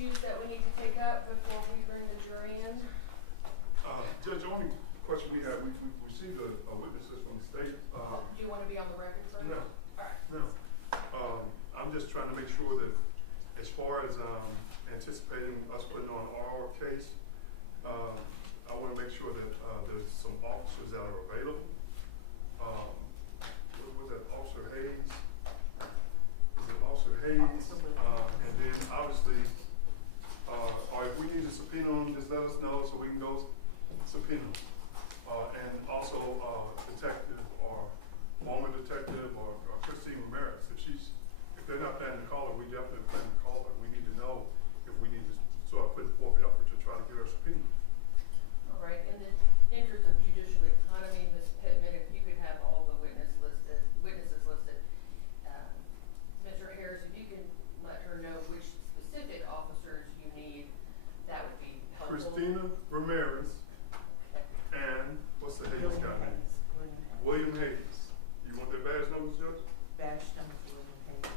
issues that we need to take up before we bring the jury in? Judge, the only question we have, we received a witnesses from the state. Do you want to be on the record first? No. All right. No. I'm just trying to make sure that as far as anticipating us putting on our case, I want to make sure that there's some officers that are available. What was that, Officer Hayes? Is it Officer Hayes? And then obviously, or if we need a subpoena them, just let us know so we can go subpoena them. And also detective or former detective or Christine Ramirez. If they're not planning to call her, we definitely plan to call her. We need to know if we need to start putting forth effort to try to get her subpoena. All right. In the interest of judicial economy, Ms. Pittman, if you could have all the witnesses listed, Mr. Harris, if you can let her know which specific officers you need, that would be helpful. Christina Ramirez. Okay. And what's the Hayes guy name? William Hayes. You want their badge numbers, Judge? Badge number William Hayes.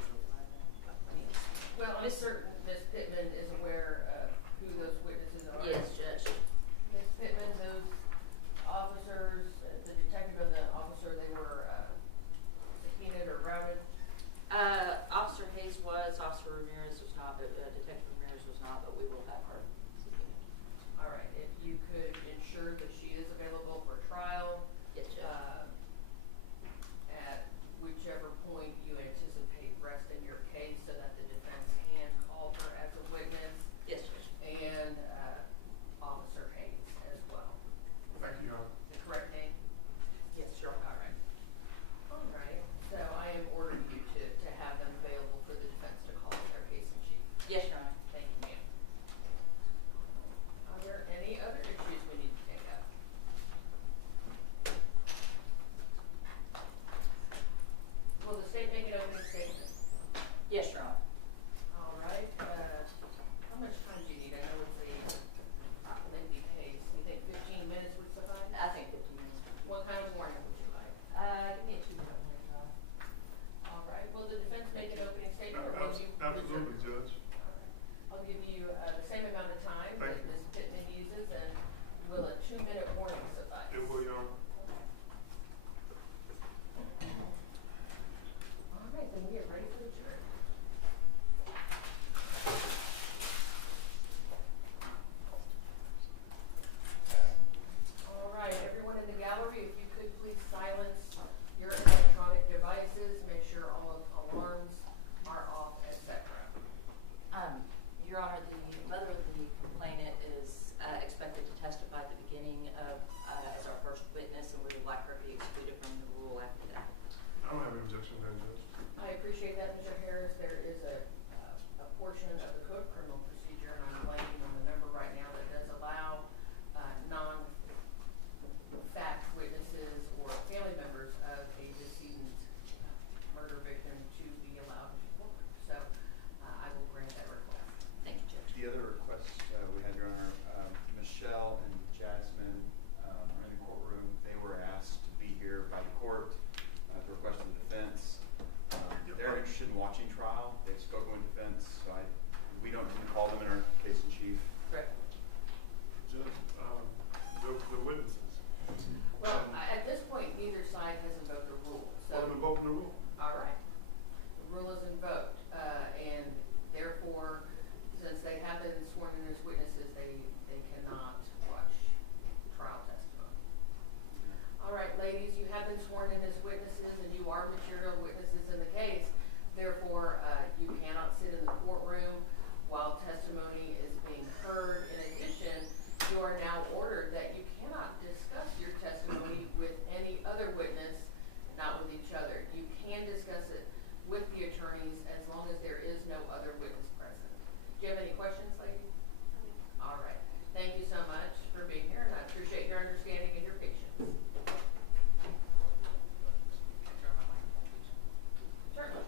Well, I'm certain Ms. Pittman is aware of who those witnesses are. Yes, Judge. Ms. Pittman, those officers, the detective and the officer, they were subpoenaed or routed? Officer Hayes was, Officer Ramirez was not, but Detective Ramirez was not, but we will have her subpoenaed. All right, if you could ensure that she is available for trial. Yes, Judge. At whichever point you anticipate resting your case so that the defense can call her as a witness. Yes, Judge. And Officer Hayes as well. Thank you, Your Honor. The correct name? Yes, sure. All right. All right. So I am ordering you to have them available for the defense to call as their case in chief. Yes, Your Honor. Thank you, ma'am. Are there any other issues we need to take up? Will the state make an opening statement? Yes, Your Honor. All right. How much time do you need? I know it's a lengthy case. You think 15 minutes would suffice? I think 15 minutes. What kind of warning would you like? Give me a 2-minute warning, Your Honor. All right. Will the defense make an opening statement? Or will you Absolutely, Judge. All right. I'll give you the same amount of time that Thank you. Ms. Pittman uses, and will a 2-minute warning suffice? It will, Your Honor. All right, then we are ready for the jury. All right, everyone in the gallery, if you could please silence your electronic devices, make sure all alarms are off, etc. Your Honor, the mother of the complainant is expected to testify at the beginning of as our first witness, and we would like her to be excluded from the rule after that. I don't have any objection there, Judge. I appreciate that, Mr. Harris. There is a portion of the Code of Criminal Procedure, and I'm blanking on the number right now, that does allow non-fact witnesses or family members of a decedent murder victim to be allowed to court. So I will grant that request. Thank you, Judge. The other requests we had, Your Honor, Michelle and Jasmine are in the courtroom. They were asked to be here by the court to request the defense. They're interested in watching trial. They've spoken with defense, so we don't call them in our case in chief. Correct. Judge, the witnesses. Well, at this point, neither side has invoked a rule. So, I'm invoking the rule. all right. The rule is invoked, and therefore, since they have been sworn in as witnesses, they cannot watch trial testimony. All right, ladies, you have been sworn in as witnesses, and you are material witnesses in the case. Therefore, you cannot sit in the courtroom while testimony is being heard. In addition, you are now ordered that you cannot discuss your testimony with any other witness, not with each other. You can discuss it with the attorneys as long as there is no other witness present. Do you have any questions, ladies? All right. Thank you so much for being here, and I appreciate your understanding and your patience. Certainly.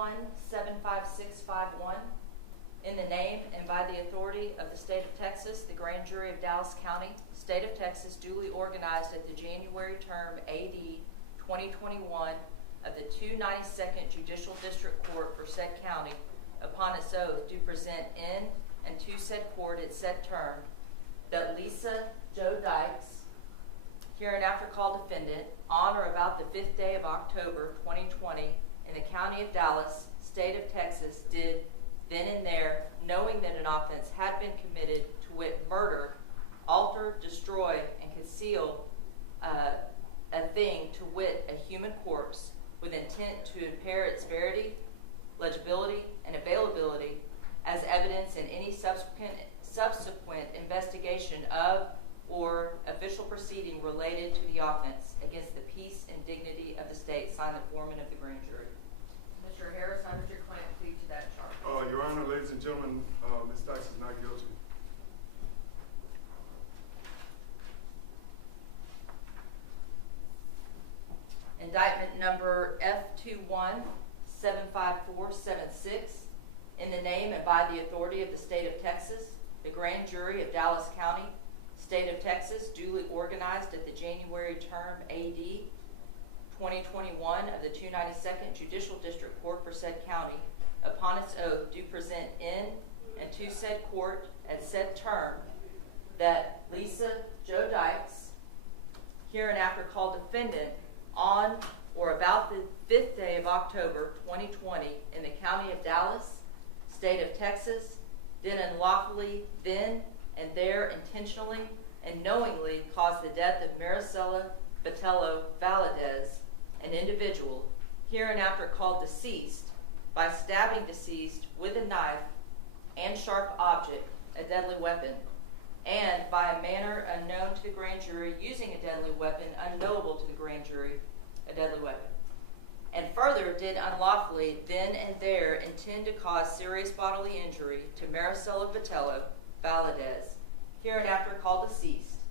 F21-75651, in the name and by the authority of the state of Texas, the grand jury of Dallas County, state of Texas, duly organized at the January term AD 2021 of the 292nd Judicial District Court for said county, upon its oath, do present in and to said court at said term that Lisa Joe Dykes, hereinafter called defendant, on or about the 5th day of October 2020 in the county of Dallas, state of Texas, did then and there, knowing that an offense had been committed, to wit, murder, alter, destroy, and conceal a thing, to wit, a human corpse, with intent to impair its verity, legibility, and availability as evidence in any subsequent investigation of or official proceeding related to the offense against the peace and dignity of the state. Signed, the foreman of the grand jury. Mr. Harris, how does your client plead to that charge? Your Honor, ladies and gentlemen, Ms. Dykes is not guilty. Indictment number F21-75476, in the name and by the authority of the state of Texas, the grand jury of Dallas County, state of Texas, duly organized at the January term AD 2021 of the 292nd Judicial District Court for said county, upon its oath, do present in and to said court at said term that Lisa Joe Dykes, hereinafter called defendant, on or about the 5th day of October 2020 in the county of Dallas, state of Texas, did unlawfully then and there intentionally and knowingly cause the death of Marisela Botello Valadez, an individual, hereinafter called deceased, by stabbing deceased with a knife and sharp object, a deadly weapon, and by a manner unknown to the grand jury, using a deadly weapon unknowable to the grand jury, a deadly weapon. And further, did unlawfully then and there intend to cause serious bodily injury to Marisela Botello Valadez, hereinafter called deceased,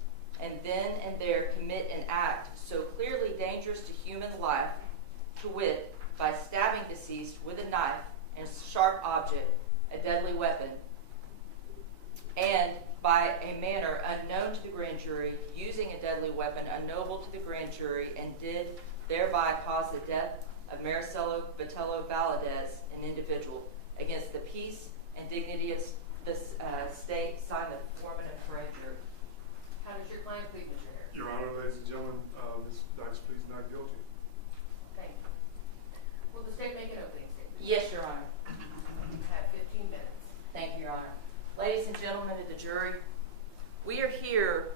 and then and there commit an act so clearly dangerous to human life, to wit, by stabbing deceased with a knife and sharp object, a deadly weapon, and by a manner unknown to the grand jury, using a deadly weapon unknowable to the grand jury, and did thereby cause the death of Marisela Botello Valadez, an individual, against the peace and dignity of the state. Signed, the foreman of the grand jury. How does your client plead, Mr. Harris? Your Honor, ladies and gentlemen, Ms. Dykes pleads not guilty. Thank you. Will the state make an opening statement? Yes, Your Honor. You have 15 minutes. Thank you, Your Honor. Ladies and gentlemen of the jury, we are here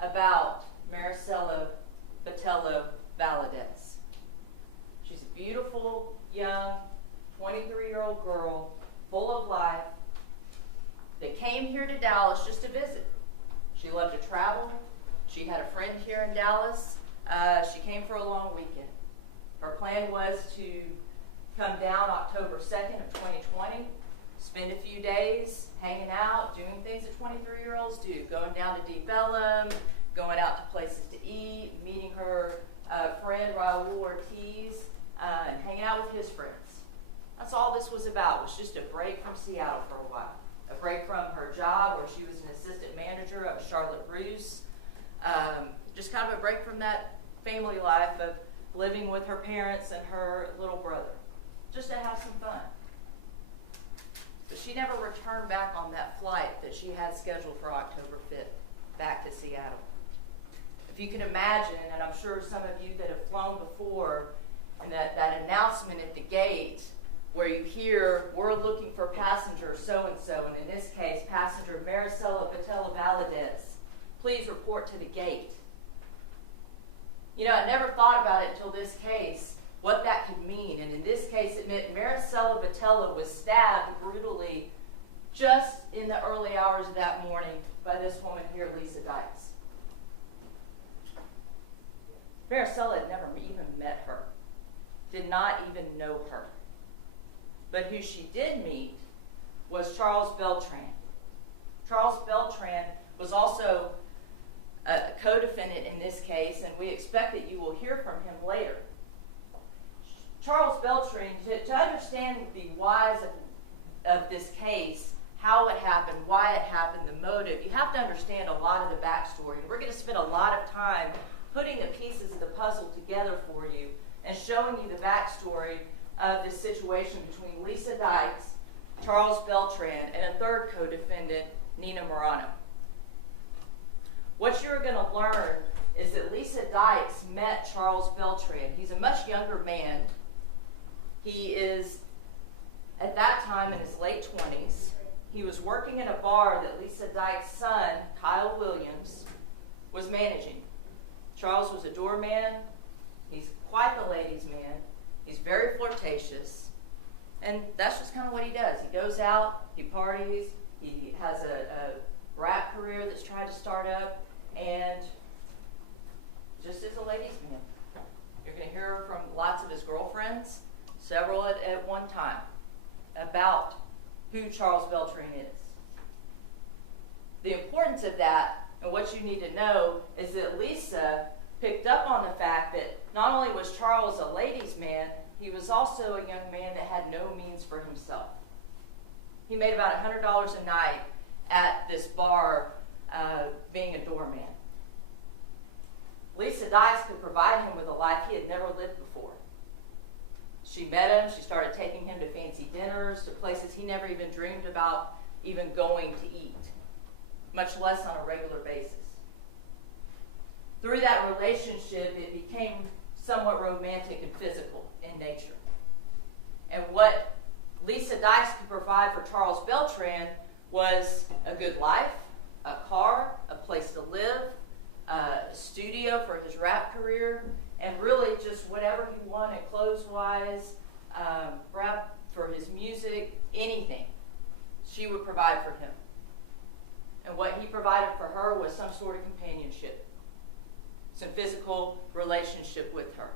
about Marisela Botello Valadez. She's a beautiful, young, 23-year-old girl, full of life, that came here to Dallas just to visit. She loved to travel. She had a friend here in Dallas. She came for a long weekend. Her plan was to come down October 2nd of 2020, spend a few days hanging out, doing things that 23-year-olds do, going down to Deep Ellum, going out to places to eat, meeting her friend Raul Ortiz, and hanging out with his friends. That's all this was about, was just a break from Seattle for a while. A break from her job where she was an assistant manager of Charlotte Bruce. Just kind of a break from that family life of living with her parents and her little brother. Just to have some fun. But she never returned back on that flight that she had scheduled for October 5th, back to Seattle. If you can imagine, and I'm sure some of you that have flown before, and that announcement at the gate where you hear, we're looking for passenger so-and-so, and in this case, passenger Marisela Botello Valadez, please report to the gate. You know, I never thought about it until this case, what that could mean. And in this case, it meant Marisela Botello was stabbed brutally just in the early hours of that morning by this woman here, Lisa Dykes. Marisela had never even met her, did not even know her. But who she did meet was Charles Beltran. Charles Beltran was also a co-defendant in this case, and we expect that you will hear from him later. Charles Beltran, to understand the whys of this case, how it happened, why it happened, the motive, you have to understand a lot of the backstory. We're going to spend a lot of time putting the pieces of the puzzle together for you and showing you the backstory of this situation between Lisa Dykes, Charles Beltran, and a third co-defendant, Nina Morano. What you're going to learn is that Lisa Dykes met Charles Beltran. He's a much younger man. He is, at that time, in his late 20s. He was working in a bar that Lisa Dykes' son, Kyle Williams, was managing. Charles was a doorman. He's quite the ladies' man. He's very flirtatious. And that's just kind of what he does. He goes out, he parties, he has a rap career that's trying to start up, and just is a ladies' man. You're going to hear from lots of his girlfriends, several at one time, about who Charles Beltran is. The importance of that, and what you need to know, is that Lisa picked up on the fact that not only was Charles a ladies' man, he was also a young man that had no means for himself. He made about $100 a night at this bar being a doorman. Lisa Dykes could provide him with a life he had never lived before. She met him, she started taking him to fancy dinners, to places he never even dreamed about even going to eat, much less on a regular basis. Through that relationship, it became somewhat romantic and physical in nature. And what Lisa Dykes could provide for Charles Beltran was a good life, a car, a place to live, a studio for his rap career, and really just whatever he wanted, clothes-wise, rap for his music, anything, she would provide for him. And what he provided for her was some sort of companionship, some physical relationship with her.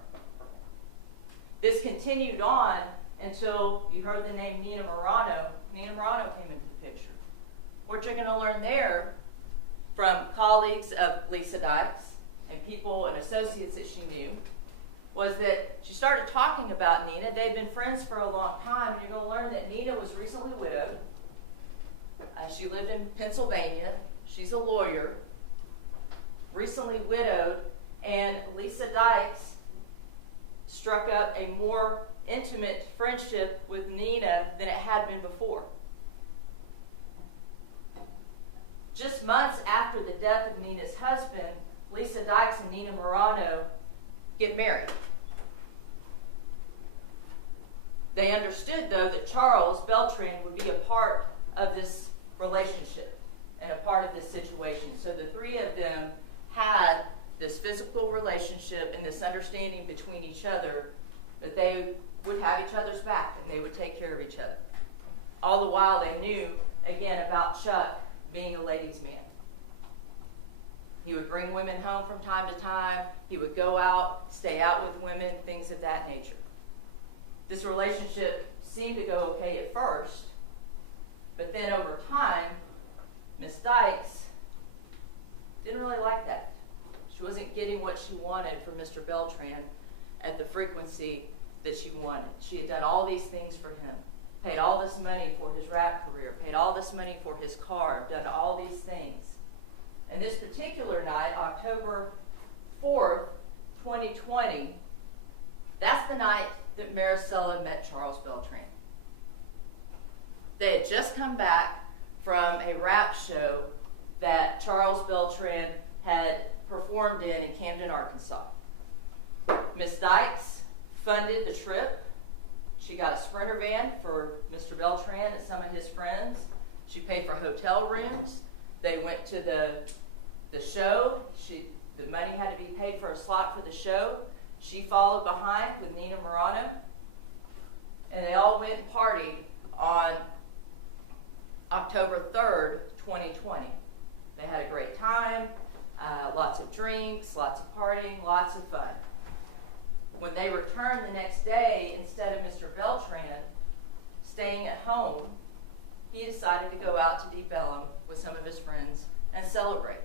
This continued on until you heard the name Nina Morano. Nina Morano came into the picture. What you're going to learn there from colleagues of Lisa Dykes and people and associates that she knew was that she started talking about Nina. They'd been friends for a long time, and you're going to learn that Nina was recently widowed. She lived in Pennsylvania. She's a lawyer, recently widowed, and Lisa Dykes struck up a more intimate friendship with Nina than it had been before. Just months after the death of Nina's husband, Lisa Dykes and Nina Morano get married. They understood, though, that Charles Beltran would be a part of this relationship and a part of this situation. So the three of them had this physical relationship and this understanding between each other that they would have each other's back and they would take care of each other. All the while they knew, again, about Chuck being a ladies' man. He would bring women home from time to time. He would go out, stay out with women, things of that nature. This relationship seemed to go okay at first, but then over time, Miss Dykes didn't really like that. She wasn't getting what she wanted from Mr. Beltran at the frequency that she wanted. She had done all these things for him, paid all this money for his rap career, paid all this money for his car, done all these things. And this particular night, October 4th, 2020, that's the night that Marisela met Charles Beltran. They had just come back from a rap show that Charles Beltran had performed in Camden, Arkansas. Miss Dykes funded the trip. She got a Sprinter van for Mr. Beltran and some of his friends. She paid for hotel rooms. They went to the show. The money had to be paid for a slot for the show. She followed behind with Nina Morano. And they all went and partied on October 3rd, 2020. They had a great time, lots of drinks, lots of partying, lots of fun. When they returned the next day, instead of Mr. Beltran staying at home, he decided to go out to Deep Ellum with some of his friends and celebrate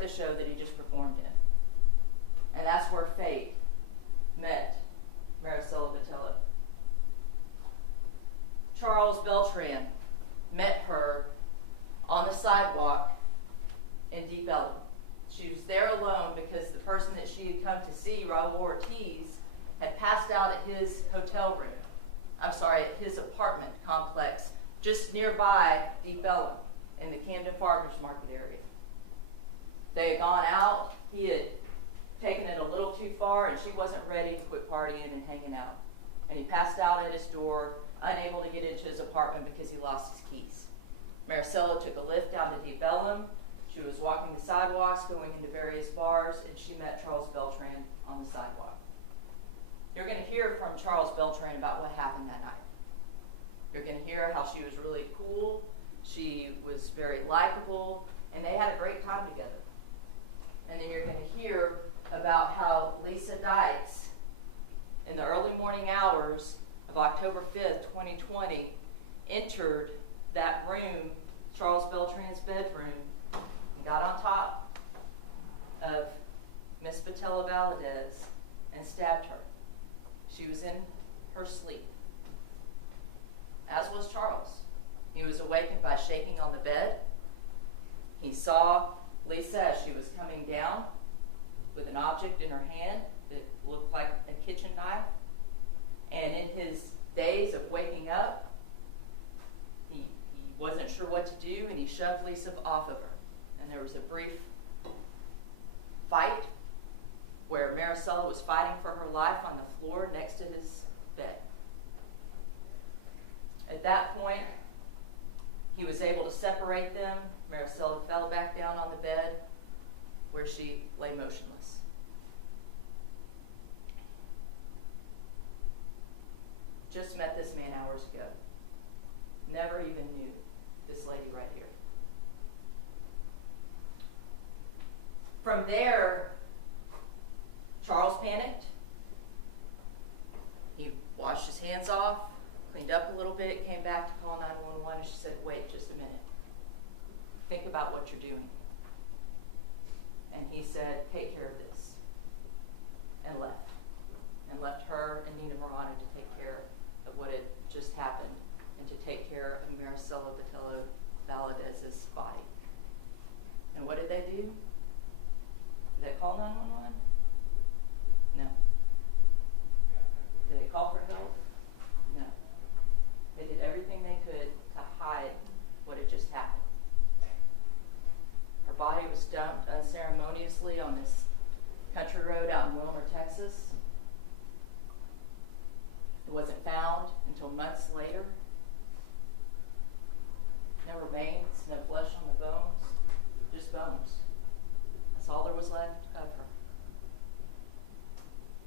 the show that he just performed in. And that's where fate met Marisela Botello. Charles Beltran met her on the sidewalk in Deep Ellum. She was there alone because the person that she had come to see, Raul Ortiz, had passed out at his at his apartment complex just nearby Deep Ellum in the Camden Farmers Market area. They had gone out, he had taken it a little too far, and she wasn't ready to quit partying and hanging out. And he passed out at his door, unable to get into his apartment because he lost his keys. Marisela took a lift down to Deep Ellum. She was walking the sidewalks, going into various bars, and she met Charles Beltran on the sidewalk. You're going to hear from Charles Beltran about what happened that night. You're going to hear how she was really cool, she was very likable, and they had a great time together. And then you're going to hear about how Lisa Dykes, in the early morning hours of October 5th, 2020, entered that room, Charles Beltran's bedroom, and got on top of Miss Botello Valadez and stabbed her. She was in her sleep, as was Charles. He was awakened by shaking on the bed. He saw Lisa as she was coming down with an object in her hand that looked like a kitchen knife. And in his daze of waking up, he wasn't sure what to do, and he shoved Lisa off of her. And there was a brief fight where Marisela was fighting for her life on the floor next to his bed. At that point, he was able to separate them. Marisela fell back down on the bed where she lay motionless. Just met this man hours ago. Never even knew this lady right here. From there, Charles panicked. He washed his hands off, cleaned up a little bit, came back to call 911, and she said, "Wait just a minute. Think about what you're doing." And he said, "Take care of this," and left. And left her and Nina Morano to take care of what had just happened and to take care of Marisela Botello Valadez's body. And what did they do? Did they call 911? No. Did they call for help? No. They did everything they could to hide what had just happened. Her body was dumped unceremoniously on this country road out in Wilmer, Texas. It wasn't found until months later. No remains, no flesh on the bones, just bones. That's all there was left of her.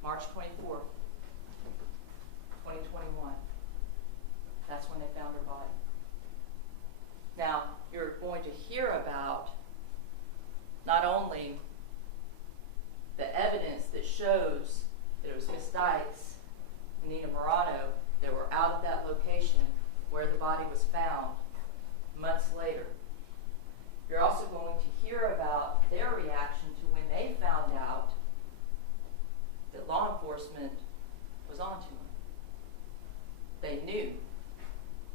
March 24th, 2021. That's when they found her body. Now, you're going to hear about not only the evidence that shows that it was Miss Dykes and Nina Morano that were out at that location where the body was found months later. You're also going to hear about their reaction to when they found out that law enforcement was onto them. They knew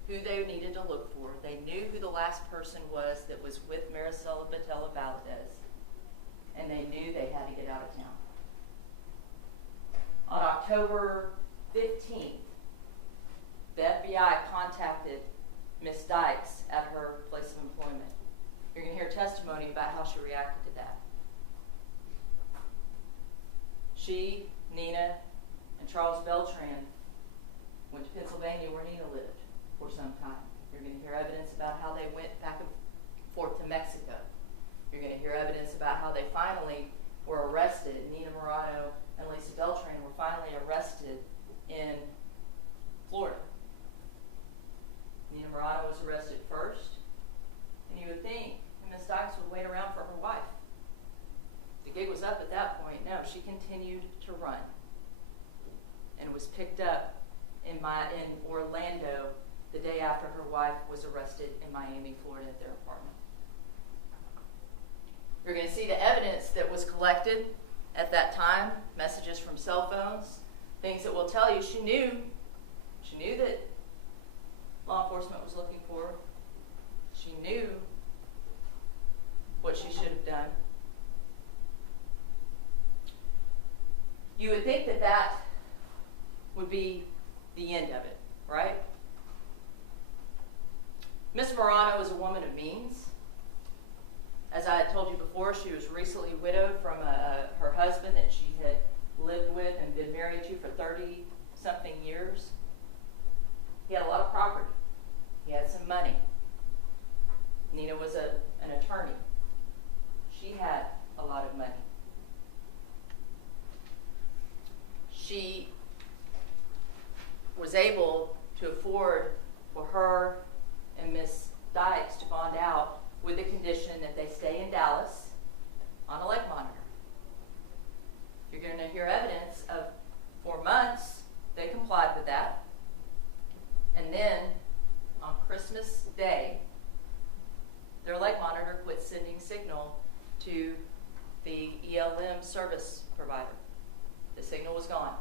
who they needed to look for. They knew who the last person was that was with Marisela Botello Valadez, and they knew they had to get out of town. On October 15th, the FBI contacted Miss Dykes at her place of employment. You're going to hear testimony about how she reacted to that. She, Nina, and Charles Beltran went to Pennsylvania where Nina lived for some time. You're going to hear evidence about how they went back and forth to Mexico. You're going to hear evidence about how they finally were arrested. Nina Morano and Lisa Beltran were finally arrested in Florida. Nina Morano was arrested first, and you would think Miss Dykes would wait around for her wife. The gig was up at that point. No, she continued to run and was picked up in Orlando the day after her wife was arrested in Miami, Florida at their apartment. You're going to see the evidence that was collected at that time, messages from cell phones, things that will tell you she knew that law enforcement was looking for her. She knew what she should have done. You would think that that would be the end of it, right? Miss Morano is a woman of means. As I had told you before, she was recently widowed from her husband that she had lived with and been married to for 30-something years. He had a lot of property. He had some money. Nina was an attorney. She had a lot of money. She was able to afford for her and Miss Dykes to bond out with the condition that they stay in Dallas on a leg monitor. You're going to hear evidence of 4 months they complied with that. And then on Christmas Day, their leg monitor quit sending signal to the ELM service provider. The signal was gone.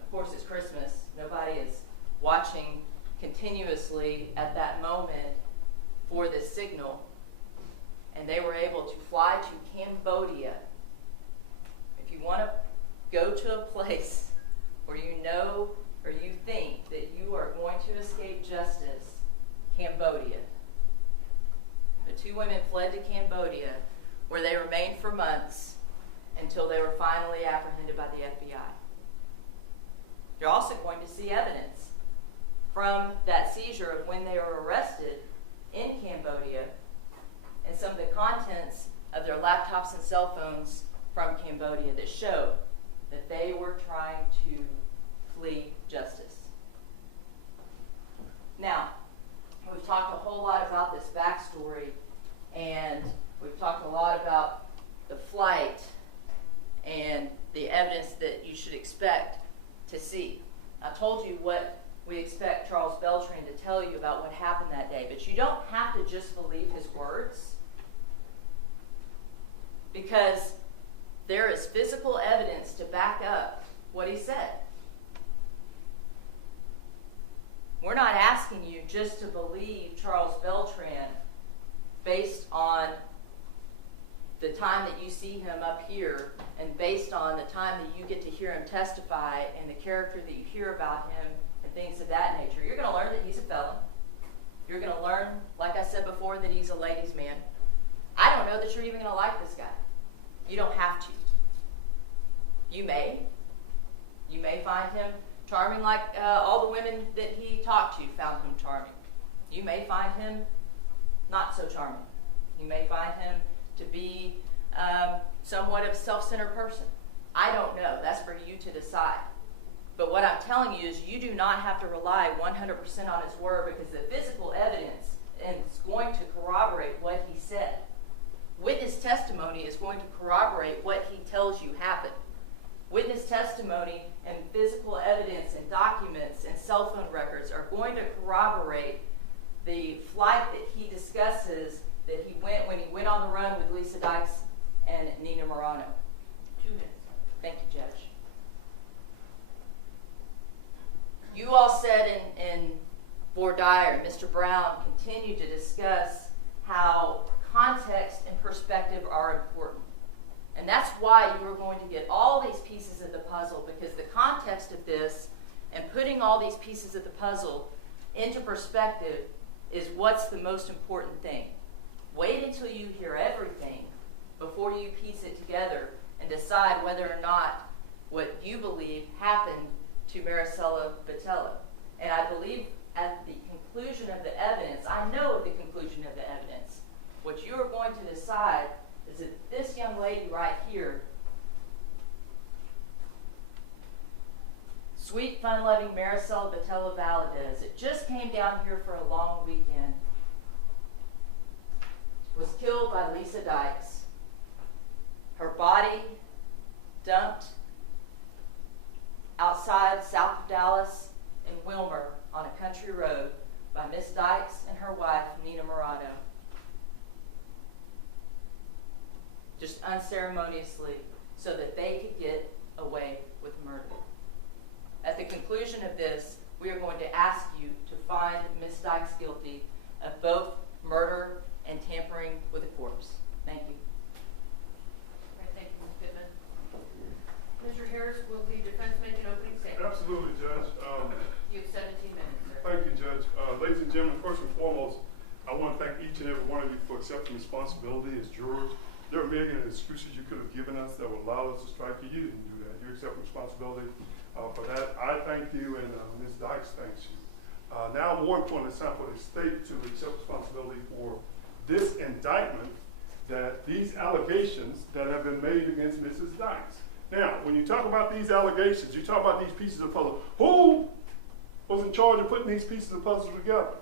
Of course, it's Christmas. Nobody is watching continuously at that moment for this signal. And they were able to fly to Cambodia. If you want to go to a place where you know or you think that you are going to escape justice, Cambodia. The 2 women fled to Cambodia, where they remained for months until they were finally apprehended by the FBI. You're also going to see evidence from that seizure of when they were arrested in Cambodia and some of the contents of their laptops and cell phones from Cambodia that show that they were trying to flee justice. Now, we've talked a whole lot about this backstory, and we've talked a lot about the flight and the evidence that you should expect to see. I told you what we expect Charles Beltran to tell you about what happened that day, but you don't have to just believe his words, because there is physical evidence to back up what he said. We're not asking you just to believe Charles Beltran based on the time that you see him up here and based on the time that you get to hear him testify and the character that you hear about him and things of that nature. You're going to learn that he's a felon. You're going to learn, like I said before, that he's a ladies' man. I don't know that you're even going to like this guy. You don't have to. You may. You may find him charming like all the women that he talked to found him charming. You may find him not so charming. You may find him to be somewhat of a self-centered person. I don't know. That's for you to decide. But what I'm telling you is you do not have to rely 100% on his word, because the physical evidence is going to corroborate what he said. Witness testimony is going to corroborate what he tells you happened. Witness testimony and physical evidence and documents and cell phone records are going to corroborate the flight that he discusses that he went when he went on the run with Lisa Dykes and Nina Morano. 2 minutes. Thank you, Judge. You all said in voir dire, Mr. Brown continued to discuss how context and perspective are important. And that's why you are going to get all these pieces of the puzzle, because the context of this and putting all these pieces of the puzzle into perspective is what's the most important thing. Wait until you hear everything before you piece it together and decide whether or not what you believe happened to Marisela Botello. And I believe at the conclusion of the evidence, I know at the conclusion of the evidence, what you are going to decide is that this young lady right here, sweet, fun-loving Marisela Botello Valadez, that just came down here for a long weekend, was killed by Lisa Dykes. Her body dumped outside south of Dallas in Wilmer on a country road by Miss Dykes and her wife, Nina Morano. Just unceremoniously, so that they could get away with murder. At the conclusion of this, we are going to ask you to find Ms. Dykes guilty of both murder and tampering with a corpse. Thank you. Okay, thank you, Ms. Pittman. Mr. Harris, will the defense make an opening statement? Absolutely, Judge. You have 17 minutes, sir. Thank you, Judge. Ladies and gentlemen, first and foremost, I want to thank each and every one of you for accepting responsibility as jurors. There are a million excuses you could have given us that would allow us to strike you. You didn't do that. You accept responsibility for that. I thank you, and Ms. Dykes thanks you. Now, more importantly, it's time for the state to accept responsibility for this indictment, that these allegations that have been made against Mrs. Dykes. Now, when you talk about these allegations, you talk about these pieces of puzzle. Who was in charge of putting these pieces of puzzle together?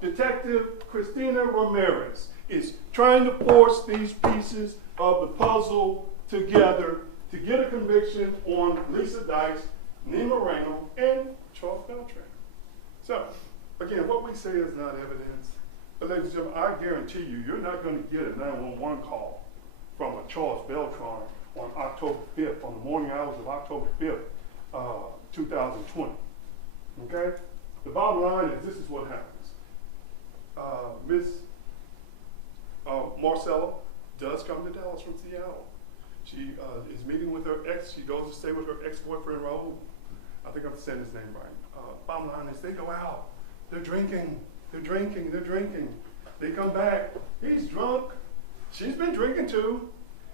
Detective Christina Ramirez is trying to force these pieces of the puzzle together to get a conviction on Lisa Dykes, Nima Reno, and Charles Beltran. So, again, what we say is not evidence. But ladies and gentlemen, I guarantee you, you're not going to get a 911 call from a Charles Beltran on October 5th, on the morning hours of October 5th, 2020. Okay? The bottom line is this is what happens. Miss Marisela does come to Dallas from Seattle. She is meeting with her ex. She goes to stay with her ex-boyfriend, Raul. I think I'm saying his name right. Bottom line is they go out. They're drinking. They're drinking. They're drinking. They come back. He's drunk. She's been drinking too.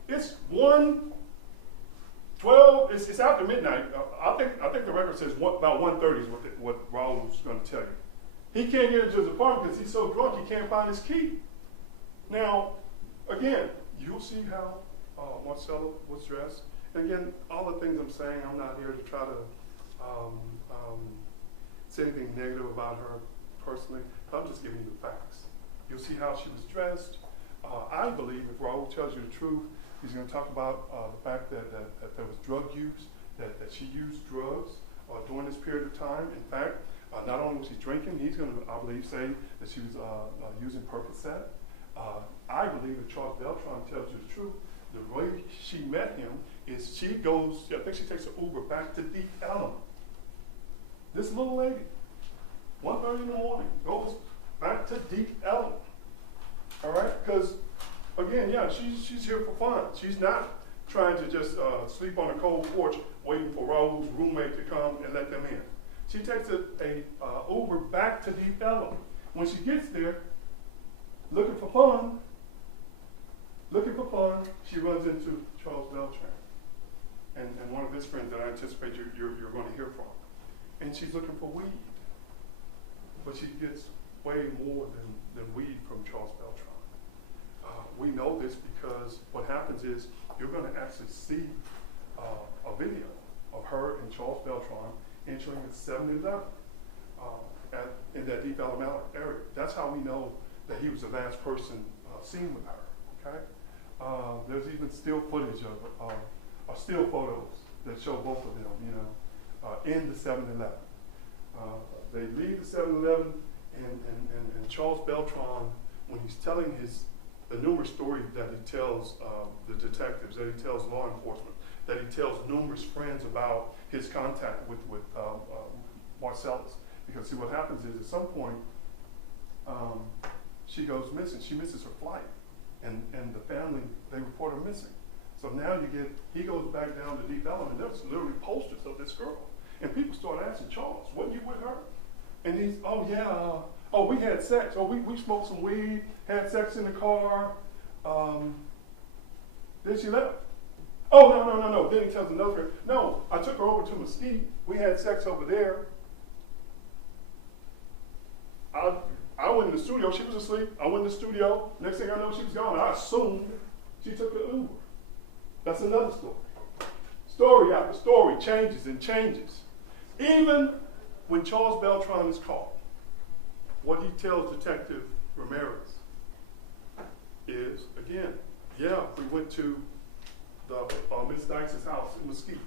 It's 1:12. It's after midnight. I think the record says about 1:30 is what Raul was going to tell you. He can't get into his apartment because he's so drunk he can't find his key. Now, again, you'll see how Marisela was dressed. And again, all the things I'm saying, I'm not here to try to say anything negative about her personally. I'm just giving you the facts. You'll see how she was dressed. I believe if Raul tells you the truth, he's going to talk about the fact that there was drug use, that she used drugs during this period of time. In fact, not only was she drinking, he's going to, I believe, say that she was using Percocet. I believe if Charles Beltran tells you the truth, the way she met him is she goes, I think she takes an Uber back to Deep Ellum. This little lady, 1:30 in the morning, goes back to Deep Ellum. All right? Because, again, yeah, she's here for fun. She's not trying to just sleep on a cold porch waiting for Raul's roommate to come and let them in. She takes a Uber back to Deep Ellum. When she gets there, looking for fun, she runs into Charles Beltran and one of his friends that I anticipate you're going to hear from. And she's looking for weed. But she gets way more than weed from Charles Beltran. We know this because what happens is you're going to actually see a video of her and Charles Beltran entering a 7-Eleven in that Deep Ellum area. That's how we know that he was the last person seen with her. Okay? There's even still footage of still photos that show both of them, in the 7-Eleven. They leave the 7-Eleven, and Charles Beltran, when he's telling the numerous stories that he tells the detectives, that he tells law enforcement, that he tells numerous friends about his contact with Marisela's. Because see, what happens is at some point, she goes missing. She misses her flight, and the family, they report her missing. So now he goes back down to Deep Ellum, and there's literally posters of this girl. And people start asking, Charles, wasn't you with her? And he's, oh yeah, we had sex. Oh, we smoked some weed, had sex in the car. Then she left. Oh, no. Then he tells another friend, no, I took her over to Mesquite. We had sex over there. I went in the studio. She was asleep. I went in the studio. Next thing I know, she was gone. I assumed she took the Uber. That's another story. Story after story changes and changes. Even when Charles Beltran is caught, what he tells Detective Ramirez is, again, yeah, we went to Miss Dykes' house in Mesquite.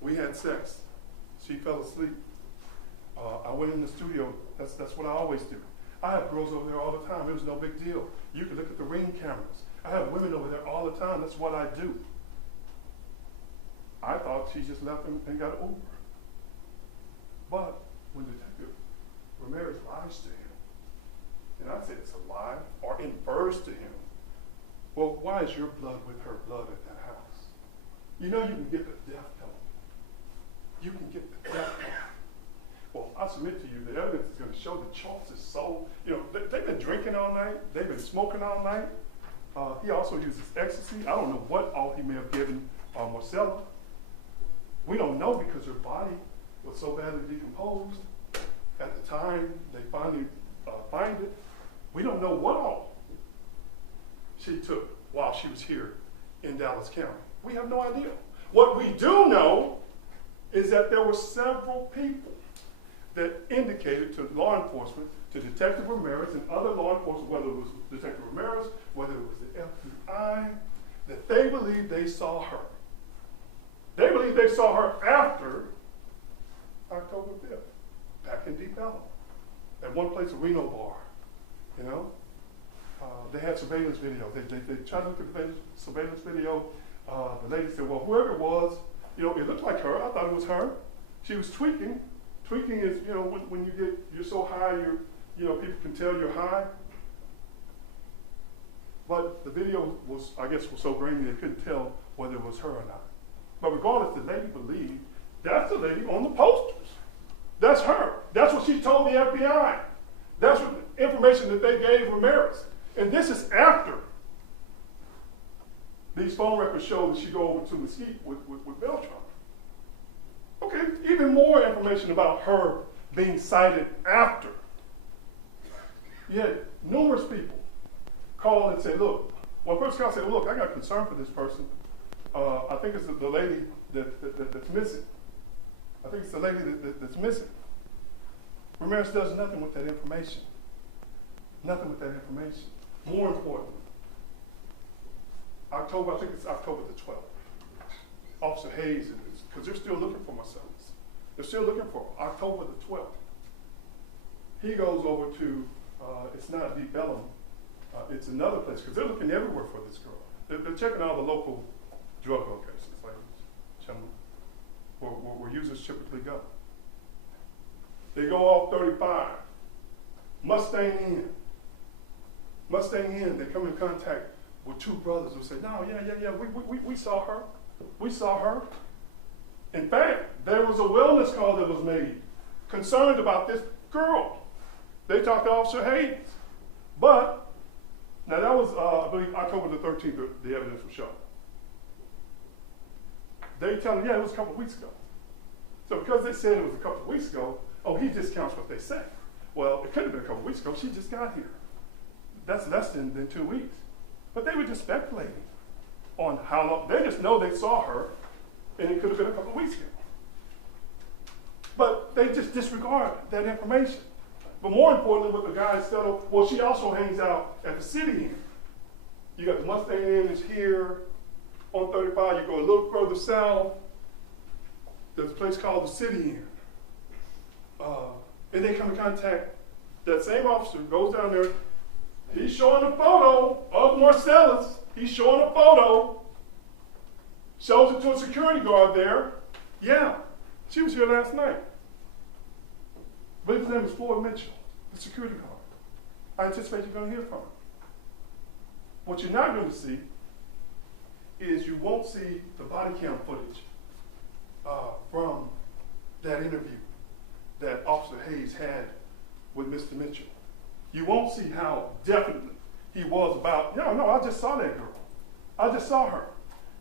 We had sex. She fell asleep. I went in the studio. That's what I always do. I have girls over there all the time. It was no big deal. You can look at the Ring cameras. I have women over there all the time. That's what I do. I thought she just left and got an Uber. But when Detective Ramirez lies to him, and I say it's a lie, or infers to him, well, why is your blood with her blood at that house? You know you can get the death penalty. You can get the death penalty. Well, I submit to you, the evidence is going to show the Charles is so, they've been drinking all night, they've been smoking all night. He also uses ecstasy. I don't know what all he may have given Marisela. We don't know because her body was so badly decomposed. At the time they finally find it, we don't know what all she took while she was here in Dallas County. We have no idea. What we do know is that there were several people that indicated to law enforcement, to Detective Ramirez and other law enforcement, whether it was Detective Ramirez, whether it was the FBI, that they believed they saw her. They believed they saw her after October 5th, back in Deep Ellum, at one place, a Reno bar, They had surveillance video. They tried to look at the surveillance video. The lady said, well, whoever it was, it looked like her. I thought it was her. She was tweaking. Tweaking is, when you're so high, people can tell you're high. But the video was so grainy they couldn't tell whether it was her or not. But regardless, the lady believed that's the lady on the posters. That's her. That's what she told the FBI. That's what information that they gave Ramirez. And this is after these phone records show that she go over to Mesquite with Beltran. Okay, even more information about her being cited after. Yet numerous people called and said, look, one person called and said, look, I got concern for this person. I think it's the lady that's missing. I think it's the lady that's missing. Ramirez does nothing with that information. Nothing with that information. More importantly, I think it's October the 12th. Officer Hayes, because they're still looking for Marcellus. They're still looking for her. October the 12th. He goes over to, it's not Deep Ellum, it's another place, because they're looking everywhere for this girl. They're checking all the local drug locations, like where users typically go. They go off 35, Mustang Inn, they come in contact with two brothers who say, no, yeah, we saw her. We saw her. In fact, there was a wellness call that was made concerned about this girl. They talked to Officer Hayes. But, now that was, I believe, October the 13th, the evidence was shown. They tell them, yeah, it was a couple of weeks ago. So because they said it was a couple of weeks ago, oh, he discounts what they say. Well, it could have been a couple of weeks ago. She just got here. That's less than 2 weeks. But they were just speculating on how long. They just know they saw her, and it could have been a couple of weeks ago. But they just disregard that information. But more importantly, what the guys settled, well, she also hangs out at the City Inn. You got the Mustang Inn is here on 35. You go a little further south, there's a place called the City Inn. And they come in contact, that same officer goes down there, he's showing a photo of Marcellus. He's showing a photo, shows it to a security guard there. Yeah, she was here last night. I believe his name is Floyd Mitchell, the security guard. I anticipate you're going to hear from him. What you're not going to see is you won't see the body cam footage from that interview that Officer Hayes had with Mr. Mitchell. You won't see how definitely he was about, no, I just saw that girl. I just saw her.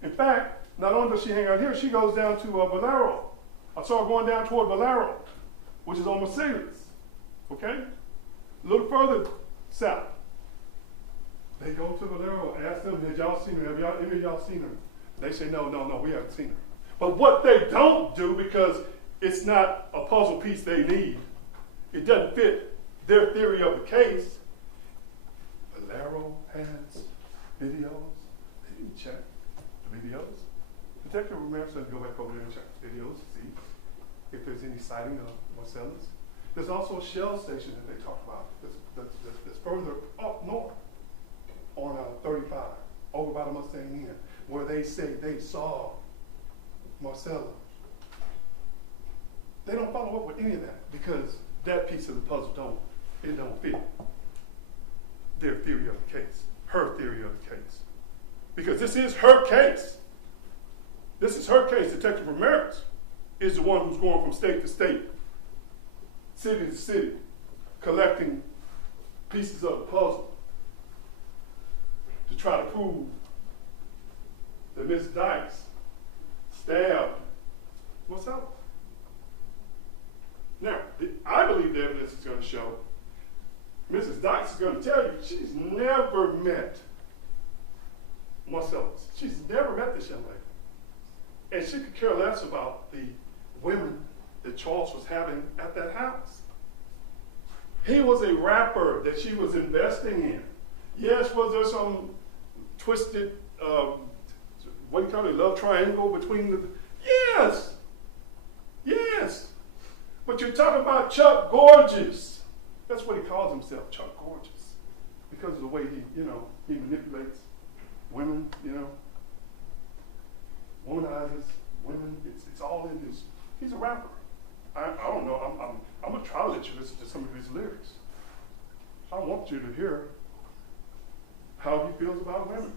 In fact, not only does she hang out here, she goes down to Valero. I saw her going down toward Valero, which is on Mercedes. Okay? A little further south. They go to Valero, ask them, have y'all seen her? Have any of y'all seen her? They say, no, we haven't seen her. But what they don't do, because it's not a puzzle piece they need, it doesn't fit their theory of the case. Valero has videos. They didn't check the videos. Detective Ramirez doesn't go back over there and check the videos to see if there's any sighting of Marcellus. There's also a shell station that they talk about that's further up north on 35, over by the Mustang Inn, where they say they saw Marcella. They don't follow up with any of that because that piece of the puzzle don't fit their theory of the case, her theory of the case. Because this is her case. This is her case. Detective Ramirez is the one who's going from state to state, city to city, collecting pieces of the puzzle to try to prove that Ms. Dykes stabbed Marcella. Now, I believe the evidence is going to show Mrs. Dykes is going to tell you she's never met Marcella. She's never met this young lady. And she could care less about the women that Charles was having at that house. He was a rapper that she was investing in. Yes, was there some twisted, what do you call it, love triangle between the, yes, yes. But you're talking about Chuck Gorgeous. That's what he calls himself, Chuck Gorgeous. Because of the way he manipulates women, womanizes women. It's all in his, he's a rapper. I don't know, I'm gonna try to let you listen to some of his lyrics. I want you to hear how he feels about women.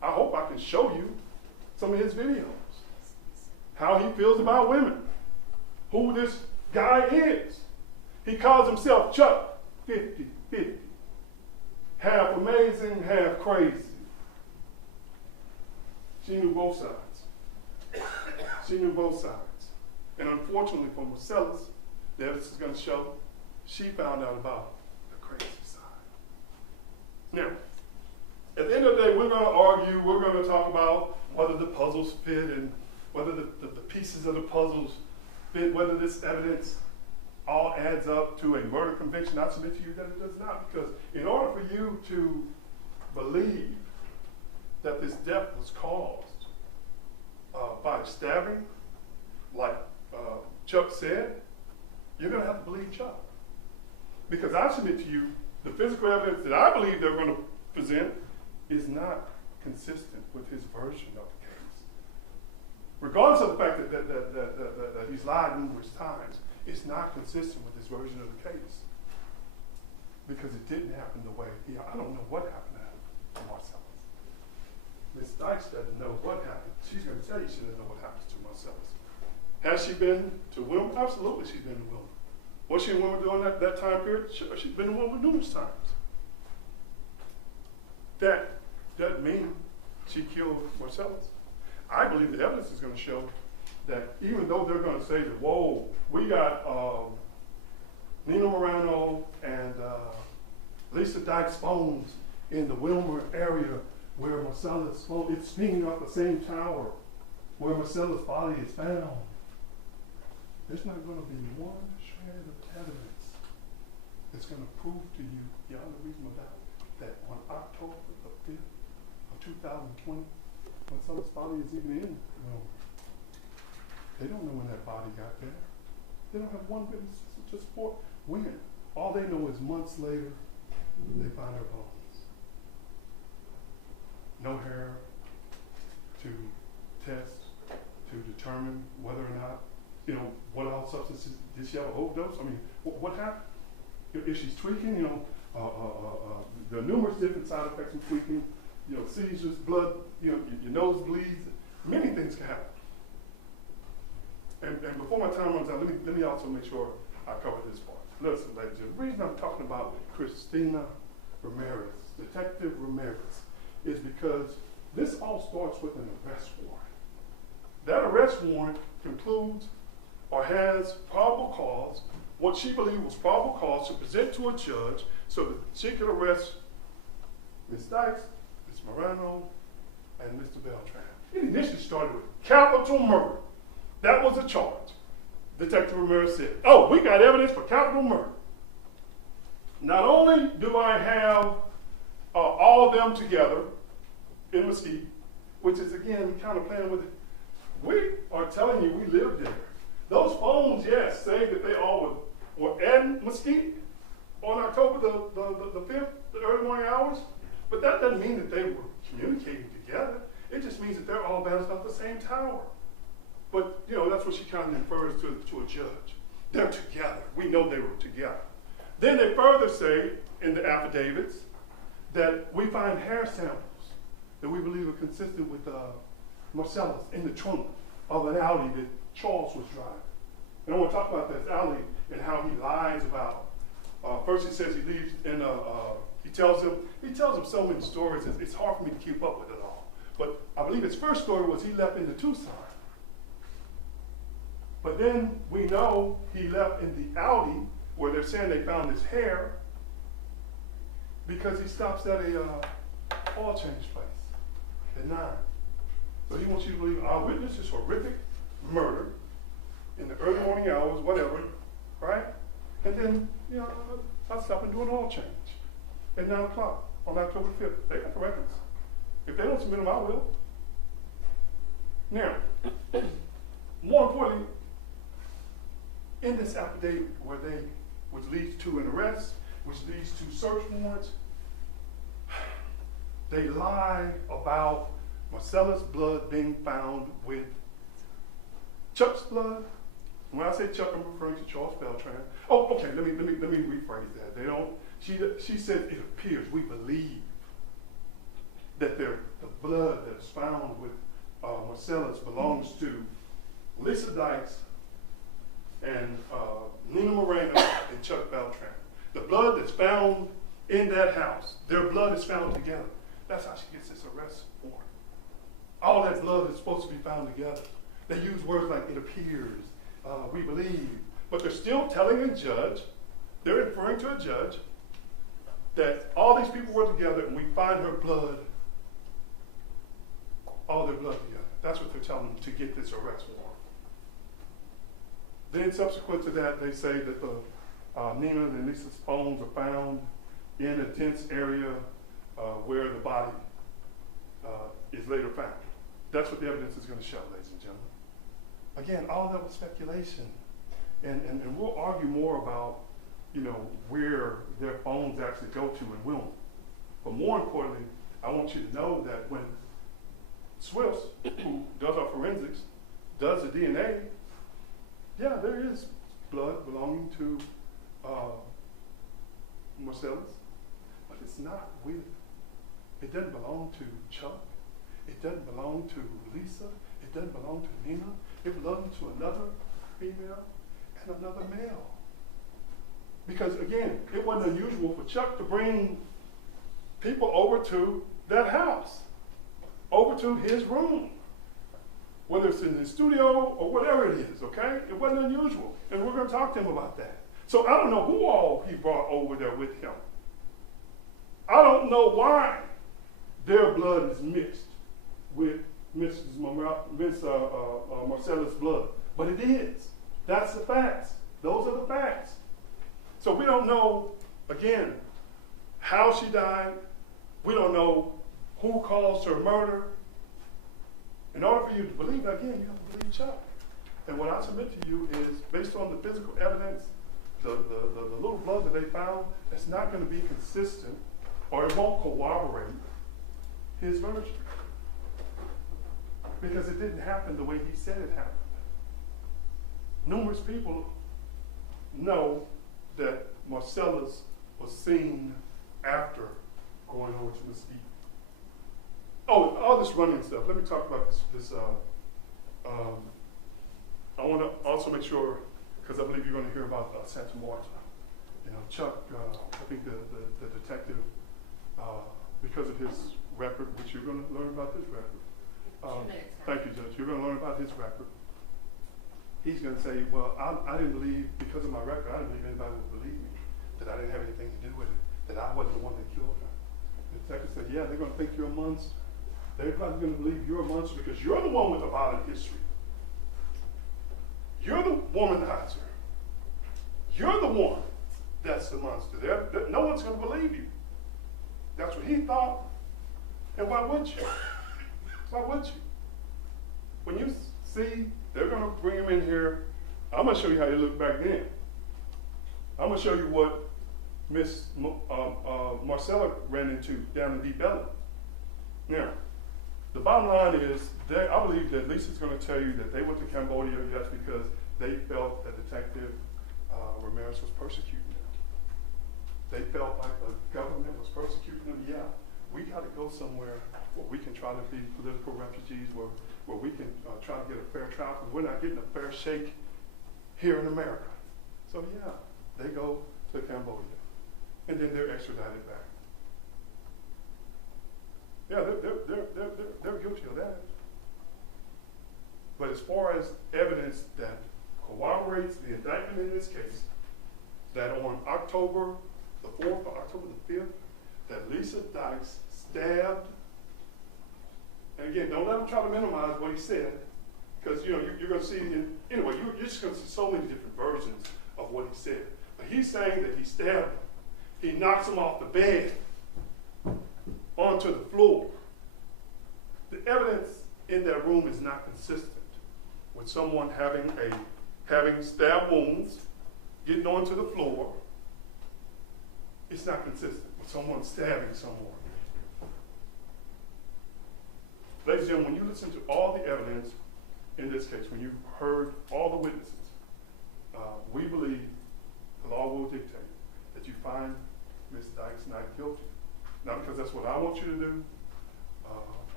I hope I can show you some of his videos. How he feels about women. Who this guy is. He calls himself Chuck 50-50. Half amazing, half crazy. She knew both sides. She knew both sides. And unfortunately for Marcellus, the evidence is going to show she found out about the crazy side. Now, at the end of the day, we're going to argue, we're going to talk about whether the puzzles fit and whether the pieces of the puzzles fit, whether this evidence all adds up to a murder conviction. I submit to you that it does not, because in order for you to believe that this death was caused by stabbing, like Chuck said, you're going to have to believe Chuck. Because I submit to you, the physical evidence that I believe they're going to present is not consistent with his version of the case. Regardless of the fact that he's lied numerous times, it's not consistent with his version of the case. Because it didn't happen the way I don't know what happened to Marcellus. Ms. Dykes doesn't know what happened. She's going to tell you she doesn't know what happens to Marcellus. Has she been to Wilma? Absolutely, she's been to Wilma. Was she in Wilma during that time period? She's been to Wilma numerous times. That doesn't mean she killed Marcellus. I believe the evidence is going to show that even though they're going to say that, whoa, we got Nino Morano and Lisa Dykes' phones in the Wilmer area where Marcellus' phone, it's pinging off the same tower where Marcellus' body is found. There's not going to be one shred of evidence that's going to prove to you, beyond a reasonable doubt, that on October the 5th of 2020, Marcellus' body is even in Wilmer. They don't know when that body got there. They don't have one witness to support when. All they know is months later, they find her bones. No hair to test, to determine whether or not, what all substances, did she have an overdose? I mean, what happened? If she's tweaking, there are numerous different side effects of tweaking, seizures, blood, your nose bleeds, many things can happen. And before my time runs out, let me also make sure I cover this part. Listen, ladies, the reason I'm talking about Christina Ramirez, Detective Ramirez, is because this all starts with an arrest warrant. That arrest warrant concludes or has probable cause, what she believed was probable cause to present to a judge so that she could arrest Ms. Dykes, Ms. Morano, and Mr. Beltran. It initially started with capital murder. That was the charge. Detective Ramirez said, oh, we got evidence for capital murder. Not only do I have all of them together in Mesquite, which is, again, kind of playing with it. We are telling you we lived there. Those phones, yes, say that they all were at Mesquite on October the 5th, the early morning hours, but that doesn't mean that they were communicating together. It just means that they're all bounced off the same tower. But, you know, that's what she kind of refers to a judge. They're together. We know they were together. Then they further say in the affidavits that we find hair samples that we believe are consistent with Marcellus in the trunk of an Audi that Charles was driving. And I want to talk about this Audi and how he lies about. First he says he leaves in he tells him so many stories, it's hard for me to keep up with it all. But I believe his first story was he left into Tucson. But then we know he left in the Audi where they're saying they found his hair because he stops at a oil change place at 9. So he wants you to believe our witness is horrific murder in the early morning hours, whatever, right? And then, you know, I stop and do an oil change at 9 o'clock on October 5th. They got the records. If they don't submit them, I will. Now, more importantly, in this affidavit which leads to an arrest, which leads to search warrants, they lie about Marcella's blood being found with Chuck's blood. When I say Chuck, I'm referring to Charles Beltran. Oh, okay, let me rephrase that. They don't, she said it appears, we believe that the blood that's found with Marcella's belongs to Lisa Dykes and Nina Moreno and Chuck Beltran. The blood that's found in that house, their blood is found together. That's how she gets this arrest warrant. All that blood is supposed to be found together. They use words like it appears, we believe, but they're still telling a judge, they're referring to a judge, that all these people were together and we find her blood, all their blood together. That's what they're telling them to get this arrest warrant. Then subsequent to that, they say that the Nina and Lisa's phones are found in a dense area where the body is later found. That's what the evidence is going to show, ladies and gentlemen. Again, all that was speculation. And we'll argue more about, you know, where their phones actually go to and will. But more importantly, I want you to know that when Swifts, who does our forensics, does the DNA, yeah, there is blood belonging to Marcellus, but it's not with, it doesn't belong to Chuck, it doesn't belong to Lisa, it doesn't belong to Nina, it belongs to another female and another male. Because again, it wasn't unusual for Chuck to bring people over to that house, over to his room, whether it's in his studio or whatever it is, okay? It wasn't unusual, and we're gonna talk to him about that. So I don't know who all he brought over there with him. I don't know why their blood is mixed with Marcella's blood, but it is. That's the facts. Those are the facts. So we don't know, again, how she died. We don't know who caused her murder. In order for you to believe that, again, you have to believe Chuck. And what I submit to you is, based on the physical evidence, the little blood that they found, it's not going to be consistent, or it won't corroborate his version. Because it didn't happen the way he said it happened. Numerous people know that Marcellus was seen after going over to Mesquite. Oh, all this running stuff. Let me talk about this. I want to also make sure, because I believe you're going to hear about Santa Marta. You know, Chuck, I think the detective, because of his record, which you're going to learn about his record. Thank you, Judge. You're going to learn about his record. He's going to say, well, I didn't believe, because of my record, I didn't believe anybody would believe me, that I didn't have anything to do with it, that I wasn't the one that killed her. The detective said, yeah, they're going to think you're a monster. They're probably going to believe you're a monster because you're the one with the violent history. You're the womanizer. You're the one that's the monster. No one's going to believe you. That's what he thought. And why would you? Why would you? When you see they're going to bring him in here, I'm going to show you how he looked back then. I'm going to show you what Miss Marcella ran into down in Deep Ellum. Now, the bottom line is, I believe that Lisa's gonna tell you that they went to Cambodia, yes, because they felt that Detective Ramirez was persecuting them. They felt like the government was persecuting them. Yeah, we gotta go somewhere where we can try to be political refugees, where we can try to get a fair trial, because we're not getting a fair shake here in America. So yeah, they go to Cambodia, and then they're extradited back. Yeah, they're guilty of that. But as far as evidence that corroborates the indictment in this case, that on October the 4th or October the 5th, that Lisa Dykes stabbed, and again, don't let him try to minimize what he said, because you're going to see, anyway, you're just going to see so many different versions of what he said. But he's saying that he stabbed him. He knocks him off the bed onto the floor. The evidence in that room is not consistent with someone having stab wounds, getting onto the floor. It's not consistent with someone stabbing someone. Ladies and gentlemen, when you listen to all the evidence in this case, when you heard all the witnesses, we believe the law will dictate that you find Ms. Dykes not guilty. Not because that's what I want you to do,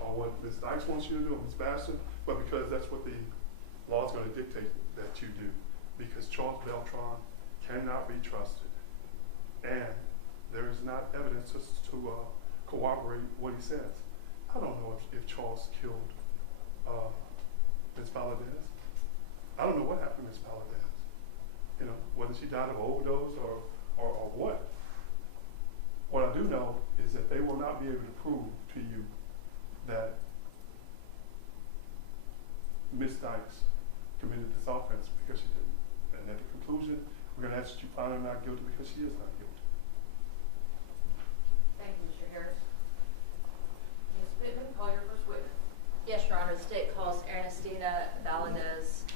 or what Ms. Dykes wants you to do, or Ms. Basson, but because that's what the law is going to dictate that you do. Because Charles Beltran cannot be trusted, and there is not evidence to corroborate what he says. I don't know if Charles killed Ms. Valadez. I don't know what happened to Ms. Valadez. Whether she died of overdose or what. What I do know is that they will not be able to prove to you that Ms. Dykes committed this offense because she didn't. And at the conclusion, we're going to ask that you find her not guilty because she is not guilty. Thank you, Mr. Harris. Ms. Pittman, call your first witness. Yes, Your Honor, the state calls Ernestina Valadez.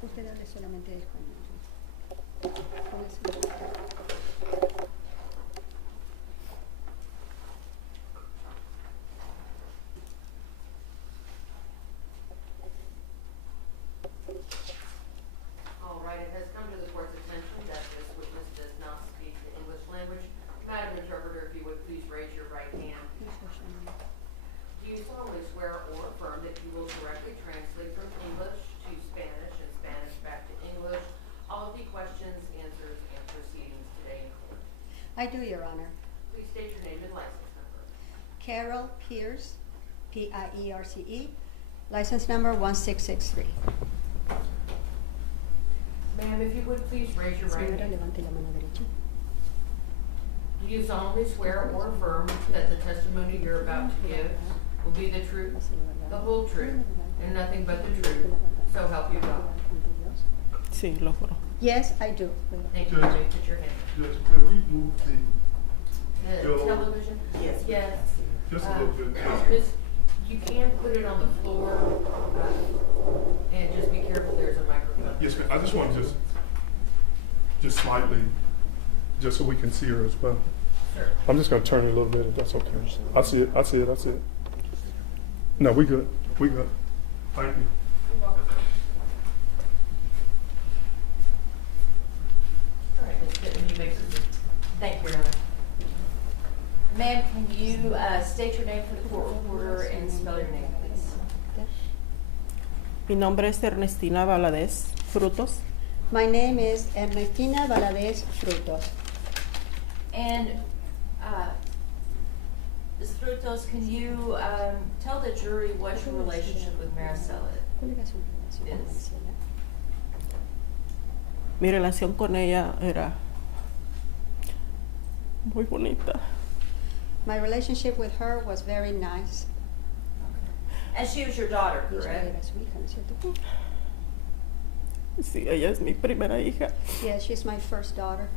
Usted hable solamente de español. Póngase. All right, it has come to the court's attention that this witness does not speak the English language. Madam Interpreter, if you would please raise your right hand. Do you solemnly swear or affirm that you will correctly translate from English to Spanish and Spanish back to English all of the questions, answers, and proceedings today in court? I do, Your Honor. Please state your name and license number. Carol Pierce, P-I-E-R-C-E, license number 1663. Ma'am, if you would please raise your right Señora, hand. levante la mano derecha. Do you solemnly swear or affirm that the testimony you're about to give will be the truth, the whole truth, and nothing but the truth, so help you God? Sí, lo juro. Yes, I do. Thank you. You may put your hand Judge, can we move up. Bill. The television? Yes. just a little bit? Miss, you can put it on the floor, and just be careful, there's a microphone. Yes, ma'am. I just want to just slightly, just so we can see her as well. Sure. I'm just going to turn it a little bit, if that's okay. I see it. No, we good. Thank you. You're welcome. All right, Ms. Pittman, you may proceed. Thank you, Your Honor. Ma'am, can you state your name for the court reporter and spell your name, please? Mi nombre es Ernestina Valadez Frutos. My name is Ernestina Valadez Frutos. And Ms. Frutos, can you tell the jury what your relationship with Marisela ¿Cuál era su relación con is? Marisela? Mi relación con ella era muy bonita. My relationship with her was very nice. And she was your daughter, Y ella correct? era su hija, ¿no es cierto? Sí, ella es mi primera hija. Yes, she's my first daughter.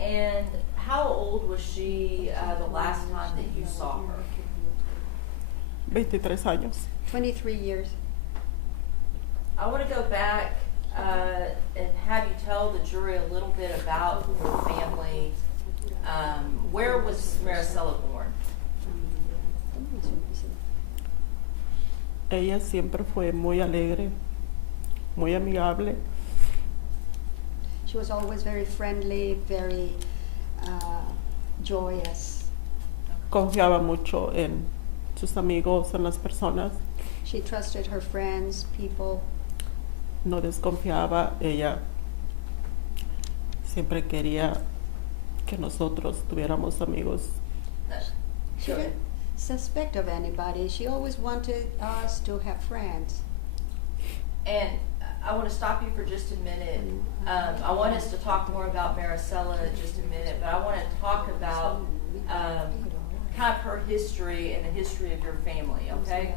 And how old was she the last time that you saw her? 23 años. 23 years. I want to go back and have you tell the jury a little bit about your family. Where was Marisela born? Ella siempre fue muy alegre, muy amigable. She was always very friendly, very joyous. Confiaba mucho en sus amigos, en las personas. She trusted her friends, people. No desconfiaba. Ella siempre quería que nosotros tuviéramos amigos. She Go ahead. didn't suspect of anybody. She always wanted us to have friends. And I want to stop you for just a minute. I want us to talk more about Marisela in just a minute, but I want to talk about kind of her history and the history of your family, okay?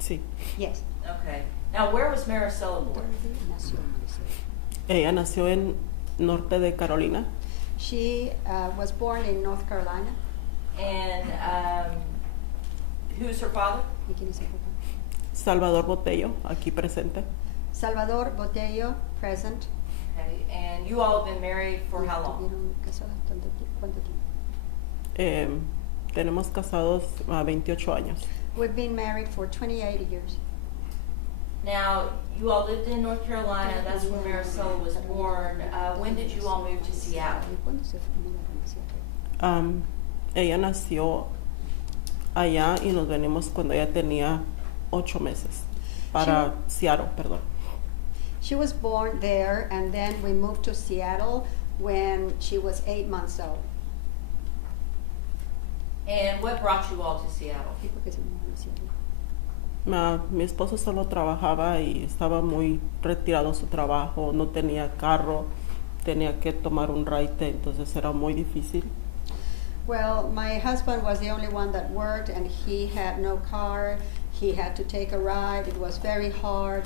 Sí. Yes. Okay. Now, where was Marisela born? Ella nació en norte de Carolina. She was born in North Carolina. And who's her father? Salvador Botello, aquí presente. Salvador Botello, present. Okay. And you all have been married for how long? Tenemos casados a 28 años. We've been married for 28 years. Now, you all lived in North Carolina. That's where Marisela was born. When did you all move to Seattle? Ella nació allá y nos venimos cuando ella tenía 8 meses para Seattle, perdón. She was born there, and then we moved to Seattle when she was 8 months old. And what brought you all to Seattle? Mi esposo solo trabajaba y estaba muy retirado de su trabajo, no tenía carro, tenía que tomar un ride, entonces era muy difícil. Well, my husband was the only one that worked, and he had no car. He had to take a ride. It was very hard.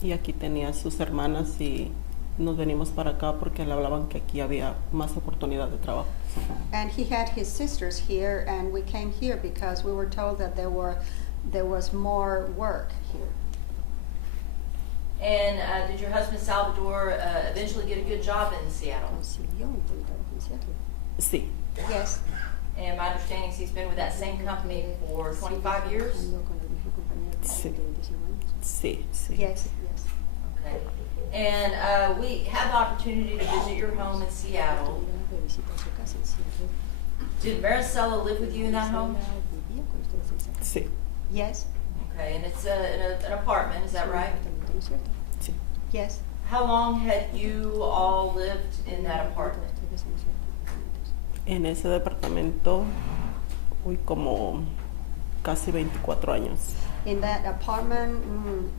Y aquí tenía sus hermanas y nos venimos para acá porque le hablaban que aquí había más oportunidad de trabajo. And he had his sisters here, and we came here because we were told that there was more work here. And did your husband Salvador eventually get a good job in Seattle? Sí, Yes. And my understanding is he's been with that same company for 25 years? sí, sí, sí. Yes. Okay. And we had the opportunity to visit your home in Seattle. Did Marisela live with you in that home? Sí, Yes. Okay, and it's an apartment, is that right? sí. Yes. How long had you all lived in that apartment? En ese departamento, como casi 24 años. In that apartment,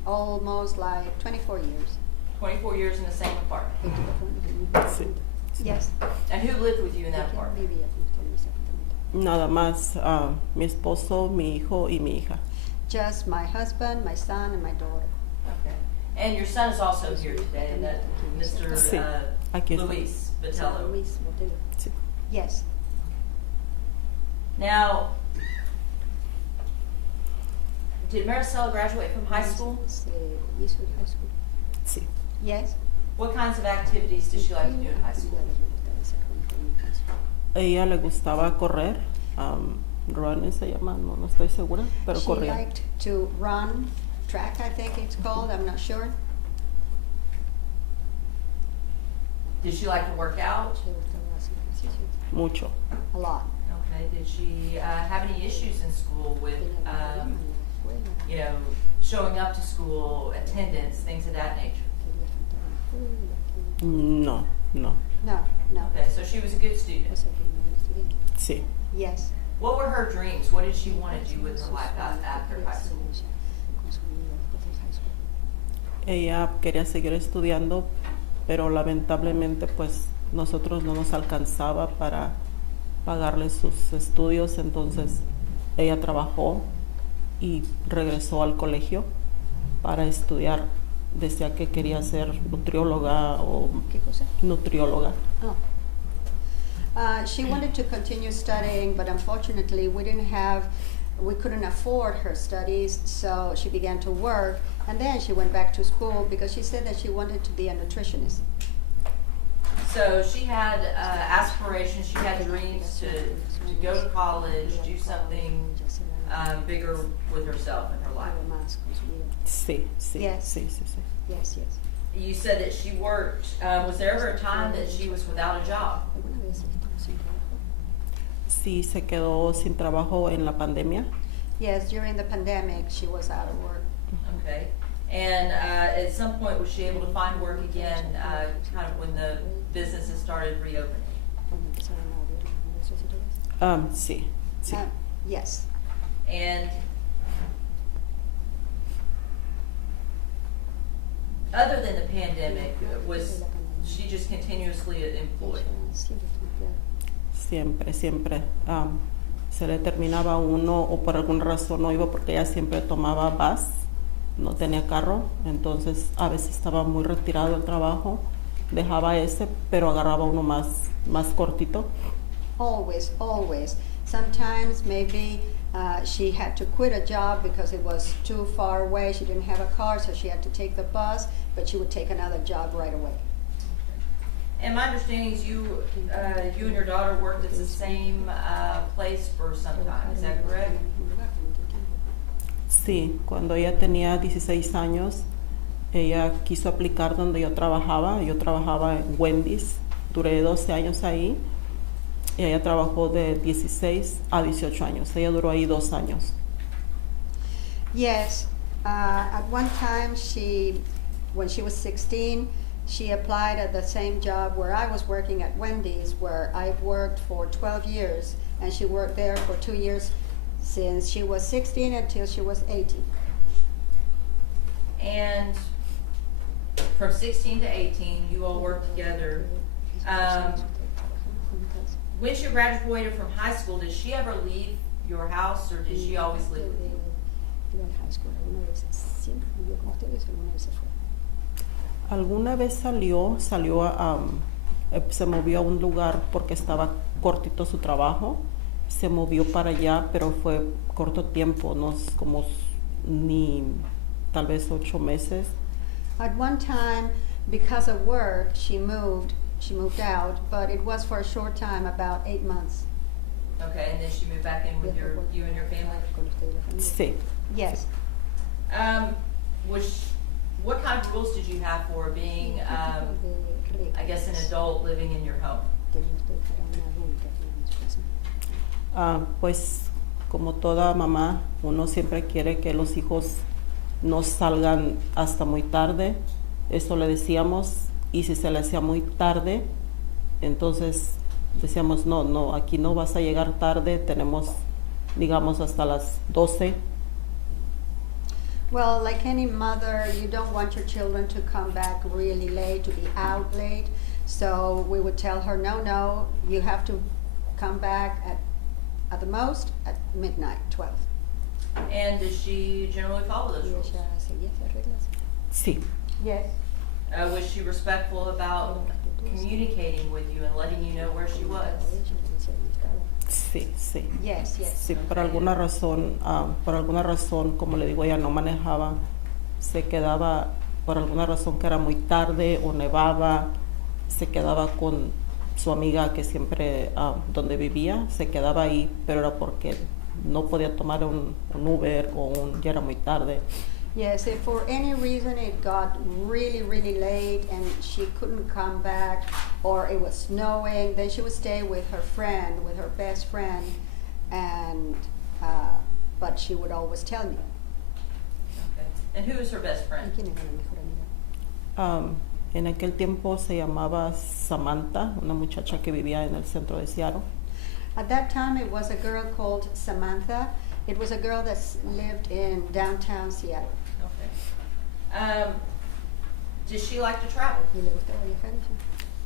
almost like 24 years. 24 years in the same apartment. Sí. Yes. And who lived with you in that apartment? Nada más mi esposo, mi hijo y mi hija. Just my husband, my son, and my daughter. Okay. And your son is also here today, that Mr. Sí, aquí está. Luis Botello. Sí. Yes. Now, did Marisela graduate from high school? Sí. Yes. What kinds of activities did she like to do in high school? Ella le gustaba correr, running se llama, no estoy segura, pero She corría. liked to run, track I think it's called, I'm not sure. Did she like to work out? Mucho. A lot. Okay. Did she have any issues in school with, showing up to school, attendance, things of that nature? No. No. Okay, so she was a good student. Sí. Yes. What were her dreams? What did she want to do with her life after high school? Ella quería seguir estudiando, pero lamentablemente pues nosotros no nos alcanzaba para pagarle sus estudios, entonces ella trabajó y regresó al colegio para estudiar decía que quería ser nutrióloga o ¿Qué cosa? nutrióloga. Oh. She wanted to continue studying, but unfortunately we couldn't afford her studies, so she began to work, and then she went back to school because she said that she wanted to be a nutritionist. So she had aspirations, she had dreams to go to college, do something bigger with herself in her life. Sí, sí, Yes. sí, sí, sí. Yes, yes. You said that she worked, was there ever a time that she was without a job? Sí, se quedó sin trabajo en la pandemia. Yes, during the pandemic, she was out of work. Okay. And at some point, was she able to find work again, kind of when the businesses started reopening? Sí, sí. Yes. And other than the pandemic, was she just continuously employed? Siempre, siempre. Se le terminaba uno o por alguna razón no iba porque ella siempre tomaba bus, no tenía carro, entonces a veces estaba muy retirado del trabajo, dejaba ese, pero agarraba uno más cortito. Always, always. Sometimes maybe she had to quit a job because it was too far away. She didn't have a car, so she had to take the bus, but she would take another job right away. And my understanding is you and your daughter worked at the same place for some time, is that correct? Sí, cuando ella tenía 16 años, ella quiso aplicar donde yo trabajaba en Wendy's, duré 12 años ahí, y ella trabajó de 16 a 18 años, ella duró ahí 2 años. Yes, at one time when she was 16, she applied at the same job where I was working at Wendy's, where I've worked for 12 years, and she worked there for 2 years since she was 16 until she was 18. And from 16 to 18, you all worked together. When she graduated from high school, did she ever leave your house, or did she always live with you? Alguna vez salió se movió a un lugar porque estaba cortito su trabajo, se movió para allá, pero fue corto tiempo, no es como ni tal vez 8 meses. At one time, because of work, she moved out, but it was for a short time, about 8 months. Okay, and then she moved back in with you and your family? Sí. Yes. What kind of rules did you have for being, I guess, an adult living in your home? Pues como toda mamá, uno siempre quiere que los hijos no salgan hasta muy tarde, eso le decíamos, y si se le hacía muy tarde, entonces decíamos, no, aquí no vas a llegar tarde, tenemos, digamos, hasta las 12. Well, like any mother, you don't want your children to come back really late, to be out late. So we would tell her, no, you have to come back at the most at midnight, 12. And does she generally follow those rules? Sí. Yes. Was she respectful about communicating with you and letting you know where she was? Sí, sí. Yes, yes. Sí, por alguna razón, como le digo, ella no manejaba, se quedaba, por alguna razón que era muy tarde o nevaba, se quedaba con su amiga que siempre, donde vivía, se quedaba ahí, pero era porque no podía tomar un Uber ya era muy tarde. Yes, if for any reason it got really, really late and she couldn't come back, or it was snowing, then she would stay with her friend, with her best friend, and but she would always tell me. Okay. And who is her best friend? En aquel tiempo se llamaba Samantha, una muchacha que vivía en el centro de Seattle. At that time, it was a girl called Samantha. It was a girl that lived in downtown Seattle. Okay. Does she like to travel?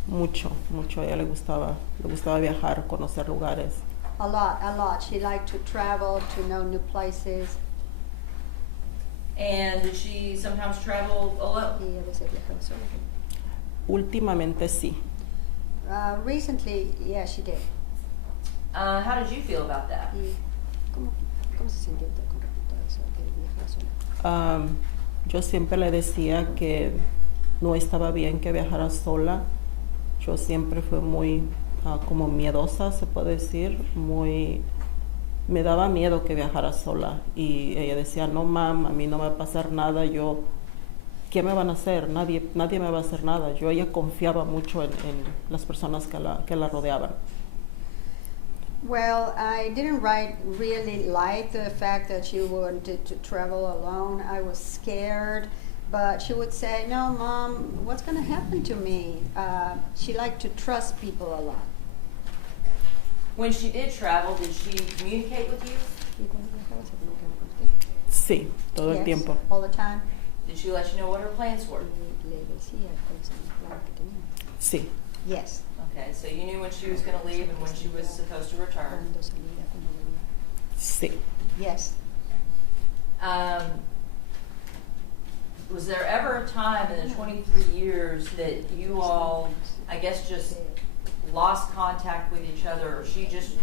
Mucho, a ella le gustaba viajar, conocer lugares. A lot. She liked to travel, to know new places. And did she sometimes travel alone? Y a veces viajaba sola. Últimamente sí. Recently, yeah, she did. How did you feel about that? ¿Y cómo se sintió usted con respecto a eso, que viajaba sola? Yo siempre le decía que no estaba bien que viajara sola. Yo siempre fui muy como miedosa, se puede decir, me daba miedo que viajara sola. Y ella decía, no, mam, a mí no me va a pasar nada, ¿qué me van a hacer? Nadie me va a hacer nada. Ella confiaba mucho en las personas que la rodeaban. Well, I didn't really like the fact that she wanted to travel alone. I was scared, but she would say, no, Mom, what's going to happen to me? She liked to trust people a lot. When she did travel, did she communicate with you? ¿Y cuando viajaba se comunicaba con usted? Sí, todo el Yes, tiempo. all the time. Did she let you know what her plans were? Y le decía cuáles eran los planes que tenía. Sí. Yes. Okay, so you knew when she was going to leave and when she was supposed to return. Cuándo salía, cuándo venía. Sí. Yes. Was there ever a time in the 23 years that you all, I guess, just lost contact with each other, or she just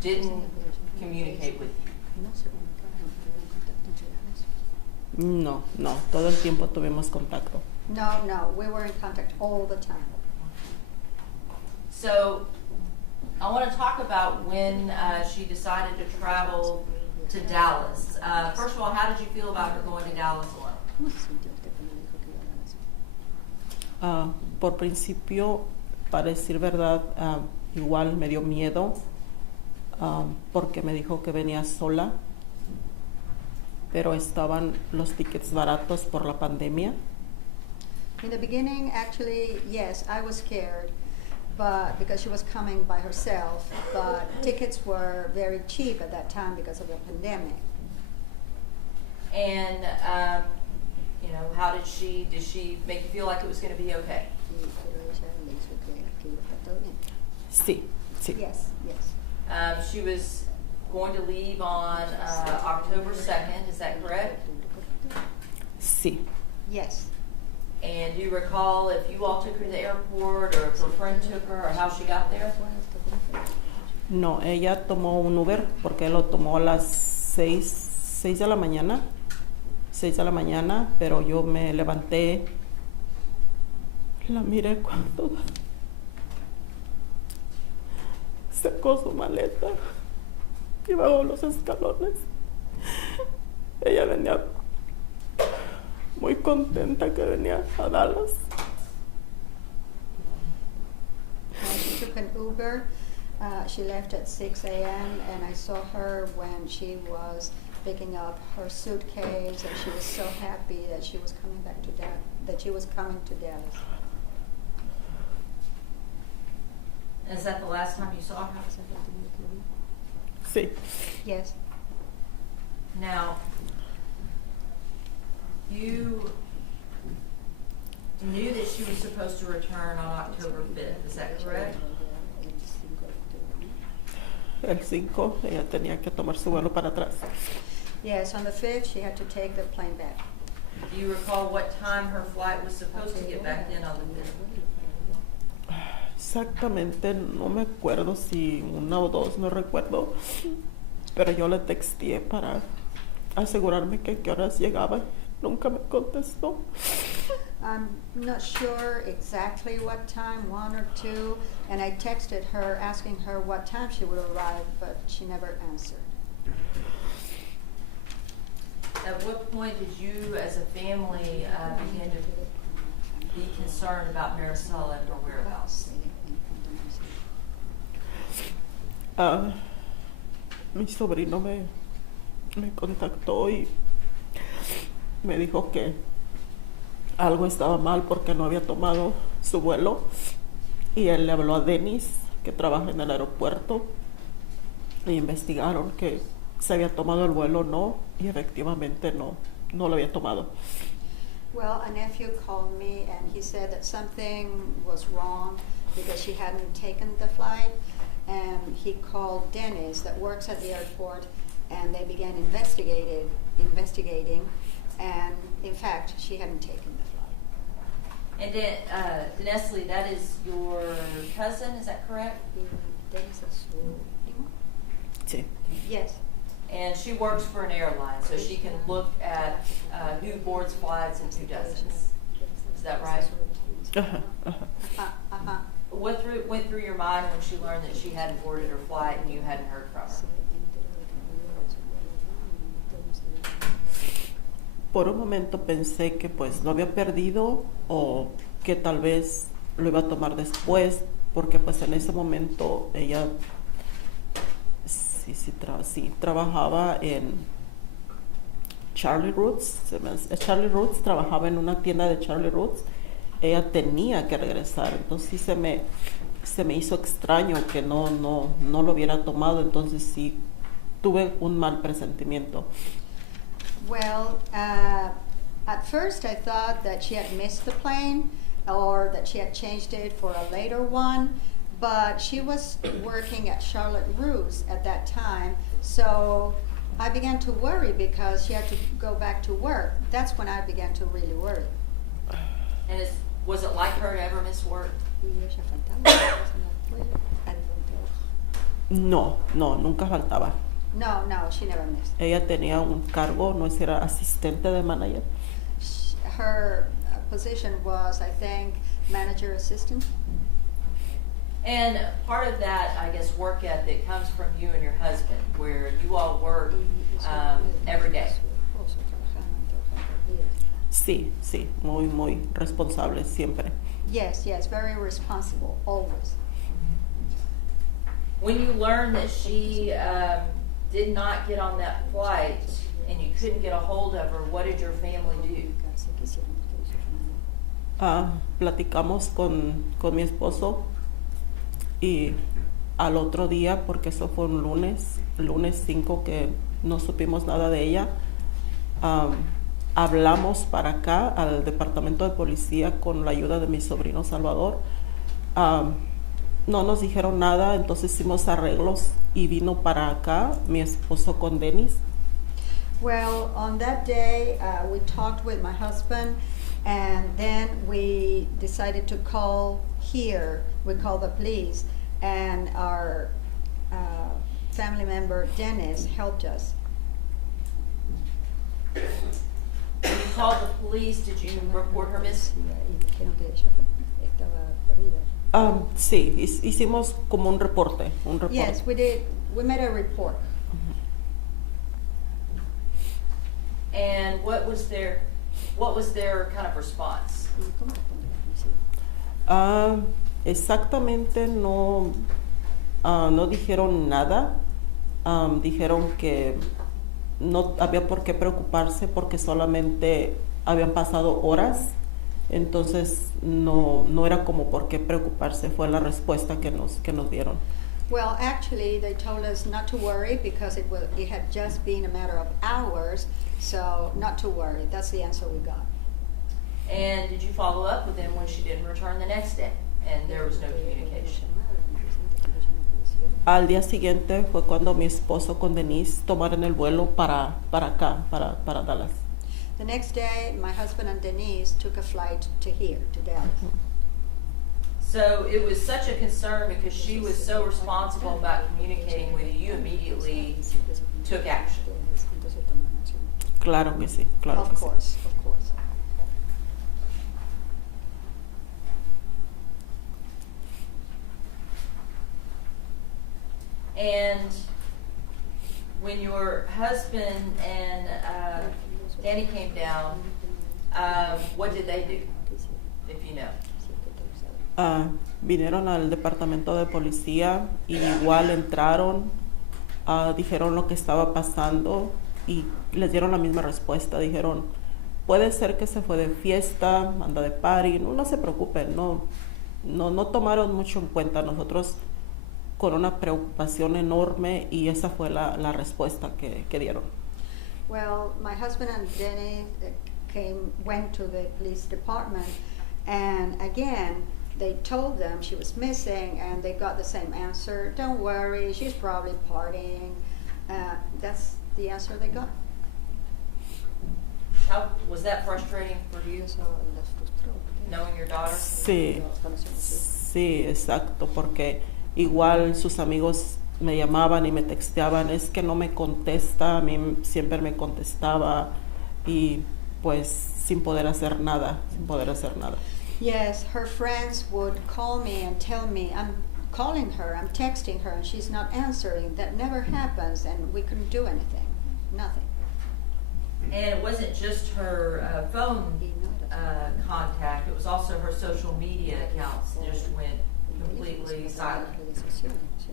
didn't communicate with you? No se comunicaban, no tuvieron contacto entre las dos. No, todo el tiempo tuvimos contacto. No, we were in contact all the time. So I want to talk about when she decided to travel to Dallas. First of all, how did you feel about her going to Dallas alone? ¿Cómo se sintió usted cuando le dijo que iba a Dallas? Por principio, para decir verdad, igual me dio miedo porque me dijo que venía sola, pero estaban los tickets baratos por la pandemia. In the beginning, actually, yes, I was scared, but because she was coming by herself, but tickets were very cheap at that time because of the pandemic. And how did she make you feel like it was going to be okay? Y, pero ella le hizo creer que iba a estar todo bien. Sí. Yes. She was going to leave on October 2nd, is that correct? Sí. Yes. And do you recall if you all took her to the airport, or if her friend took her, or how she got there? No, ella tomó un Uber porque lo tomó a las 6 de la mañana. 6 de la mañana, pero yo me levanté, la miré cuando sacó su maleta y bajó los escalones. Ella venía muy contenta que venía a Dallas. She took an Uber. She left at 6 a.m. and I saw her when she was picking up her suitcase, and she was so happy that she was coming back to that she was coming to Dallas. Is that the last time you saw her? Sí. Yes. Now, you knew that she was supposed to return on October 5th, is that correct? El 5, ella tenía que tomar su vuelo para atrás. Yes, on the 5th, she had to take the plane back. Do you recall what time her flight was supposed to get back in on the 5th? Exactamente, no me acuerdo si 1 o 2, no recuerdo. Pero yo le texteé para asegurarme que qué horas llegaba. Nunca me contestó. I'm not sure exactly what time, 1 or 2, and I texted her asking her what time she would arrive, but she never answered. At what point did you, as a family, begin to be concerned about Marisela and her whereabouts? Mi sobrino me contactó y me dijo que algo estaba mal porque no había tomado su vuelo, y él le habló a Denis, que trabaja en el aeropuerto, y investigaron que se había tomado el vuelo o no, y efectivamente no lo había tomado. Well, a nephew called me and he said that something was wrong because she hadn't taken the flight, and he called Dennis that works at the airport, and they began investigating, And in fact, she hadn't taken the flight. And then, Denesly, that is your cousin, is that correct? Sí. Yes. And she works for an airline, so she can look at who boards flights and who doesn't. Is that right? Ajá, ajá. What went through your mind when she learned that she hadn't boarded her flight and you hadn't heard from her? Por un momento pensé que pues lo había perdido o que tal vez lo iba a tomar después, porque pues en ese momento ella sí trabajaba en Charlie Roots, trabajaba en una tienda de Charlie Roots. Ella tenía que regresar, entonces sí se me hizo extraño que no lo hubiera tomado, entonces sí tuve un mal presentimiento. Well, at first I thought that she had missed the plane or that she had changed it for a later one, but she was working at Charlotte Russe at that time, so I began to worry because she had to go back to work. That's when I began to really worry. And was it like her to ever miss work? No, nunca faltaba. No, she never missed. Ella tenía un cargo, no sé, era asistente de manager. Her position was, I think, manager assistant. And part of that, I guess, work ethic comes from you and your husband, where you all work every day. Sí, muy responsable siempre. Yes, very responsible, always. When you learned that she did not get on that flight and you couldn't get a hold of her, what did your family do? Platicamos con mi esposo y al otro día, porque eso fue un lunes 5 que no supimos nada de ella, hablamos para acá al departamento de policía con la ayuda de mi sobrino Salvador. No nos dijeron nada, entonces hicimos arreglos y vino para acá mi esposo con Denis. Well, on that day, we talked with my husband, and then we decided to call here. We called the police, and our family member, Dennis, helped us. When you called the police, did you report her missing? Sí, hicimos como un reporte. Yes, we did. We made a report. And what was their kind of response? Exactamente no dijeron nada. Dijeron que no había por qué preocuparse porque solamente habían pasado horas, entonces no era como por qué preocuparse, fue la respuesta que nos dieron. Well, actually, they told us not to worry because it had just been a matter of hours, so not to worry. That's the answer we got. And did you follow up with them when she didn't return the next day and there was no communication? Al día siguiente fue cuando mi esposo con Denise tomaron el vuelo para acá, para Dallas. The next day, my husband and Denise took a flight to here, to Dallas. So it was such a concern because she was so responsible about communicating with you, you immediately took action. Claro que sí, claro que sí. Of course. And when your husband and Danny came down, what did they do, if you know? Vinieron al departamento de policía y igual entraron, dijeron lo que estaba pasando y les dieron la misma respuesta. Dijeron, puede ser que se fue de fiesta, anda de party, no se preocupen, no tomaron mucho en cuenta. Nosotros con una preocupación enorme y esa fue la respuesta que dieron. Well, my husband and Danny went to the police department, and again, they told them she was missing, and they got the same answer. Don't worry, she's probably partying. That's the answer they got. How, was that frustrating for you, knowing your daughter? Sí, sí, exacto, porque igual sus amigos me llamaban y me texteaban, es que no me contesta, a mí siempre me contestaba y pues sin poder hacer nada, sin poder hacer nada. Yes, her friends would call me and tell me, I'm calling her, I'm texting her, and she's not answering. That never happens, and we couldn't do anything, nothing. And it wasn't just her phone contact, it was also her social media accounts just went completely silent.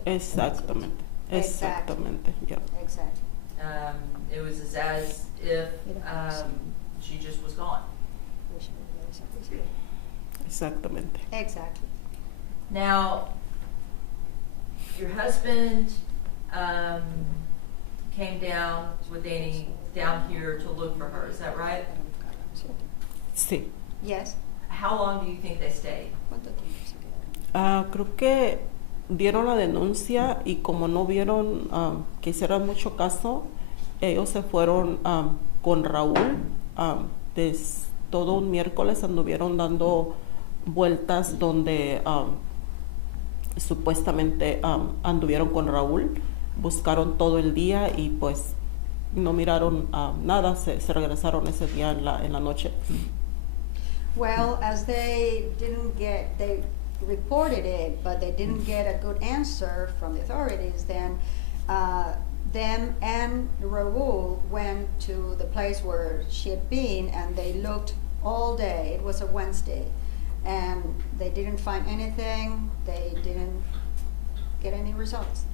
Exactamente, exactamente, yeah. Exactly. It was as if she just was gone. Exactamente. Exactly. Now, your husband came down with Danny down here to look for her, is that right? Sí. Yes. How long do you think they stayed? Creo que dieron la denuncia y como no vieron que hicieran mucho caso, ellos se fueron con Raúl. Todo un miércoles anduvieron dando vueltas donde supuestamente anduvieron con Raúl, buscaron todo el día y pues no miraron nada, se regresaron ese día en la noche. Well, as they reported it, but they didn't get a good answer from the authorities, then them and Raul went to the place where she had been and they looked all day. It was a Wednesday. And they didn't find anything, they didn't get any results.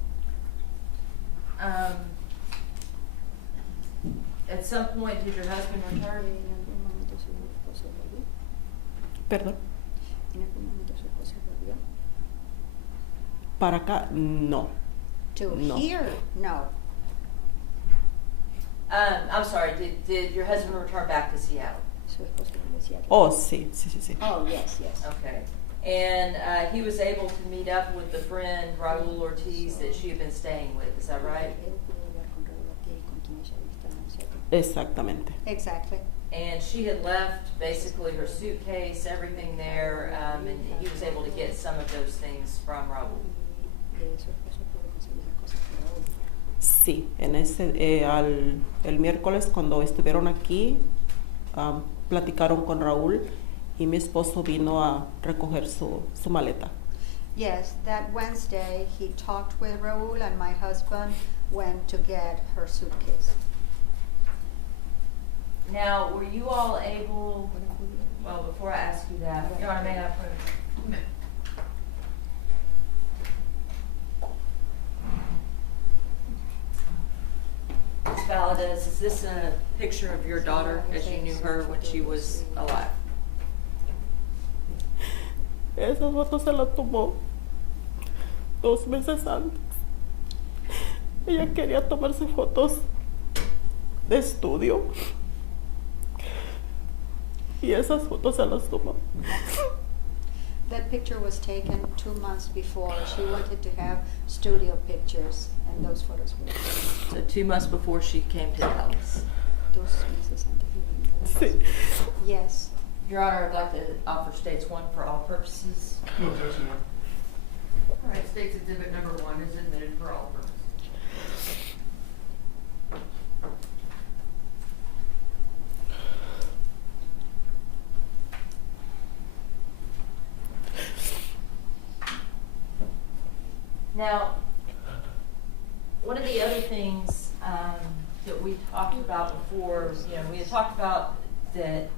At some point, did your husband return? Perdón. Para acá, no. To No. here, no. I'm sorry, did your husband return back to Seattle? Oh, sí, sí, sí, sí. Oh, yes, yes. Okay. And he was able to meet up with the friend Raul Ortiz that she had been staying with, is that right? Exactamente. Exactly. And she had left basically her suitcase, everything there, and he was able to get some of those things from Raul. Sí, en el miércoles cuando estuvieron aquí, platicaron con Raúl y mi esposo vino a recoger su maleta. Yes, that Wednesday he talked with Raul and my husband went to get her suitcase. Now, were you all able, well, before I ask you that, Your Honor, may I approve? Ms. Valadez, is this a picture of your daughter as you knew her when she was alive? Esa foto se la tomó 2 meses antes. Ella quería tomarse fotos de estudio y esas fotos se las tomó. That picture was taken 2 months before. She wanted to have studio pictures, and those photos were taken. So 2 months before she came to Dallas. 2 meses antes de venir. Sí. Yes. Your Honor, I'd like to offer states 1 for all purposes. No objection, Your Honor. All right, State's Exhibit number 1 is admitted for all purposes. Now, one of the other things that we talked about before, we had talked about that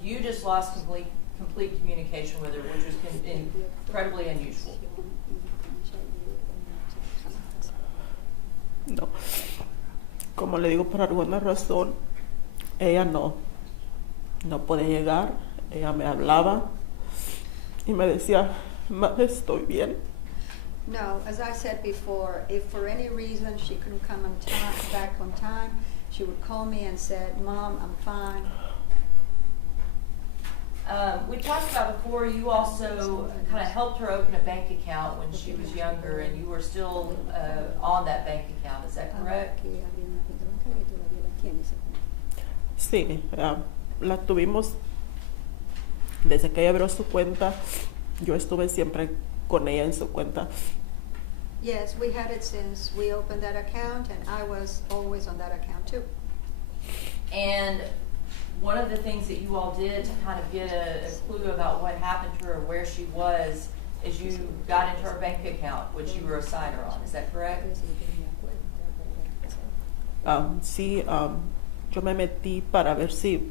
you just lost complete communication with her, which was incredibly unusual. No. Como le digo, por alguna razón, ella no podía llegar. Ella me hablaba y me decía, "Ma, estoy bien." No, as I said before, if for any reason she couldn't come back on time, she would call me and said, "Mom, I'm fine." We talked about before, you also kind of helped her open a bank account when she was younger, and you were still on that bank account, is that correct? Sí, la tuvimos desde que ella abrió su cuenta. Yo estuve siempre con ella en su cuenta. Yes, we had it since we opened that account, and I was always on that account too. And one of the things that you all did to kind of get a clue about what happened to her, where she was, is you got into her bank account, which you were a signer on. Is that correct? Sí, yo me metí para ver si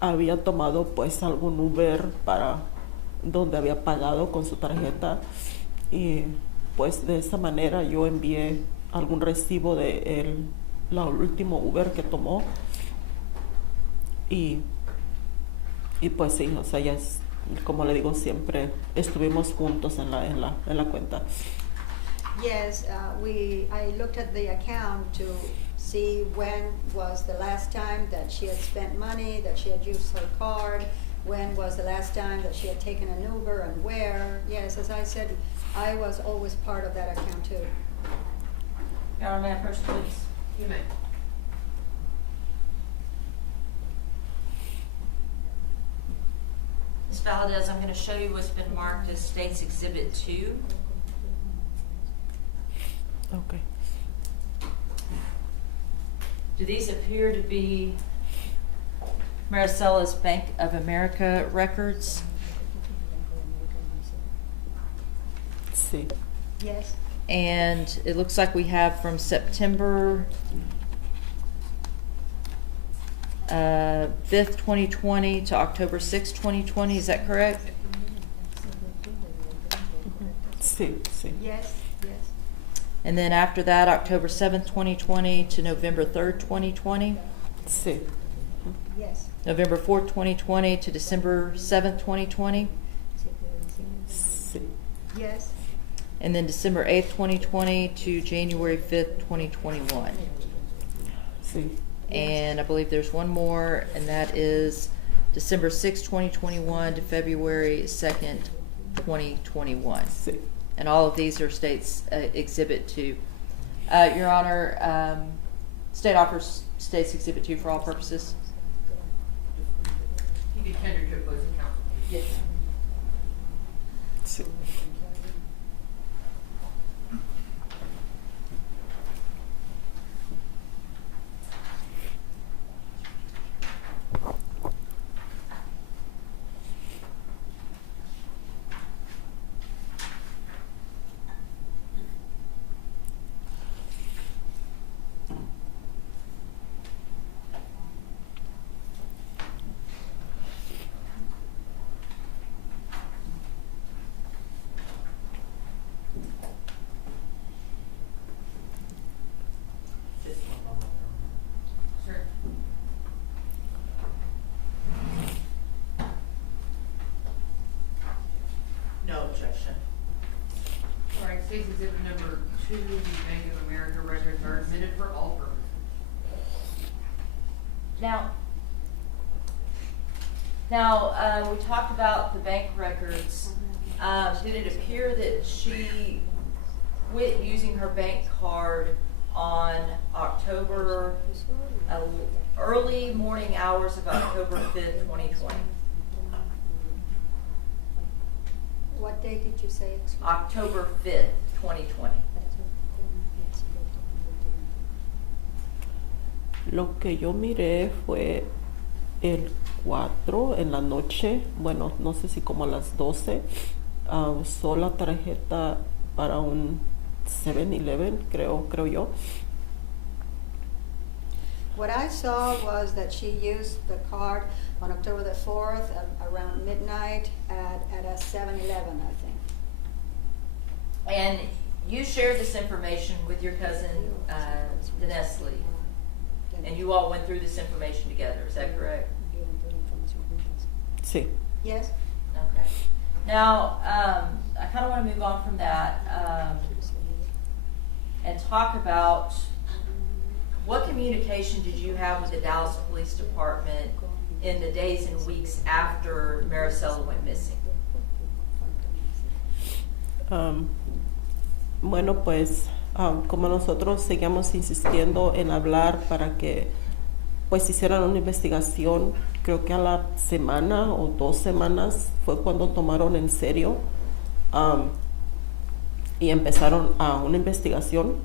había tomado pues algún Uber para donde había pagado con su tarjeta, y pues de esa manera yo envié algún recibo de el último Uber que tomó, y pues sí, o sea, ya es, como le digo, siempre estuvimos juntos en la cuenta. Yes, I looked at the account to see when was the last time that she had spent money, that she had used her card, when was the last time that she had taken an Uber, and where. Yes, as I said, I was always part of that account too. Your Honor, may I approach, please? You may. Ms. Valadez, I'm going to show you what's been marked as State's Exhibit 2. Okay. Do these appear to be Marisela's Bank of America records? Sí. Yes. And it looks like we have from September 5th, 2020 to October 6th, 2020. Is that correct? Sí, sí. Yes, yes. And then after that, October 7th, 2020 to November 3rd, 2020. Sí. Yes. November 4th, 2020 to December 7th, 2020. Sí. Yes. And then December 8th, 2020 to January 5th, 2021. Sí. And I believe there's one more, and that is December 6th, 2021 to February 2nd, 2021. Sí. And all of these are State's Exhibit 2. Your Honor, State offers State's Exhibit 2 for all purposes. You can tender to opposing counsel. Yes. Sí. Sure. No objection. All right, State's Exhibit number 2, the Bank of America records are admitted for all purposes. Now, we talked about the bank records. Did it appear that she quit using her bank card on early morning hours of October 5th, 2020? What date did you say? Excuse me? October 5th, 2020. Lo que yo miré fue el 4 en la noche, bueno, no sé si como a las 12, usó la tarjeta para un 7-Eleven, creo yo. What I saw was that she used the card on October the 4th around midnight at a 7-Eleven, I think. And you shared this information with your cousin, Denesly, and you all went through this information together. Is that correct? Sí. Yes? Okay. Now, I kind of want to move on from that and talk about what communication did you have with the Dallas Police Department in the days and weeks after Marisela went missing? Bueno, pues como nosotros seguíamos insistiendo en hablar para que pues hicieran una investigación. Creo que a la semana o 2 semanas fue cuando tomaron en serio y empezaron a una investigación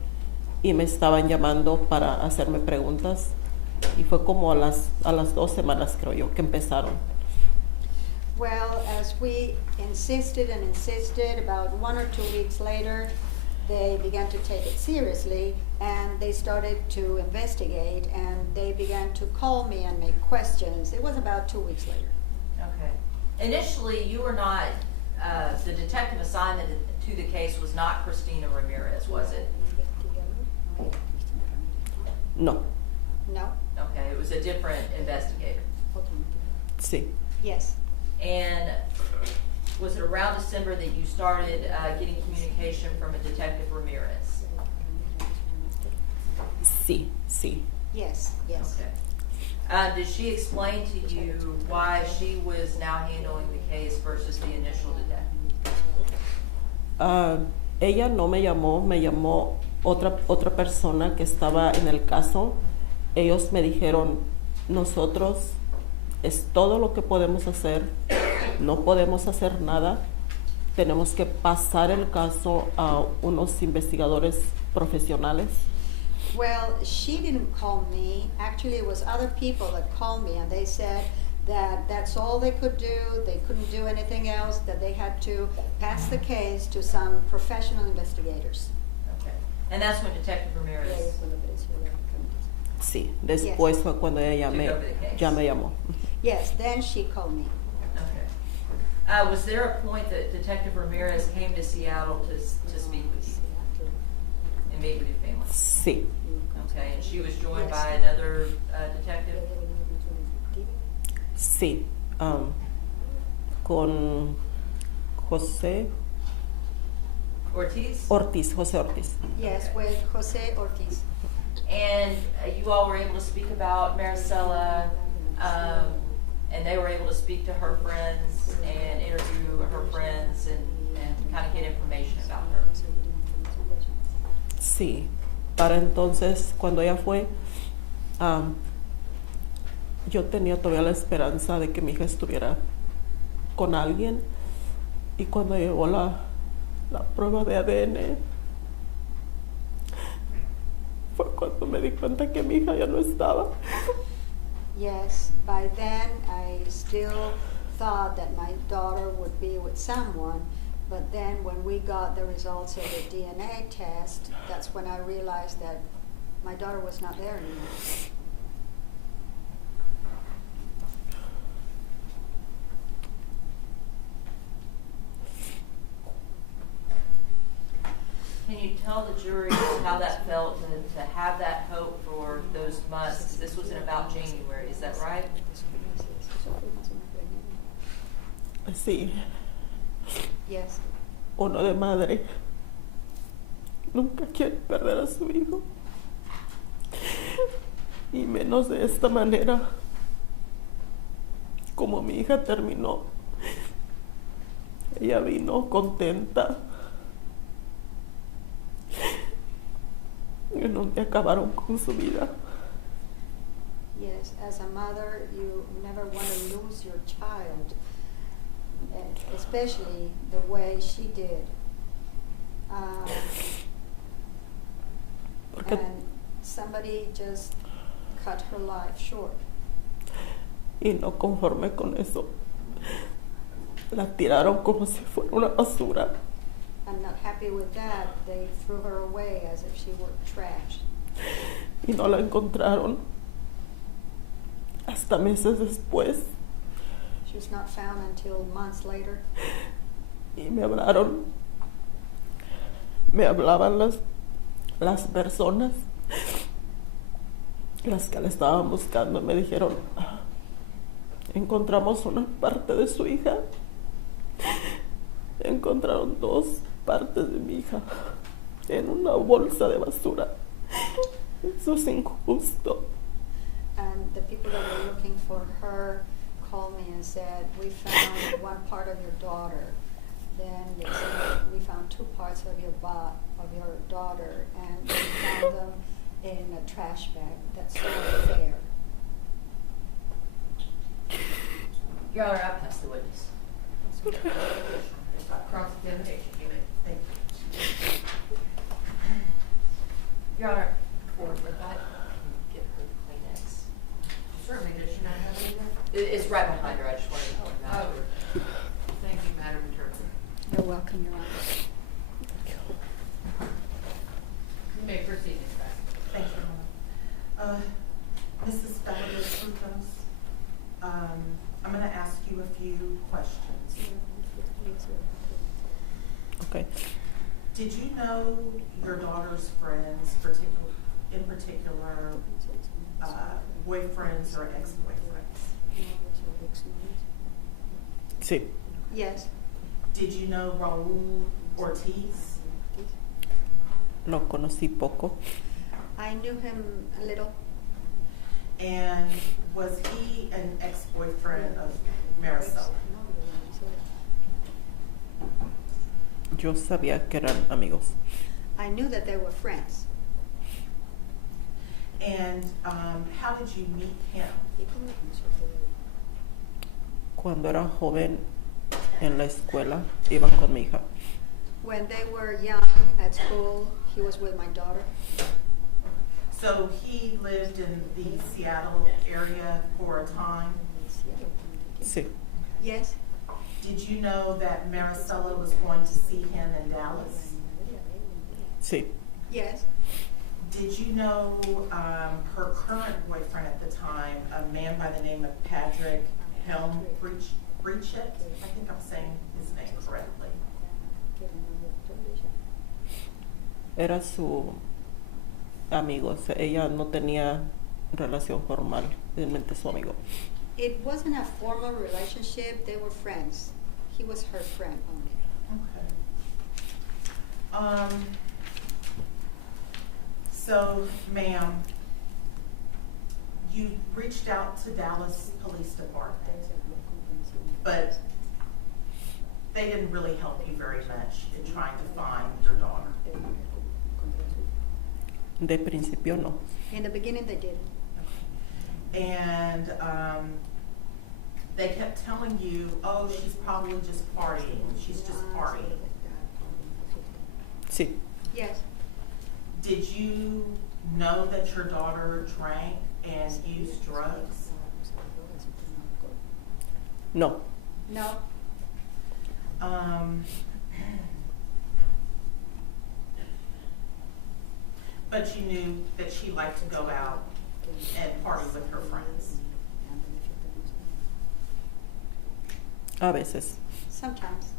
y me estaban llamando para hacerme preguntas y fue como a las 2 semanas, creo yo, que empezaron. Well, as we insisted and insisted, about 1 or 2 weeks later, they began to take it seriously and they started to investigate and they began to call me and make questions. It was about 2 weeks later. Okay. Initially, you were not, the detective assignment to the case was not Christina Ramirez, was it? No, No? Okay, it was a different investigator. sí. Yes. And was it around December that you started getting communication from a Detective Ramirez? Sí, sí. Yes, yes. Okay. Did she explain to you why she was now handling the case versus the initial detective? Ella no me llamó otra persona que estaba en el caso. Ellos me dijeron, nosotros es todo lo que podemos hacer, no podemos hacer nada, tenemos que pasar el caso a unos investigadores profesionales. Well, she didn't call me. Actually, it was other people that called me and they said that that's all they could do. They couldn't do anything else, that they had to pass the case to some professional investigators. Okay. And that's when Detective Ramirez. Sí, después fue cuando ella ya me llamó. Yes, then she called me. Okay. Was there a point that Detective Ramirez came to Seattle to speak with you and meet with your family? Sí, Okay, and she was joined Yes. by another detective? sí. Con José Ortiz? José Ortiz. Yes, with Jose Ortiz. And you all were able to speak about Marisela, and they were able to speak to her friends and interview her friends and kind of get information about her. Sí, para entonces, cuando ella fue, yo tenía todavía la esperanza de que mi hija estuviera con alguien y cuando llegó la prueba de ADN, fue cuando me di cuenta que mi hija ya no estaba. Yes, by then I still thought that my daughter would be with someone, but then when we got the results of the DNA test, that's when I realized that my daughter was not there anymore. Can you tell the jury how that felt to have that hope for those months? 'Cause this was in about January, is that right? Sí, Yes. uno de madre nunca quiere perder a su hijo y menos de esta manera como mi hija terminó. Ella vino contenta en donde acabaron con su vida. Yes, as a mother, you never want to lose your child, especially the way she did. Porque And somebody just cut her life short. y no conforme con eso, la tiraron como si fuera una basura. And not happy with that, they threw her away as if she were trash. Y no la encontraron hasta meses después. She was not found until months later. Y me hablaban las personas, las que la estaban buscando, me dijeron, encontramos una parte de su hija, encontraron 2 partes de mi hija en una bolsa de basura. Eso es injusto. And the people that were looking for her called me and said, we found one part of your daughter. Then they said, we found 2 parts of your daughter, and we found them in a trash bag. That's not fair. Your Honor, I pass the witness. Cross-examination, you may. Thank you. Your Honor, for that, get her Kleenex. Certainly, does she not have any there? It's right behind her, I just wanted to point it out to her. Thank you, Madam Attorney. You're welcome, Your Honor. You may proceed, Ms. Beck. Thank you, Your Honor. Mrs. Valadez, I'm going to ask you a few questions. Okay. Did you know your daughter's friends, in particular, boyfriends or ex-boyfriends? Sí, Yes, Did you know Raul Ortiz? lo conocí poco. I knew him a little. And was he an ex-boyfriend of Marisela? Yo sabía que eran amigos. I knew that they were friends. And how did you meet him? Cuando era joven en la escuela, iban con mi hija. When they were young at school, he was with my daughter. So he lived in the Seattle area for a time. Sí, Yes, Did you know that Marisela was going to see him in Dallas? sí, yes, Did you know her current boyfriend at the time, a man by the name of Patrick Helmbreachet? I think I'm saying his name correctly. era su amigo. O sea, ella no tenía relación formal, realmente su amigo. it wasn't a formal relationship, they were friends. He was her friend only. Okay. So, ma'am, you reached out to Dallas Police Department, but they didn't really help you very much in trying to find your daughter. De principio no. In the beginning they did. And they kept telling you, oh, she's probably just partying, she's just partying. Sí, Yes, Did you know that your daughter drank and used drugs? no, no, But you knew that she liked to go out and party with her friends. a veces. sometimes.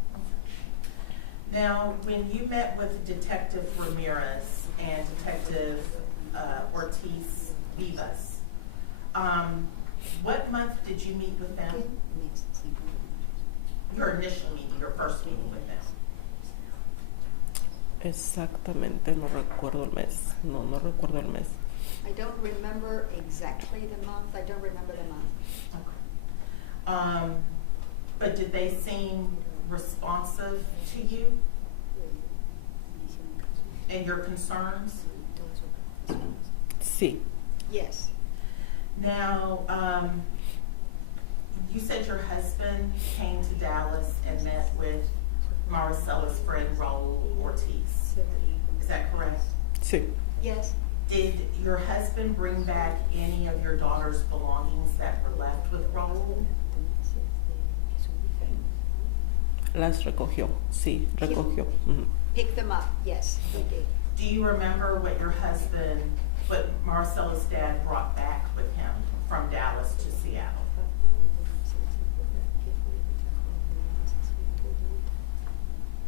Now, when you met with Detective Ramirez and Detective Ortiz Vivas, what month did you meet with them? Your initial meeting, your first meeting with them? Exactamente, no recuerdo el mes. No, no recuerdo el mes. I don't remember exactly the month, I don't remember the month. Okay. But did they seem responsive to you and your concerns? Sí, Yes, Now, you said your husband came to Dallas and met with Marisela's friend Raul Ortiz. Is that correct? sí, yes, Did your husband bring back any of your daughter's belongings that were left with Raul? las recogió. Sí, recogió. Ujú. pick them up, yes, he did. Do you remember what what Marisela's dad brought back with him from Dallas to Seattle?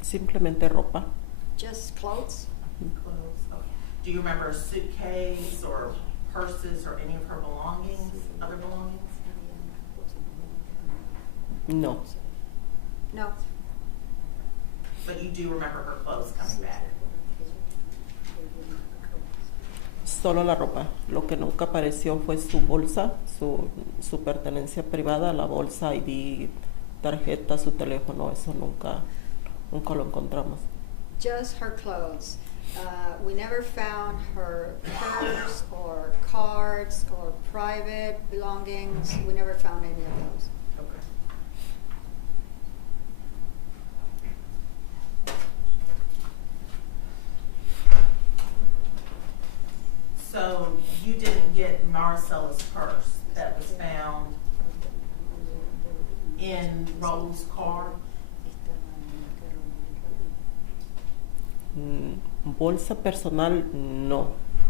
Simplemente ropa. Just clothes? Clothes. Okay. Do you remember a suitcase or purses or any of her belongings, other belongings? No, No, But you do remember her clothes coming back? solo la ropa. Lo que nunca apareció fue su bolsa, su pertenencia privada, la bolsa, ID, tarjeta, su teléfono. Eso nunca lo encontramos. just her clothes. We never found her purse or cards or private belongings. We never found any of those. Okay. Maricella's purse that was found in Raul's car? Bolsa personal,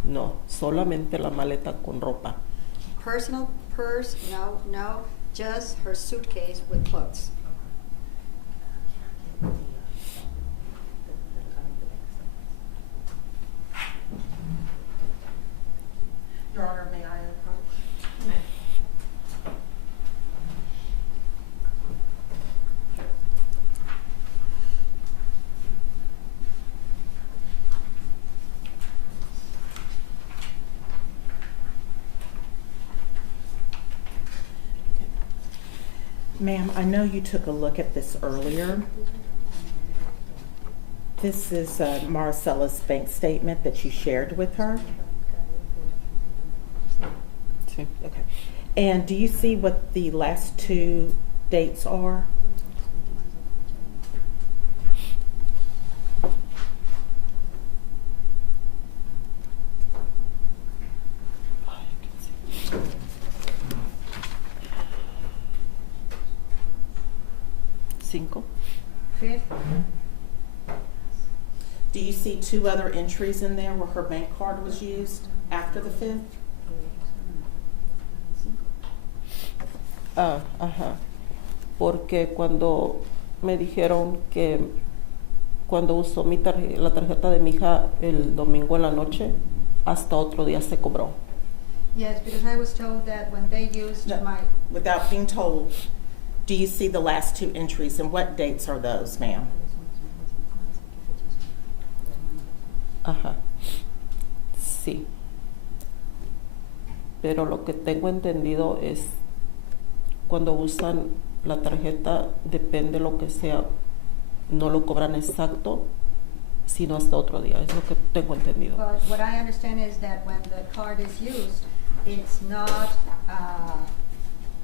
no, solamente la maleta con ropa. Personal purse, no, just her suitcase with clothes. Your Honor, may I approach? Ma'am, I know you took a look at this earlier. This is Maricela's bank statement that you shared with her. Sí. Okay. And do you see what the last two dates are? Cinco. Fifth, Do you see two other entries in there where her bank card was used after the 5th? Ajá. Porque cuando me dijeron que cuando usó la tarjeta de mi hija el domingo en la noche, hasta otro día se cobró. yes, because I was told that when they used No. my, Without being told, do you see the last two entries and what dates are those, ma'am? Ajá. Sí. Pero lo que tengo entendido es cuando usan la tarjeta, depende lo que sea, no lo cobran exacto, sino hasta otro día. Es lo que tengo entendido. but what I understand is that when the card is used, it's not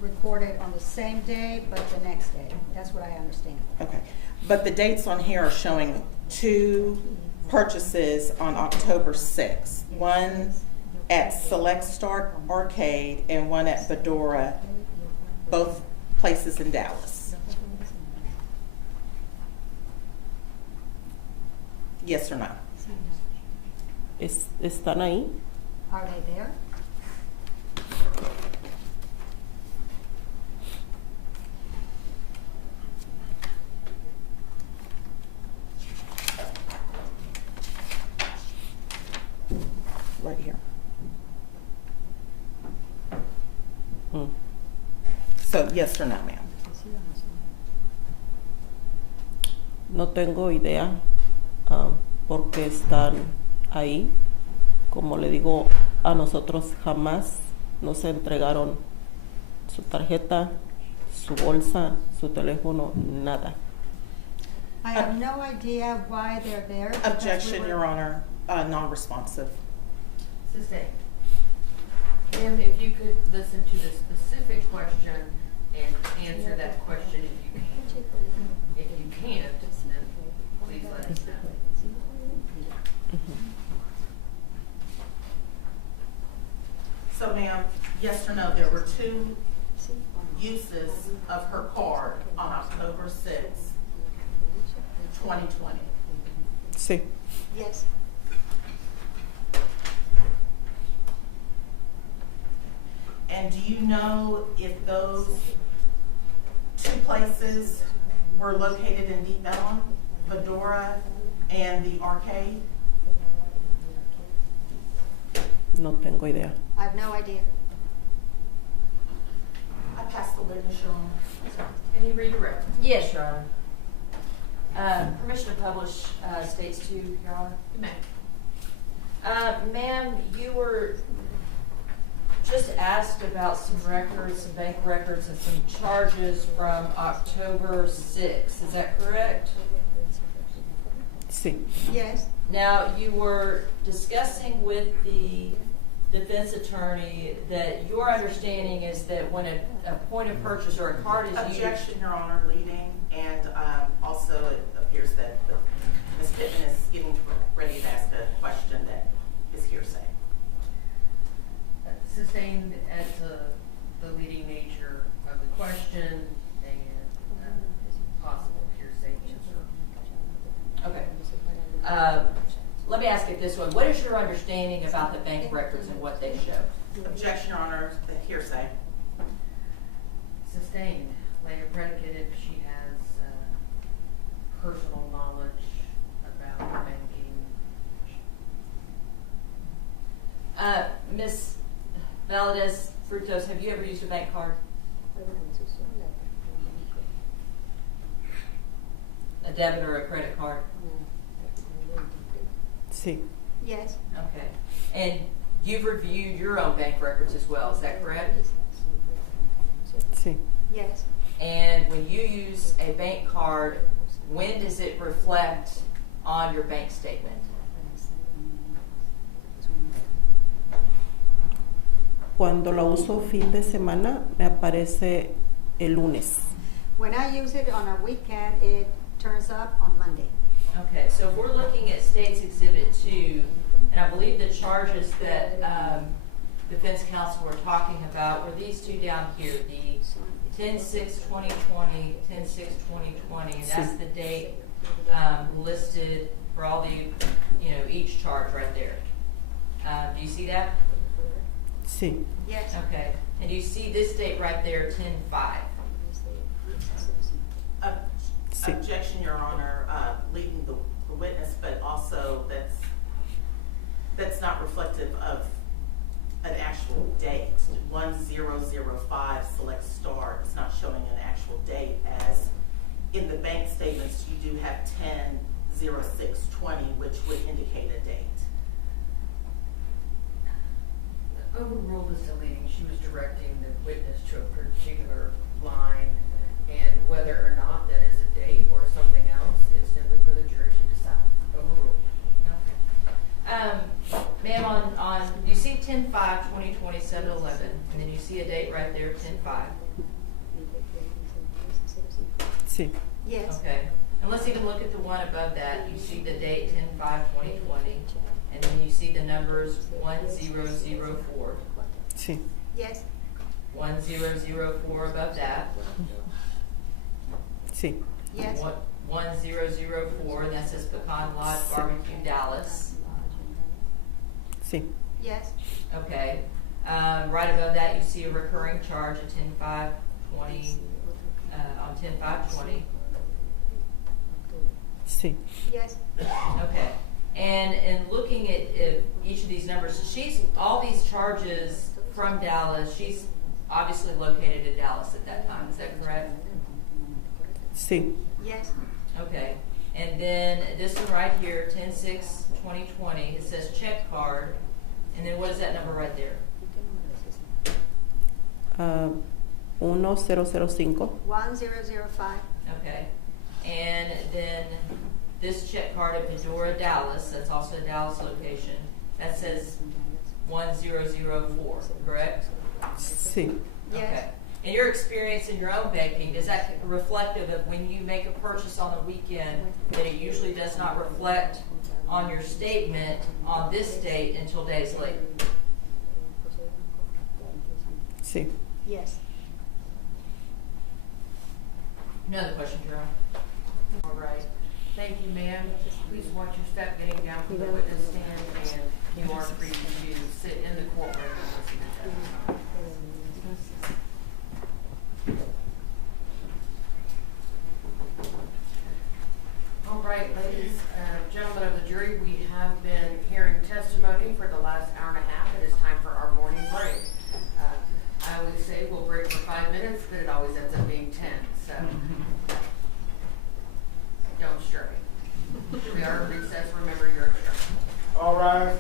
recorded on the same day, but the next day. That's what I understand. Okay. But the dates on here are showing two purchases on October 6th. One at Select Start Arcade and one at Ventura, both places in Dallas. Yes or no? ¿Están ahí? Are they there? Right here. Mm. So yes or no, ma'am? No tengo idea por qué están ahí. Como le digo, a nosotros jamás nos entregaron su tarjeta, su bolsa, su teléfono, nada. I have no idea why they're there. because we Objection, were- Your Honor, non-responsive. Sustained. Ma'am, if you could listen to the specific question and answer that question if you can. If you can't, then please let us know. So ma'am, yes or no, there were two uses of her card on October 6th, 2020. Sí. Yes. And do you know if those two places were located in Deep Ellum, Ventura, and the arcade? No tengo idea. I have no idea. I pass the witness, Your Honor. Any redirect? Yes, Your Honor. Permission to publish states to, Your Honor. You may. Ma'am, you were just asked about some records, some bank records, and some charges from October 6th. Is that correct? Sí. Yes. Now, you were discussing with the defense attorney that your understanding is that when a point of purchase or a card is used. Objection, Your Honor, leading, and also it appears that Ms. Pittman is getting ready to ask a question that is hearsay. sustained as the leading nature of the question and possible hearsay answer. Okay. Let me ask it this way. What is your understanding about the bank records and what they show? Objection, Your Honor, the hearsay. Sustained, later predicate if she has personal knowledge about banking. Ms. Valadez Frutos, have you ever used a bank card? A debit or a credit card? Sí, Yes. Okay. And you've reviewed your own bank records as well, is that correct? sí. Yes. And when you use a bank card, when does it reflect on your bank statement? Cuando la uso fin de semana, me aparece el lunes. When I use it on a weekend, it turns up on Monday. Okay, so if we're looking at State's Exhibit 2, and I believe the charges that defense counsel were talking about were these two down here, the 10/6/2020, 10/6/2020, and that's the date listed for all the, each charge right there. Do you see that? Sí, Yes. Okay. And do you see this date right there, 10/5? sí. Objection, Your Honor, leading the witness, but also that's not reflective of an actual date. 1005 select star is not showing an actual date, as in the bank statements you do have 10/06/20, which would indicate a date. Overruled as deleting, she was directing the witness to a particular line, and whether or not that is a date or something else is simply for the jury to decide. Overruled. Okay. Ma'am, on you see 10/5/2020, 7/11, and then you see a date right there, 10/5. Sí, Yes. Okay. And let's even look at the one above that. You see the date 10/5/2020, and then you see the numbers 1004, sí, Yes. 1004 above that, sí, Yes. 1004, and that says Pecan Lot Barbecue, Dallas. sí, Yes. Okay. Right above that, you see a recurring charge of 10/5/20 on 10/5/20. sí, Yes. Okay. And in looking at each of these numbers, all these charges from Dallas, she's obviously located in Dallas at that time. Is that correct? sí, Yes. Okay. And then this one right here, 10/6/2020, it says check card. And then what is that number right there? 1005. 1005. Okay. And then this check card at Ventura, Dallas, that's also a Dallas location, that says 1004, correct? Sí, Yes. Okay. In your experience in your own banking, is that reflective of when you make a purchase on the weekend, that it usually does not reflect on your statement on this date until days later? sí. Yes. Another question, Jerome. All right. Thank you, ma'am. Please watch your step getting down from the witness stand, and you are free to sit in the courtroom and listen to testimony. All right, ladies, gentlemen of the jury, we have been hearing testimony for the last hour and a half. It is time for our morning break. I always say we'll break for 5 minutes, but it always ends up being 10, so don't stray. We are in recess, remember your instructions. All right.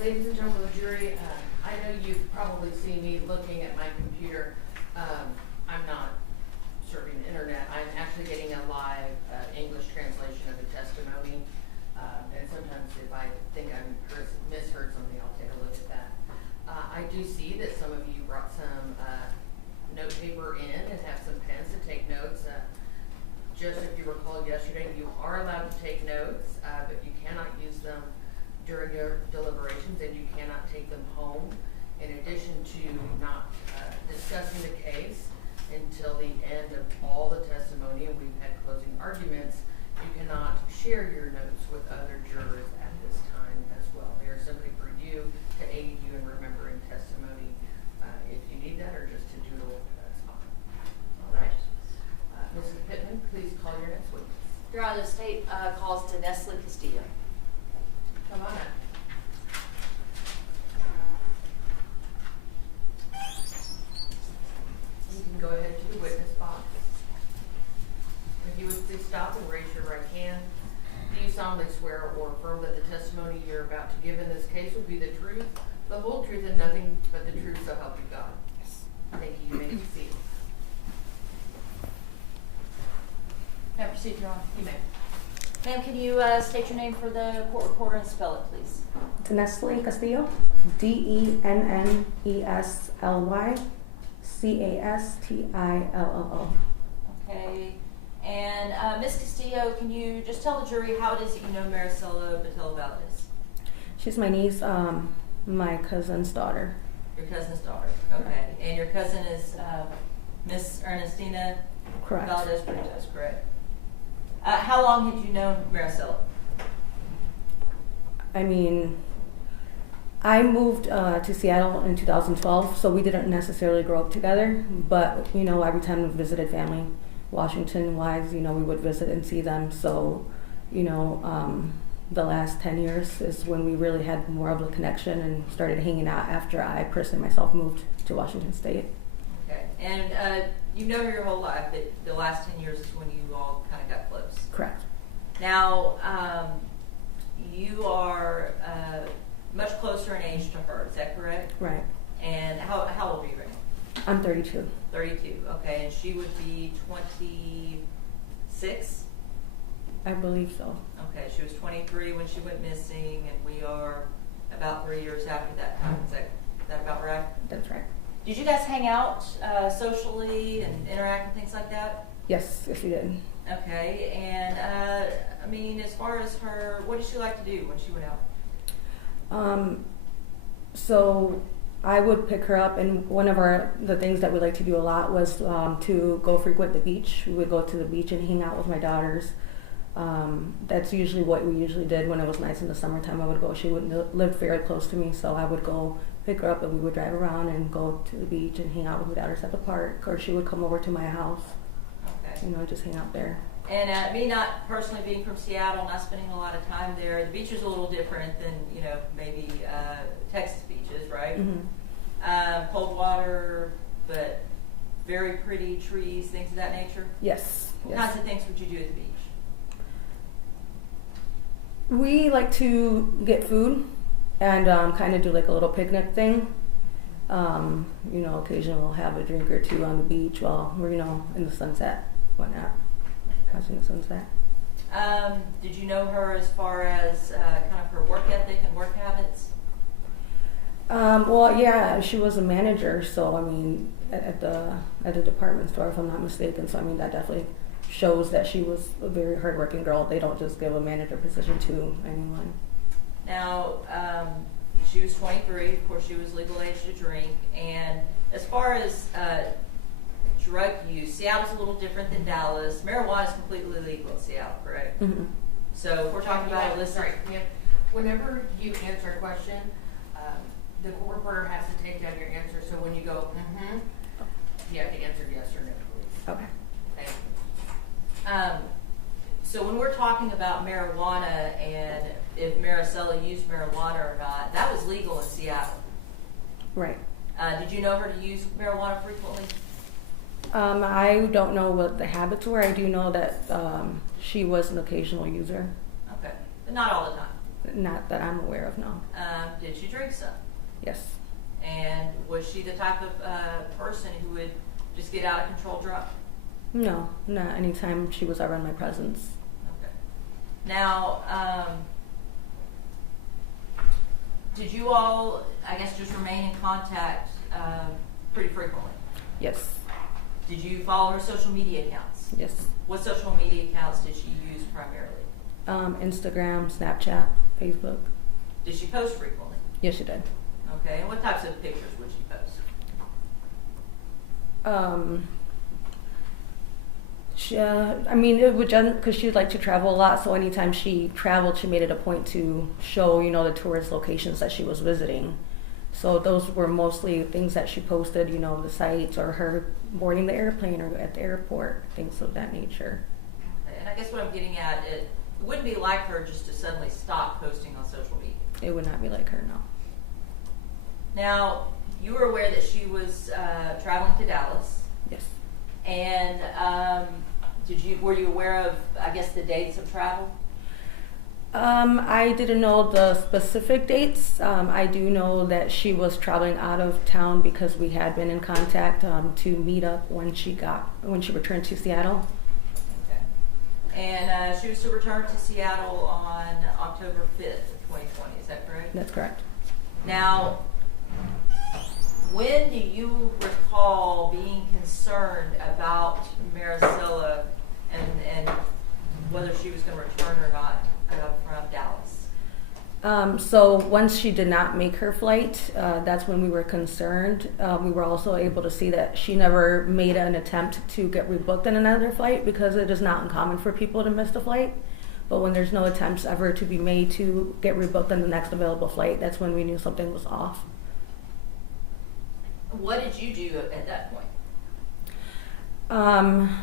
ladies and gentlemen of the jury, I know you've probably seen me looking at my computer. I'm not surfing the internet. I'm actually getting a live English translation of the testimony. And sometimes if I think I misheard something, I'll take a look at that. I do see that some of you brought some note paper in and have some pens to take notes. Just if you recall yesterday, you are allowed to take notes, but you cannot use them during your deliberations, and you cannot take them home. In addition to not discussing the case until the end of all the testimony, and we've had closing arguments, you cannot share your notes with other jurors at this time as well. They are simply for you to aid you in remembering testimony. If you need that or just to doodle, that's fine. All right. Mrs. Pittman, please call your next witness. Your Honor, the state calls Denesly Castillo. Come on up. You can go ahead to the witness box. If you would please stop and raise your right hand. Do you solemnly swear or affirm that the testimony you're about to give in this case will be the truth, the whole truth, and nothing but the truth, so help you God? Yes. Thank you. You may be seated. May I proceed, Your Honor? You may. Ma'am, can you state your name for the court reporter and spell it, please? Denesly Castillo, Dennnesly Castillo. Okay. And Ms. Castillo, can you just tell the jury how it is that you know Marisela Botello Valadez? She's my niece, my cousin's daughter. Your cousin's daughter. Okay. And your cousin is Miss Ernestina Correct. Valadez, correct? How long had you known Marisela? I mean, I moved to Seattle in 2012, so we didn't necessarily grow up together, but, you know, every time we visited family, Washington-wise, you know, we would visit and see them, so, you know, the last 10 years is when we really had more of a connection and started hanging out after I personally myself moved to Washington State. Okay. And you've known her your whole life, but the last 10 years is when you all kind of got close. Correct. Now, you are much closer in age to her, is that correct? Right. And how old are you right now? I'm 32. 32, okay. And she would be 26? I believe so. Okay, she was 23 when she went missing, and we are about 3 years after that time. Is that about right? That's right. Did you guys hang out socially and interact and things like that? Yes, we did. Okay, and I mean, as far as her, what did she like to do when she went out? So I would pick her up, and one of the things that we like to do a lot was to go frequent the beach. We would go to the beach and hang out with my daughters. That's usually what we usually did when it was nice in the summertime. I would go. She would live very close to me, so I would go pick her up, and we would drive around and go to the beach and hang out with my daughters at the park, or she would come over to my house. Okay. You know, just hang out there. And me not personally being from Seattle, not spending a lot of time there, the beach is a little different than, you know, maybe Texas beaches, right? Mm-hmm. Cold water, but very pretty trees, things of that nature? Yes. What Yes. kinds of things would you do at the beach? We like to get food and kind of do like a little picnic thing. You know, occasionally we'll have a drink or two on the beach while we're, you know, in the sunset, whatnot, watching the sunset. Did you know her as far as kind of her work ethic and work habits? Well, yeah, she was a manager, so I mean, at the department store, if I'm not mistaken. So I mean, that definitely shows that she was a very hardworking girl. They don't just give a manager position to anyone. Now, she was 23. Of course, she was legal age to drink. And as far as drug use, Seattle's a little different than Dallas. Marijuana is completely legal in Seattle, correct? Mm-hmm. So if we're talking about illicit. Sorry, ma'am. Whenever you answer a question, the court reporter has to take down your answer. So when you go, you have to answer yes or no, please. Okay. Thank you. So when we're talking about marijuana and if Marisela used marijuana or not, that was legal in Seattle. Right. Did you know her to use marijuana frequently? I don't know what the habits were. I do know that she was an occasional user. Okay, but not all the time. Not that I'm aware of, no. did she drink some? Yes. And was she the type of person who would just get out of control drunk? No, not anytime she was ever in my presence. Okay. Now, did you all, I guess, just remain in contact pretty frequently? Yes. Did you follow her social media accounts? Yes. What social media accounts did she use primarily? Instagram, Snapchat, Facebook. Did she post frequently? Yes, she did. Okay, and what types of pictures would she post? It would just because she would like to travel a lot. So anytime she traveled, she made it a point to show, the tourist locations that she was visiting. So those were mostly things that she posted, the sites or her boarding the airplane or at the airport, things of that nature. Okay, and I guess what I'm getting at, it wouldn't be like her just to suddenly stop posting on social media. It would not be like her, no. Now, you were aware that she was traveling to Dallas. Yes. And were you aware of, I guess, the dates of travel? I didn't know the specific dates. I do know that she was traveling out of town because we had been in contact to meet up when she returned to Seattle. Okay. And she was to return to Seattle on October 5th of 2020, is that correct? That's correct. Now, when do you recall being concerned about Marisela and whether she was going to return or not from Dallas? So once she did not make her flight, that's when we were concerned. We were also able to see that she never made an attempt to get rebooked in another flight because it is not uncommon for people to miss the flight. But when there's no attempts ever to be made to get rebooked on the next available flight, that's when we knew something was off. What did you do at that point?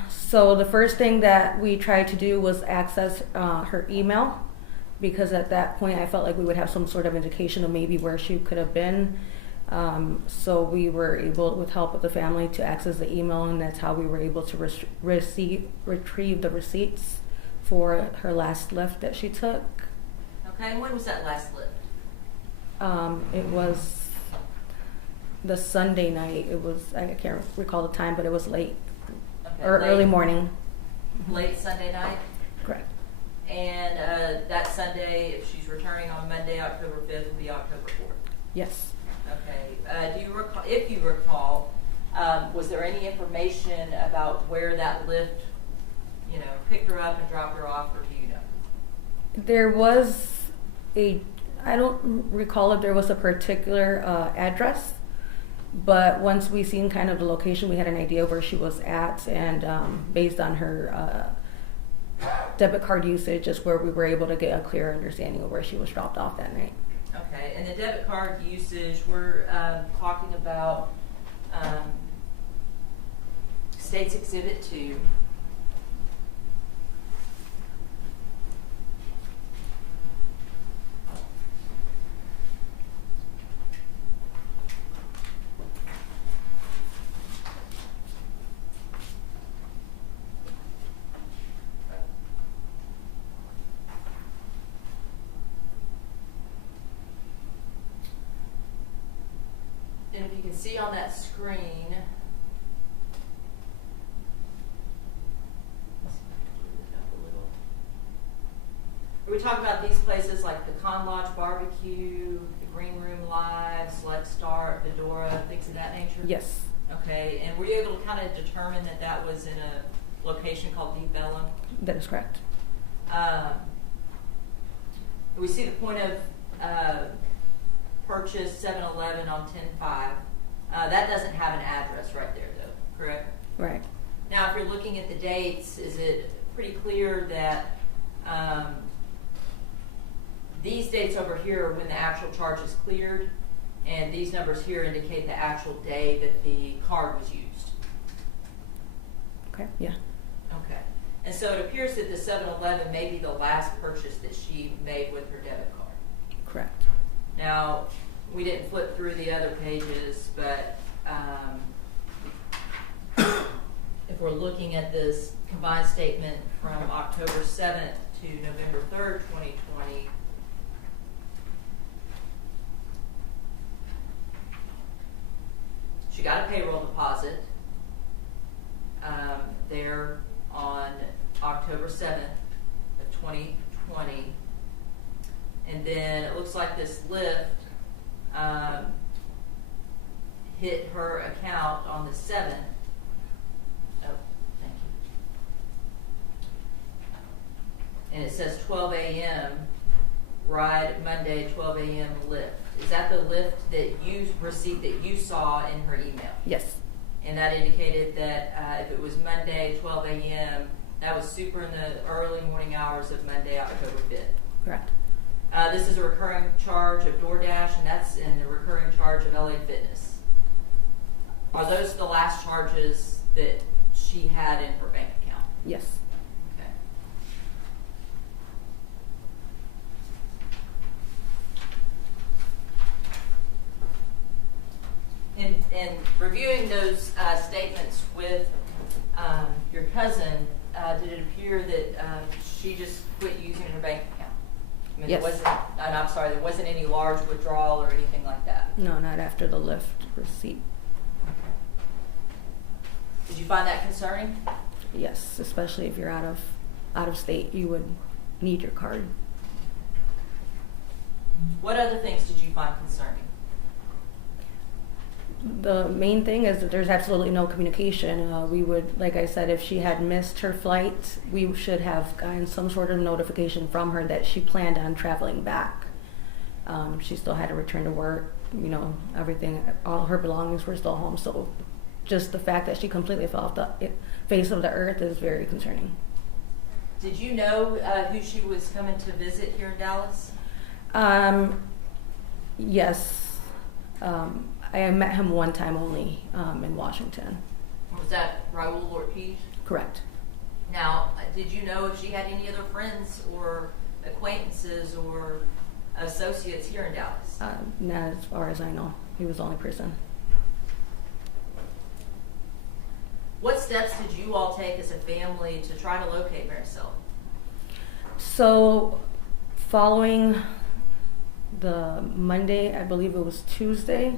So the first thing that we tried to do was access her email, because at that point I felt like we would have some sort of indication of maybe where she could have been. So we were able, with help of the family, to access the email, and that's how we were able to retrieve the receipts for her last lift that she took. Okay, and when was that last lift? It was the Sunday night. It was, I can't recall the time, but it was late. Okay, Or early morning. Late Sunday night? Correct. And that Sunday, if she's returning on Monday, October 5th, will be October 4th? Yes. Okay. Do you recall, if you recall, was there any information about where that lift, picked her up and dropped her off, or do you know? There was I don't recall if there was a particular address, but once we seen kind of the location, we had an idea where she was at, and based on her debit card usage is where we were able to get a clear understanding of where she was dropped off that night. Okay, and the debit card usage, we're talking about State's Exhibit 2. And if you can see on that screen, we talk about these places like the Con Lodge Barbecue, the Green Room Live, Select Start, Ventura, things of that nature? Yes. Okay, and were you able to kind of determine that that was in a location called Deep Ellum? That is correct. We see the point of purchase 7-Eleven on 10-5. That doesn't have an address right there, though, correct? Right. Now, if you're looking at the dates, is it pretty clear that these dates over here are when the actual charge is cleared, and these numbers here indicate the actual day that the card was used? Okay. Yeah. Okay. And so it appears that the 7-Eleven may be the last purchase that she made with her debit card. Correct. Now, we didn't flip through the other pages, but if we're looking at this combined statement from October 7th to November 3rd, 2020, she got a payroll deposit there on October 7th of 2020. And then it looks like this lift hit her account on the 7th. Oh, thank you. And it says 12 a.m. ride Monday, 12 a.m. lift. Is that the lift that you receipt that you saw in her email? Yes. And that indicated that if it was Monday, 12 a.m., that was super in the early morning hours of Monday, October 5th. Correct. This is a recurring charge of DoorDash, and that's in the recurring charge of LA Fitness. Are those the last charges that she had in her bank account? Yes. Okay. In reviewing those statements with your cousin, did it appear that she just quit using her bank account? I mean, Yes. there wasn't any large withdrawal or anything like that? No, not after the lift receipt. Did you find that concerning? Yes, especially if you're out of state, you would need your card. What other things did you find concerning? The main thing is that there's absolutely no communication. We would, like I said, if she had missed her flight, we should have gotten some sort of notification from her that she planned on traveling back. She still had to return to work, everything, all her belongings were still home. So just the fact that she completely fell off the face of the earth is very concerning. Did you know who she was coming to visit here in Dallas? Yes. I met him one time only in Washington. Was that Raul Ortiz? Correct. Now, did you know if she had any other friends or acquaintances or associates here in Dallas? Not as far as I know. He was the only person. What steps did you all take as a family to try to locate Marisela? So, following the Monday, I believe it was Tuesday,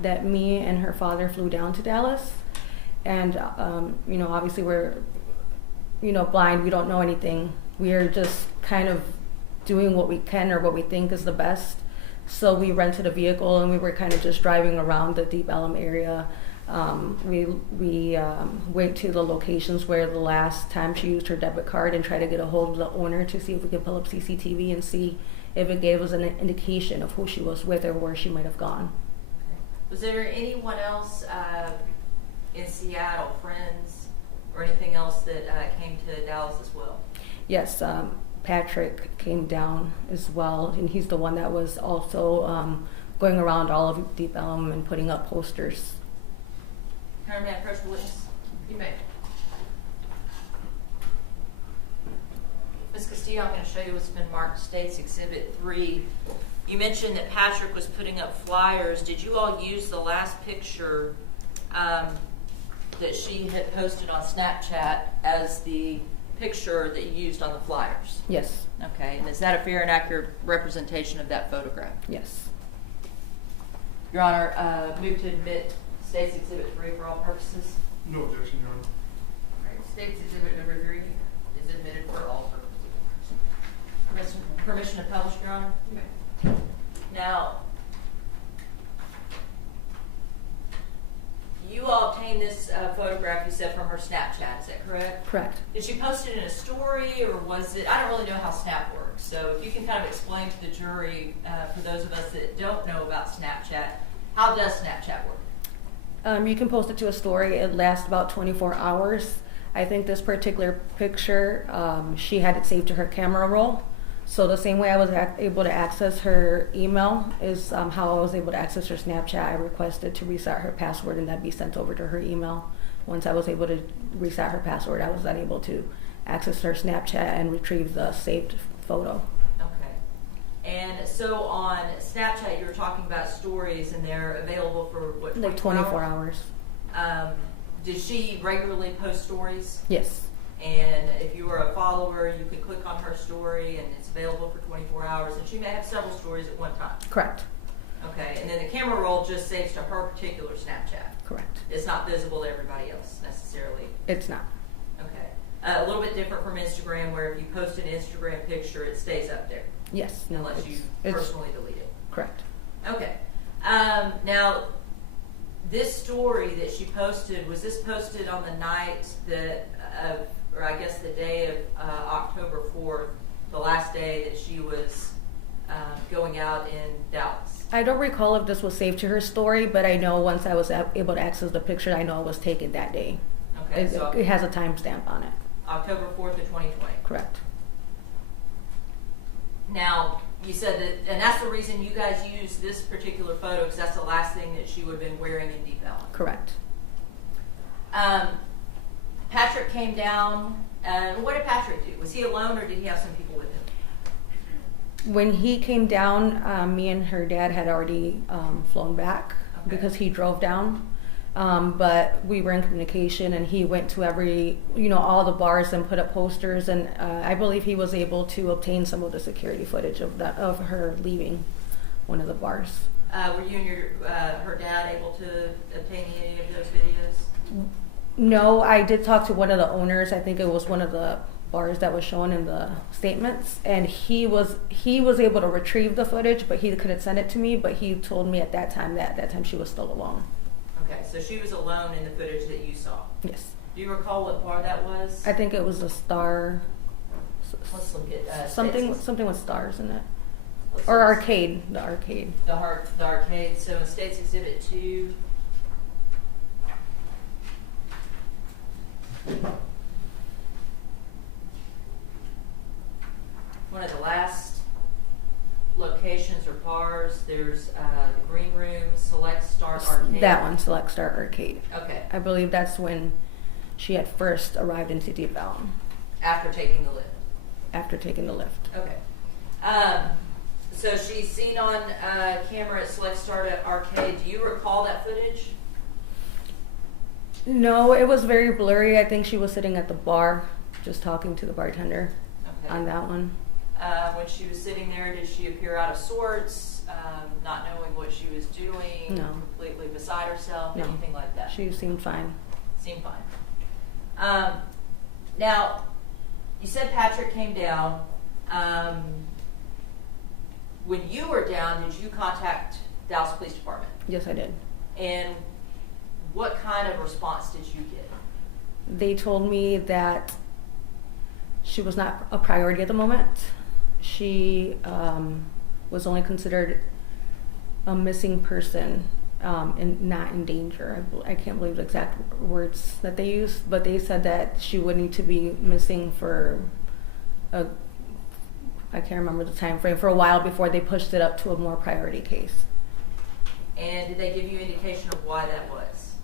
that me and her father flew down to Dallas. And, obviously we're, blind. We don't know anything. We are just kind of doing what we can or what we think is the best. So we rented a vehicle and we were kind of just driving around the Deep Ellum area. We went to the locations where the last time she used her debit card and tried to get a hold of the owner to see if we could pull up CCTV and see if it gave us an indication of who she was with or where she might have gone. Was there anyone else in Seattle, friends, or anything else that came to Dallas as well? Yes, Patrick came down as well, and he's the one that was also going around all of Deep Ellum and putting up posters. May I approach the witness? You may. Ms. Castillo, I'm going to show you what's been marked State's Exhibit 3. You mentioned that Patrick was putting up flyers. Did you all use the last picture that she had posted on Snapchat as the picture that you used on the flyers? Yes. Okay, and is that a fair and accurate representation of that photograph? Yes. Your Honor, move to admit State's Exhibit 3 for all purposes. No objection, Your Honor. All right, State's Exhibit number 3 is admitted for all purposes. Permission to publish, Your Honor? You may. Now, you all obtained this photograph, you said, from her Snapchat, is that correct? Correct. Did she post it in a story, or was it, I don't really know how Snap works, so if you can kind of explain to the jury, for those of us that don't know about Snapchat, how does Snapchat work? You can post it to a story. It lasts about 24 hours. I think this particular picture, she had it saved to her camera roll. So the same way I was able to access her email is how I was able to access her Snapchat. I requested to reset her password and that be sent over to her email. Once I was able to reset her password, I was then able to access her Snapchat and retrieve the saved photo. Okay. And so on Snapchat, you were talking about stories, and they're available for what, Like 24 hours. Did she regularly post stories? Yes. And if you were a follower, you could click on her story, and it's available for 24 hours. And she may have several stories at one time. Correct. Okay. Okay, and then the camera roll just saves to her particular Snapchat. Correct. It's not visible to everybody else necessarily. It's not. Okay. A little bit different from Instagram, where if you post an Instagram picture, it stays up there Yes. No, unless you it's personally delete it. correct. Okay. Now, this story that she posted, was this posted on the night or I guess the day of October 4th, the last day that she was going out in Dallas? I don't recall if this was saved to her story, but I know once I was able to access the picture, I know it was taken that day. Okay, It has a timestamp on it. October 4th of 2020. Correct. Now, you said that, and that's the reason you guys used this particular photo, because that's the last thing that she would have been wearing in Deep Ellum. Correct. Patrick came down, and what did Patrick do? Was he alone, or did he have some people with him? When he came down, me and her dad had already flown back because he drove down. But we were in communication, and he went to all the bars and put up posters, and I believe he was able to obtain some of the security footage of her leaving one of the bars. Were you and her dad able to obtain any of those videos? No, I did talk to one of the owners. I think it was one of the bars that was shown in the statements, and he was able to retrieve the footage, but he couldn't send it to me. But he told me at that time she was still alone. Okay, so she was alone in the footage that you saw. Yes. Do you recall what bar that was? I think it was a star. Let's look at Something with stars in it, or arcade. The arcade. The arcade. So in States Exhibit 2. One of the last locations or bars, there's the Green Room, Select Start Arcade. That one, Select Start Arcade. Okay. I believe that's when she had first arrived into Deep Ellum. After taking the lift. After taking the lift. Okay. So she's seen on camera at Select Start Arcade. Do you recall that footage? No, it was very blurry. I think she was sitting at the bar, just talking to the bartender on that one. When she was sitting there, did she appear out of sorts, not knowing what she was doing, No. completely beside herself, No. anything like that? She seemed fine. Seemed fine. Now, you said Patrick came down. When you were down, did you contact Dallas Police Department? Yes, I did. And what kind of response did you get? They told me that she was not a priority at the moment. She was only considered a missing person and not in danger. I can't believe the exact words that they used, but they said that she would need to be missing for I can't remember the time frame, for a while before they pushed it up to a more priority case. And did they give you indication of why that was?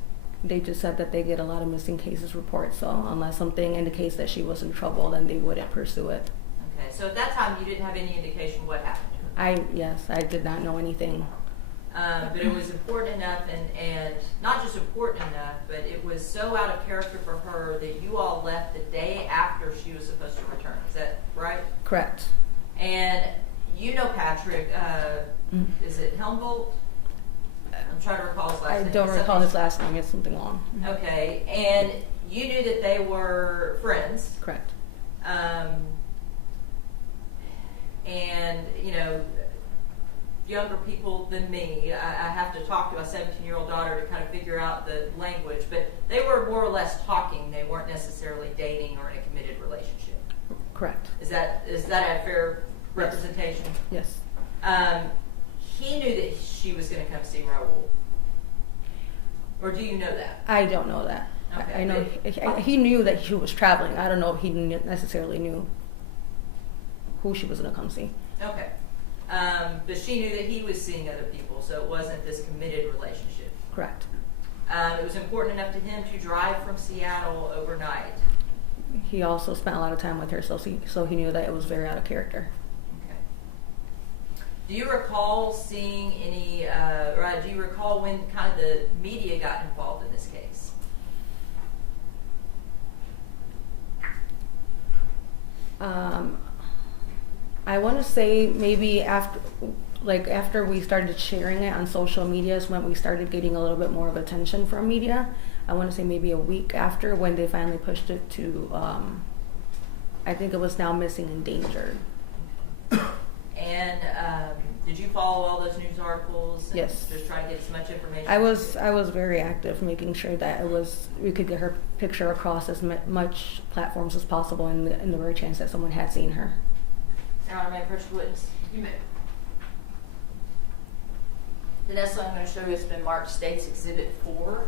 They just said that they get a lot of missing cases reports, so unless something indicates that she was in trouble, then they wouldn't pursue it. Okay, so at that time you didn't have any indication what happened to her? Yes, I did not know anything. But it was important enough, and not just important enough, but it was so out of character for her that you all left the day after she was supposed to return. Is that right? Correct. And you know Patrick, is it Helmbolt? I'm trying to recall his last name. I don't recall his last name. It's something long. Okay, and you knew that they were friends. Correct. And, younger people than me, I have to talk to my 17-year-old daughter to kind of figure out the language, but they were more or less talking. They weren't necessarily dating or in a committed relationship. Correct. Is that a fair representation? Yes. He knew that she was going to come see Raul. Or do you know that? I don't know that. Okay, I know he knew that she was traveling. I don't know if he necessarily knew who she was going to come see. Okay. But she knew that he was seeing other people, so it wasn't this committed relationship. Correct. It was important enough to him to drive from Seattle overnight. He also spent a lot of time with her, so he knew that it was very out of character. Okay. Do you recall seeing any, do you recall when kind of the media got involved in this case? I want to say maybe like after we started sharing it on social media is when we started getting a little bit more of attention from media. I want to say maybe a week after when they finally pushed it to, I think it was now missing and endangered. And did you follow all those news articles? And Yes. just try to get as much information? I was very active, making sure that we could get her picture across as much platforms as possible, in the rare chance that someone had seen her. Your Honor, may I approach the witness? You may. Denesly, I'm going to show you it's been marked State's Exhibit 4.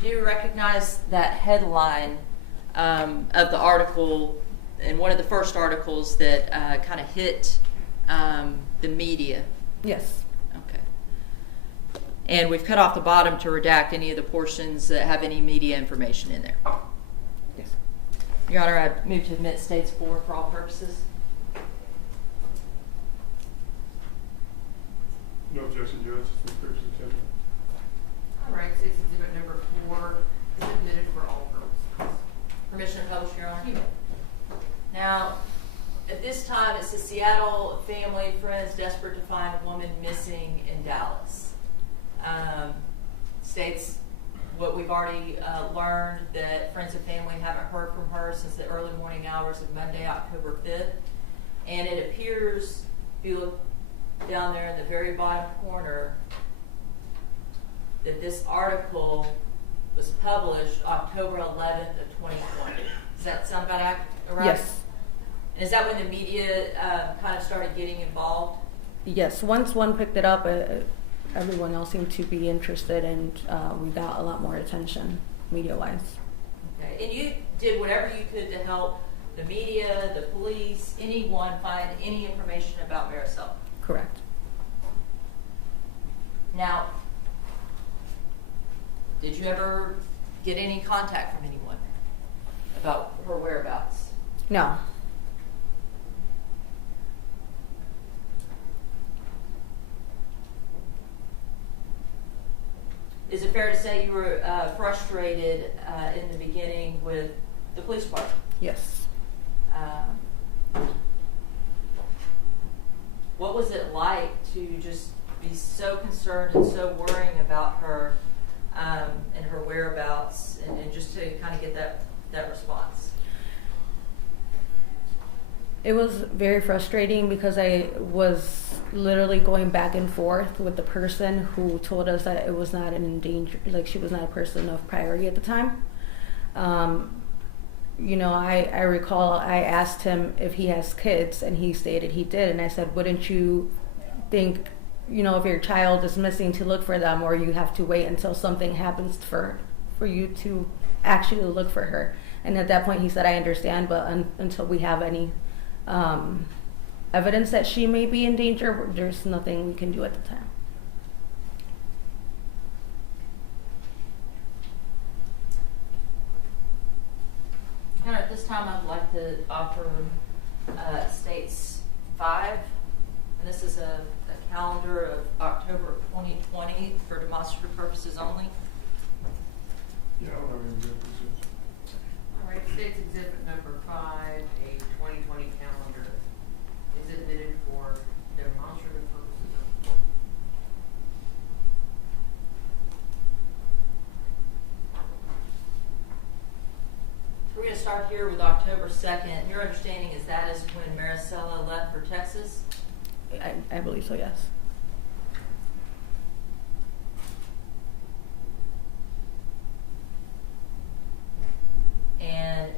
Do you recognize that headline of the article, and one of the first articles that kind of hit the media? Yes. Okay. And we've cut off the bottom to redact any of the portions that have any media information in there. Yes. Your Honor, I move to admit States 4 for all purposes. No objection, Judge. It's been clear to the judge. All right, State's Exhibit number 4 is admitted for all purposes. Permission to publish, Your Honor? You may. Now, at this time, it's a Seattle family, friends desperate to find a woman missing in Dallas. States what we've already learned, that friends and family haven't heard from her since the early morning hours of Monday, October 5th. And it appears, if you look down there in the very bottom corner, that this article was published October 11th of 2020. Does that sound about right? Yes. And is that when the media kind of started getting involved? Yes. Once one picked it up, everyone else seemed to be interested, and we got a lot more attention media-wise. Okay. And you did whatever you could to help the media, the police, anyone find any information about Marisela? Correct. Now, did you ever get any contact from anyone about her whereabouts? No. Is it fair to say you were frustrated in the beginning with the police department? Yes. What was it like to just be so concerned and so worrying about her and her whereabouts, and just to kind of get that response? It was very frustrating because I was literally going back and forth with the person who told us that it was not an endangered, like she was not a person of priority at the time. You know, I recall I asked him if he has kids, and he stated he did, and I said, wouldn't you think, you know, if your child is missing, to look for them, or you have to wait until something happens for you to actually look for her? And at that point he said, I understand, but until we have any evidence that she may be in danger, there's nothing we can do at the time. And at this time, I'd like to offer States 5, and this is a calendar of October of 2020 for demonstrative purposes only. Yeah, I don't have any objections, Judge. All right, State's Exhibit number 5, a 2020 calendar, is admitted for demonstrative purposes only. We're going to start here with October 2nd. Your understanding is that is when Marisela left for Texas? I believe so, yes. And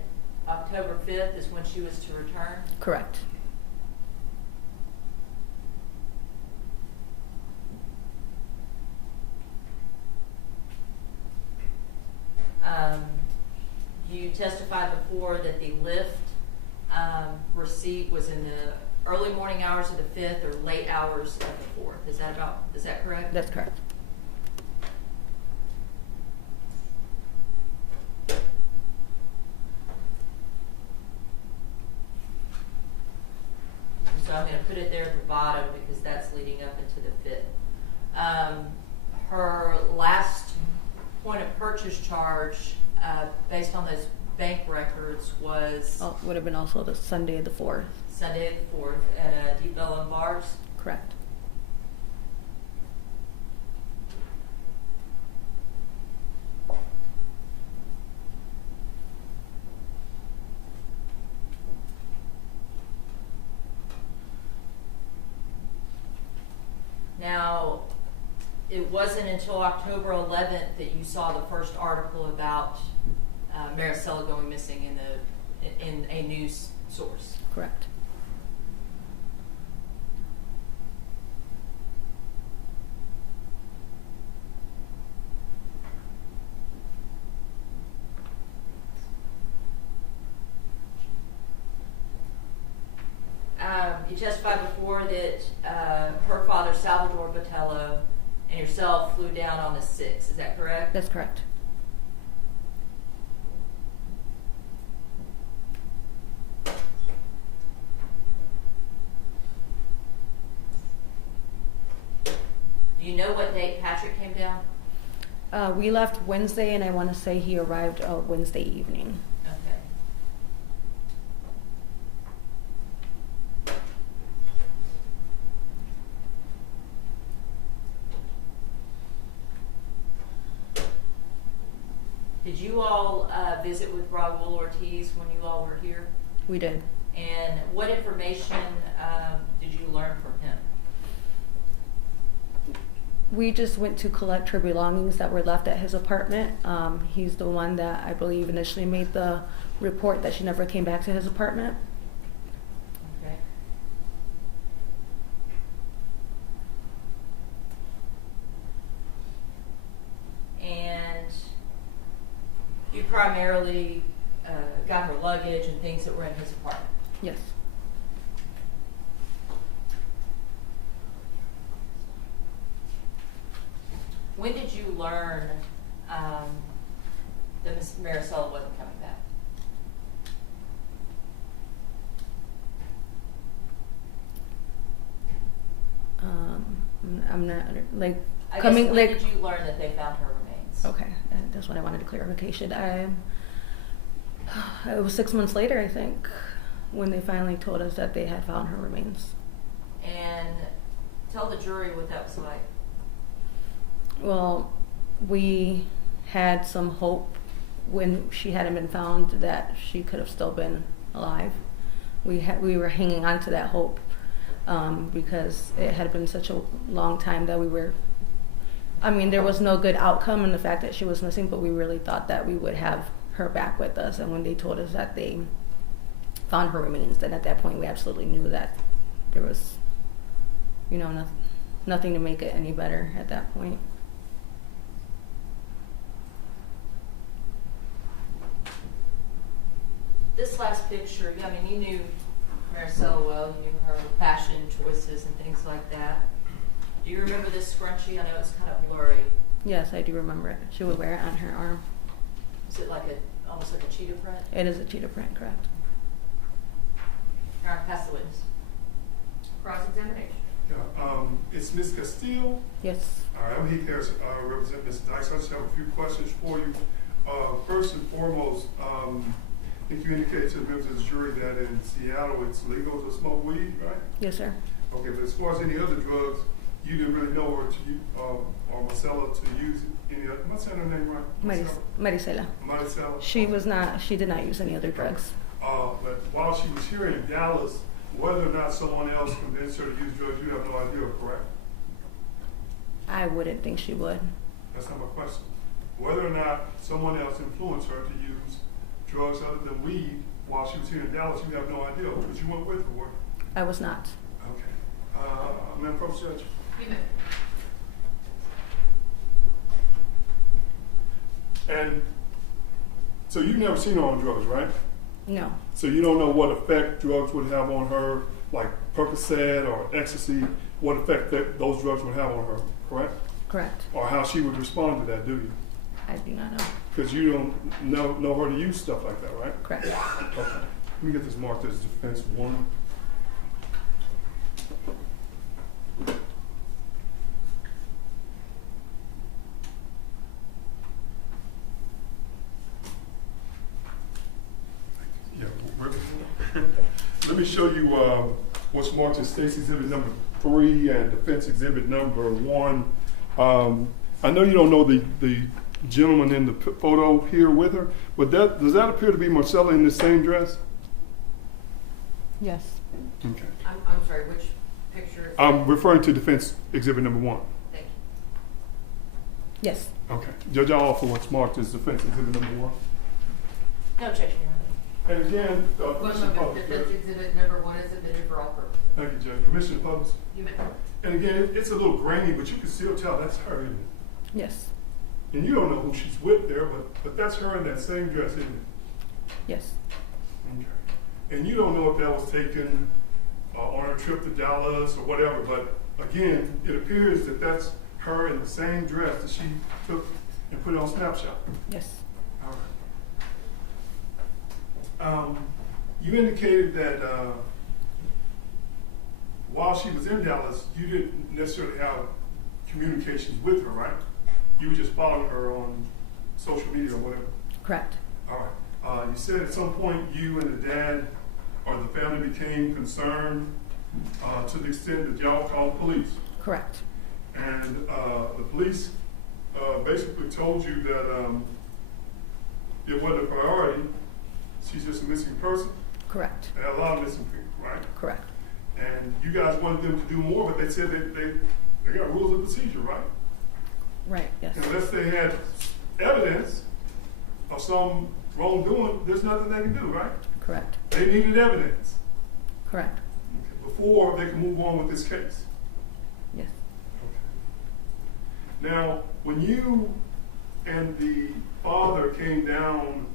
October 5th is when she was to return? Correct. You testified before that the Lyft receipt was in the early morning hours of the 5th or late hours of the 4th. Is that correct? That's correct. So I'm going to put it there at the bottom because that's leading up into the 5th. Her last point of purchase charge, based on those bank records was Oh, would have been also the Sunday the 4th. Sunday the 4th at Deep Ellum Bars. Correct. Now, it wasn't until October 11th that you saw the first article about Marisela going missing in a news source. Correct. You testified before that her father, Salvador Botello, and yourself flew down on the 6th. Is that correct? That's correct. Do you know what date Patrick came down? We left Wednesday, and I want to say he arrived Wednesday evening. Okay. Did you all visit with Raul Ortiz when you all were here? We did. And what information did you learn from him? We just went to collect her belongings that were left at his apartment. He's the one that I believe initially made the report that she never came back to his apartment. Okay. And you primarily got her luggage and things that were in his apartment. Yes. When did you learn that Miss Marisela wasn't coming back? I'm not like I coming guess when like. did you learn that they found her remains? Okay, that's what I wanted clarification. It was 6 months later, I think, when they finally told us that they had found her remains. And tell the jury what that was like. Well, we had some hope when she hadn't been found that she could have still been alive. We were hanging on to that hope because it had been such a long time that we were. I mean, there was no good outcome in the fact that she was missing, but we really thought that we would have her back with us. And when they told us that they found her remains, then at that point we absolutely knew that there was, nothing to make it any better at that point. This last picture, I mean, you knew Marisela well, you knew her fashion choices and things like that. Do you remember this scrunchie? I know it's kind of blurry. Yes, I do remember it. She would wear it on her arm. Is it like almost like a cheetah print? It is a cheetah print, correct? All right, pass the witness. Cross-examination. Yeah, it's Ms. Castillo. Yes. All right, I'm Heath Harris, represent Ms. Dykes. I just have a few questions for you. First and foremost, I think you indicated to the members of the jury that in Seattle it's legal to smoke weed, right? Yes, sir. Okay, but as far as any other drugs, you didn't really know her or Marcella to use any other. Am I saying her name right? Marisela. Marisela. She did not use any other drugs. But while she was here in Dallas, whether or not someone else convinced her to use drugs, you have no idea, correct? I wouldn't think she would. That's not my question. Whether or not someone else influenced her to use drugs other than weed while she was here in Dallas, you have no idea, because you went with her, were you? I was not. Okay. Madam Prosecutor. And so you've never seen her on drugs, right? No. So you don't know what effect drugs would have on her, like Percocet or ecstasy, what effect those drugs would have on her, correct? Correct. Or how she would respond to that, do you? I do not know. Because you don't know her to use stuff like that, right? Correct. Okay. Let me get this marked as defense 1. let me show you what's marked as State's Exhibit number 3 and Defense Exhibit number 1. I know you don't know the gentleman in the photo here with her, but does that appear to be Marisela in the same dress? Yes. Okay. I'm sorry, which picture is I'm that? referring to Defense Exhibit number 1. Thank you. Yes. Okay. Judge, I'll offer what's marked as Defense Exhibit number 1. No objection, Your Honor. And again, One Commissioner moment, Public. defense exhibit number 1 is submitted for all purposes. Thank you, Judge. Commissioner Public. You may. And again, it's a little grainy, but you can still tell that's her, isn't it? Yes. And you don't know who she's with there, but that's her in that same dress, isn't it? Yes. Okay. And you don't know if that was taken on a trip to Dallas or whatever, but again, it appears that that's her in the same dress that she took and put it on Snapshot. Yes. All right. You indicated that while she was in Dallas, you didn't necessarily have communications with her, right? You were just following her on social media or whatever. Correct. All right. You said at some point you and the dad or the family became concerned to the extent that y'all called police. Correct. And the police basically told you that it wasn't a priority. She's just a missing person. Correct. They had a lot of missing people, right? Correct. And you guys wanted them to do more, but they said they got rules of procedure, right? Right. Yes. Unless they had evidence of some wrongdoing, there's nothing they can do, right? Correct. They needed evidence Correct. before they can move on with this case. Yes. Okay. Now, when you and the father came down,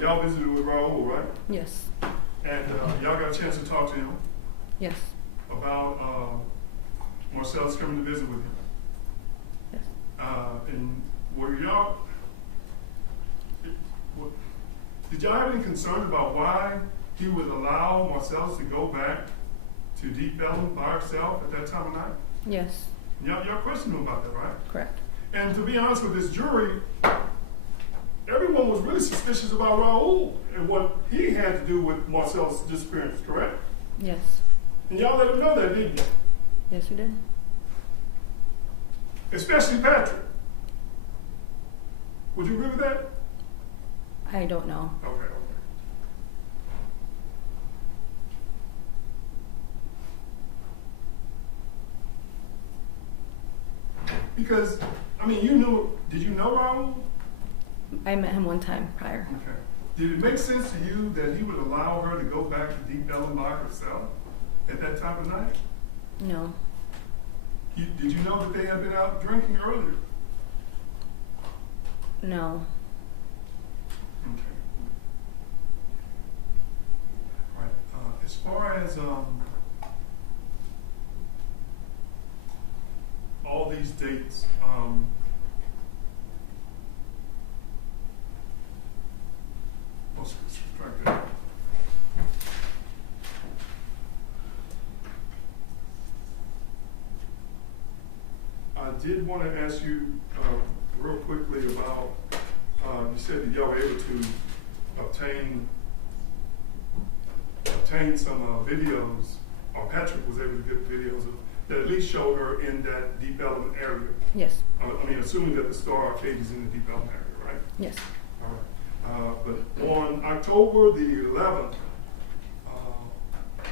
y'all visited with Raul, right? Yes. And y'all got a chance to talk to him Yes. about Marcel's coming to visit with him. Yes. And were y'all, did y'all have any concern about why he would allow Marcellus to go back to Deep Ellum by herself at that time of night? Yes. Y'all questioned him about that, right? Correct. And to be honest with this jury, everyone was really suspicious about Raul and what he had to do with Marcel's disappearance, correct? Yes. And y'all let him know that, didn't you? Yes, we did. Especially Patrick. Would you agree with that? I don't know. Okay. Because, I mean, did you know Raul? I met him one time prior. Okay. Did it make sense to you that he would allow her to go back to Deep Ellum by herself at that time of night? No. Did you know that they had been out drinking earlier? No. Okay. All right. As far as all these dates, let's subtract that. I did want to ask you real quickly about, you said that y'all were able to obtain some videos, or Patrick was able to get videos that at least showed her in that Deep Ellum area. Yes. I mean, assuming that the Star Arcade is in the Deep Ellum area, right? Yes. All right. But on October the 11th,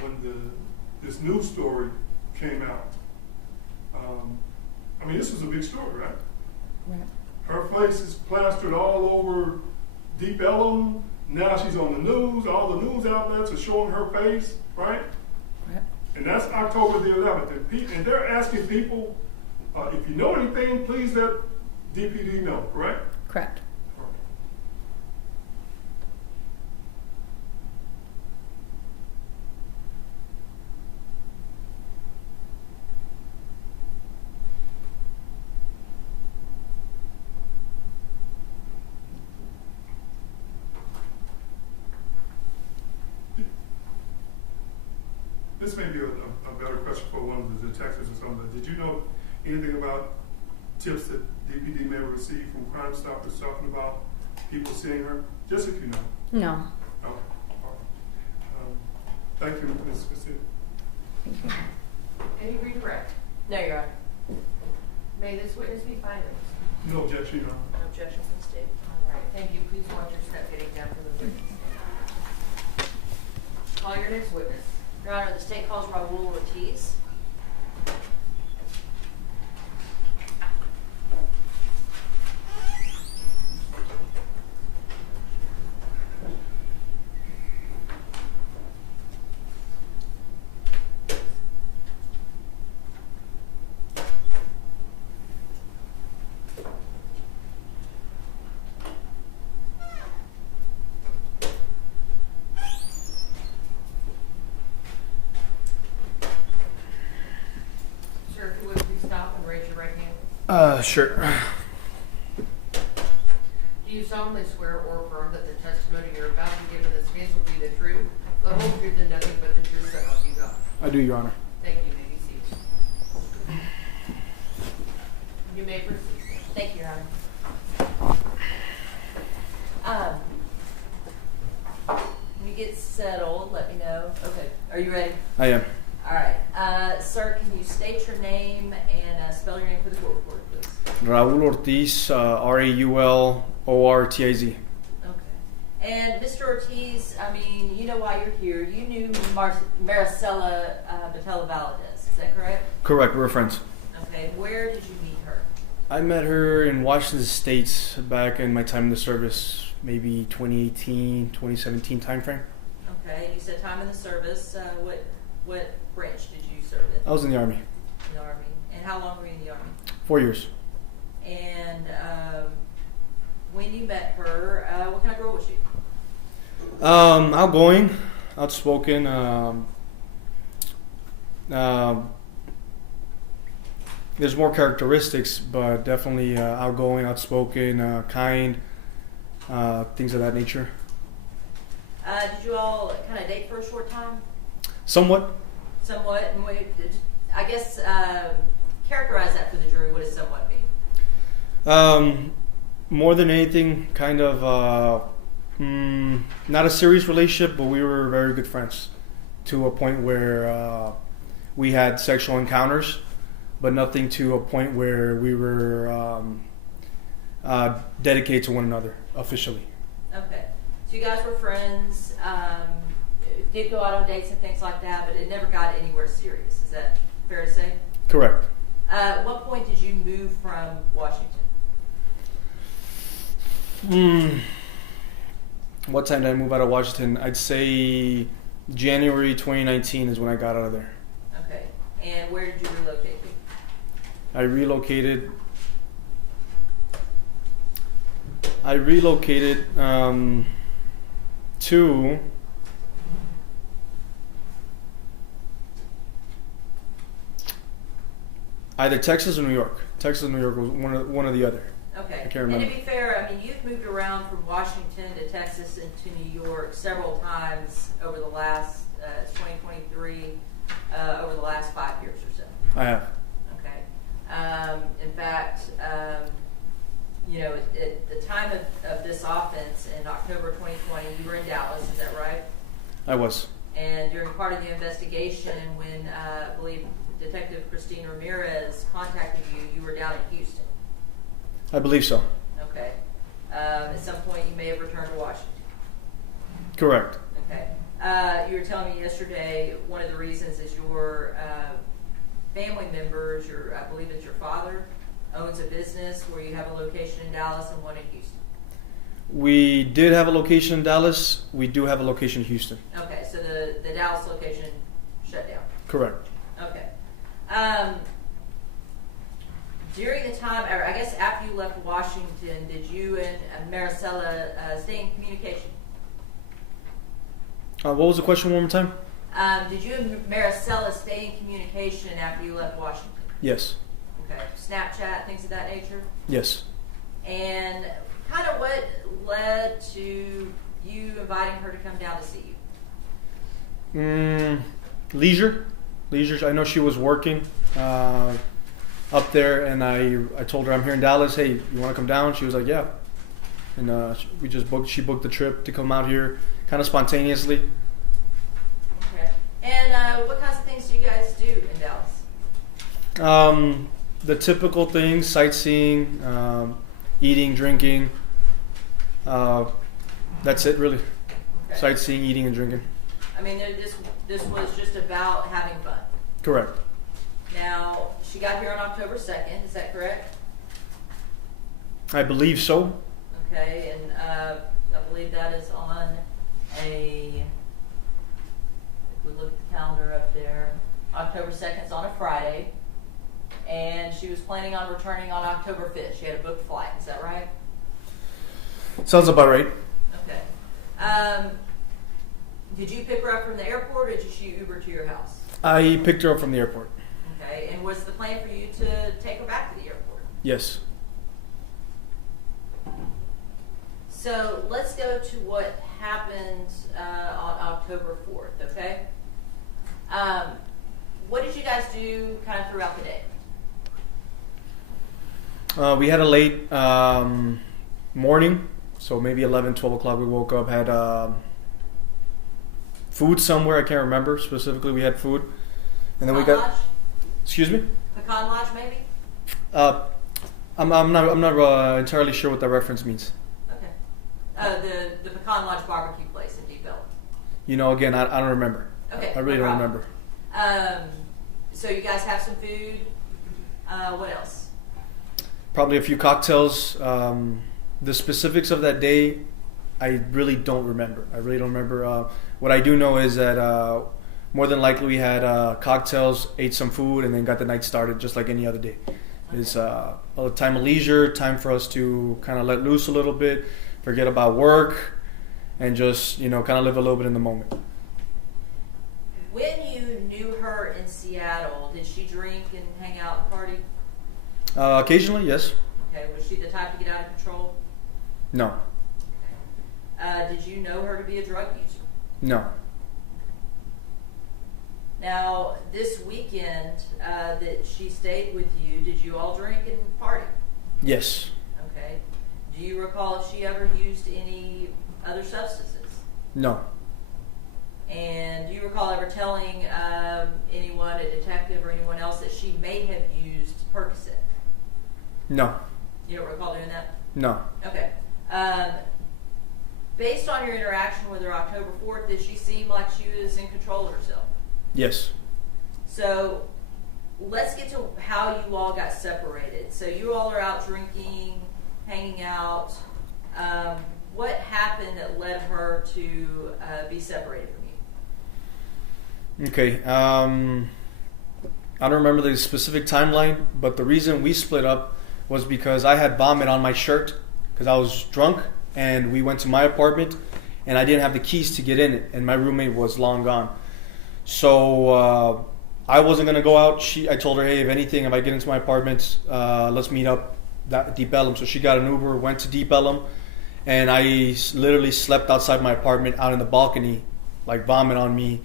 when this news story came out, I mean, this was a big story, right? Right. Her face is plastered all over Deep Ellum. Now she's on the news. All the news outlets are showing her face, right? Right. And that's October the 11th. And they're asking people, if you know anything, please let DPD know, correct? Correct. This may be a better question for one of the detectives or something, but did you know anything about tips that DPD may have received from Crime Stoppers talking about people seeing her? Just if you know. No. Oh, all right. Thank you, Ms. Castillo. Any redirect? No, Your Honor. May this witness be silenced? No objection, Your Honor. No objection from the state. All right, thank you. Please watch your step getting down from the witness. Call your next witness. Your Honor, the state calls Raul Ortiz. Sir, if you would please stop and raise your right hand. Sure. Do you solemnly swear or affirm that the testimony you're about to give in this case will be the truth, the whole truth, and nothing but the truth, so help you God? I do, Your Honor. Thank you. May be seated. You may proceed. Thank you, Your Honor. When you get settled, let me know. Okay, are you ready? I am. All right. Sir, can you state your name and spell your name for the court reporter, please? Raul Ortiz, R-A-U-L-O-R-T-I-Z. Okay. And Mr. Ortiz, I mean, you know why you're here. You knew Marisela Botello Valadez. Is that correct? Correct, we're friends. Okay. Where did you meet her? I met her in Washington State back in my time in the service, maybe 2018, 2017 timeframe. Okay. You said time in the service. What branch did you serve in? I was in the Army. In the Army. And how long were you in the Army? 4 years. And when you met her, what kind of girl was she? Outgoing, outspoken, there's more characteristics, but definitely outgoing, outspoken, kind, things of that nature. Did you all kind of date for a short time? Somewhat. Somewhat. And I guess characterize that for the jury. What does somewhat mean? More than anything, kind of not a serious relationship, but we were very good friends to a point where we had sexual encounters, but nothing to a point where we were dedicated to one another officially. Okay. So you guys were friends, did go out on dates and things like that, but it never got anywhere serious. Is that fair to say? Correct. At what point did you move from Washington? What time did I move out of Washington? I'd say January 2019 is when I got out of there. Okay. And where did you relocate to? I relocated to either Texas or New York. Texas and New York was one or the other. Okay. I can't remember. And to be fair, I mean, you've moved around from Washington to Texas and to New York several times over the last 2023, over the last 5 years or so. I have. Okay. In fact, you know, at the time of this offense in October 2020, you were in Dallas. Is that right? I was. And during part of the investigation, when I believe Detective Christine Ramirez contacted you, you were down in Houston. I believe so. Okay. At some point, you may have returned to Washington. Correct. Okay. You were telling me yesterday one of the reasons is your family members, I believe it's your father, owns a business where you have a location in Dallas and one in Houston. We did have a location in Dallas. We do have a location in Houston. Okay, so the Dallas location shut down. Correct. Okay. During the time, or I guess after you left Washington, did you and Marisela stay in communication? What was the question one more time? Did you and Marisela stay in communication after you left Washington? Yes. Okay. Snapchat, things of that nature? Yes. And kind of what led to you inviting her to come down to see you? Leisure. I know she was working up there, and I told her I'm here in Dallas. Hey, you want to come down? She was like, yeah. And she booked the trip to come out here, kind of spontaneously. Okay. And what kinds of things do you guys do in Dallas? The typical things: sightseeing, eating, drinking. That's it, really. Okay. Sightseeing, eating, and drinking. I mean, this was just about having fun. Correct. Now, she got here on October 2nd, is that correct? I believe so. Okay, and I believe that is on if we look at the calendar up there, October 2nd is on a Friday, and she was planning on returning on October 5th. She had a booked flight, is that right? Sounds about right. Okay. Did you pick her up from the airport, or did she Uber to your house? I picked her up from the airport. Okay, and was the plan for you to take her back to the airport? Yes. So let's go to what happened on October 4th, okay? What did you guys do kind of throughout the day? We had a late morning, so maybe 11, 12 o'clock we woke up, had food somewhere, I can't remember specifically, we had food. And then we got... Lodge? Excuse me? Pecan Lodge, maybe? I'm not entirely sure what that reference means. Okay. The Pecan Lodge barbecue place in Deep Ellum. You know, again, I don't remember. Okay. I really no don't problem. remember. So you guys have some food. What else? Probably a few cocktails. The specifics of that day, I really don't remember. What I do know is that more than likely we had cocktails, ate some food, and then got the night started just like any other day. It's a time of leisure, time for us to kind of let loose a little bit, forget about work, and just, kind of live a little bit in the moment. When you knew her in Seattle, did she drink and hang out and party? Occasionally, yes. Okay. Was she the type to get out of control? No. Did you know her to be a drug user? No. Now, this weekend that she stayed with you, did you all drink and party? Yes. Okay. Do you recall if she ever used any other substances? No. And do you recall ever telling anyone, a detective or anyone else, that she may have used Percocet? No. You don't recall doing that? No. Okay. Based on your interaction with her October 4th, did she seem like she was in control of herself? Yes. So let's get to how you all got separated. So you all are out drinking, hanging out. What happened that led her to be separated from you? Okay. I don't remember the specific timeline, but the reason we split up was because I had vomit on my shirt because I was drunk, and we went to my apartment, and I didn't have the keys to get in it, and my roommate was long gone. So I wasn't gonna go out. I told her, hey, if I get into my apartment, let's meet up at Deep Ellum. So she got an Uber, went to Deep Ellum, and I literally slept outside my apartment, out in the balcony, like vomit on me.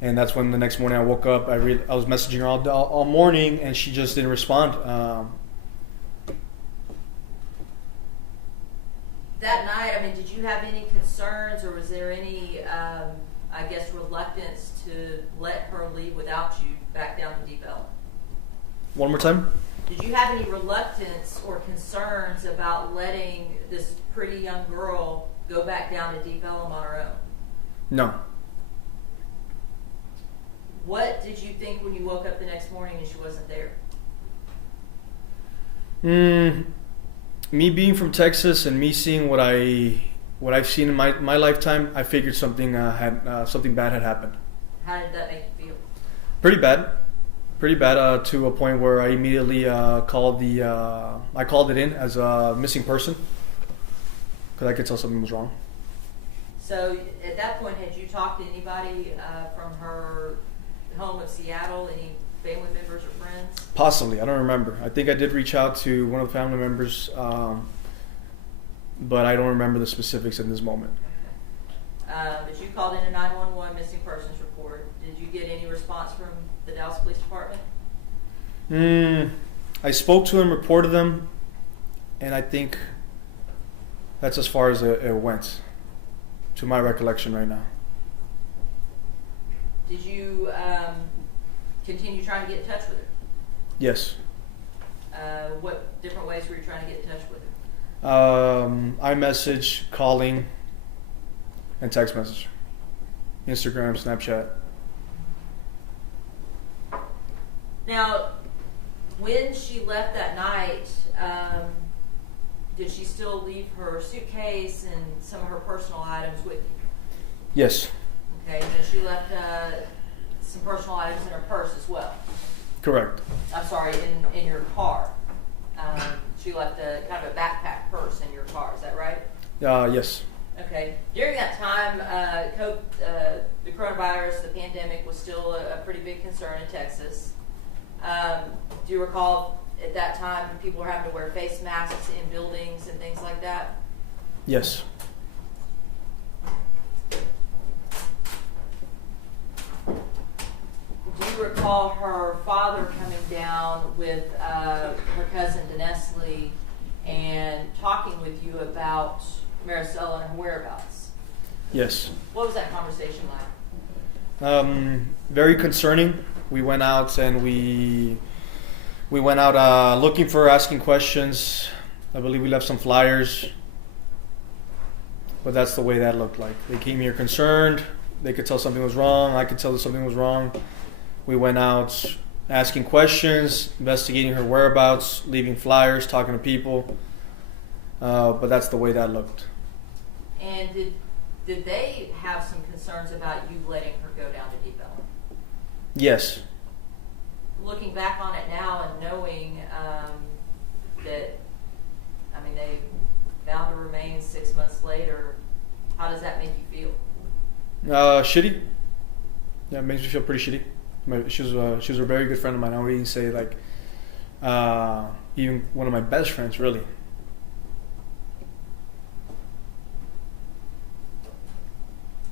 And that's when the next morning I woke up. I was messaging her all morning, and she just didn't respond. That night, I mean, did you have any concerns, or was there any, reluctance to let her leave without you back down to Deep Ellum? One more time? Did you have any reluctance or concerns about letting this pretty young girl go back down to Deep Ellum on her own? No. What did you think when you woke up the next morning and she wasn't there? Me being from Texas and me seeing what I've seen in my lifetime, I figured something bad had happened. How did that make you feel? Pretty bad to a point where I immediately called it in as a missing person because I could tell something was wrong. So at that point, had you talked to anybody from her home of Seattle, any family members or friends? Possibly, I don't remember. I think I did reach out to one of the family members, but I don't remember the specifics in this moment. But you called in a 911 missing persons report. Did you get any response from the Dallas Police Department? I spoke to them, reported them, and I think that's as far as it went, to my recollection right now. Did you continue trying to get in touch with her? Yes. What different ways were you trying to get in touch with her? iMessage, calling, and text message. Instagram, Snapchat. Now, when she left that night, did she still leave her suitcase and some of her personal items with you? Yes. Okay, and then she left some personal items in her purse as well. Correct. I'm sorry, in your car. She left a kind of a backpack purse in your car. Is that right? Yes. Okay. During that time, the coronavirus, the pandemic, was still a pretty big concern in Texas. Do you recall at that time people were having to wear face masks in buildings and things like that? Yes. Do you recall her father coming down with her cousin Denesly and talking with you about Marisela and her whereabouts? Yes. What was that conversation like? Very concerning. We went out and we went out looking for her, asking questions. I believe we left some flyers, but that's the way that looked like. They came here concerned. They could tell something was wrong. I could tell that something was wrong. We went out asking questions, investigating her whereabouts, leaving flyers, talking to people. But that's the way that looked. And did they have some concerns about you letting her go down to Deep Ellum? Yes. Looking back on it now and knowing that, I mean, they found her remains 6 months later, how does that make you feel? Shitty. Yeah, it makes me feel pretty shitty. She was a very good friend of mine. I would even say like even one of my best friends, really.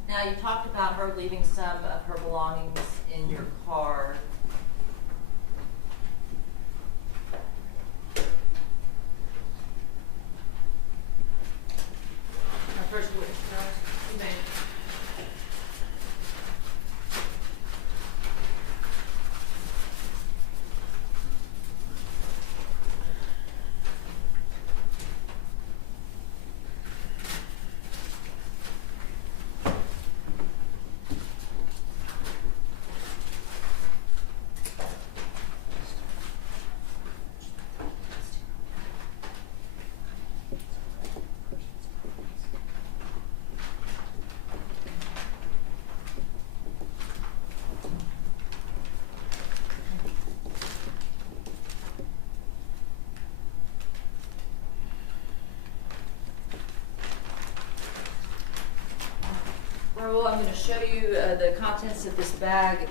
Now, you talked about her leaving some of her belongings in your car. Our first witness, you may. Raul, I'm going to show you the contents of this bag,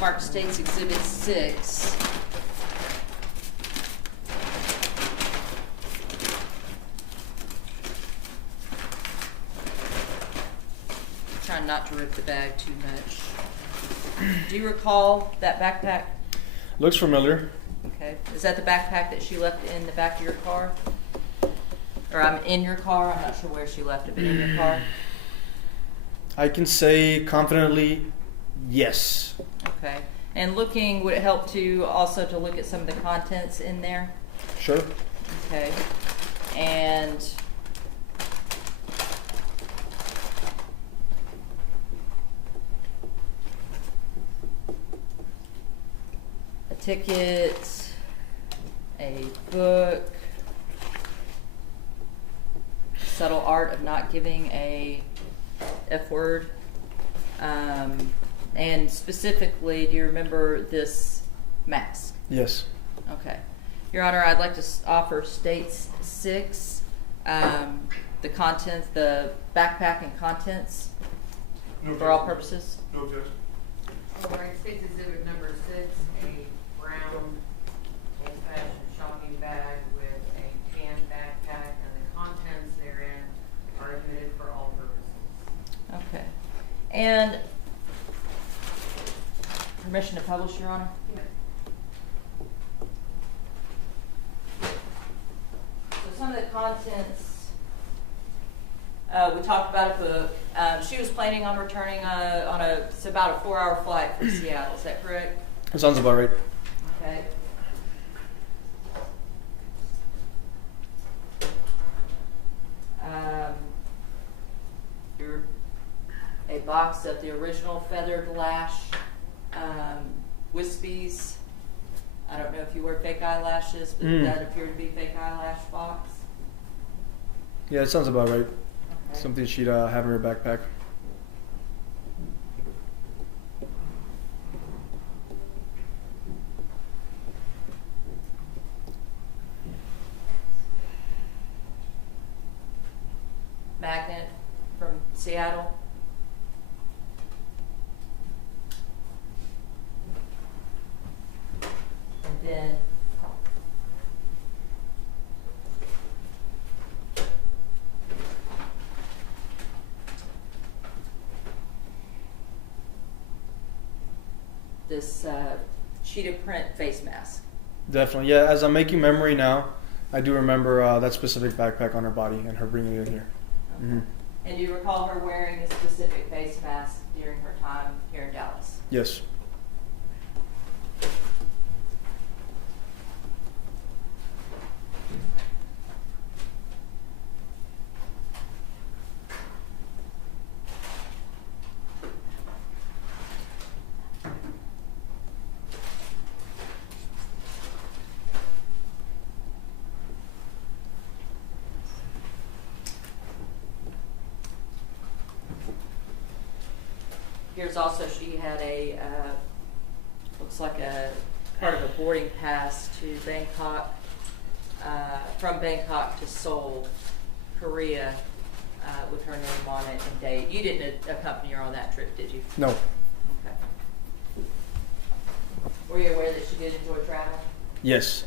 marked States Exhibit 6. Trying not to rip the bag too much. Do you recall that backpack? Looks familiar. Okay. Is that the backpack that she left in the back of your car? Or I'm in your car? I'm not sure where she left it, but in your car? I can say confidently, yes. Okay. And looking, would it help to also to look at some of the contents in there? Sure. Okay. And a ticket, a book, Subtle Art of Not Giving a F Word, and specifically, do you remember this mask? Yes. Okay. Your Honor, I'd like to offer States 6, the contents, the backpack and contents, No for all objection. purposes. No objection. All right, States Exhibit number 6, a brown old-fashioned shopping bag with a tan backpack, and the contents therein are admitted for all purposes. Okay. And permission to publish, Your Honor? So some of the contents We talked about a book. She was planning on returning it's about a 4-hour flight from Seattle. Is that correct? That sounds about right. Okay. A box of the original feathered lash wispies. I don't know if you wear fake eyelashes, but that appeared to be fake eyelash box. Yeah, it sounds about right. Okay. Something she'd have in her backpack. Magnet from Seattle. And then this cheetah print face mask. Definitely. Yeah, as I'm making memory now, I do remember that specific backpack on her body and her bringing it in here. Mm-hmm. And do you recall her wearing a specific face mask during her time here in Dallas? Yes. Here's also, she had looks like a part of a boarding pass to Bangkok, from Bangkok to Seoul, Korea, with her name on it and date. You didn't accompany her on that trip, did you? No. Okay. Were you aware that she did enjoy traveling? Yes.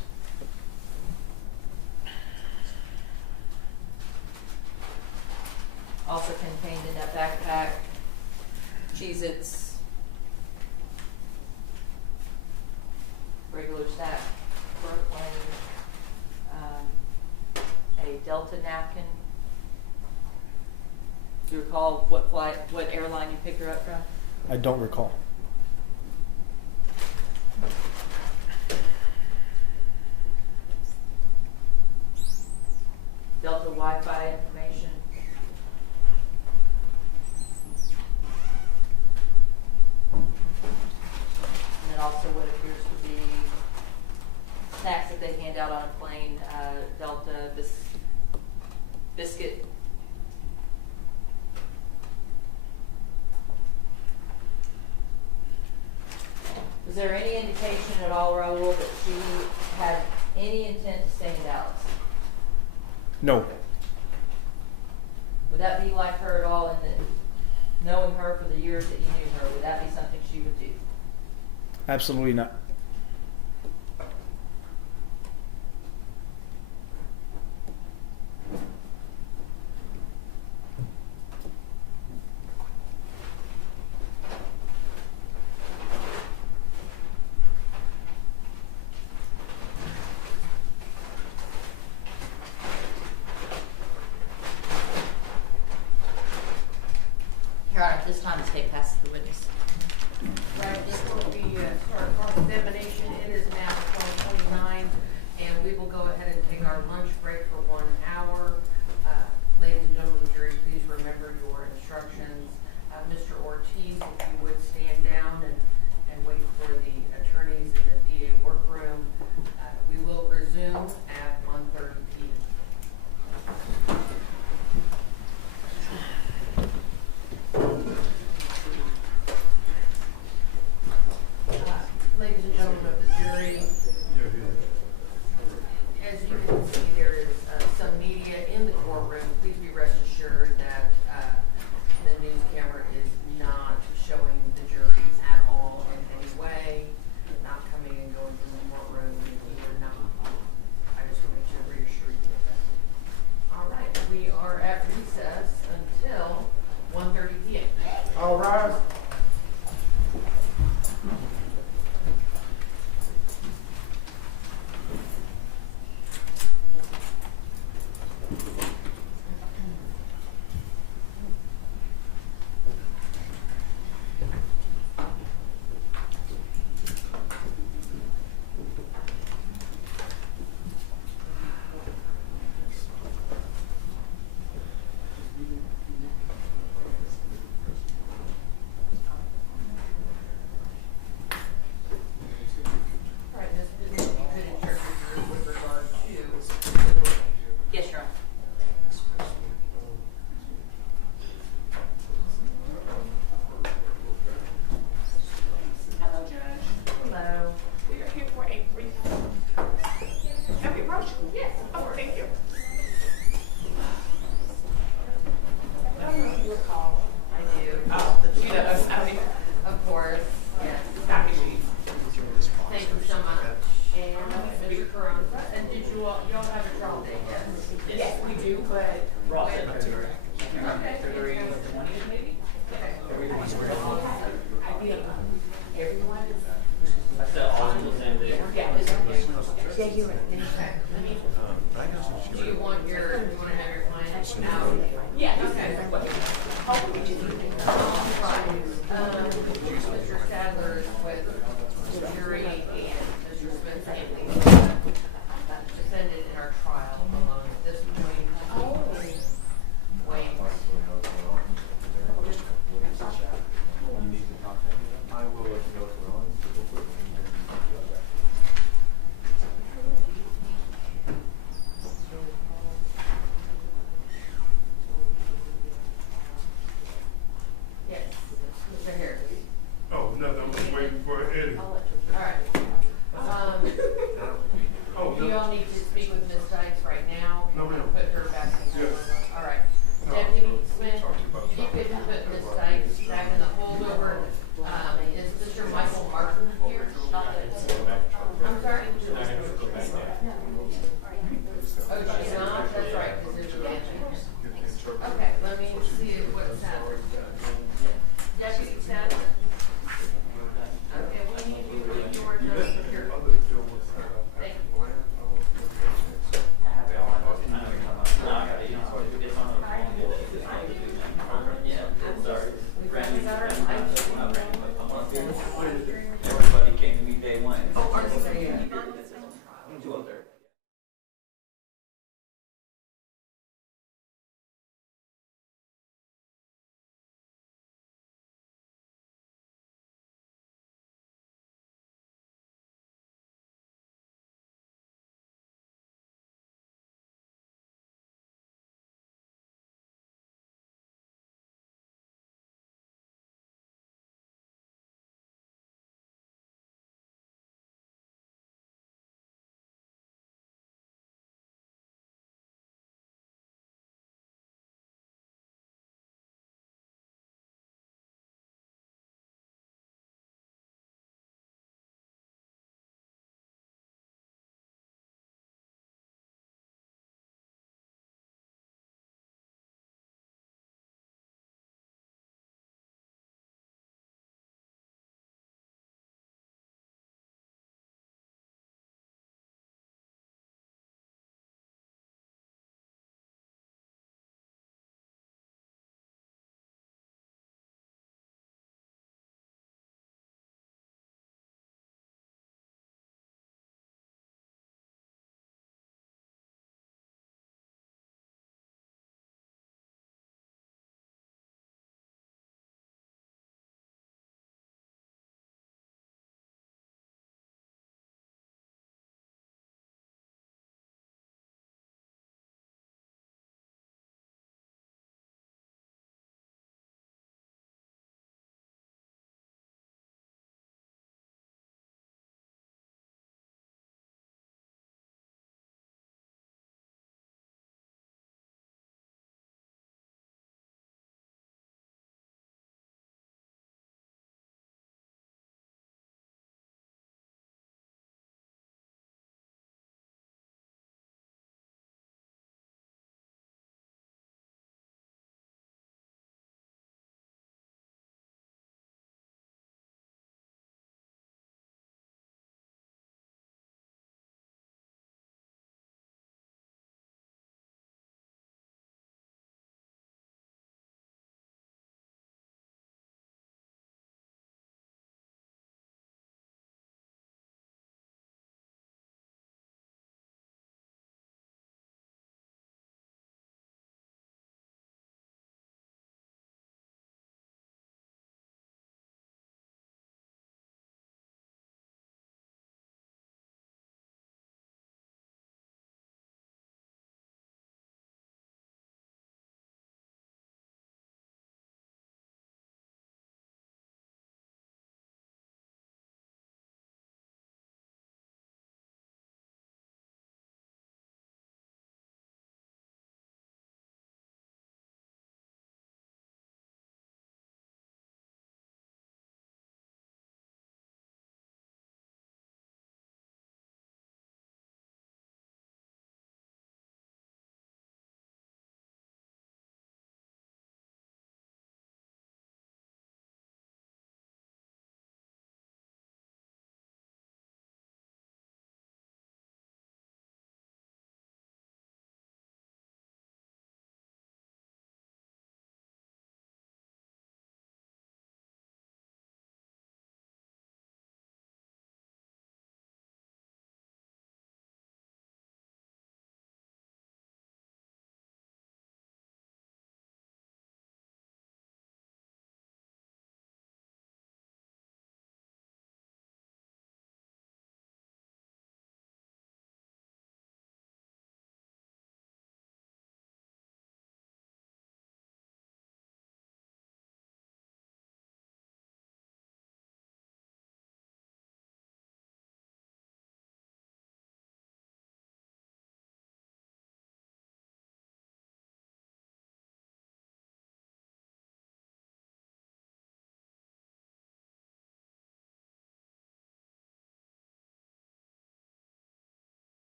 Also contained in that backpack, Cheez-Its, regular snack, Brooklyn, a Delta napkin. Do you recall what airline you picked her up from? I don't recall. Delta Wi-Fi information. And then also what appears to be snacks that they hand out on a plane, Delta biscuit. Was there any indication at all, Raul, that she had any intent to stay in Dallas? No. Would that be like her at all, and knowing her for the years that you knew her, would that be something she would do? Absolutely not. Your Honor, at this time, the state passes the witness. Right, this will be start cross-examination. It is now 12:29, and we will go ahead and take our lunch break for 1 hour. Ladies and gentlemen of the jury, please remember your instructions. Mr. Ortiz, if you would stand down and wait for the attorneys in the DA workroom. We will resume at 1:30 p.m. Ladies and gentlemen of the jury, as you can see, there is some media in the courtroom. Please be rest assured that the news camera is not showing the jury at all in any way, not coming and going from the courtroom. We are not. I just wanted to reassure you of that. All right, we are at recess until 1:30 p.m. All rise.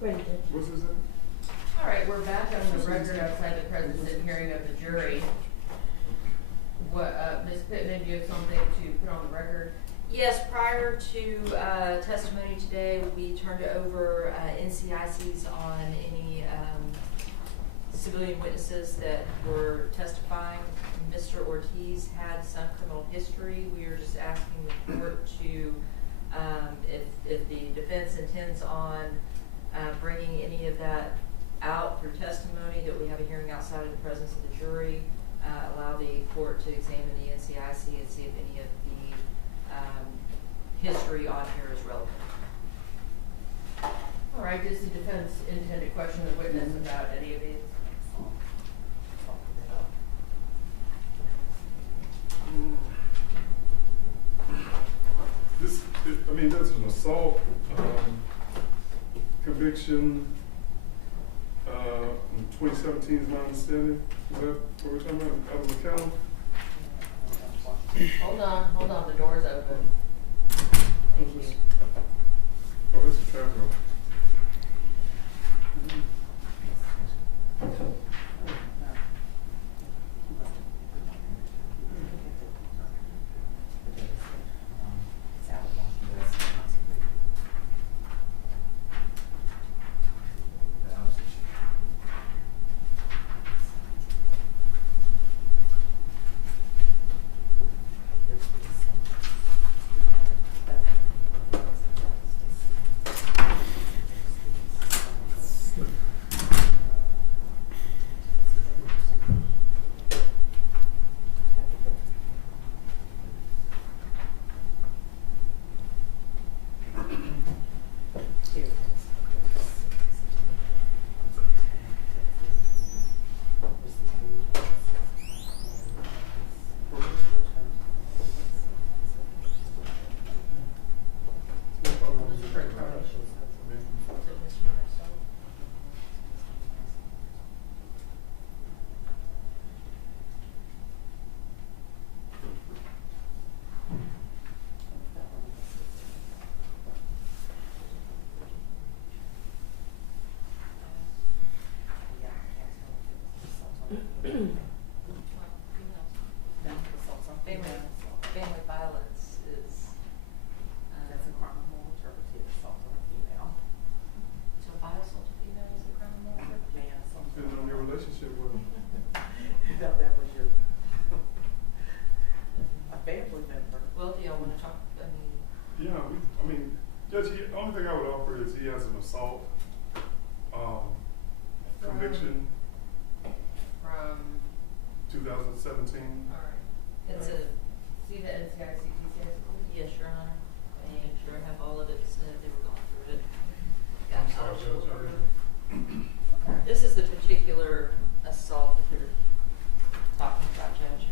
Ready, Judge. What's this? All right, we're back on the record outside the presence and hearing of the jury. What, Ms. Pittman, do you have something to put on the record? Yes, prior to testimony today, we turned over NCICs on any civilian witnesses that were testifying. Mr. Ortiz had some criminal history. We are just asking the court to, if the defense intends on bringing any of that out through testimony, that we have a hearing outside of the presence of the jury, allow the court to examine the NCIC and see if any of the history on here is relevant. All right, does the defense intend to question the witness about any of these? There's an assault conviction in 2017 is my understanding. Is that what we're talking about? Out of the county? Hold on, the door's open. Thank you. Oh, this is federal. Family violence is That's a crime of moral turpitude, assault on a female. so vile assault to female is a crime of moral turpitude? Man, assault. Depending on your relationship with them. You thought that was your a family member. Well, do y'all want to talk? I mean, Yeah, Judge, the only thing I would offer is he has an assault conviction, From, 2017. all right. it's a See the NCIC TCS? yes, Your Honor. I make sure I have all of it. They were going through it. I'm sorry, Judge, I didn't. This is the particular assault that they're talking about, Judge.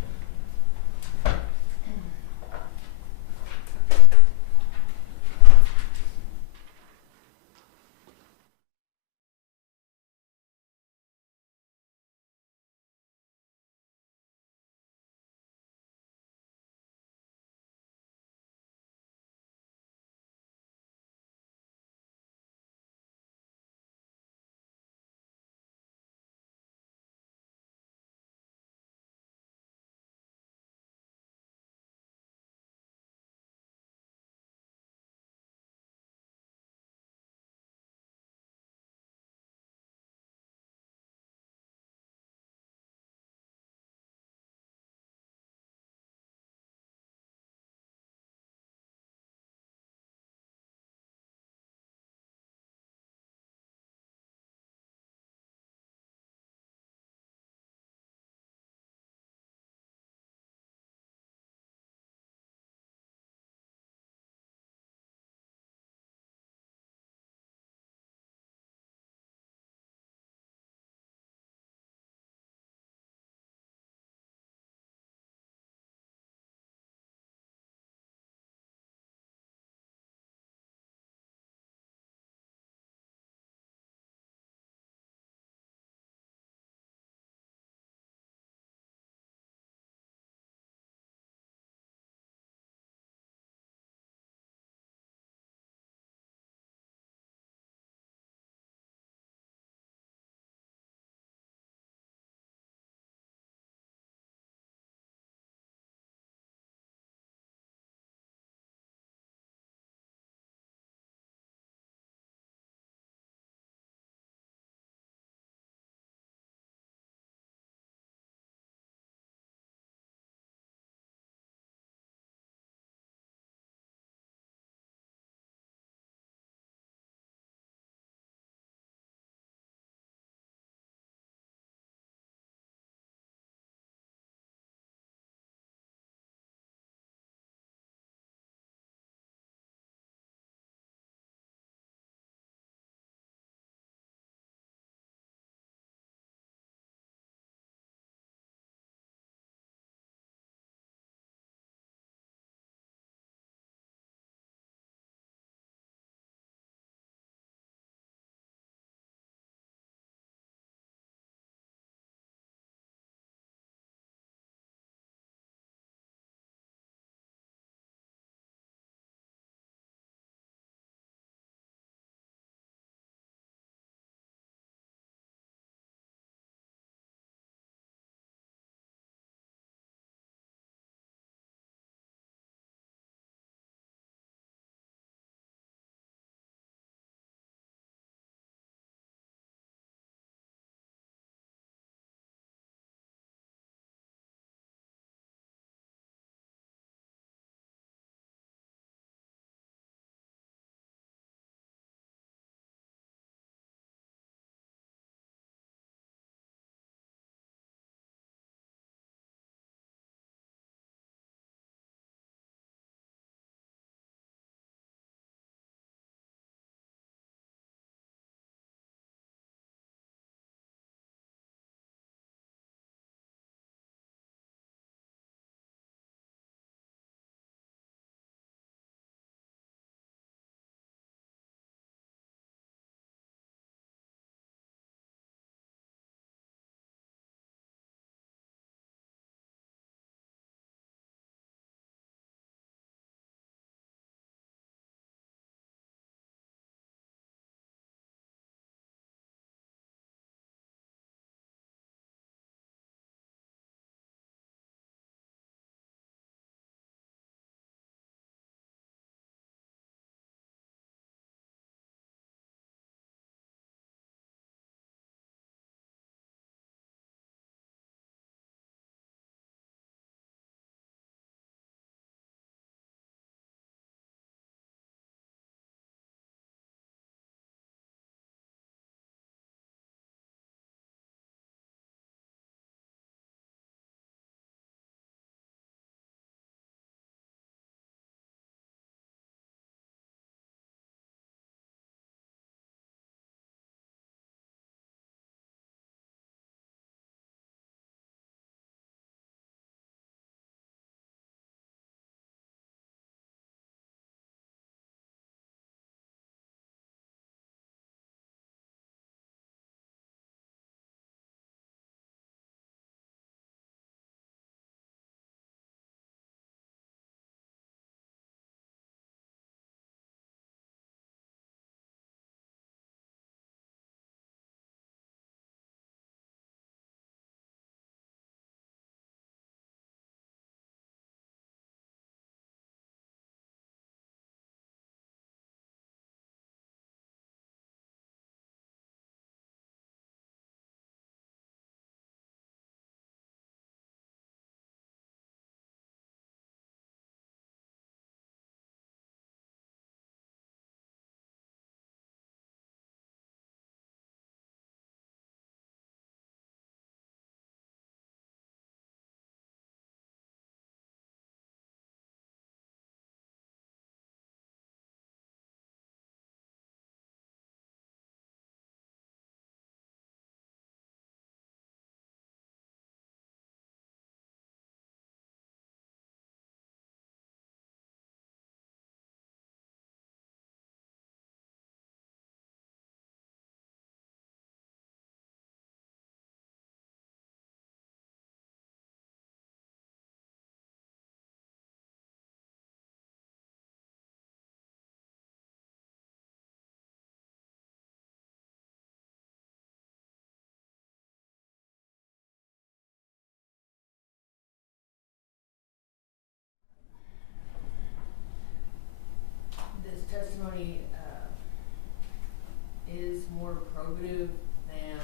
probative than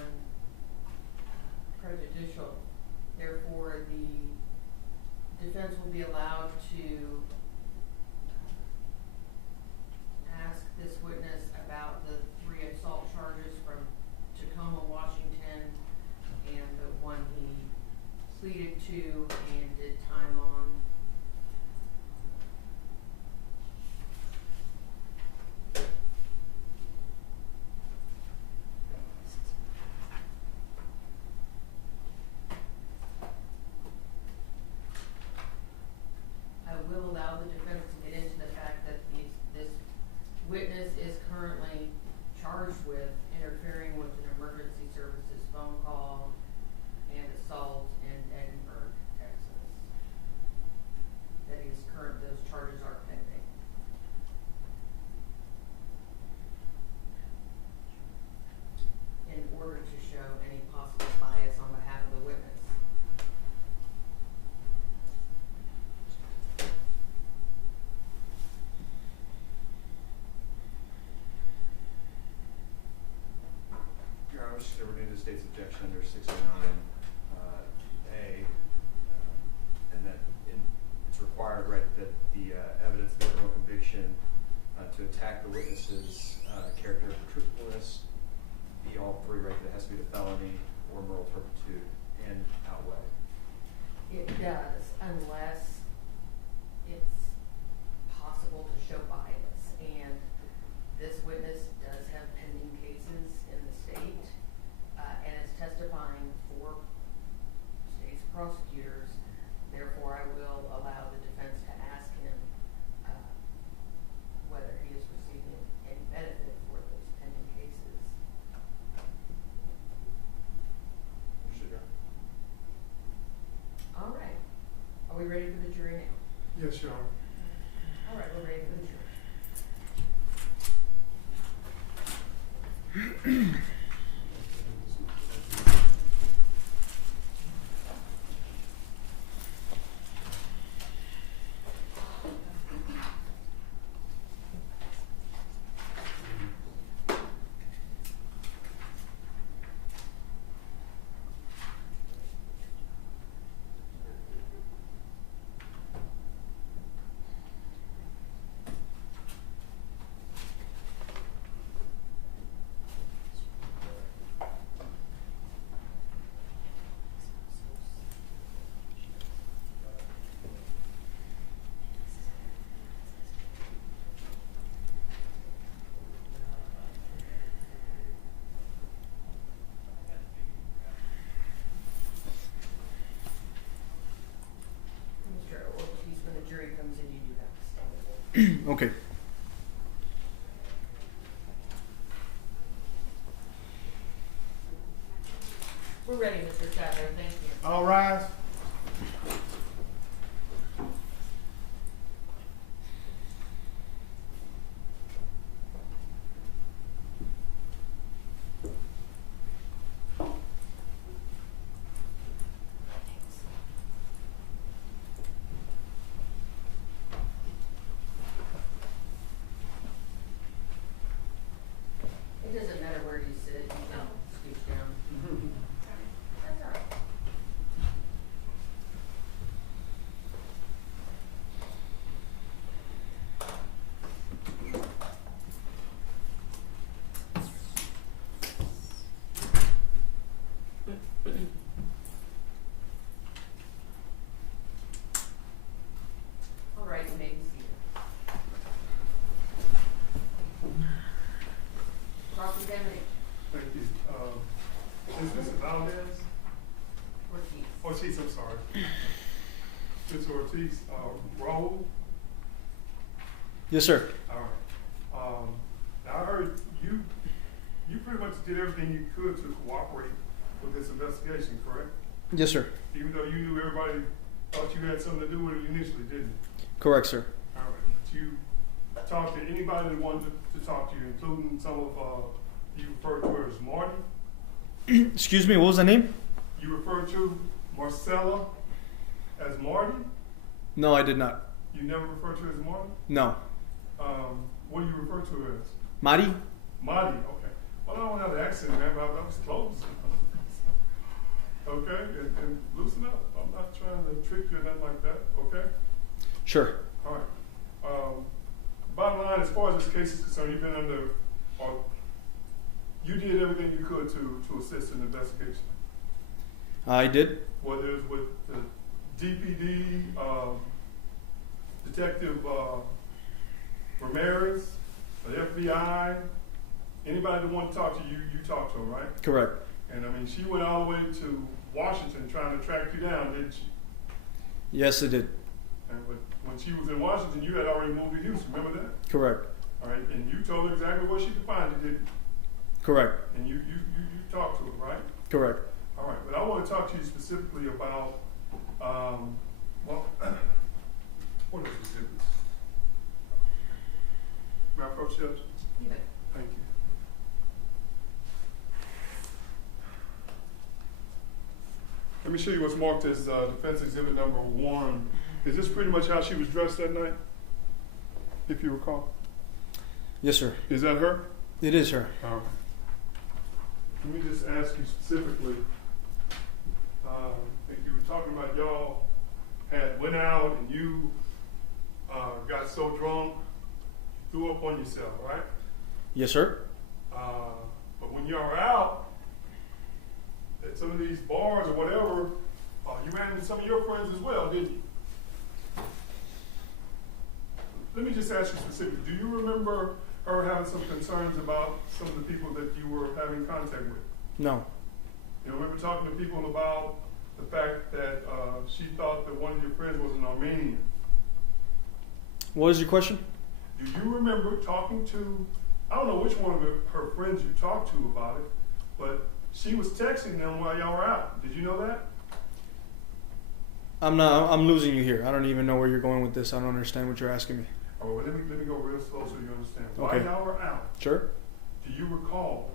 prejudicial. Therefore, the defense will be allowed to ask this witness about the 3 assault charges from Tacoma, Washington, and the one he pleaded to and did time on. I will allow the defense to get into the fact that this witness is currently charged with interfering with an emergency services phone call and assault in Edinburgh, Texas. That those charges are pending. In order to show any possible bias on behalf of the witness. Your Honor, I wish to renew the state's objection under 609A, and that it's required, right, that the evidence of the criminal conviction to attack the witness's character for truthfulness be all 3, right? That has to be the felony or moral turpitude and outweigh. It does, unless it's possible to show bias. And this witness does have pending cases in the state, and is testifying for state's prosecutors. Therefore, I will allow the defense to ask him whether he is receiving any benefit for those pending cases. Understood, Your Honor. All right. Are we ready for the jury now? Yes, Your Honor. All right, we're ready for the jury. Mr. Ortiz, when the jury comes in, you do have to stand. Okay. We're ready, Mr. Sadler, thank you. All rise. It doesn't matter where you sit, you can scooch down. That's all right. All right, you may be seated. Cross-examination. Thank you. Is this Valadez? Ortiz. Ortiz, I'm sorry. Mr. Ortiz, Raul? Yes, sir. All right. Now I heard you pretty much did everything you could to cooperate with this investigation, correct? Yes, sir. Even though you knew everybody thought you had something to do with it initially, didn't you? Correct, sir. All right. But you talked to anybody that wanted to talk to you, including some of you referred to her as Marty. Excuse me, what was the name? You referred to Marisela as Marty. No, I did not. You never referred to her as Marty. No. What do you refer to her as? Mari? Marty. Okay. Well, I don't have to ask accent, man, but I was close. Okay, and loosen up. I'm not trying to trick you or nothing like that, okay? Sure. All right. Bottom line, as far as this case is concerned, you've been under, or you did everything you could to assist in the investigation. I did. Whether it's with the DPD, Detective Ramirez, the FBI, anybody that wanted to talk to you, you talked to them, right? Correct. And I mean, she went all the way to Washington trying to track you down, didn't she? Yes, I did. And when she was in Washington, you had already moved to Houston, remember that? Correct. All right, and you told her exactly where she could find you, didn't you? Correct. And you talked to her, right? Correct. All right, but I want to talk to you specifically about, well, what are the exhibits? May I approach Judge? You bet. Thank you. Let me show you what's marked as defense exhibit number 1. Is this pretty much how she was dressed that night, if you recall? Yes, sir. Is that her? It is her. All right. Let me just ask you specifically, I think you were talking about y'all had went out and you got so drunk, threw up on yourself, right? Yes, sir. But when y'all were out at some of these bars or whatever, you ran into some of your friends as well, didn't you? Let me just ask you specifically, do you remember her having some concerns about some of the people that you were having contact with? No. You remember talking to people about the fact that she thought that one of your friends was an Armenian? What is your question? Do you remember talking to, I don't know which one of her friends you talked to about it, but she was texting them while y'all were out. Did you know that? I'm losing you here. I don't even know where you're going with this. I don't understand what you're asking me. Oh, well, let me go real slow so you understand. Okay. While y'all were out, Sure. do you recall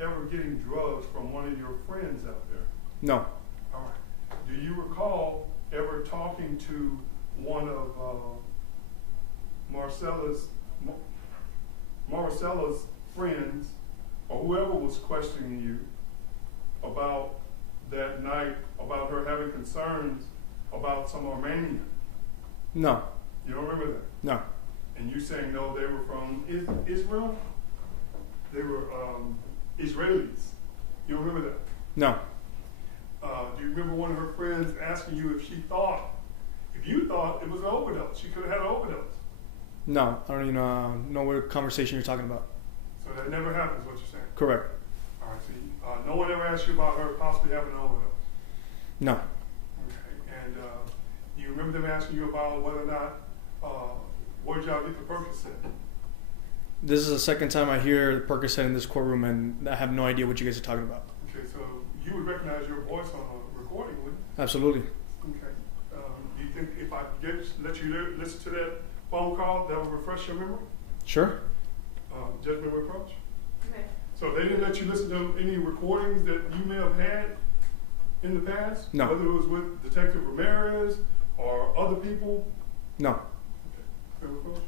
ever getting drugs from one of your friends out there? No. All right. Do you recall ever talking to one of Marisela's friends or whoever was questioning you about that night, about her having concerns about some Armenian? No. You don't remember that? No. And you saying no, they were from Israel? They were Israelis. You don't remember that? No. Do you remember one of her friends asking you if you thought it was an overdose? She could have had an overdose. No. I don't even know what conversation you're talking about. So that never happens, what you're saying? Correct. All right, so no one ever asked you about her possibly having an overdose? No. Okay, and you remember them asking you about whether or not, where did y'all get the Percocet? This is the second time I hear Percocet in this courtroom, and I have no idea what you guys are talking about. Okay, so you would recognize your voice on a recording, wouldn't you? Absolutely. Okay. Do you think if I let you listen to that phone call, that would refresh your memory? Sure. Judgment will approach? Okay. So they didn't let you listen to any recordings that you may have had in the past? No. Whether it was with Detective Ramirez or other people? No. Okay. Judgment will approach?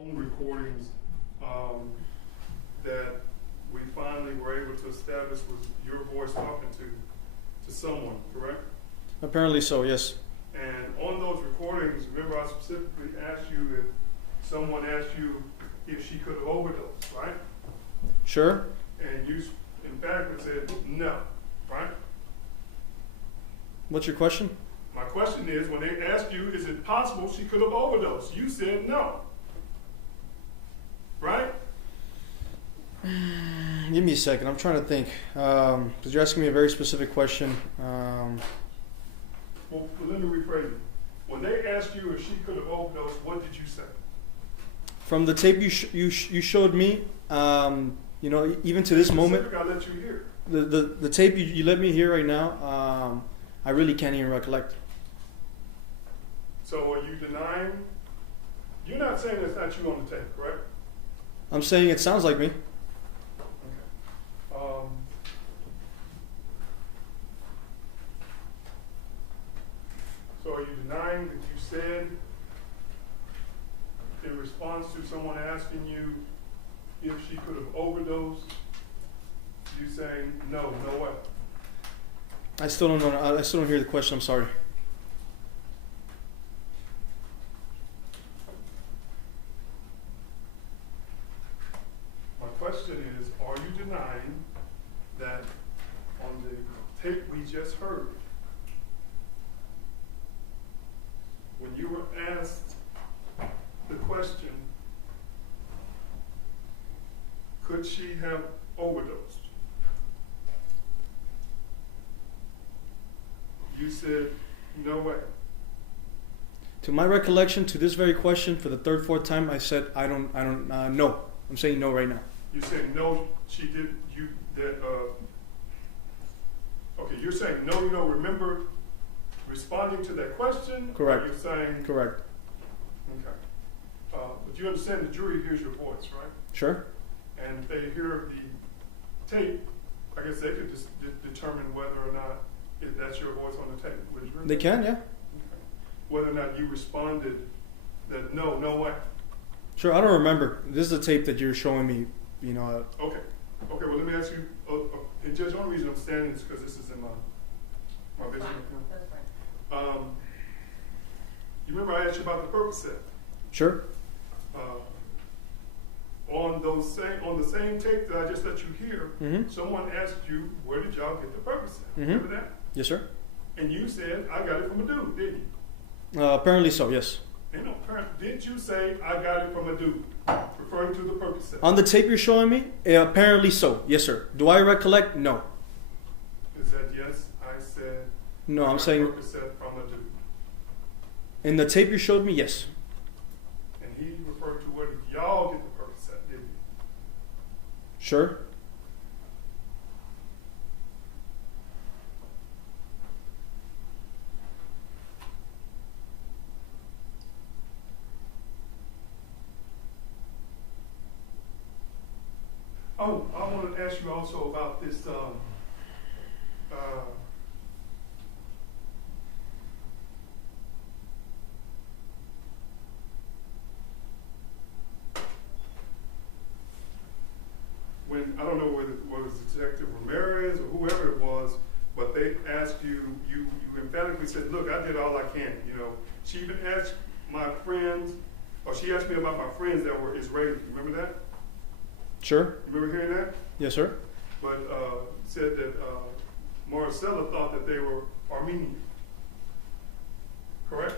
Phone recordings that we finally were able to establish was your voice talking to someone, correct? Apparently so, yes. And on those recordings, remember I specifically asked you if someone asked you if she could have overdosed, right? Sure. And you emphatically said no, right? What's your question? My question is, when they asked you, is it possible she could have overdosed? You said no, right? Give me a second. I'm trying to think. Because you're asking me a very specific question. Well, let me rephrase it. When they asked you if she could have overdosed, what did you say? From the tape you showed me, even to this moment, I let you hear. the tape you let me hear right now, I really can't even recollect. So are you denying? You're not saying it's not you on the tape, correct? I'm saying it sounds like me. Okay. So are you denying that you said, in response to someone asking you if she could have overdosed, you saying no way? I still don't know. I still don't hear the question. I'm sorry. My question is, are you denying that on the tape we just heard, when you were asked the question, could she have overdosed? You said, no way. To my recollection, to this very question, for the third, fourth time, I said I don't know. I'm saying no right now. You said no, she did, okay, you're saying no, you don't remember responding to that question? Correct. Or you're saying? Correct. Okay. But you understand the jury hears your voice, right? Sure. And if they hear the tape, I guess they could just determine whether or not if that's your voice on the tape. Would you agree? They can, yeah. Okay. Whether or not you responded that no way. Sure. I don't remember. This is a tape that you're showing me. Okay. Okay. Well, let me ask you. And Judge, the only reason I'm standing is because this is in my vision. That's fine. You remember I asked you about the Percocet? Sure. On the same tape that I just let you hear, Mm-hmm. someone asked you, where did y'all get the Percocet? Mm-hmm. Remember that? Yes, sir. And you said, I got it from a dude, didn't you? Apparently so. Yes. Did you say, I got it from a dude, referring to the Percocet? On the tape you're showing me, apparently so. Yes, sir. Do I recollect? No. Is that yes? I said, No, I I'm got saying Percocet from a dude. in the tape you showed me, yes. And he referred to where did y'all get the Percocet, didn't you? Sure. Oh, I wanted to ask you also about this, when, I don't know whether it was Detective Ramirez or whoever it was, but they asked you, you emphatically said, look, I did all I can, She even asked my friends, or she asked me about my friends that were Israeli. You remember that? Sure. You remember hearing that? Yes, sir. But said that Marisela thought that they were Armenian. Correct?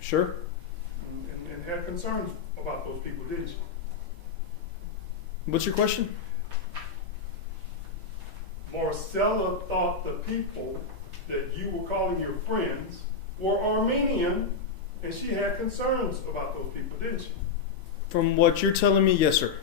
Sure. And had concerns about those people, didn't she? What's your question? Marisela thought the people that you were calling your friends were Armenian, and she had concerns about those people, didn't she? From what you're telling me, yes, sir.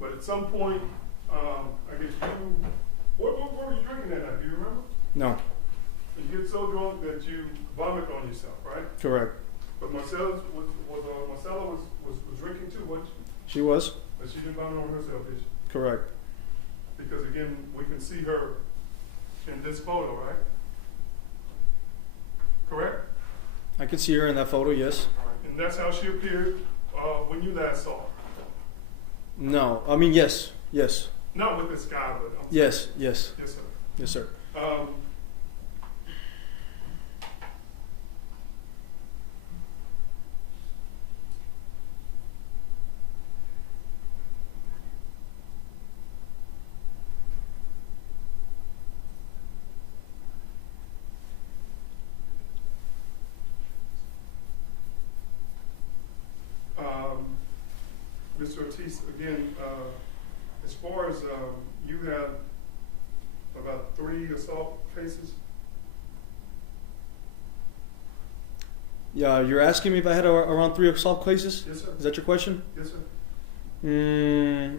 But at some point, I guess what were you drinking that night? Do you remember? No. You get so drunk that you vomit on yourself, right? Correct. But Marcella was drinking too, wasn't she? She was. But she didn't vomit on herself, did she? Correct. Because again, we can see her in this photo, right? Correct? I can see her in that photo, yes. All right. And that's how she appeared when you last saw her. No, I mean, yes, yes, Not with this guy, but yes, yes, yes, sir. yes, sir. Mr. Ortiz, again, as far as you had about 3 assault cases. Yeah, you're asking me if I had around 3 assault cases? Yes, sir. Is that your question? Yes, sir.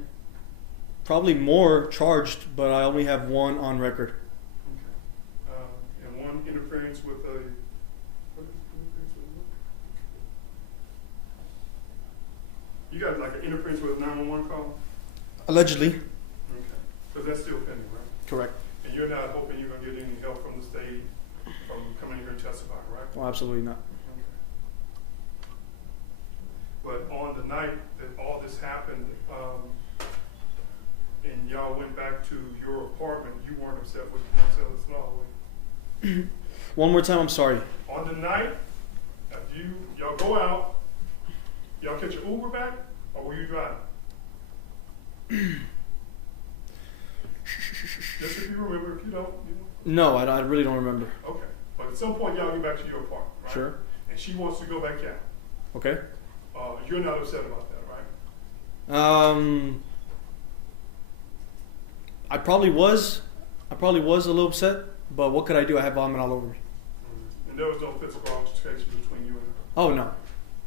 Probably more charged, but I only have 1 on record. Okay. And 1 interference with a. What is interference with what? You got like an interference with a 911 call? Allegedly. Okay. Because that's still pending, right? Correct. And you're not hoping you're going to get any help from the state from coming here and testifying, right? Well, absolutely not. Okay. But on the night that all this happened, and y'all went back to your apartment, you weren't upset with Marisela Botello, were you? One more time, I'm sorry. On the night, after y'all go out, y'all catch an Uber back, or were you driving? Just if you remember, if you don't, you know. No, I really don't remember. Okay. But at some point, y'all get back to your apartment, right? Sure. And she wants to go back out. Okay. You're not upset about that, right? I probably was a little upset, but what could I do? I had vomit all over me. And there was no physical altercation between you and her. Oh, no.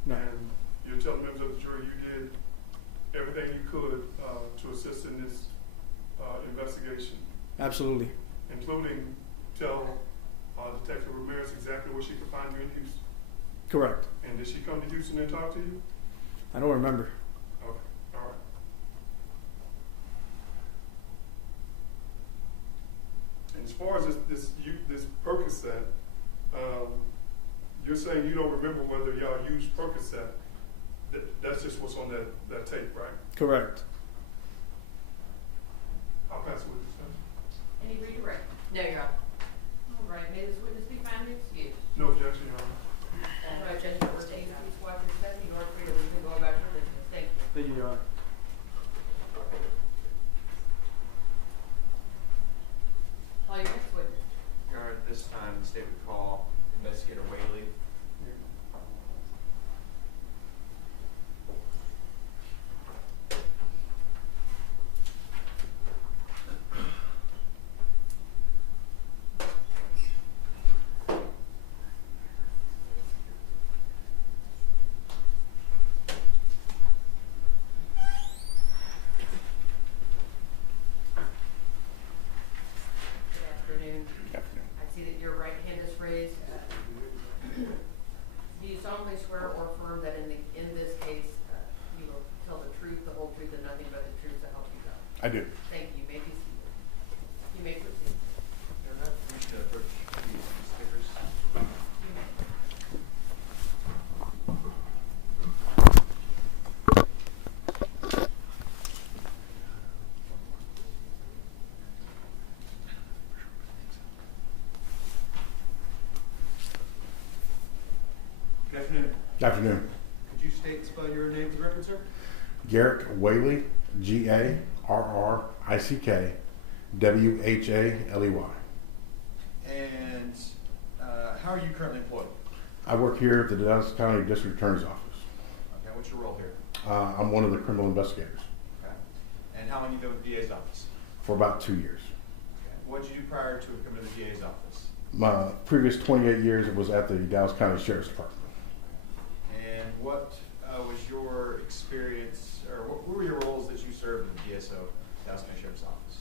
No. And you're telling members of the jury you did everything you could to assist in this investigation. Absolutely. Including tell Detective Ramirez exactly where she could find you in Houston. Correct. And did she come to Houston and talk to you? I don't remember. Okay, all right. And as far as this Percocet, you're saying you don't remember whether y'all used Percocet. That's just what's on that tape, right? Correct. I'll pass it with you, Any redirect? No, Your Honor. All right, may this witness be found excused? No objection, Your Honor. All right, Judge Ortiz, please watch your step. You are free to leave and go about your business. Thank you. Thank you, Your Honor. Call your next witness. Your Honor, at this time, the state would call Investigator Waley. I see that your right hand is raised. Do you solemnly swear or affirm that in this case you will tell the truth, the whole truth, and nothing but the truth to help you God? I do. Thank you. You may be seated. You may proceed. Your Honor, we should approach these stickers. You may. Good afternoon. Good afternoon. Could you state and spell your name for the record, sir? Garrick Waley, Garrick Whaley. And how are you currently employed? I work here at the Denesly County District Attorney's Office. Okay, what's your role here? I'm one of the criminal investigators Okay. And how long have you been with the DA's office? for about 2 years. Okay. What did you do prior to coming to the DA's office? My previous 28 years was at the Dallas County Sheriff's Department. And what was your experience, or what were your roles that you served in the DSO, Dallas County Sheriff's Office?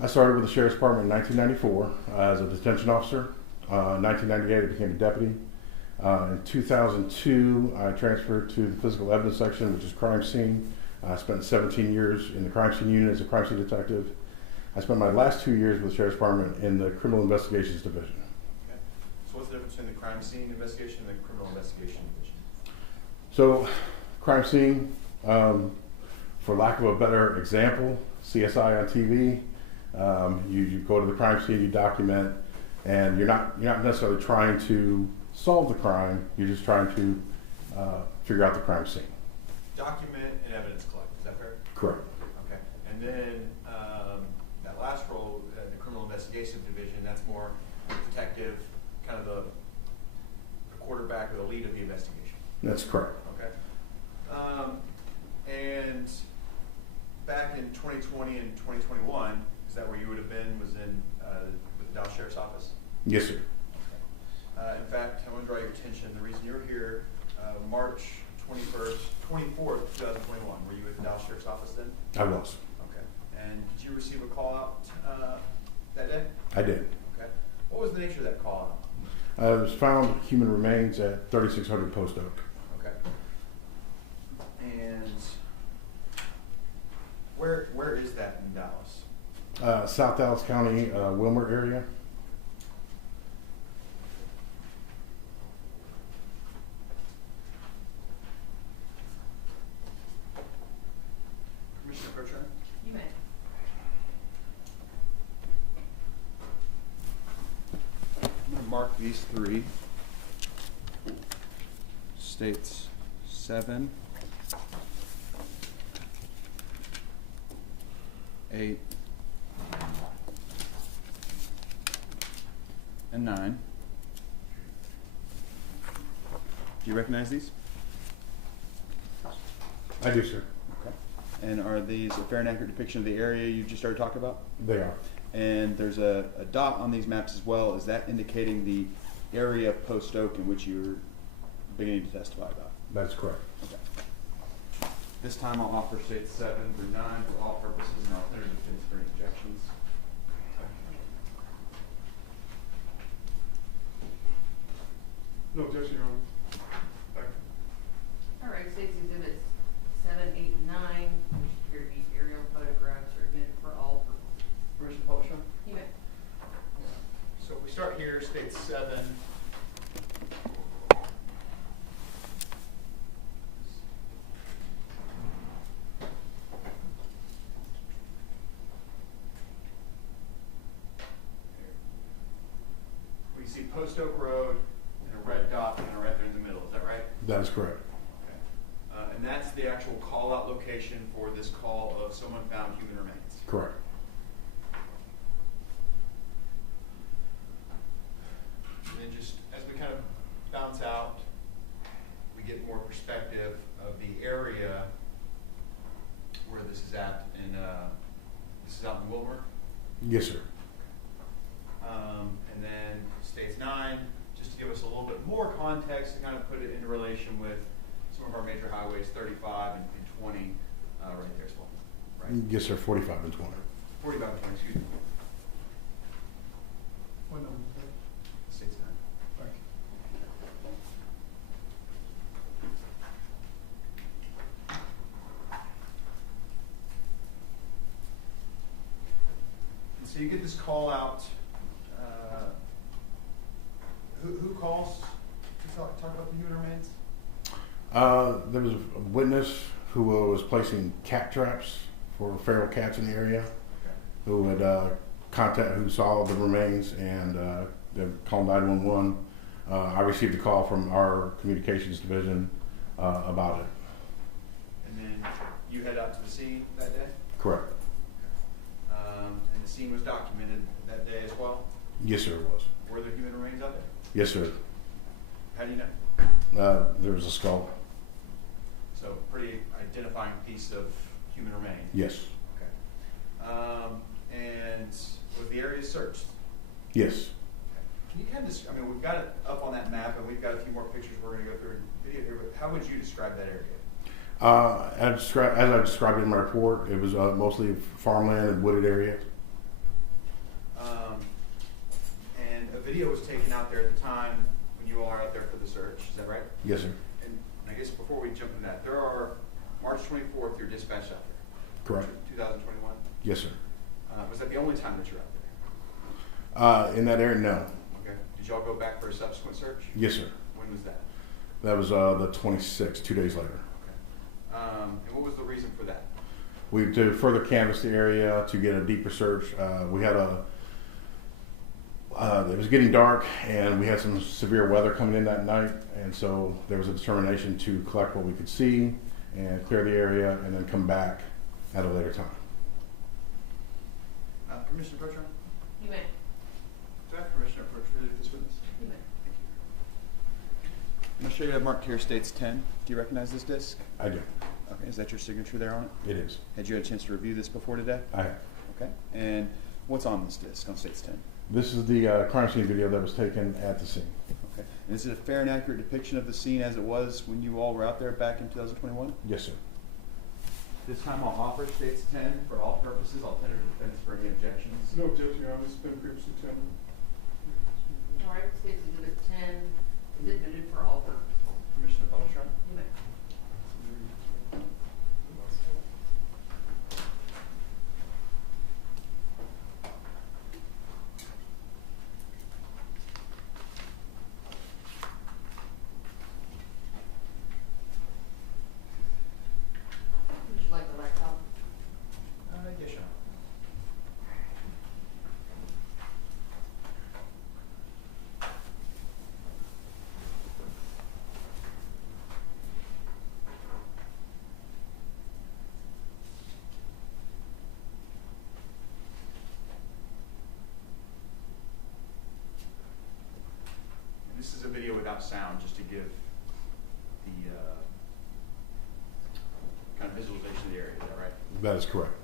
I started with the Sheriff's Department in 1994 as a detention officer. 1998, I became a deputy. In 2002, I transferred to the physical evidence section, which is crime scene, I spent 17 years in the crime scene unit as a crime scene detective. I spent my last 2 years with the Sheriff's Department in the Criminal Investigations Division. Okay. So what's the difference between the crime scene investigation and the criminal investigation division? So, crime scene, for lack of a better example, CSI on TV. You go to the crime scene, you document, and you're not necessarily trying to solve the crime. You're just trying to figure out the crime scene. Document and evidence collect. Is that fair? Correct. Okay. And then that last role, the criminal investigation division, that's more detective, kind of the quarterback or the lead of the investigation. That's correct. Okay. And back in 2020 and 2021, is that where you would have been? Was in with the Dallas Sheriff's Office? Yes, sir. Okay. In fact, I want to draw your attention. The reason you're here, March 24th, 2021. Were you at the Dallas Sheriff's Office then? I was. Okay. And did you receive a call out that day? I did. Okay. What was the nature of that call out? It was found human remains at 3600 Post Oak. Okay. And where is that in Dallas? South Dallas County, Wilmer area. Commissioner Bertrand? You may. I'm going to mark these three. States 7, 8, and 9. Do you recognize these? I do, sir. Okay. And are these a fair and accurate depiction of the area you just started talking about? They are. And there's a dot on these maps as well. Is that indicating the area of Post Oak in which you're beginning to testify about? That's correct. Okay. This time I'll offer states 7 through 9 for all purposes, and I'll enter defense for any objections. No objection, Your Honor. Thank you. All right, State's Exhibits 7, 8, and 9, which appear to be aerial photographs, are admitted for all purposes. Commissioner Polshaw? You may. So we start here, state 7. We see Post Oak Road and a red dot and a red there in the middle. Is that right? That is correct. Okay. And that's the actual call-out location for this call of someone found human remains. Correct. And then just as we kind of bounce out, we get more perspective of the area where this is at, and this is out in Wilmer. Yes, sir. And then states 9, just to give us a little bit more context to kind of put it into relation with some of our major highways, 35 and 20, right there as well. Right? Yes, sir. 45 and 20. 45 and 20, excuse me. What number is that? States 9. Thank you. And so you get this call out. Who calls to talk about the human remains? There was a witness who was placing cat traps for feral cats in the area, who had who saw the remains and they called 911. I received a call from our communications division about it. And then you head out to the scene that day? Correct. And the scene was documented that day as well? Yes, sir, it was. Were there human remains out there? Yes, sir. How do you know? There was a skull. So pretty identifying piece of human remain. Yes. Okay. And was the area searched? Yes. Okay. Can you kind of I mean, we've got it up on that map, and we've got a few more pictures we're going to go through in video here, but how would you describe that area? As I described it in my report, it was mostly farmland and wooded area. And a video was taken out there at the time when you all are out there for the search. Is that right? Yes, sir. And I guess before we jump into that, there are March 24th, you're dispatched out there. Correct. 2021? Yes, sir. Was that the only time that you're out there? In that area, no. Okay. Did y'all go back for a subsequent search? Yes, sir. When was that? That was the 26th, 2 days later. Okay. And what was the reason for that? We to further canvass the area to get a deeper search. We had it was getting dark, and we had some severe weather coming in that night, and so there was a determination to collect what we could see and clear the area, and then come back at a later time. Permission to approach, Your Honor? You may. Do I have permission to approach for this witness? You may. I'm going to show you that marked here states 10. Do you recognize this disc? I do. Okay. Is that your signature there on it? It is. Had you had a chance to review this before today? I have. Okay. And what's on this disc on states 10? This is the crime scene video that was taken at the scene. Okay. And is it a fair and accurate depiction of the scene as it was when you all were out there back in 2021? Yes, sir. This time I'll offer states 10 for all purposes. I'll tender defense for any objections. No objection, Your Honor. It's been previously tendered. All right, states exhibit 10 is admitted for all purposes. Permission to publish, Your Honor? You may. Would you like the laptop? Yes, Your Honor. This is a video without sound, just to give the kind of visualization of the area. Is that right? That is correct.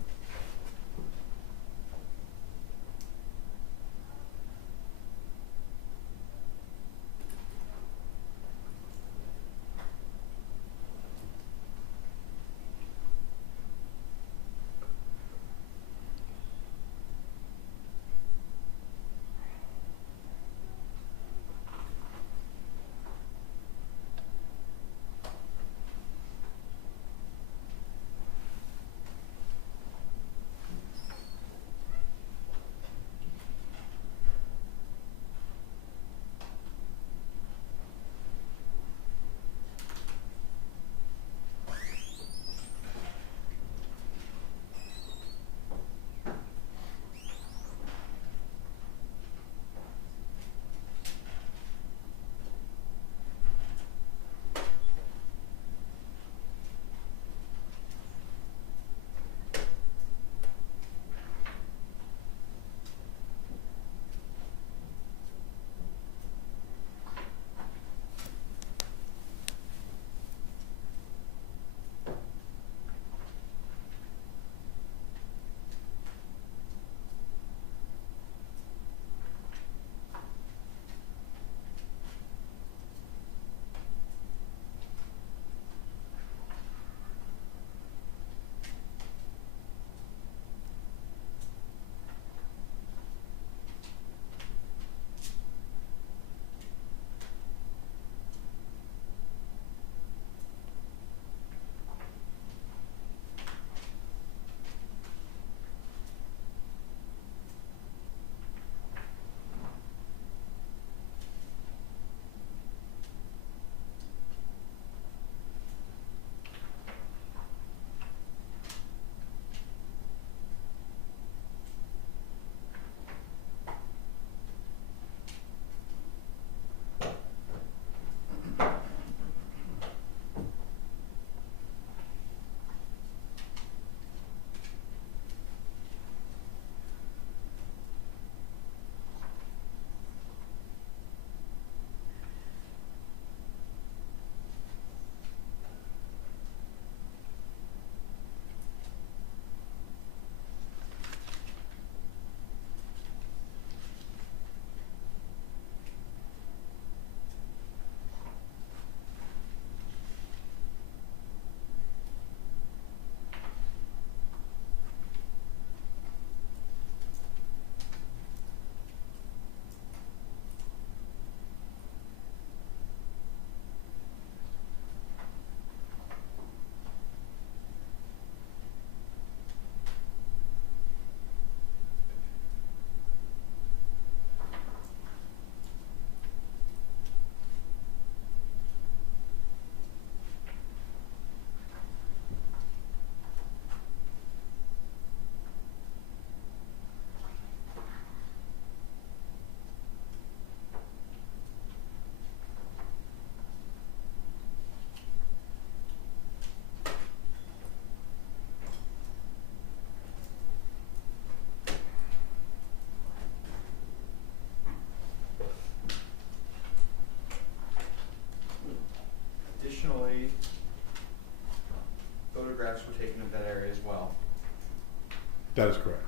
That is correct.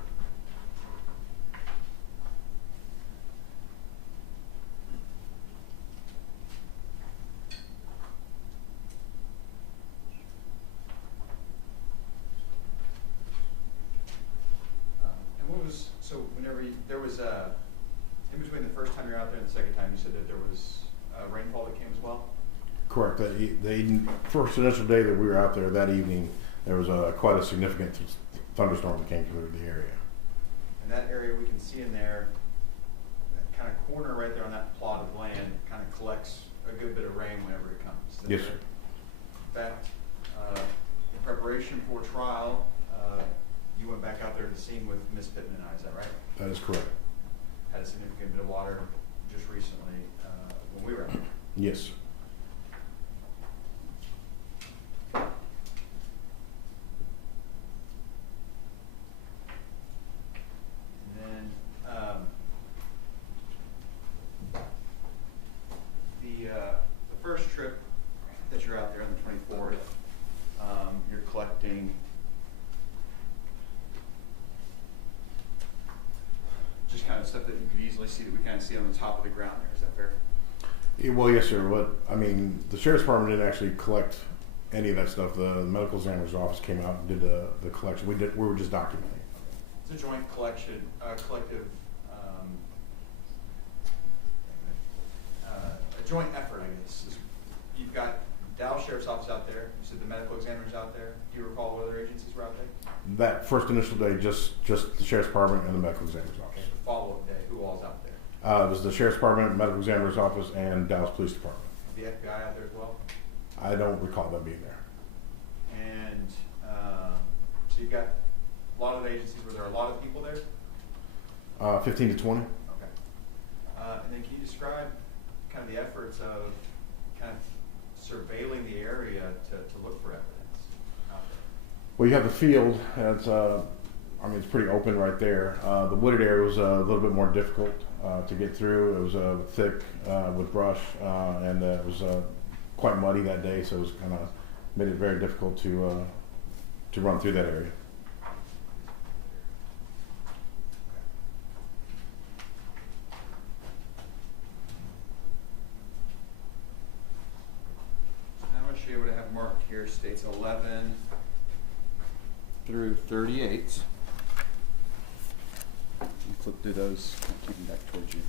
And what was, so whenever there was in between the first time you're out there and the second time, you said that there was rainfall that came as well? Correct. The first initial day that we were out there that evening, there was quite a significant thunderstorm that came through the area. And that area we can see in there, that kind of corner right there on that plot of land, kind of collects a good bit of rain whenever it comes. Yes, sir. In fact, in preparation for trial, you went back out there to the scene with Miss Pittman and I, is that right? That is correct. Had a significant bit of water just recently when we were out there. Yes, sir. The first trip that you're out there on the 24th, you're collecting just kind of stuff that you could easily see that we kind of see on the top of the ground there. Is that fair? Yeah, well, yes, sir. The sheriff's department didn't actually collect any of that stuff. The medical examiner's office came out and did the collection. We were just documenting. It's a joint collective. A joint effort, I guess. You've got Dallas Sheriff's Office out there. You said the medical examiner's out there. Do you recall what other agencies were out there? That first initial day, just the sheriff's department and the medical examiner's office. Okay, the follow-up day, who all's out there? It was the sheriff's department, medical examiner's office, and Dallas Police Department. The FBI out there as well? I don't recall them being there. And so you've got a lot of agencies. Were there a lot of people there? 15 to 20. Okay. And then can you describe kind of the efforts of kind of surveilling the area to look for evidence out there? Well, you have the field. It's pretty open right there. The wooded area was a little bit more difficult to get through. It was thick with brush, and it was quite muddy that day, so it was kind of made it very difficult to run through that area. I'm going to show you what I have marked here. States 11 through 38. You flip through those, keep them back towards you.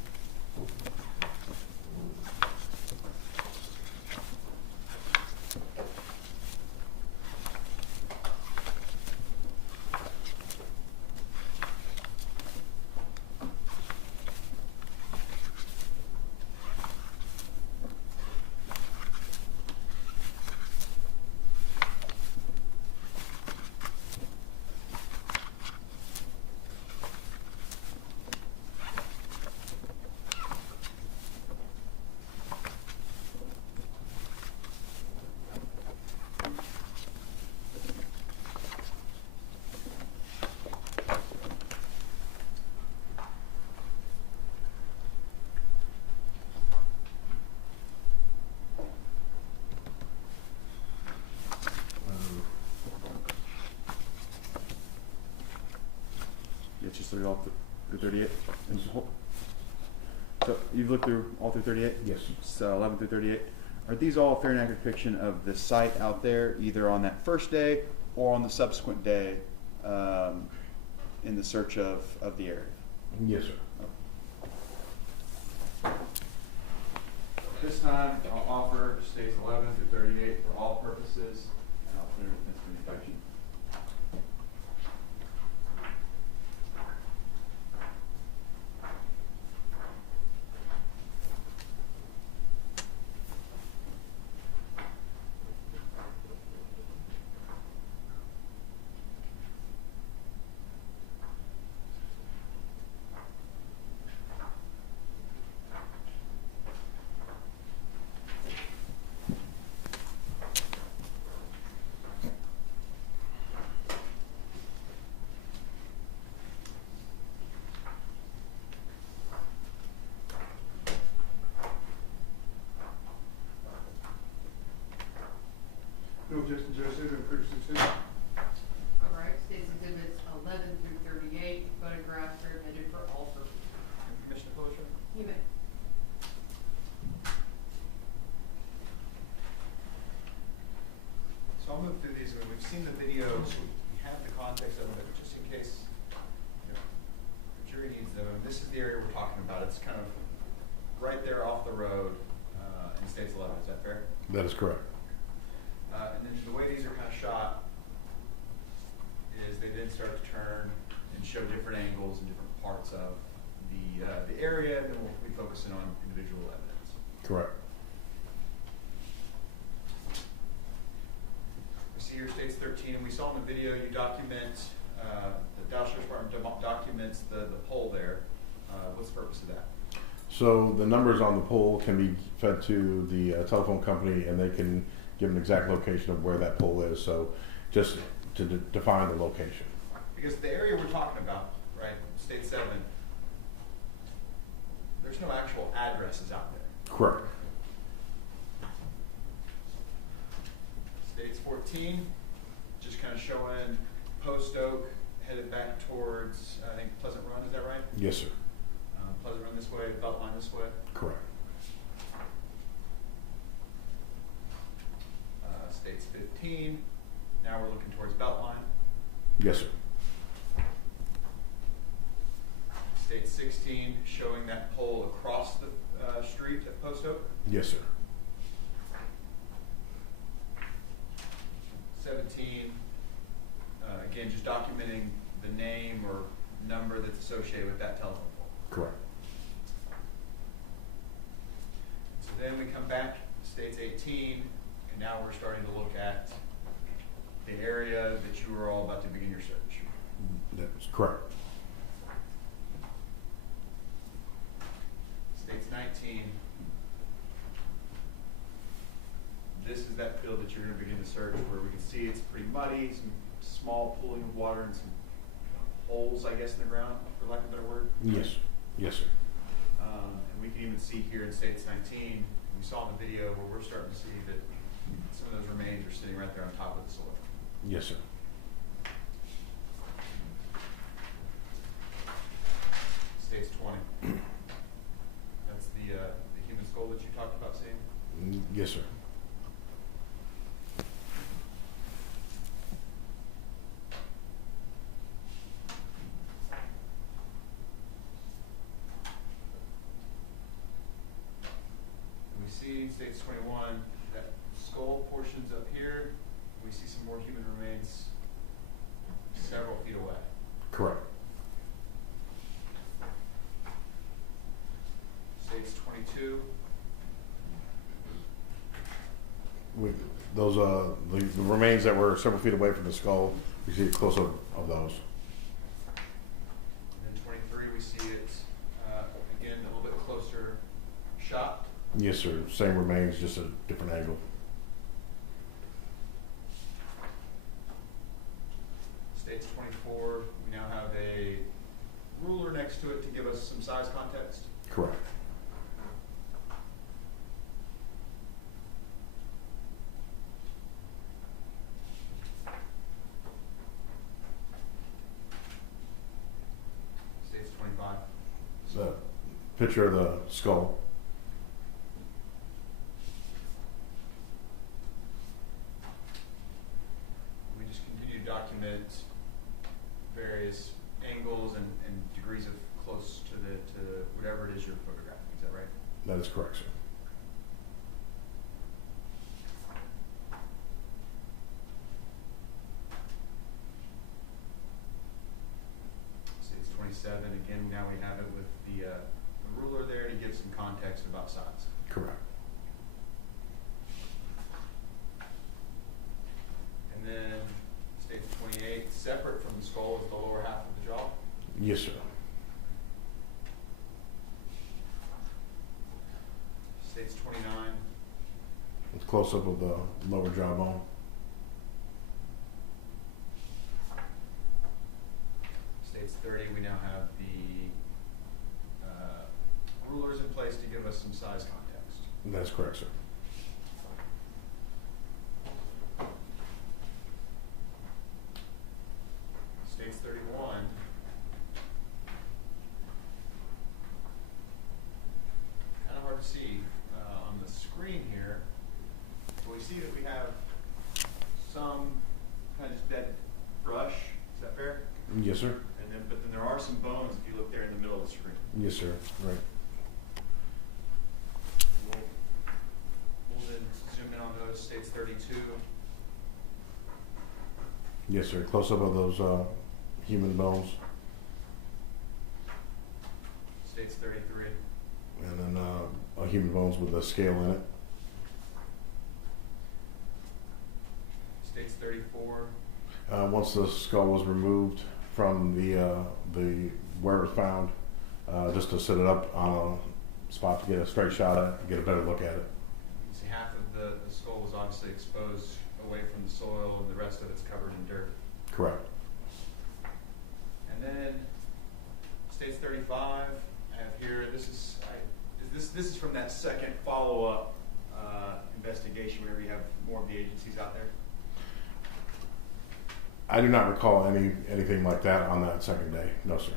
Just through all through 38? So you've looked through all through 38? Yes. So 11 through 38. Are these all a fair and accurate depiction of the site out there, either on that first day or on the subsequent day in the search of the area? Yes, sir. This time, I'll offer states 11 through 38 for all purposes, and I'll clear defense for indictment. No objection, Judge. They've been previously seen. All All right, State's Exhibits 11 through 38, photographs are admitted for all purposes. Commissioner Clocher? You may. So I'll move through these. I mean, we've seen the videos, we have the context of them, but just in case the jury needs them. And this is the area we're talking about. It's kind of right there off the road in States 11. Is that fair? That is correct. And then the way these are kind of shot is they then start to turn and show different angles and different parts of the area, and then we'll be focusing on individual evidence. Correct. We see here States 13, and we saw in the video you document, the Dallas Sheriff's Department documents the poll there. What's the purpose of that? So the numbers on the pole can be fed to the telephone company, and they can give an exact location of where that pole is. So just to define the location. Because the area we're talking about, right, State 7, there's no actual addresses out there. Correct. States 14, just kind of showing Post Oak headed back towards, I think, Pleasant Run, is that right? Yes, sir. Pleasant Run this way, Beltline this way. Correct. States 15, now we're looking towards Beltline. Yes, sir. State 16, showing that pole across the street at Post Oak. Yes, sir. 17, again, just documenting the name or number that's associated with that telephone pole. Correct. So then we come back to States 18, and now we're starting to look at the area that you were all about to begin your search. That's correct. States 19, this is that field that you're going to begin to search, where we can see it's pretty muddy, some small pooling of water and some holes, I guess, in the ground, for lack of a better word. Yes. Yes, sir. And we can even see here in States 19, we saw in the video where we're starting to see that some of those remains are sitting right there on top of the soil. Yes, sir. States 20. That's the human skull that you talked about seeing? Yes, sir. States 21, that skull portion's up here. We see some more human remains several feet away. Correct. States 22. Those the remains that were several feet away from the skull, we see a close-up of those. And then 23, we see it again a little bit closer shot. Yes, sir. Same remains, just a different angle. States 24, we now have a ruler next to it to give us some size context. Correct. States 25. So, picture of the skull. Document various angles and degrees of close to whatever it is you're photographing. Is that right? That is correct, sir. States 27. Again, now we have it with the ruler there to give some context about size. Correct. And then States 28, separate from the skull, is the lower half of the jaw. Yes, sir. States 29. It's close up of the lower jawbone. States 30, we now have the rulers in place to give us some size context. That's correct, sir. Yes, sir. But then there are some bones if you look there in the middle of the screen. Yes, sir. Right. We'll then zoom in on those. States 32. Yes, sir. Close up of those human bones. States 33. And then human bones with a scale in it. States 34. Once the skull was removed from the where it was found, just to set it up on a spot to get a straight shot at it, get a better look at it. You see half of the skull was obviously exposed away from the soil, and the rest of it's covered in dirt. Correct. And then states 35. I have here. This is from that second follow-up investigation whenever you have more of the agencies out there. I do not recall anything like that on that second day. No, sir.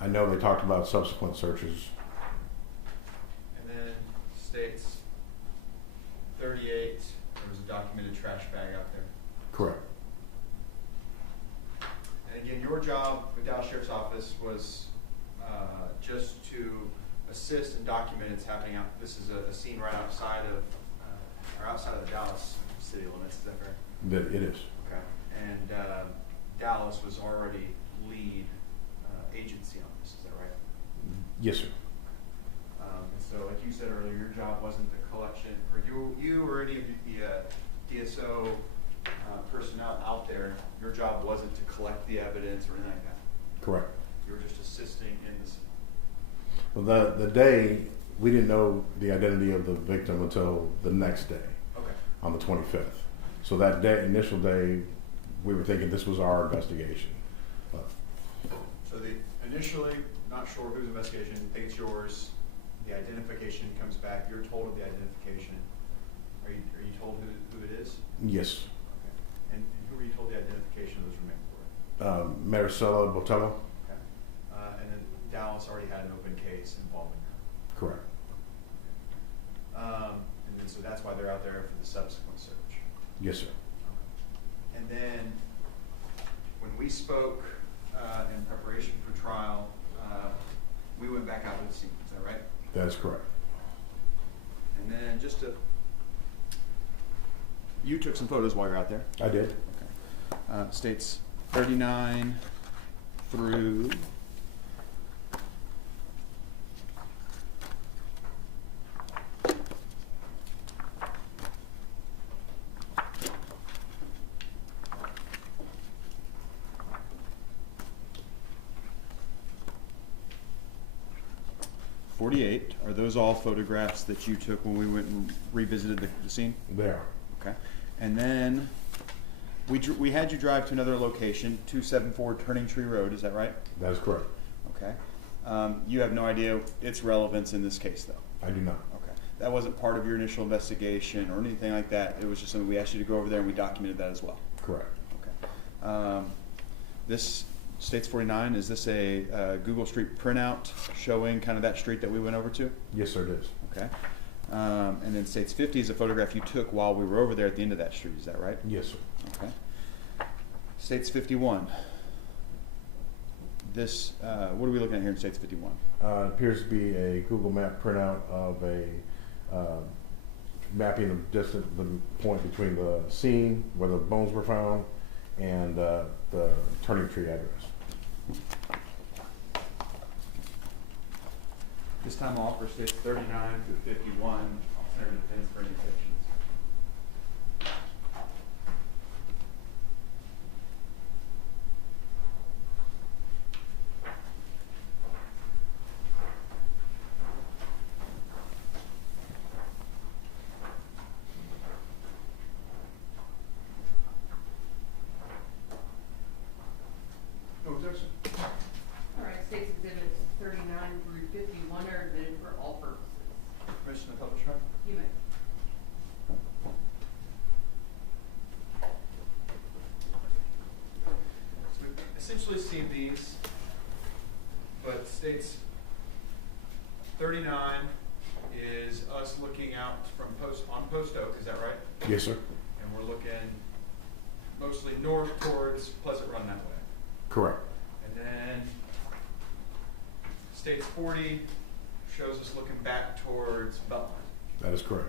I know they talked about subsequent searches. And then states 38. There was a documented trash bag out there. Correct. And again, your job with Dallas Sheriff's Office was just to assist and document it's happening out. This is a scene right outside of the Dallas city limits. Is that correct? It is. Okay. And Dallas was already lead agency on this. Is that right? Yes, sir. And so, like you said earlier, your job wasn't the collection, or you or any of the DSO personnel out there. Your job wasn't to collect the evidence or anything like that. Correct. You were just assisting in this. Well, the day we didn't know the identity of the victim until the next day. Okay. On the 25th. So that day, initial day, we were thinking this was our investigation. So initially, not sure whose investigation, think it's yours. The identification comes back. You're told of the identification. Are you told who it is? Yes. Okay. And who were you told the identification of those remains were? Marisela Botello. Okay. And then Dallas already had an open case involving her. Correct. And then so that's why they're out there for the subsequent search. Yes, sir. Okay. And then when we spoke in preparation for trial, we went back out to the scene. Is that right? That is correct. And then you took some photos while you're out there. I did. Okay. States 39 through 48. Are those all photographs that you took when we went and revisited the scene? They are. Okay. And then we had you drive to another location, 274 Turning Tree Road. Is that right? That is correct. Okay. You have no idea its relevance in this case, though? I do not. Okay. That wasn't part of your initial investigation or anything like that. It was just something we asked you to go over there, and we documented that as well. Correct. Okay. This States 49, is this a Google Street printout showing kind of that street that we went over to? Yes, sir, it is. Okay. And then States 50 is a photograph you took while we were over there at the end of that street. Is that right? Yes, sir. Okay. States 51. This, what are we looking at here in States 51? It appears to be a Google Map printout of a mapping of the point between the scene where the bones were found and the Turning Tree address. This time I'll offer States 39 through 51. I'll center defense for any sections. No objection. All right, States Exhibits 39 through 51 are admitted for all purposes. Permission to publish, right? You may. So we've essentially seen these, but States 39 is us looking out from Post Oak, is that right? Yes, sir. And we're looking mostly north towards Pleasant Run that way. Correct. And then States 40 shows us looking back towards Beltline. That is correct.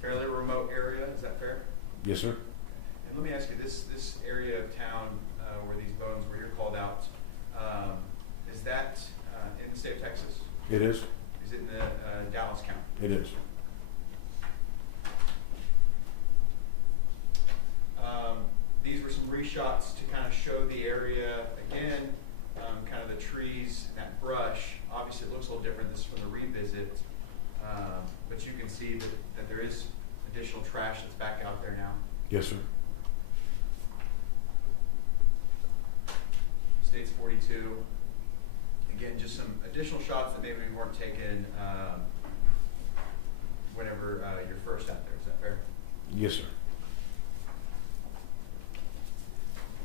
Fairly remote area, is that fair? Yes, sir. And let me ask you, this area of town where these bones where you're called out, is that in the state of Texas? It is. Is it in the Dallas County? It is. These were some reshots to kind of show the area again, kind of the trees and that brush. Obviously, it looks a little different. This is from the revisit, but you can see that there is additional trash that's back out there now. Yes, sir. States 42. Again, just some additional shots that maybe weren't taken whenever you're first out there. Is that fair? Yes, sir.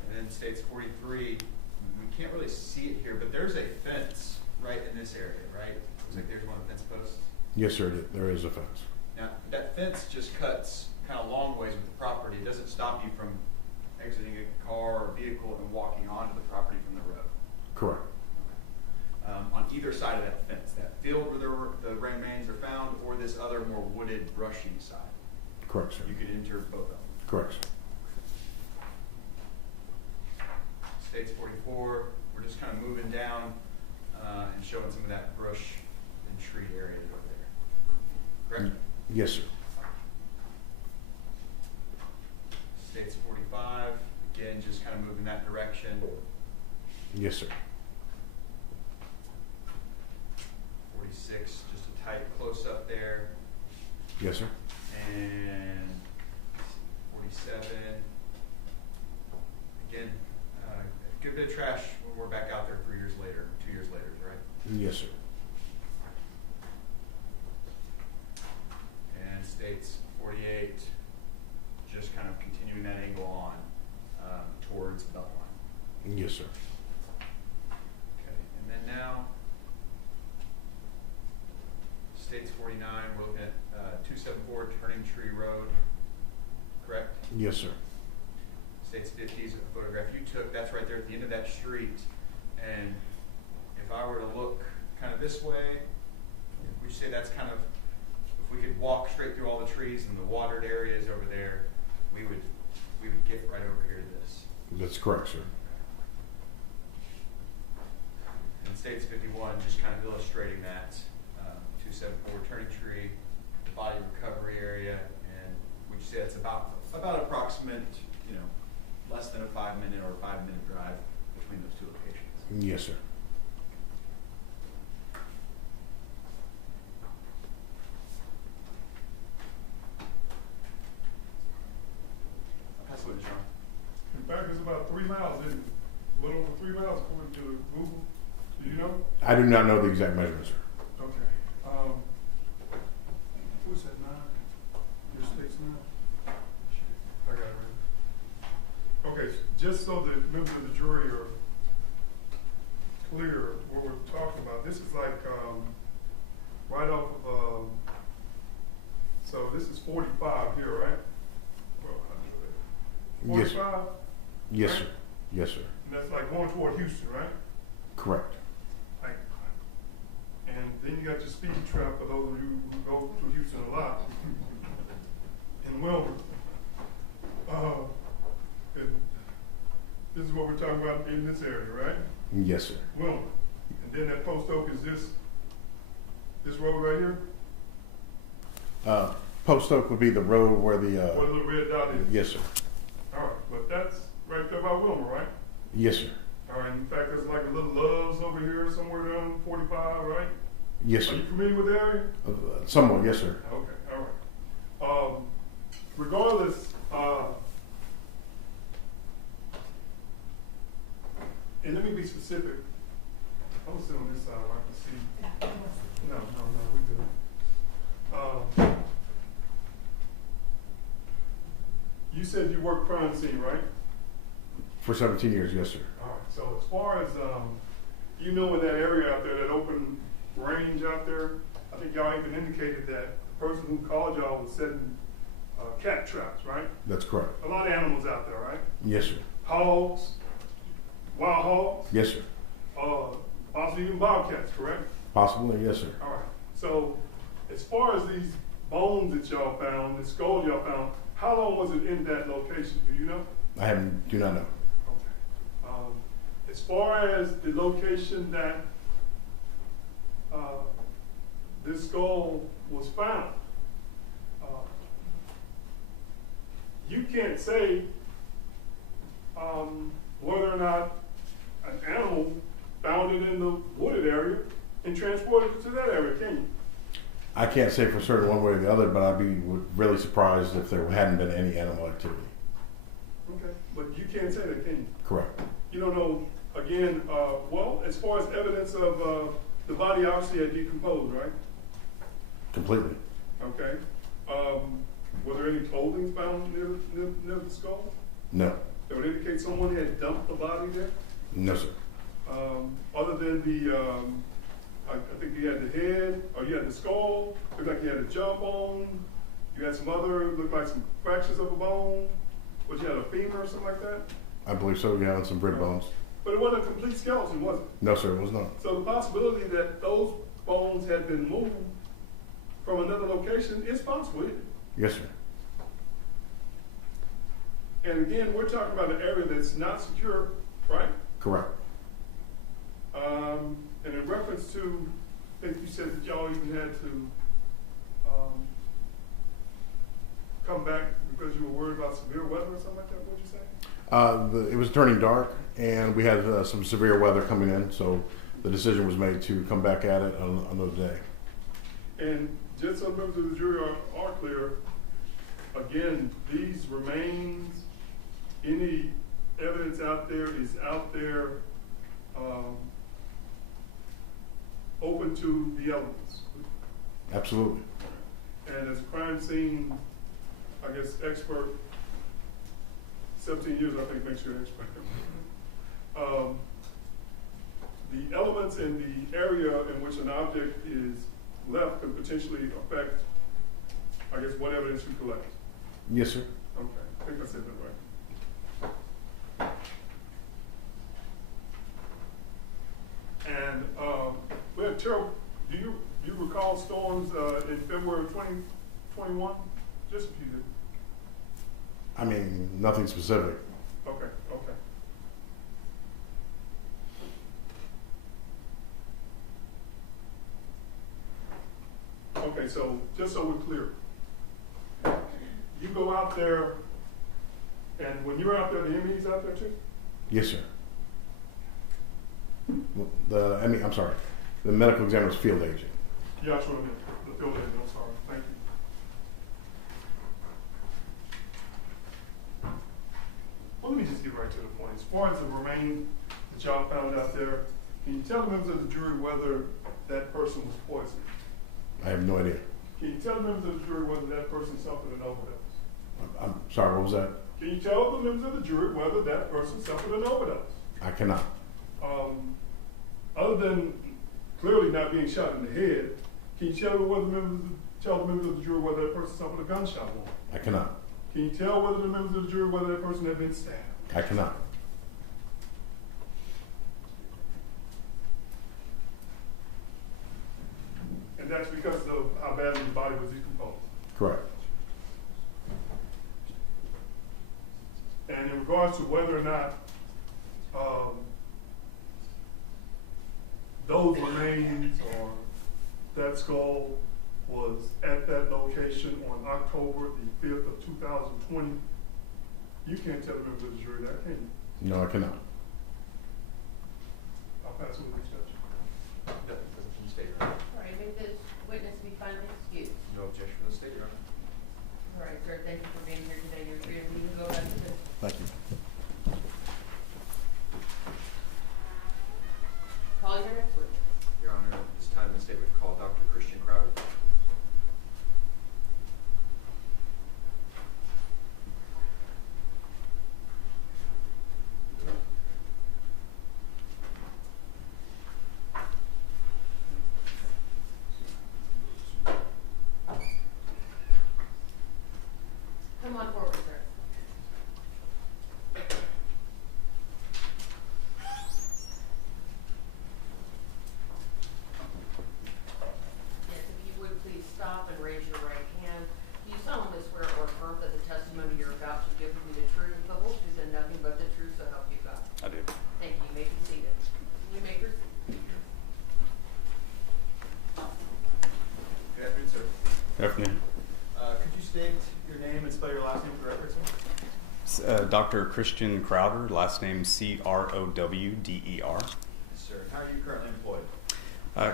And then States 43, we can't really see it here, but there's a fence right in this area, right? Looks like there's one of the fence posts. Yes, sir. There is a fence. Now, that fence just cuts kind of long ways with the property. It doesn't stop you from exiting a car or vehicle and walking onto the property from the road. Correct. On either side of that fence, that field where the remains are found, or this other more wooded, brushy side. Correct, sir. You could enter both of them. Correct, sir. States 44, we're just kind of moving down and showing some of that brush and tree area over there. Correct? Yes, sir. States 45, again, just kind of moving that direction. Yes, sir. 46, just a tight close up there. Yes, sir. And 47, again, a good bit of trash when we're back out there 3 years later, 2 years later, right? Yes, sir. And States 48, just kind of continuing that angle on towards Beltline. Yes, sir. Okay, and then now, States 49, we're looking at 274 Turning Tree Road, correct? Yes, sir. States 50 is a photograph you took. That's right there at the end of that street. And if I were to look kind of this way, would you say that's kind of, if we could walk straight through all the trees and the watered areas over there, we would get right over here to this. That's correct, sir. And States 51, just kind of illustrating that 274 Turning Tree, the body recovery area, and would you say that's about approximate, less than a 5-minute or 5-minute drive between those two locations? Yes, sir. Pass it over to John. In fact, it's about 3 miles, isn't it? A little over 3 miles according to Google. Do you know? I do not know the exact measurement, sir. Okay. Who's that, 9? Your state's 9? I got it right. Okay, just so the members of the jury are clear what we're talking about, this is like right off of, so this is 45 here, right? Well, Yes, 45? sir. Yes, Right? sir. Yes, sir. And that's like going toward Houston, right? Correct. Like, and then you got your speed trap for those of you who go to Houston a lot. In Wilmer. And this is what we're talking about in this area, right? Yes, sir. Wilmer. And then that Post Oak is this road right here? Post Oak would be the road where the. Where the little red dot is? Yes, sir. All right, but that's right there by Wilmer, right? Yes, sir. All right, in fact, there's like a little Love's over here somewhere down 45, right? Yes, Are sir. you familiar with the area? Somewhat, yes, sir. Okay, all right. Regardless, and let me be specific. I'm gonna sit on this side where I can see. No, we good. You said you worked crime scene, right? For 17 years, yes, sir. All right. So as far as in that area out there, that open range out there, I think y'all even indicated that the person who called y'all was setting cat traps, right? That's correct. A lot of animals out there, right? Yes, sir. Hogs, wild hogs, Yes, sir. possibly even bobcats, correct? Possibly, yes, sir. All right. So, as far as these bones that y'all found, the skull y'all found, how long was it in that location? Do you know? Do not know. Okay. As far as the location that this skull was found, you can't say whether or not an animal found it in the wooded area and transported it to that area, can you? I can't say for certain one way or the other, but I'd be really surprised if there hadn't been any animal activity. Okay, but you can't say that, can you? Correct. You don't know, again, well, as far as evidence of the body obviously had decomposed, right? Completely. Okay. Were there any clothing found near the skull No. that would indicate someone had dumped the body there? No, sir. Other than the, I think you had the head, or you had the skull, looked like you had a jawbone, you had some other, looked like some fractures of a bone, but you had a femur or something like that? I believe so, yeah, and some rib bones. But it wasn't a complete skeleton, was it? No, sir, it was not. So the possibility that those bones had been moved from another location is possible, isn't it? Yes, sir. And again, we're talking about an area that's not secure, right? Correct. And in reference to, I think you said that y'all even had to come back because you were worried about severe weather or something like that, what'd you say? It was turning dark, and we had some severe weather coming in, so the decision was made to come back at it on another day. And just so members of the jury are clear, again, these remains, any evidence out there is out there open to the elements. Absolutely. And as a crime scene, I guess, expert, 17 years I think makes you an expert. The elements in the area in which an object is left could potentially affect, I guess, what evidence you collect. Yes, sir. Okay, I think I said that right. And we had terrible, do you recall storms in February of 2021? Just a few did. I mean, nothing specific. Okay, okay. Okay, so just so we're clear, you go out there, and when you're out there, the ME's out there too? Yes, sir. I'm sorry, the medical examiner's field agent. Yeah, that's what I meant, the field agent, I'm sorry, thank you. Well, let me just get right to the point. As far as the remains that y'all found out there, can you tell the members of the jury whether that person was poisoned? I have no idea. Can you tell the members of the jury whether that person suffered an overdose? I'm sorry, what was that? Can you tell the members of the jury whether that person suffered an overdose? I cannot. Other than clearly not being shot in the head, can you tell the members of the jury whether that person suffered a gunshot wound? I cannot. Can you tell whether the members of the jury whether that person had been stabbed? I cannot. And that's because of how badly the body was decomposed. Correct. And in regards to whether or not those remains or that skull was at that location on October the 5th of 2020, you can't tell the members of the jury that, can you? No, I cannot. I'll pass it with this judge. From the state, Your Honor. All right, make this witness be finally excused. No objection from the state, Your Honor. All right, sir, thank you for being here today. You're free to go back to this. Thank you. Call your next witness. Your Honor, at this time the state would call Dr. Christian Crowder. Good afternoon. Could you state your name and spell your last name for record, sir? Dr. Christian Crowder, last name Crowder. Yes, sir. How are you currently employed?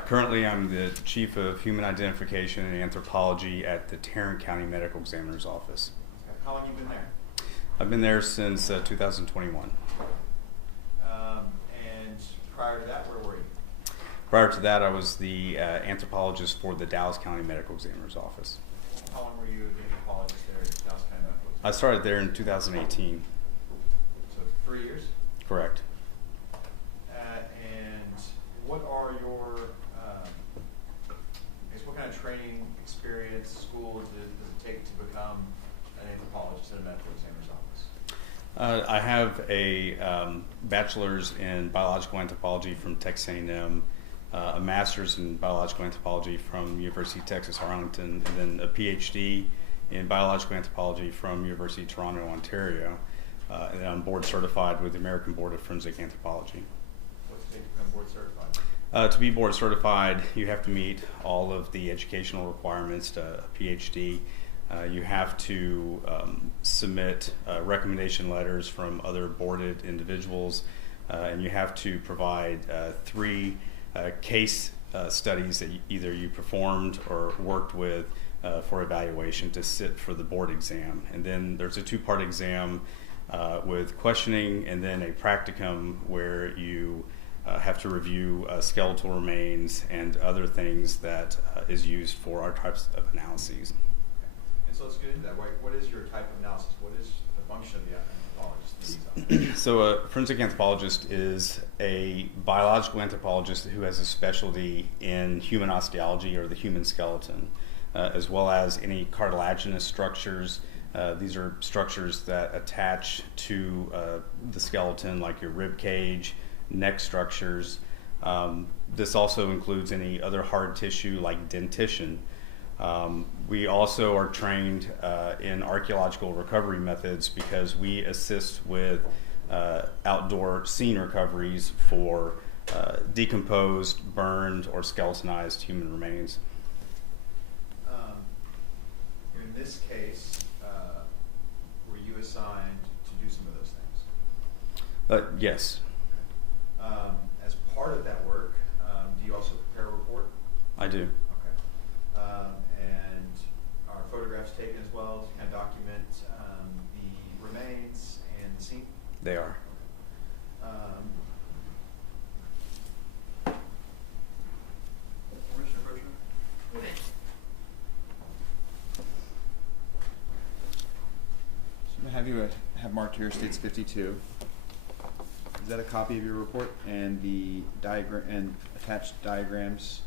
Currently, I'm the Chief of Human Identification and Anthropology at the Tarrant County Medical Examiner's Office. Okay. How long have you been there? I've been there since 2021. And prior to that, where were you? Prior to that, I was the anthropologist for the Dallas County Medical Examiner's Office. How long were you the anthropologist there at Dallas County Medical? I started there in 2018. So 3 years? Correct. And what are your, I guess, what kind of training, experience, school does it take to become an anthropologist at a medical examiner's office? I have a bachelor's in biological anthropology from Texas A&M, a master's in biological anthropology from University of Texas Arlington, and then a PhD in biological anthropology from University of Toronto, Ontario. And I'm board certified with the American Board of Forensic Anthropology. What's it take to become board certified? To be board certified, you have to meet all of the educational requirements to a PhD. You have to submit recommendation letters from other boarded individuals, and you have to provide 3 case studies that either you performed or worked with for evaluation to sit for the board exam. And then there's a 2-part exam with questioning and then a practicum where you have to review skeletal remains and other things that is used for our types of analyses. And so let's get into that. What is your type of analysis? What is the function of the anthropologist? So a forensic anthropologist is a biological anthropologist who has a specialty in human osteology or the human skeleton, as well as any cartilaginous structures. These are structures that attach to the skeleton, like your rib cage, neck structures. This also includes any other hard tissue like dentition. We also are trained in archaeological recovery methods because we assist with outdoor scene recoveries for decomposed, burned, or skeletonized human remains. In this case, were you assigned to do some of those things? Yes. As part of that work, do you also prepare a report? I do. Okay. And are photographs taken as well to kind of document the remains and the scene? They are. Commissioner Bergman? So I'm going to have you have marked here states 52. Is that a copy of your report and the diagram and attached diagrams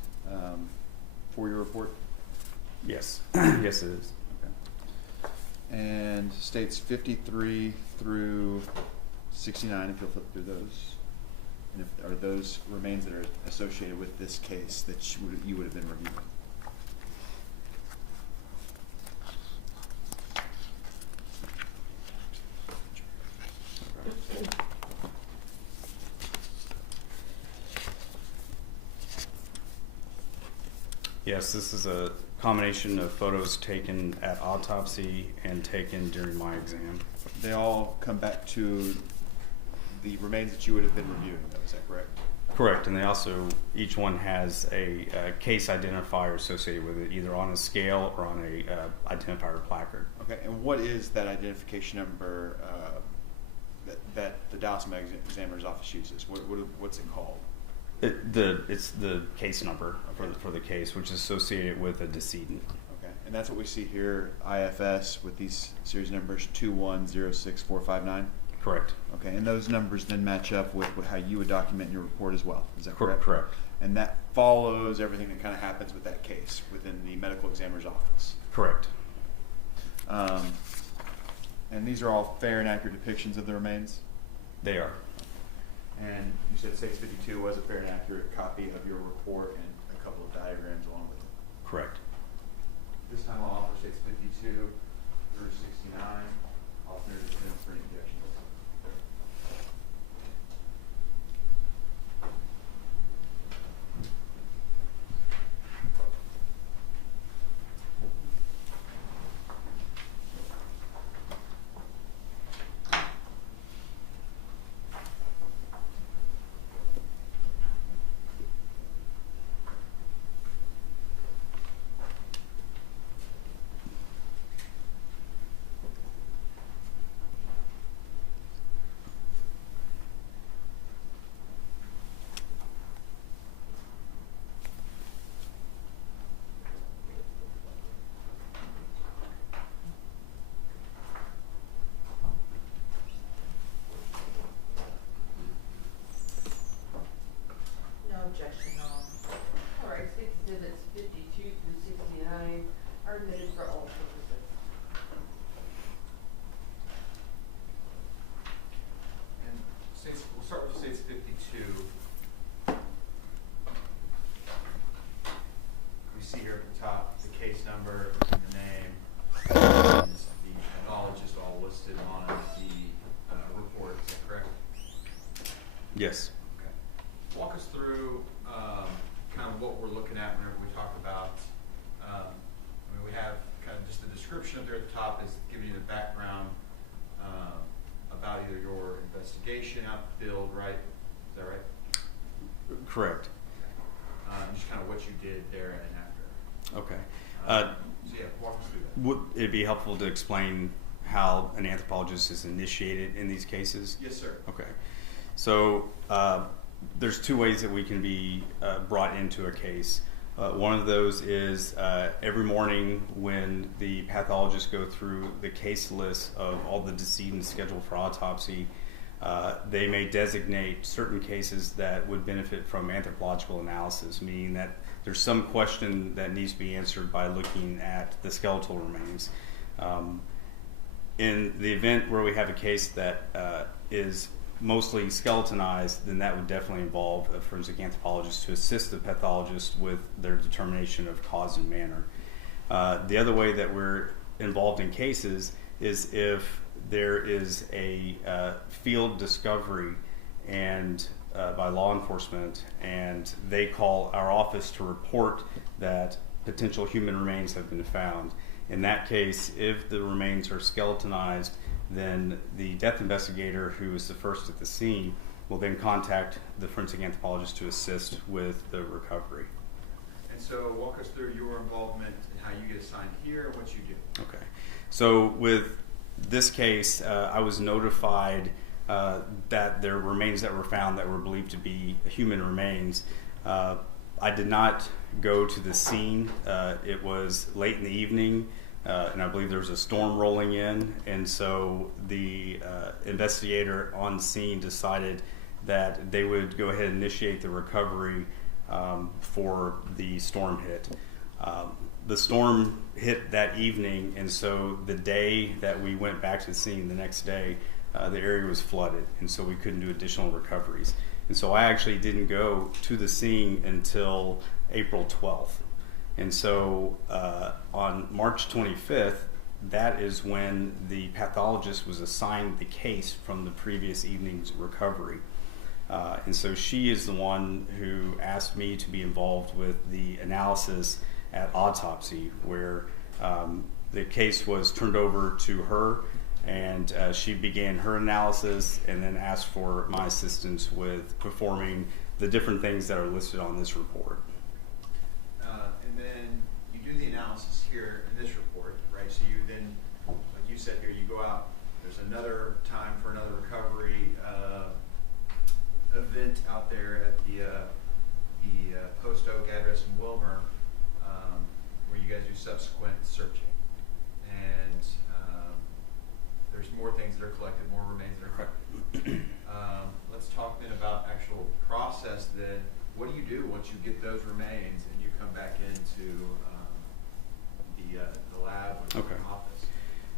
for your report? Yes. Yes, it is. Okay. And states 53 through 69, if you'll flip through those. And if are those remains that are associated with this case that you would have been reviewing? Yes, this is a combination of photos taken at autopsy and taken during my exam. They all come back to the remains that you would have been reviewing, though, is that correct? Correct, and they also, each one has a case identifier associated with it, either on a scale or on a identifier placard. Okay, and what is that identification number that the Dallas Medical Examiner's Office uses? What's it called? It's the case number for the case, which is associated with a decedent. Okay, and that's what we see here, IFS, with these series numbers 2106459. Correct. Okay, and those numbers then match up with how you would document your report as well. Is that correct? Correct. And that follows everything that kind of happens with that case within the medical examiner's office. Correct. And these are all fair and accurate depictions of the remains? They are. And you said 652 was a fair and accurate copy of your report and a couple of diagrams along with it. Correct. This time I'll offer states 52 through 69. Alternate defense for any objections. Yes. Okay. Walk us through kind of what we're looking at whenever we talk about, we have kind of just the description up there at the top is giving you the background about either your investigation out the field, right? Is that right? Correct. Just kind of what you did there and after. Okay. So yeah, walk us through that. Would it be helpful to explain how an anthropologist is initiated in these cases? Yes, sir. Okay. So there's two ways that we can be brought into a case. One of those is every morning when the pathologists go through the case list of all the decedents scheduled for autopsy, they may designate certain cases that would benefit from anthropological analysis, meaning that there's some question that needs to be answered by looking at the skeletal remains. In the event where we have a case that is mostly skeletonized, then that would definitely involve a forensic anthropologist to assist the pathologist with their determination of cause and manner. The other way that we're involved in cases is if there is a field discovery and by law enforcement, and they call our office to report that potential human remains have been found. In that case, if the remains are skeletonized, then the death investigator, who is the first at the scene, will then contact the forensic anthropologist to assist with the recovery. And so walk us through your involvement and how you get assigned here and what you do. Okay. So with this case, I was notified that there were remains that were found that were believed to be human remains. I did not go to the scene. It was late in the evening, and I believe there was a storm rolling in, and so the investigator on scene decided that they would go ahead and initiate the recovery for the storm hit. The storm hit that evening, and so the day that we went back to the scene the next day, the area was flooded, and so we couldn't do additional recoveries. And so I actually didn't go to the scene until April 12th. And so on March 25th, that is when the pathologist was assigned the case from the previous evening's recovery. And so she is the one who asked me to be involved with the analysis at autopsy, where the case was turned over to her, and she began her analysis and then asked for my assistance with performing the different things that are listed on this report. And then you do the analysis here in this report, right? So you then, like you said here, you go out, there's another time for another recovery event out there at the Post Oak address in Wilmer, where you guys do subsequent searching. And there's more things that are collected, more remains that are collected. Let's talk then about actual process then. What do you do once you get those remains and you come back into the lab or the office?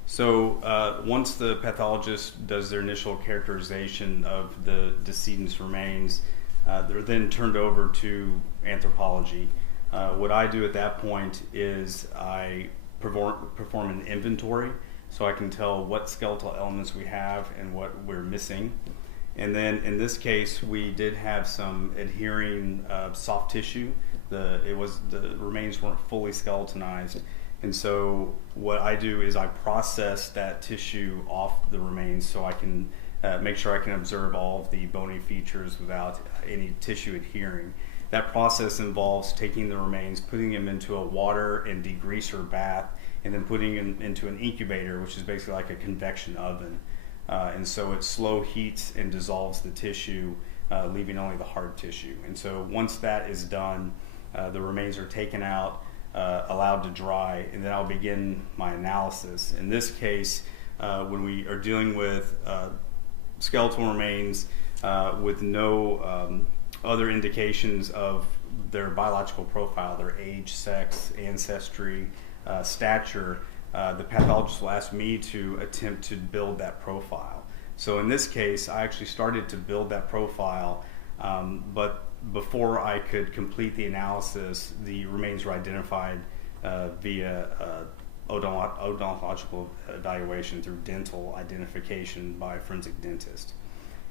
So once the pathologist does their initial characterization of the decedent's remains, they're then turned over to anthropology. What I do at that point is I perform an inventory, so I can tell what skeletal elements we have and what we're missing. And then in this case, we did have some adhering soft tissue. The remains weren't fully skeletonized. And so what I do is I process that tissue off the remains so I can make sure I can observe all of the bony features without any tissue adhering. That process involves taking the remains, putting them into a water and degreaser bath, and then putting them into an incubator, which is basically like a convection oven. And so it slow heats and dissolves the tissue, leaving only the hard tissue. And so once that is done, the remains are taken out, allowed to dry, and then I'll begin my analysis. In this case, when we are dealing with skeletal remains with no other indications of their biological profile, their age, sex, ancestry, stature, the pathologist will ask me to attempt to build that profile. So in this case, I actually started to build that profile, but before I could complete the analysis, the remains were identified via odontological evaluation through dental identification by a forensic dentist.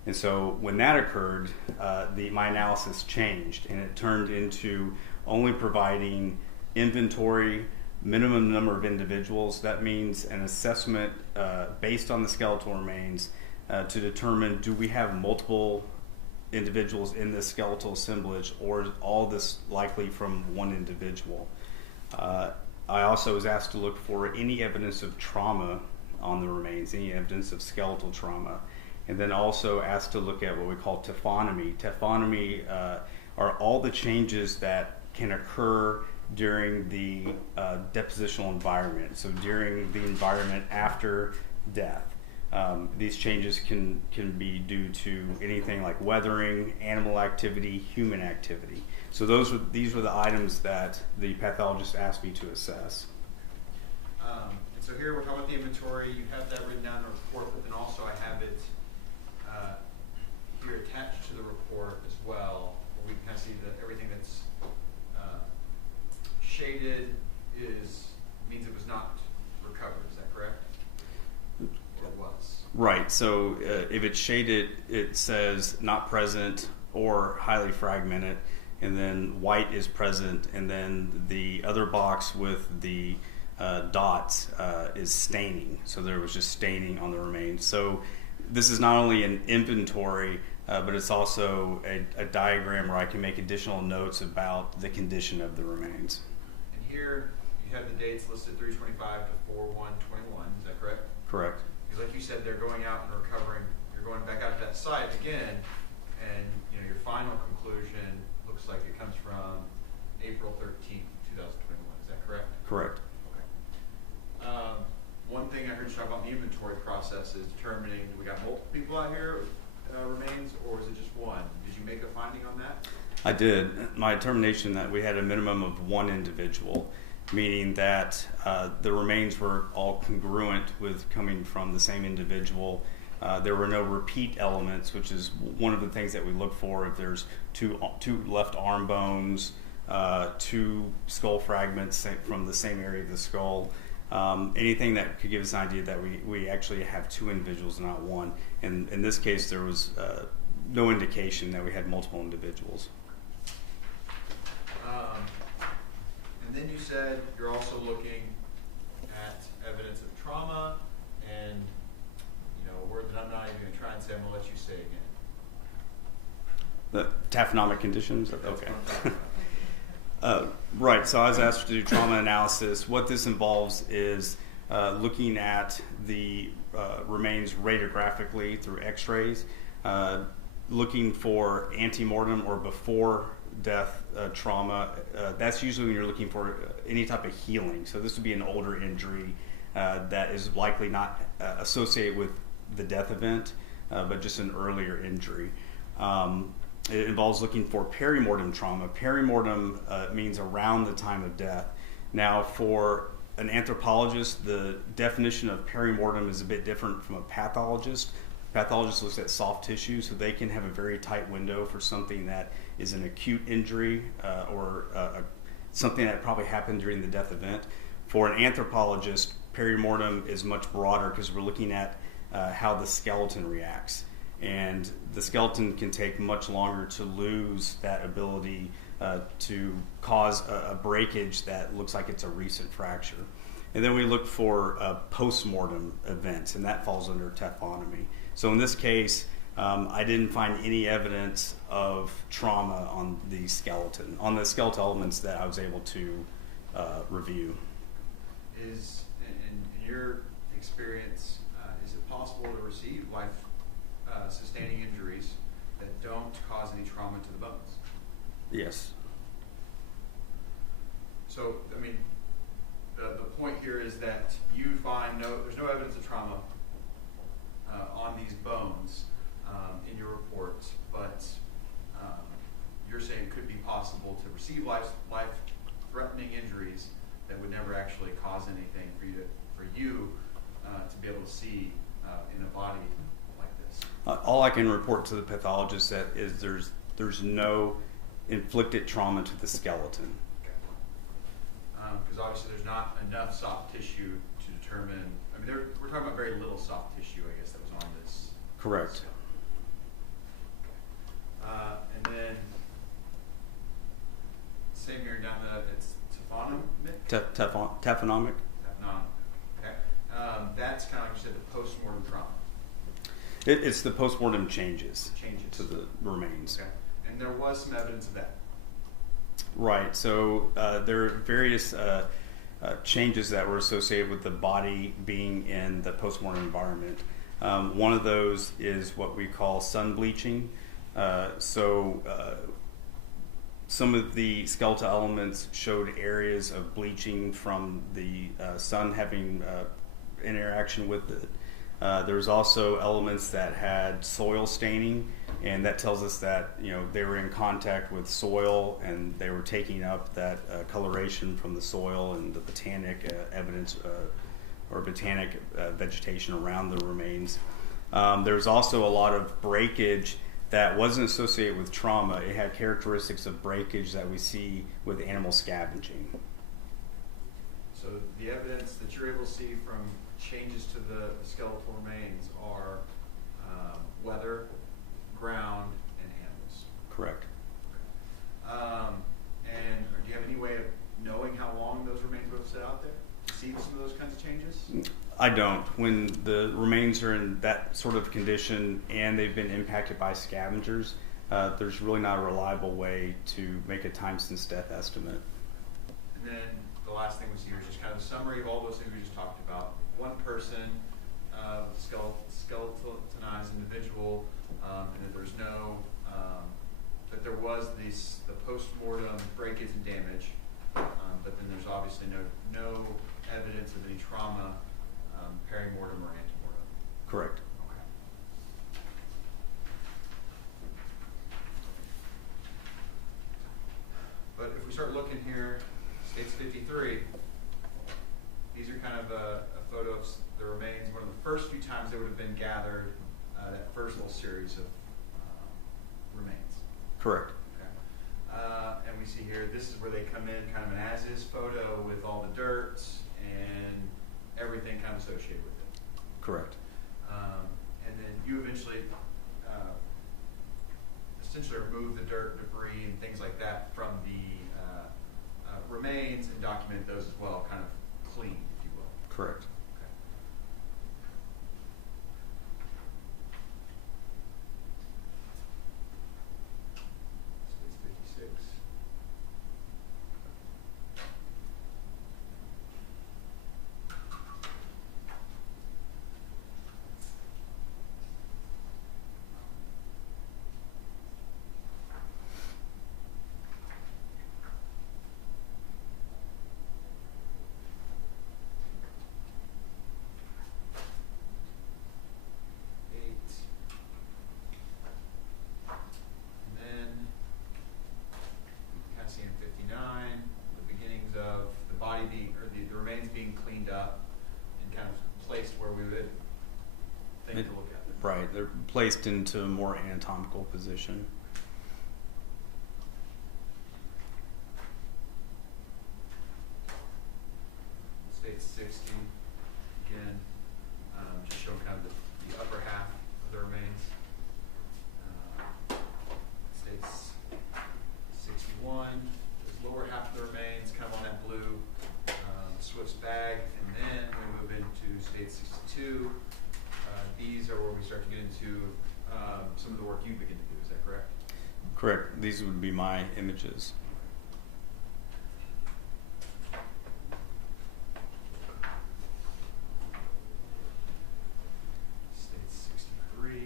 And so when that occurred, my analysis changed, and it turned into only providing inventory, minimum number of individuals. That means an assessment based on the skeletal remains to determine, do we have multiple individuals in this skeletal assemblage, or is all this likely from one individual? I also was asked to look for any evidence of trauma on the remains, any evidence of skeletal trauma, and then also asked to look at what we call taphonomy. Taphonomy are all the changes that can occur during the depositional environment, so during the environment after death. These changes can be due to anything like weathering, animal activity, human activity. So these were the items that the pathologist asked me to assess. And so here we're talking about the inventory. You have that written down in the report, but then also I have it here attached to the report as well, where we can kind of see that everything that's shaded means it was not recovered. Is that correct? Or it was? Right. So if it's shaded, it says not present or highly fragmented, and then white is present, and then the other box with the dots is staining. So there was just staining on the remains. So this is not only an inventory, but it's also a diagram where I can make additional notes about the condition of the remains. And here you have the dates listed 3/25 to 4/1/21. Is that correct? Correct. Because like you said, they're going out and recovering. You're going back out to that site again, and your final conclusion looks like it comes from April 13th, 2021. Is that correct? Correct. Okay. One thing I heard you talk about in the inventory process is determining, do we got multiple people out here remains, or is it just one? Did you make a finding on that? I did. My determination that we had a minimum of one individual, meaning that the remains were all congruent with coming from the same individual. There were no repeat elements, which is one of the things that we look for. If there's two left arm bones, two skull fragments from the same area of the skull, anything that could give us an idea that we actually have two individuals, not one. And in this case, there was no indication that we had multiple individuals. And then you said you're also looking at evidence of trauma, and a word that I'm not even going to try and say, I'm going to let you say again. The taphonomic conditions? Okay. Right, so I was asked to do trauma analysis. What this involves is looking at the remains radiographically through x-rays, looking for antemortem or before death trauma. That's usually when you're looking for any type of healing. So this would be an older injury that is likely not associated with the death event, but just an earlier injury. It involves looking for perimortem trauma. Perimortem means around the time of death. Now, for an anthropologist, the definition of perimortem is a bit different from a pathologist. Pathologist looks at soft tissue, so they can have a very tight window for something that is an acute injury or something that probably happened during the death event. For an anthropologist, perimortem is much broader because we're looking at how the skeleton reacts. And the skeleton can take much longer to lose that ability to cause a breakage that looks like it's a recent fracture. And then we look for post-mortem events, and that falls under taphonomy. So in this case, I didn't find any evidence of trauma on the skeleton, on the skeletal elements that I was able to review. Is, in your experience, is it possible to receive life-sustaining injuries that don't cause any trauma to the bones? Yes. So, I mean, the point here is that you find there's no evidence of trauma on these bones in your reports, but you're saying it could be possible to receive life-threatening injuries that would never actually cause anything for you to be able to see in a body like this. All I can report to the pathologist that is there's no inflicted trauma to the skeleton. Because obviously there's not enough soft tissue to determine. I mean, we're talking about very little soft tissue, I guess, that was on this. Correct. And then, same here down it's taphonomic? Taphonomic. Taphonomic, okay. That's kind of like you said, the post-mortem trauma. It's the postmortem changes Changes. to the remains. Okay. And there was some evidence of that. Right. So there are various changes that were associated with the body being in the postmortem environment. One of those is what we call sun bleaching. Some of the skeletal elements showed areas of bleaching from the sun having interaction with it. There's also elements that had soil staining, and that tells us that they were in contact with soil and they were taking up that coloration from the soil and the botanic evidence or botanic vegetation around the remains. There's also a lot of breakage that wasn't associated with trauma. It had characteristics of breakage that we see with animal scavenging. So the evidence that you're able to see from changes to the skeletal remains are weather, ground, and animals. Correct. And do you have any way of knowing how long those remains would have sat out there? See some of those kinds of changes? I don't. When the remains are in that sort of condition and they've been impacted by scavengers, there's really not a reliable way to make a time since death estimate. And then the last thing we see here is just kind of a summary of all those things we just talked about. One person, skeletonized individual, and that there's no, that there was the post-mortem breakage and damage, but then there's obviously no evidence of any trauma, perimortem or antemortem. Correct. Okay. But if we start looking here, States 53, these are kind of a photo of the remains. One of the first few times they would have been gathered, that first little series of remains. Correct. Okay. And we see here, this is where they come in, kind of an as-is photo with all the dirt and everything kind of associated with it. Correct. And then you eventually essentially remove the dirt, debris, and things like that from the remains and document those as well, kind of clean, if you will. Correct. Okay. Space 56. The remains being cleaned up and kind of placed where we would think to look at them. Right. They're placed into a more anatomical position. State 60, again, just showing kind of the upper half of the remains. States 61, the lower half of the remains, kind of on that blue Swiss bag, and then we move into State 62. These are where we start to get into some of the work you begin to do. Is that correct? Correct. These would be my images. State 63 is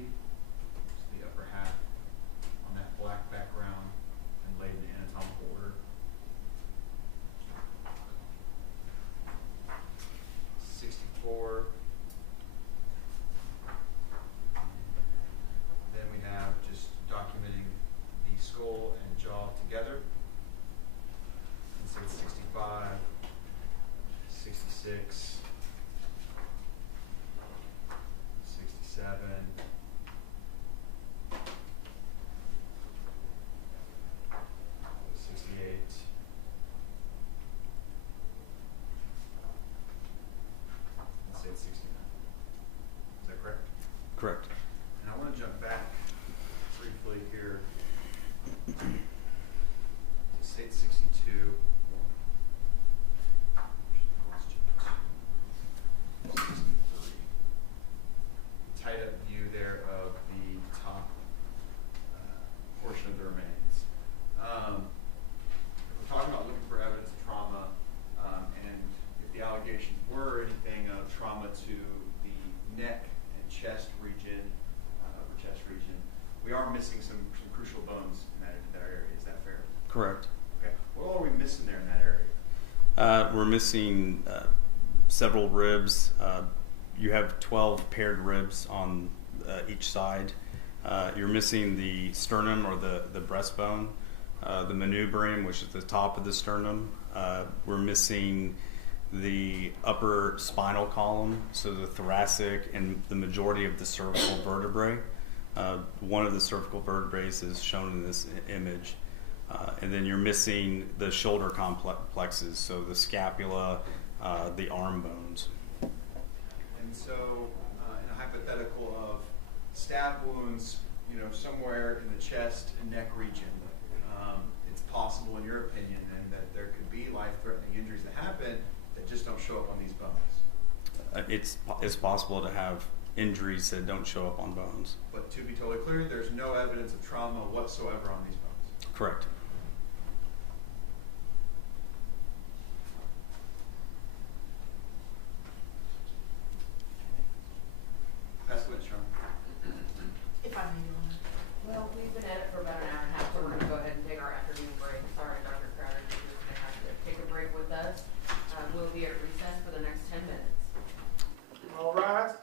the upper half on that black background and laid in anatomical order. 64. Then we have just documenting the skull and jaw together. And so it's 65, 66, 67, 68. And say it's 69. Is that correct? Correct. And I want to jump back briefly here missing several ribs. You have 12 paired ribs on each side. You're missing the sternum or the breastbone, the manubrium, which is the top of the sternum. We're missing the upper spinal column, so the thoracic and the majority of the cervical vertebrae. One of the cervical vertebrae is shown in this image. And then you're missing the shoulder complexes, so the scapula, the arm bones. And so, in a hypothetical of stab wounds, somewhere in the chest and neck region, it's possible, in your opinion, then that there could be life-threatening injuries that happen that just don't show up on these bones. It's possible to have injuries that don't show up on bones. But to be totally clear, there's no evidence of trauma whatsoever on these bones. Correct. That's what it's shown. If I may, Your Honor. Well, we've been at it for about an hour and a half, so we're gonna go ahead and take our afternoon break. Sorry, Dr. Crowder, you're just gonna have to take a break with us. We'll be at recess for the next 10 minutes. All rise.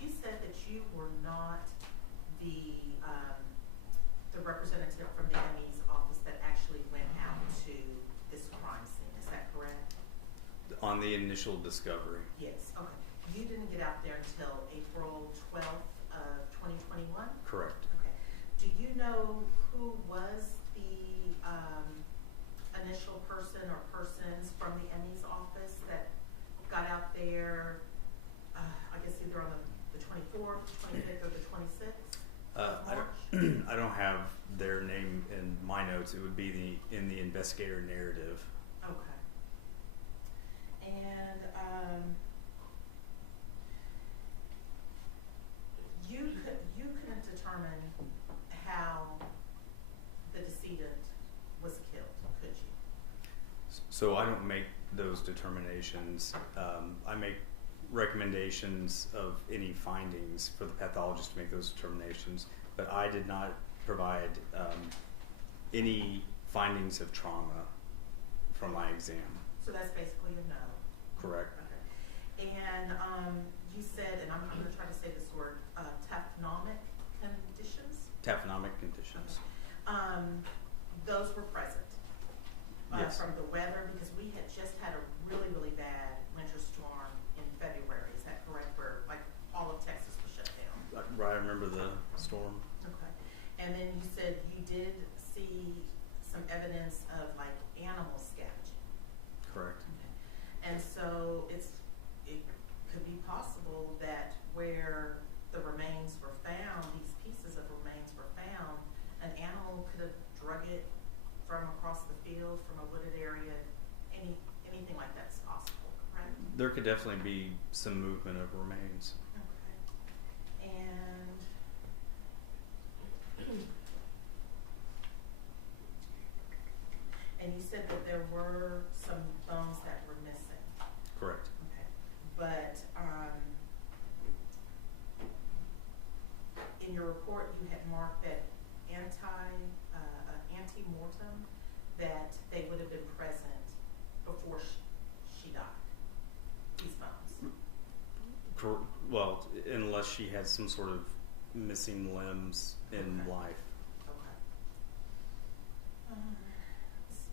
you said that you were not the representative from the ME's office that actually went out to this crime scene. Is that correct? On the initial discovery. Yes. Okay. You didn't get out there until April 12th of 2021? Correct. Okay. Do you know who was the initial person or persons from the ME's office that got out there, I guess either on the 24th, 25th, or the 26th? I don't have their name in my notes. It would be in the investigator narrative. Okay. And you couldn't determine how the decedent was killed, could you? So I don't make those determinations. I make recommendations of any findings for the pathologist to make those determinations, but I did not provide any findings of trauma from my exam. So that's basically a no. Correct. Okay. And you said, and I'm going to try to say this word, taphonomic conditions? Taphonomic conditions. Those were present Yes. from the weather, because we had just had a really, really bad winter storm in February. Is that correct? Where like all of Texas was shut down. Right, I remember the storm. Okay. And then you said you did see some evidence of like animal scavenging. Correct. Okay. And so it could be possible that where the remains were found, these pieces of remains were found, an animal could have drug it from across the field, from a wooded area. Anything like that's possible, correct? There could definitely be some movement of remains. Okay. And you said that there were some bones that were missing. Correct. Okay. But in your report, you had marked that ante-mortem, that they would have been present before she died. These bones. Well, unless she had some sort of missing limbs in Okay. life. Okay. Let's see.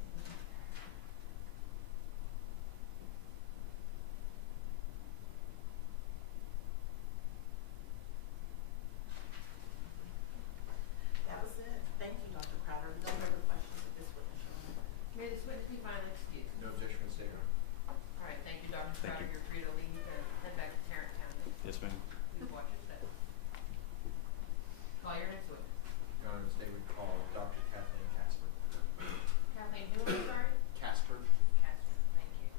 That was it. Thank you, Dr. Crowder. No further questions at this witness, Your Honor. May this witness be finally excused? No objection from the state, Your Honor. All right, thank you, Dr. Thank Crowder. you. You're free to leave and head back to Tarrant County. Yes, ma'am. Please watch your step. Call your next witness. Your Honor, the state would call Dr. Kathleen Casper. Kathleen, who, I'm sorry? Casper. Casper, thank you.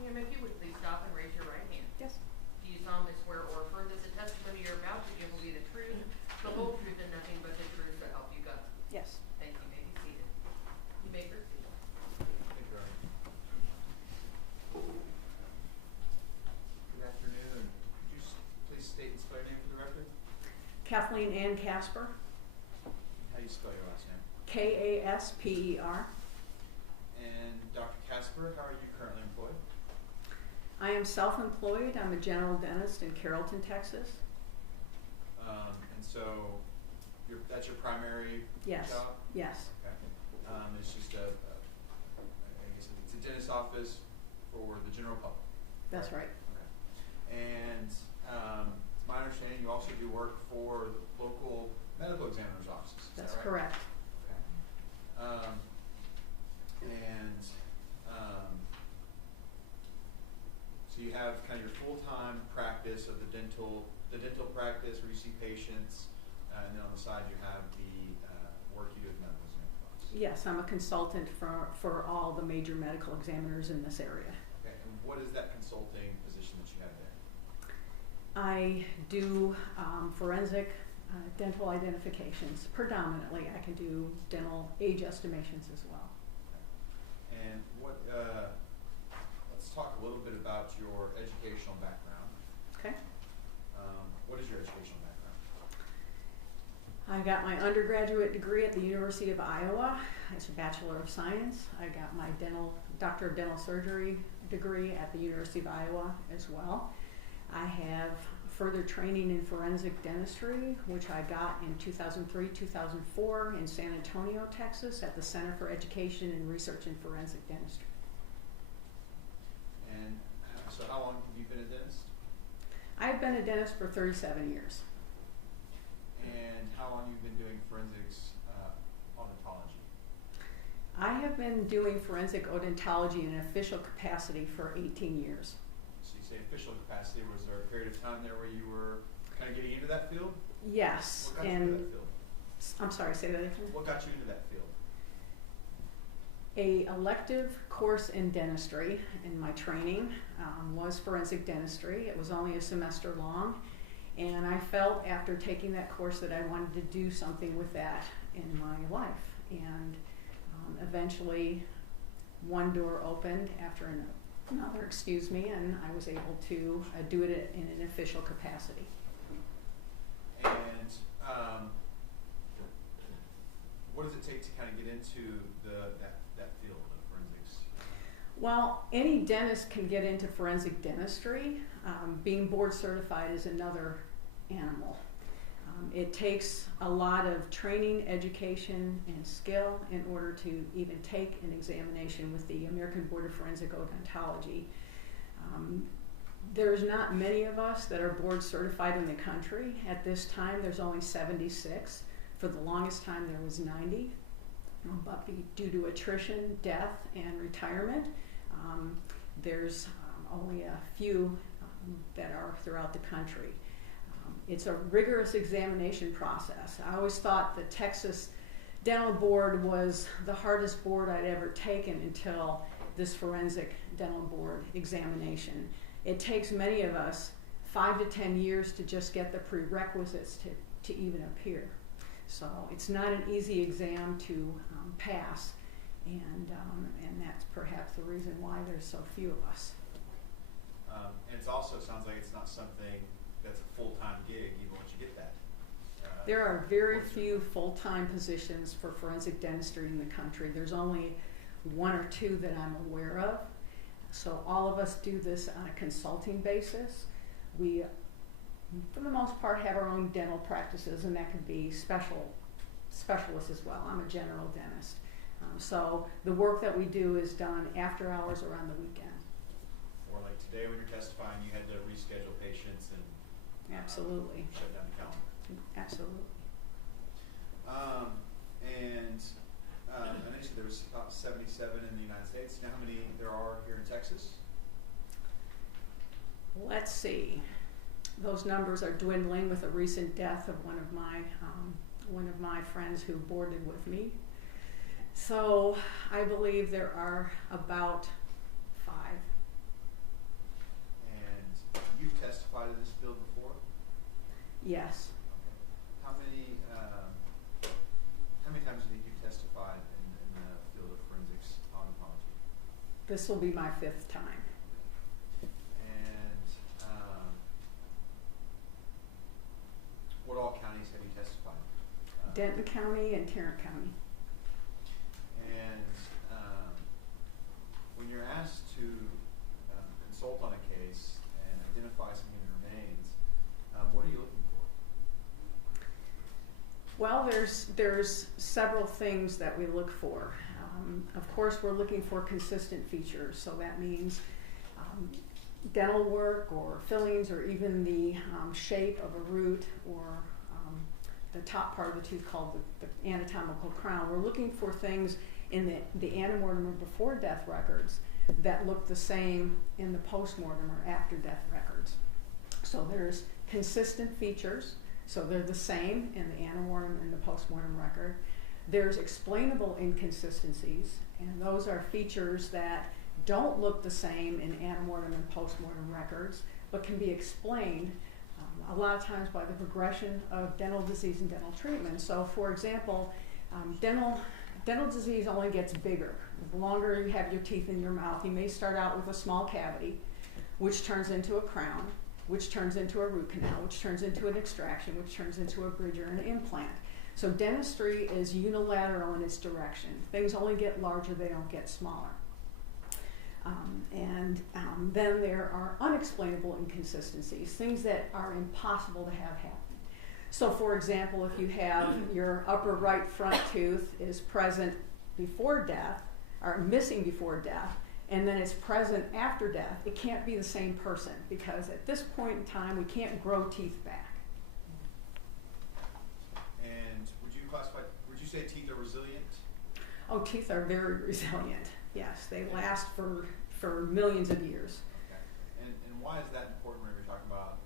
Ma'am, if you would please stop and raise your right hand. Yes. Do you solemnly swear or affirm that the testimony you're about to give will be the truth, the whole truth, and nothing but the truth, so help you God? Yes. Thank you. May be seated. You may proceed. Thank you, Your Honor. Good afternoon. Could you please state and spell your name for the record? Kathleen Ann Casper, How do you spell your last name? Kasper. And Dr. Casper, how are you currently employed? I am self-employed. I'm a general dentist in Carrollton, Texas. And so that's your primary Yes. job? Yes. Okay. It's just I guess it's a dentist office for the general public. That's right. Okay. And it's my understanding you also do work for the local medical examiner's offices. Is That's that right? correct. Okay. So you have kind of your full-time practice of the dental practice where you see patients, and then on the side you have the work you do at the medical examiner's office. Yes, I'm a consultant for all the major medical examiners in this area. Okay. And what is that consulting position that you have there? I do forensic dental identifications. Predominantly, I can do dental age estimations as well. And what got my undergraduate degree at the University of Iowa. It's a Bachelor of Science. I got my Doctor of Dental Surgery degree at the University of Iowa as well. I have further training in forensic dentistry, which I got in 2003, 2004 in San Antonio, Texas at the Center for Education and Research in Forensic Dentistry. And so how long have you been a dentist? I've been a dentist for 37 years. And how long have you been doing forensics odontology? I have been doing forensic odontology in an official capacity for 18 years. So you say official capacity. Was there a period of time there where you were kind of getting into that field? Yes. What got you into that field? I'm sorry, say that again. What got you into that field? A elective course in dentistry in my training was forensic dentistry. It was only a semester long, and I felt after taking that course that I wanted to do something with that in my life. And eventually one door opened after another, and I was able to do it in an official capacity. And what does it take to kind of get into that field of forensics? Well, any dentist can get into forensic dentistry. Being board certified is another animal. It takes a lot of training, education, and skill in order to even take an examination with the American Board of Forensic Odontology. There's not many of us that are board certified in the country. At this time, there's only 76. For the longest time, there was 90. But due to attrition, death, and retirement, there's only a few that are throughout the country. It's a rigorous examination process. I always thought the Texas Dental Board was the hardest board I'd ever taken until this forensic dental board examination. It takes many of us 5 to 10 years to just get the prerequisites to even appear. So it's not an easy exam to pass, and that's perhaps the reason why there's so few of us. And it also sounds like it's not something that's a full-time gig even once you get that. There are very few full-time positions for forensic dentistry in the country. There's only 1 or 2 that I'm aware of. So all of us do this on a consulting basis. We, for the most part, have our own dental practices, and that could be specialists as well. I'm a general dentist. So the work that we do is done after hours or on the weekend. Or like today when you're testifying, you had to reschedule patients and Absolutely. shut down the calendar. Absolutely. I know you said there was about 77 in the United States. Now how many there are here in Texas? Let's see. Those numbers are dwindling with the recent death of one of my friends who boarded with me. So I believe there are about 5. And you've testified in this field before? Yes. How many times do you think you've testified in the field of forensics odontology? This will be my 5th time. And what all counties have you testified? Denton County and Tarrant County. And when you're asked to consult on a case and identify some human remains, what are you looking for? Well, there's several things that we look for. Of course, we're looking for consistent features, so that means dental work or fillings or even the shape of a root or the top part of the tooth called the anatomical crown. We're looking for things in the antemortem or before death records that look the same in the postmortem or after death records. So there's consistent features, so they're the same in the antemortem and the postmortem record. There's explainable inconsistencies, and those are features that don't look the same in antemortem and postmortem records, but can be explained a lot of times by the progression of dental disease and dental treatment. So for example, dental disease only gets bigger. The longer you have your teeth in your mouth, you may start out with a small cavity, which turns into a crown, which turns into a root canal, which turns into an extraction, which turns into a bridge or an implant. So dentistry is unilateral in its direction. Things only get larger, they don't get smaller. Then there are unexplainable inconsistencies, things that are impossible to have happen. So for example, if you have your upper right front tooth is present before death, or missing before death, and then it's present after death, it can't be the same person, because at this point in time, we can't grow teeth back. And would you say teeth are resilient? Oh, teeth are very resilient. Yes, they last for millions of years. Okay. And why is that important when you're talking about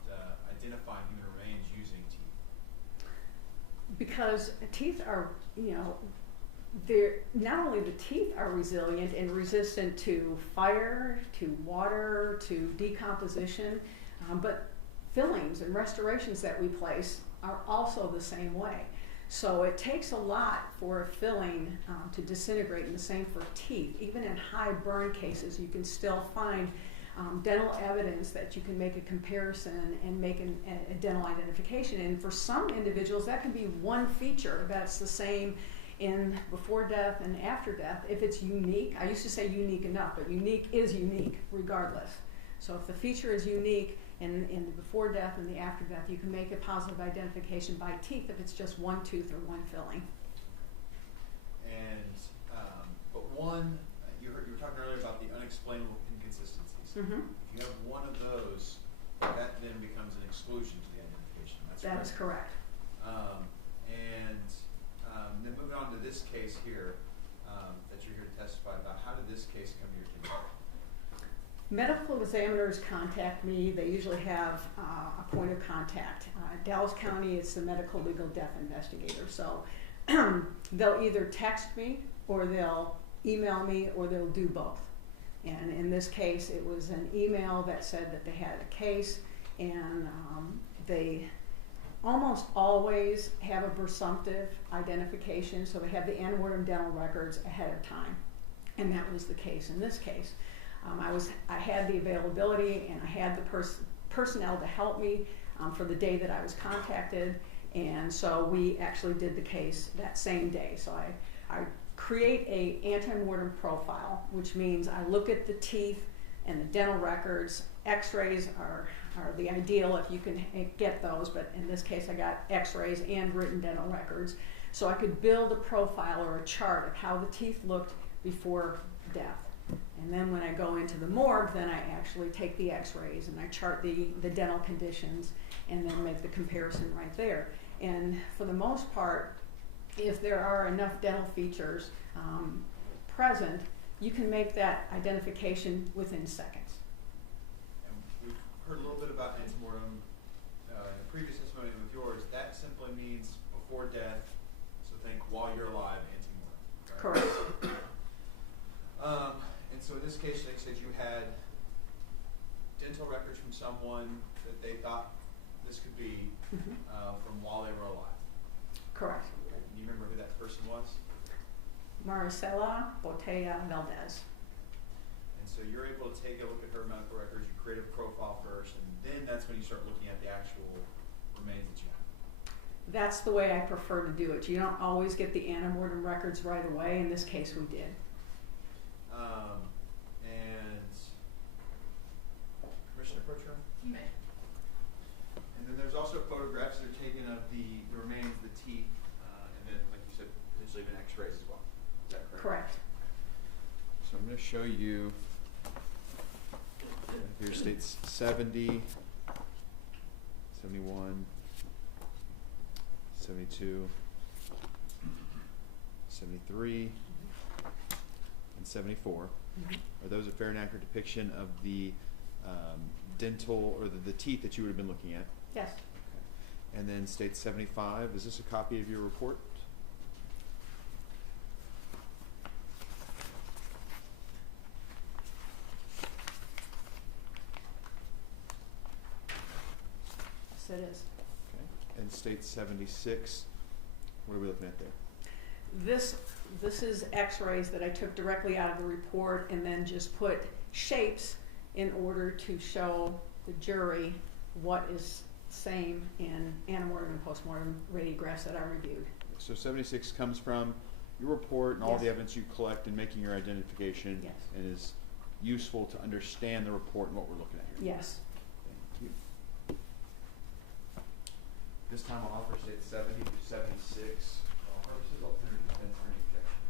identifying human remains using teeth? Because teeth are, they're not only the teeth are resilient and resistant to fire, to water, to decomposition, but fillings and restorations that we place are also the same way. So it takes a lot for a filling to disintegrate, and the same for teeth. Even in high burn cases, you can still find dental evidence that you can make a comparison and make a dental identification. And for some individuals, that can be one feature that's the same in before death and after death. If it's unique, I used to say unique enough, but unique is unique regardless. So if the feature is unique in the before death and the after death, you can make a positive identification by teeth if it's just one tooth or one filling. And but one, you were talking earlier about the unexplainable inconsistencies. Mm-hmm. If you have one of those, that then becomes an exclusion to the identification. That is correct. Then moving on to this case here that you're here to testify about, how did this case come to your attention? Medical examiners contact me. They usually have a point of contact. Dallas County, it's the medical legal death investigator. So they'll either text me, or they'll email me, or they'll do both. And in this case, it was an email that said that they had a case, and they almost always have a presumptive identification, so they have the antemortem dental records ahead of time. And that was the case in this case. I had the availability, and I had the personnel to help me for the day that I was contacted, and so we actually did the case that same day. So I create a antemortem profile, which means I look at the teeth and the dental records. X-rays are the ideal if you can get those, but in this case I got X-rays and written dental records. So I could build a profile or a chart of how the teeth looked before death. And then when I go into the morgue, then I actually take the X-rays and I chart the dental conditions and then make the comparison right there. And for the most part, if there are enough dental features present, you can make that identification within seconds. And we've heard a little bit about antemortem in the previous testimony with yours. That simply means before death, so think while you're alive, antemortem. Right? Correct. And so in this case, they said you had dental records from someone that they thought this could be from while they were alive. Correct. Okay. Do you remember who that person was? Marisela Botello Valadez. And so you're able to take a look at her medical records, you create a profile first, and then that's when you start looking at the actual remains that you have. That's the way I prefer to do it. You don't always get the antemortem records right away. In this case, we did. And Commissioner Procedural? You may. And then there's also photographs that are taken of the remains, the teeth, and then, like you said, potentially even X-rays as well. Is that correct? Correct. So I'm going to show you. Here states 70, 71, 72, 73, and 74. Are those a fair and accurate depiction of the dental or the teeth that you would have been looking at? Yes. Okay. And then state 75. Is this a copy of your report? Yes, it is. Okay. And state 76. What are we looking at there? This is X-rays that I took directly out of the report and then just put shapes in order to show the jury what is same in antemortem and postmortem radiographs that I reviewed. So 76 comes from your report and all Yes. the evidence you collect in making your identification, Yes. and is useful to understand the report and what we're looking at here. Yes. Thank you. This time I'll offer state 70 to 76. All purposes, alternative defense, or any objection.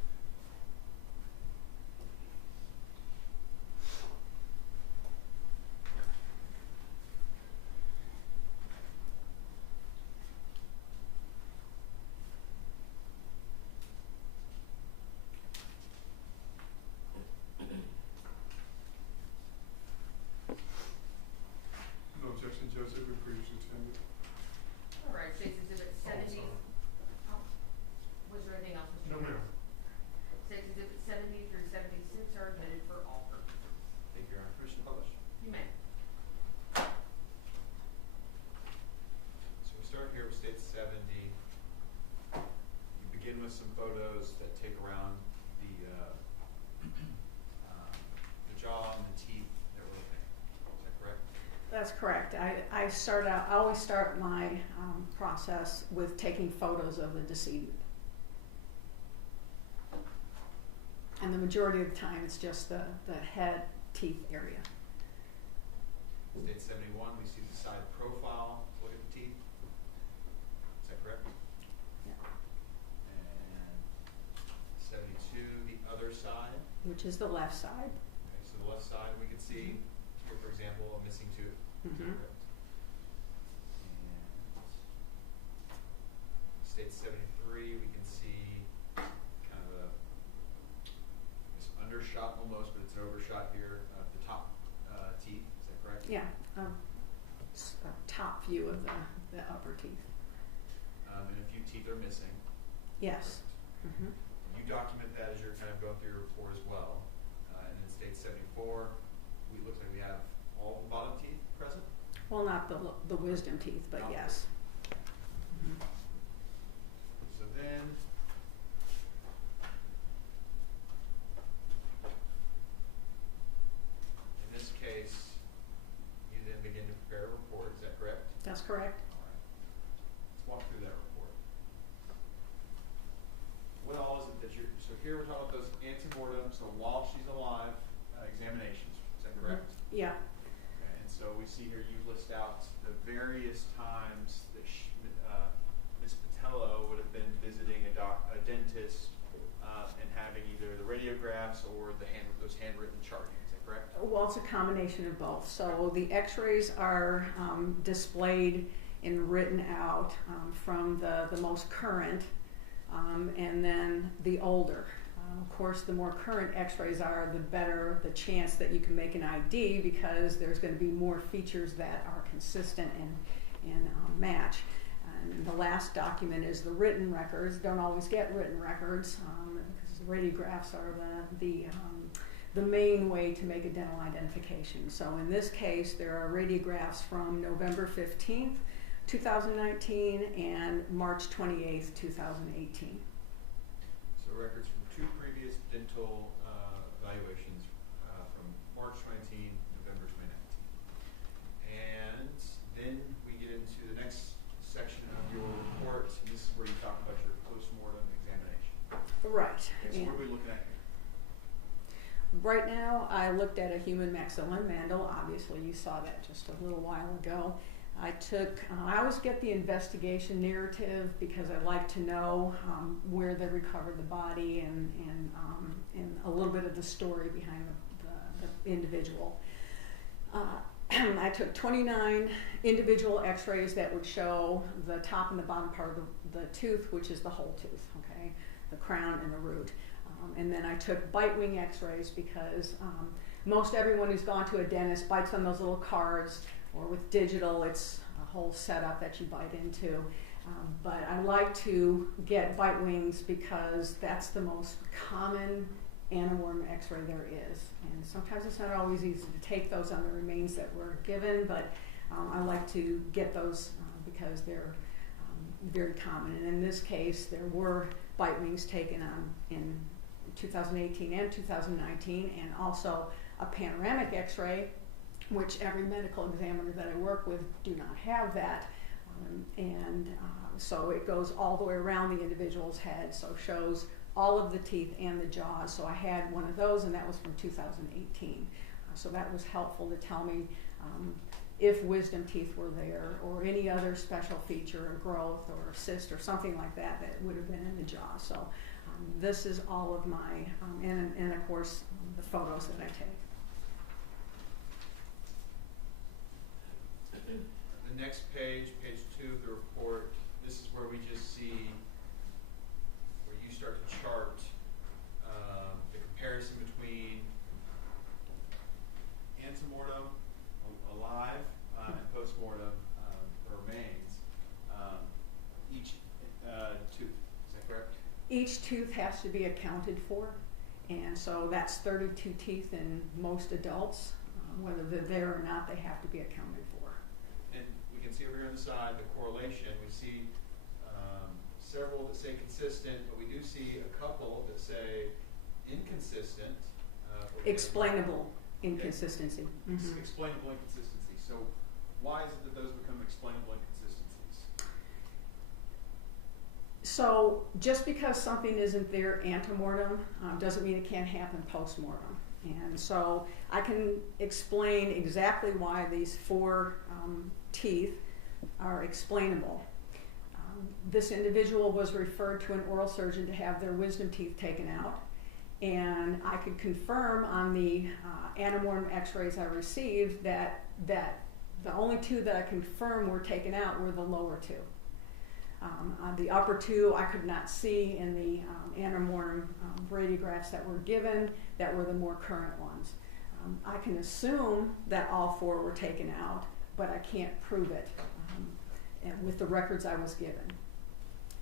No objection, Judge, it was previously attended. All right, State's Exhibit 70. Oh, was there anything else, Mr. No, Chairman? ma'am. State's Exhibit 70 through 76 are admitted for all purposes. Thank you, Your Honor. Permission to publish. You may. So we start here with state 70. You begin with some photos that take around the jaw and the teeth that we're looking at. Is that correct? That's correct. I always start my process with taking photos of the decedent. And the majority of the time, it's just the head, teeth area. State 71, we see the side profile. Look at the teeth. Is that correct? Yeah. And 72, the other side. Which is the left side. Okay, so the left side, we can see here, for example, a missing tooth. Is that Mhm. correct? And state 73, we can see kind of this undershot almost, but it's an overshot here of the top teeth. Is that correct? Yeah, a top view of the upper teeth. And a few teeth are missing. Yes. Correct. Mhm. You document that as you're kind of going through your report as well. And in state 74, it looks like we have all the bottom teeth present. Well, not the wisdom teeth, but Not yes. Mhm. So then, in this case, you then begin to prepare a report. Is that correct? That's correct. All right. Let's walk through that report. What all is it that you're, so here we're talking about those antemortem, so while she's alive, examinations. Is that correct? Yeah. Okay, and so we see here you list out the various times that Ms. Botello would have been visiting a dentist and having either the radiographs or those handwritten charting. Is that correct? Well, it's a combination of both. So the x-rays are displayed and written out from the most current and then the older. Of course, the more current x-rays are, the better the chance that you can make an ID because there's going to be more features that are consistent and match. And the last document is the written records. Don't always get written records because the radiographs are the main way to make a dental identification. So in this case, there are radiographs from November 15th, 2019 and March 28th, 2018. So records from two previous dental evaluations from March 2019, November 2019. And then we get into the next section of your report. And this is where you talk about your post-mortem examination. Right. Okay, so what are we looking at here? Right now, I looked at a human maxilla and mandal. Obviously, you saw that just a little while ago. I always get the investigation narrative because I like to know where they recovered the body and a little bit of the story behind the individual. I took 29 individual x-rays that would show the top and the bottom part of the tooth, which is the whole tooth, okay? The crown and the root. And then I took bite wing x-rays because most everyone who's gone to a dentist bites on those little cards, or with digital, it's a whole setup that you bite into. But I like to get bite wings because that's the most common anteworm x-ray there is. And sometimes it's not always easy to take those on the remains that were given, but I like to get those because they're very common. And in this case, there were bite wings taken in 2018 and 2019, and also a panoramic x-ray, which every medical examiner that I work with do not have that. And So it goes all the way around the individual's head, so shows all of the teeth and the jaws. So I had one of those, and that was from 2018. So that was helpful to tell me if wisdom teeth were there, or any other special feature, or growth, or cyst, or something like that that would have been in the jaw. So this is all of my, and of course, the photos that I take. The next page, page 2 of the report, this is where we just see where you start to chart the comparison between antemortem, alive, and postmortem remains. Each tooth, is that correct? Each tooth has to be accounted for, and so that's 32 teeth in most adults. Whether they're there or not, they have to be accounted for. And we can see over here on the side the correlation. We see several that say consistent, but we do see a couple that say inconsistent. Explainable inconsistency. Okay. Explainable inconsistency. So why is it that those become explainable inconsistencies? So just because something isn't there antemortem doesn't mean it can't happen postmortem. And so I can explain exactly why these 4 teeth are explainable. This individual was referred to an oral surgeon to have their wisdom teeth taken out, and I could confirm on the antemortem x-rays I received that the only 2 that I confirmed were taken out were the lower 2. The upper 2 I could not see in the antemortem radiographs that were given, that were the more current ones. I can assume that all 4 were taken out, but I can't prove it with the records I was given.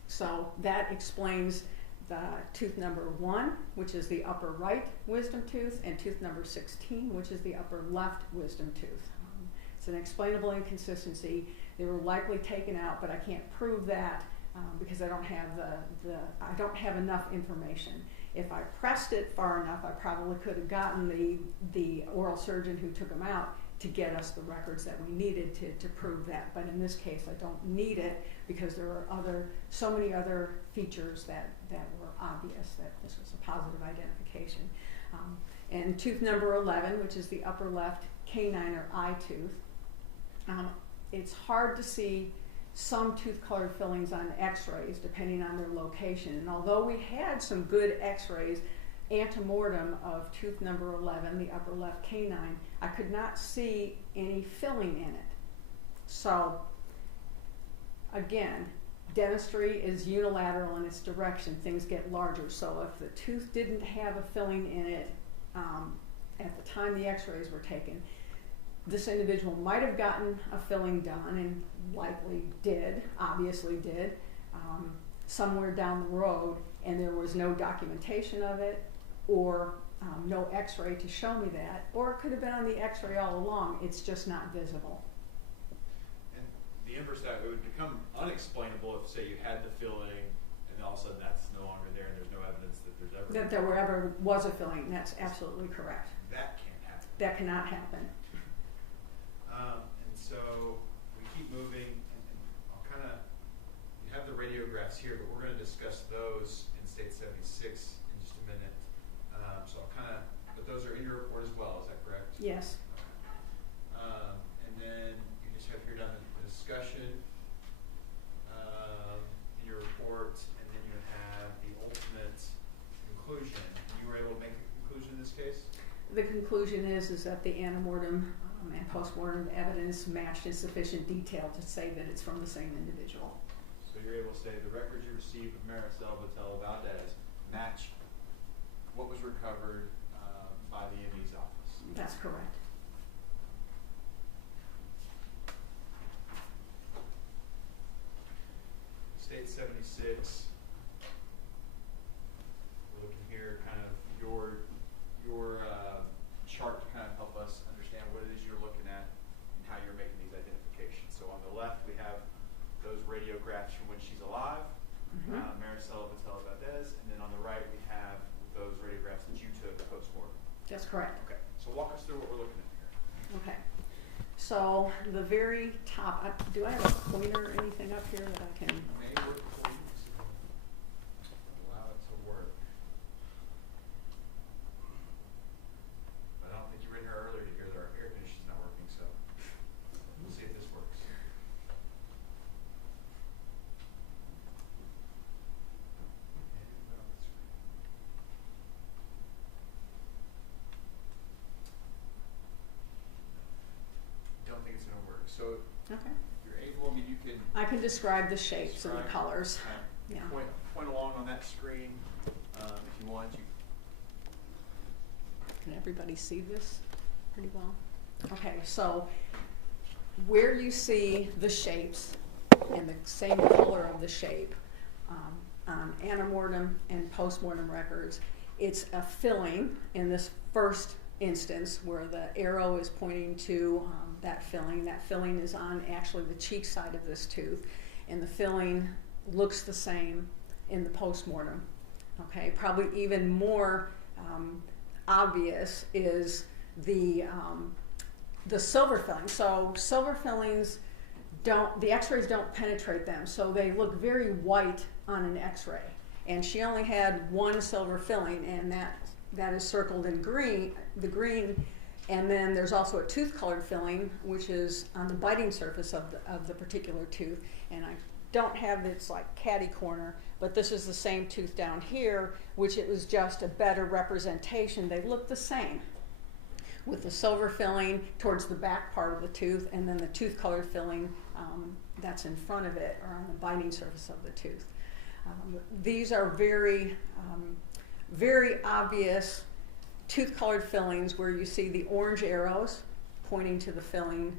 So that explains the tooth number 1, which is the upper right wisdom tooth, and tooth number 16, which is the upper left wisdom tooth. It's an explainable inconsistency. They were likely taken out, but I can't prove that because I don't have I don't have enough information. If I pressed it far enough, I probably could have gotten the oral surgeon who took them out to get us the records that we needed to prove that. But in this case, I don't need it because there are so many other features that were obvious that this was a positive identification. And tooth number 11, which is the upper left canine or eye tooth, it's hard to see some tooth-colored fillings on x-rays depending on their location. And although we had some good x-rays antemortem of tooth number 11, the upper left canine, I could not see any filling in it. So again, dentistry is unilateral in its direction. Things get larger. So if the tooth didn't have a filling in it at the time the x-rays were taken, this individual might have gotten a filling done, and likely did, obviously did, somewhere down the road, and there was no documentation of it, or no x-ray to show me that, or it could have been on the x-ray all along, it's just not visible. And the inverse of that, it would become unexplainable if, say, you had the filling, and all of a sudden that's no longer there, and there's no evidence that there's ever... That there ever was a filling, that's absolutely correct. That can't happen. That cannot happen. And so we keep moving, and I'll kind of, you have the radiographs here, but we're going to discuss those in State 76 in just a minute. So I'll kind of, but those are in your report as well, is that correct? Yes. And then you just have here down the discussion in your report, and then you have the ultimate conclusion. You were able to make a conclusion in this case? The conclusion is that the antemortem and postmortem evidence matched in sufficient detail to say that it's from the same individual. So you're able to say the records you received from Marisela Botello Valadez match what was recovered by the MD's office. That's correct. State 76. We're looking here, kind of your chart to kind of help us understand what it is you're looking at and how you're making these identifications. So on the left, we have those radiographs from when she's alive, Marisela Botello Valadez, and then on the right, we have those radiographs that you took post-mortem. That's correct. Okay, so walk us through what we're looking at here. Okay. So the very top, do I have a pointer or anything up here that I can? May work for you. Allow it to work. But I don't think you were in here earlier to hear that our air conditioner's not working, so we'll see if this works. Don't think it's gonna work. So Okay. if you're able, I mean, you can I can describe the shapes and the describe, colors. uh, Yeah. point along on that screen if you want. You Can everybody see this pretty well? Okay, so where you see the shapes and the same color of the shape on antemortem and postmortem records, it's a filling in this first instance where the arrow is pointing to that filling. That filling is on actually the cheek side of this tooth, and the filling looks the same in the postmortem. Okay, probably even more obvious is the silver filling. So silver fillings the x-rays don't penetrate them, so they look very white on an x-ray. And she only had one silver filling, and that is circled in green, the green. And then there's also a tooth colored filling, which is on the biting surface of the particular tooth. And I don't have its like catty corner, but this is the same tooth down here, which it was just a better representation. They look the same, with the silver filling towards the back part of the tooth, and then the tooth colored filling that's in front of it or on the biting surface of the tooth. These are very, very obvious tooth colored fillings where you see the orange arrows pointing to the filling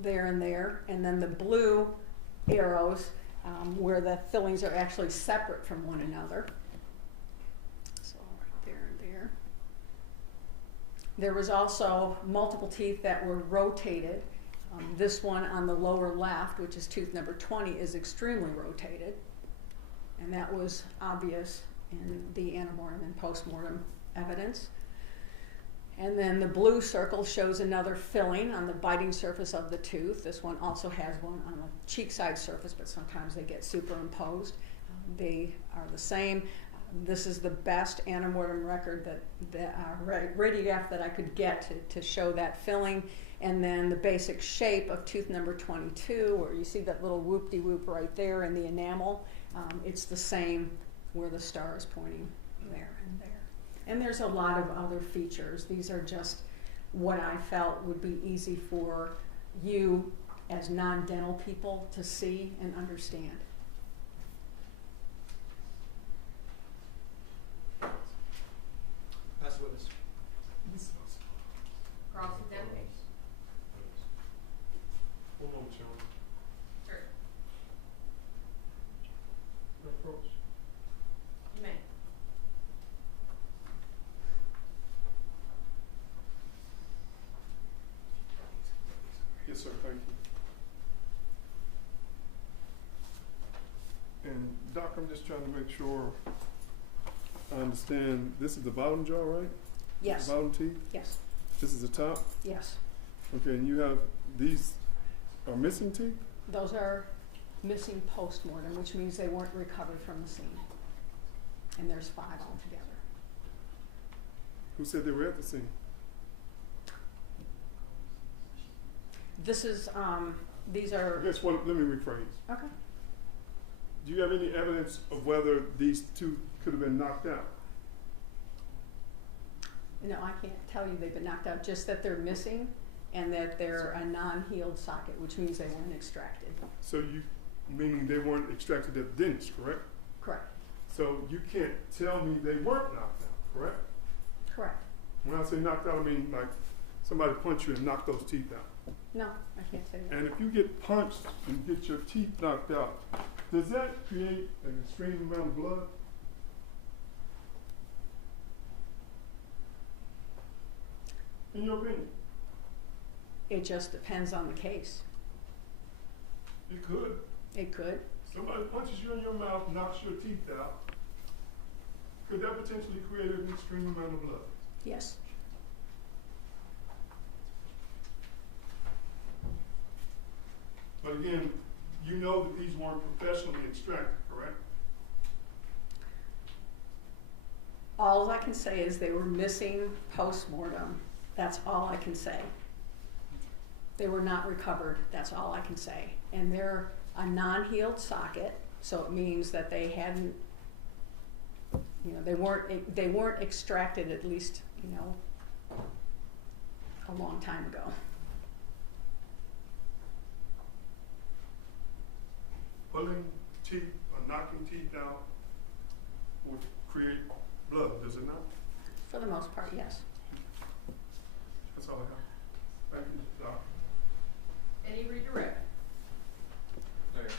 there, and then the blue arrows where the fillings are actually separate from one another. So right there and there. There was also multiple teeth that were rotated. This one on the lower left, which is tooth number 20, is extremely rotated. And that was obvious in the antemortem and postmortem evidence. And then the blue circle shows another filling on the biting surface of the tooth. This one also has one on the cheek side surface, but sometimes they get superimposed. They are the same. This is the best antemortem record radiograph that I could get to show that filling. And then the basic shape of tooth number 22, where you see that little whoop-de-whoop right there in the enamel. It's the same where the star is pointing there and there. And there's a lot of other features. These are just what I felt would be easy for you as non-dental people to see and understand. Pass the witness. Cross-examination. One more, Sean. Sure. Approach. You may. Yes, sir, thank you. And Doc, I'm just trying to make sure I understand, this is the bottom jaw, right? Yes. The bottom teeth? Yes. This is the top? Yes. Okay, and you have, these are missing teeth? Those are missing postmortem, which means they weren't recovered from the scene. And there's 5 altogether. Who said they were at the scene? This is, these are, I guess let me rephrase. okay. Do you have any evidence of whether these two could have been knocked out? No, I can't tell you they've been knocked out, just that they're missing and that they're a non-healed socket, which means they weren't extracted. So meaning they weren't extracted at the dentist, correct? Correct. So you can't tell me they weren't knocked out, correct? Correct. When I say knocked out, I mean like somebody punched you and knocked those teeth out. No, I can't say that. And if you get punched and get your teeth knocked out, does that create an extreme amount of blood? In your opinion? It just depends on the case. It could. It could. Somebody punches you in your mouth, knocks your teeth out. Could that potentially create an extreme amount of blood? Yes. again, you know that these weren't professionally extracted, correct? All I can say is they were missing post-mortem. That's all I can say. They were not recovered. That's all I can say. And they're a non-healed socket, so it means that they hadn't, you know, they weren't extracted, at least, you know, a long time ago. Pulling teeth or knocking teeth out would create blood, does it not? For the most part, yes. That's all I have. Thank you, Doc. Any redirect? No, Your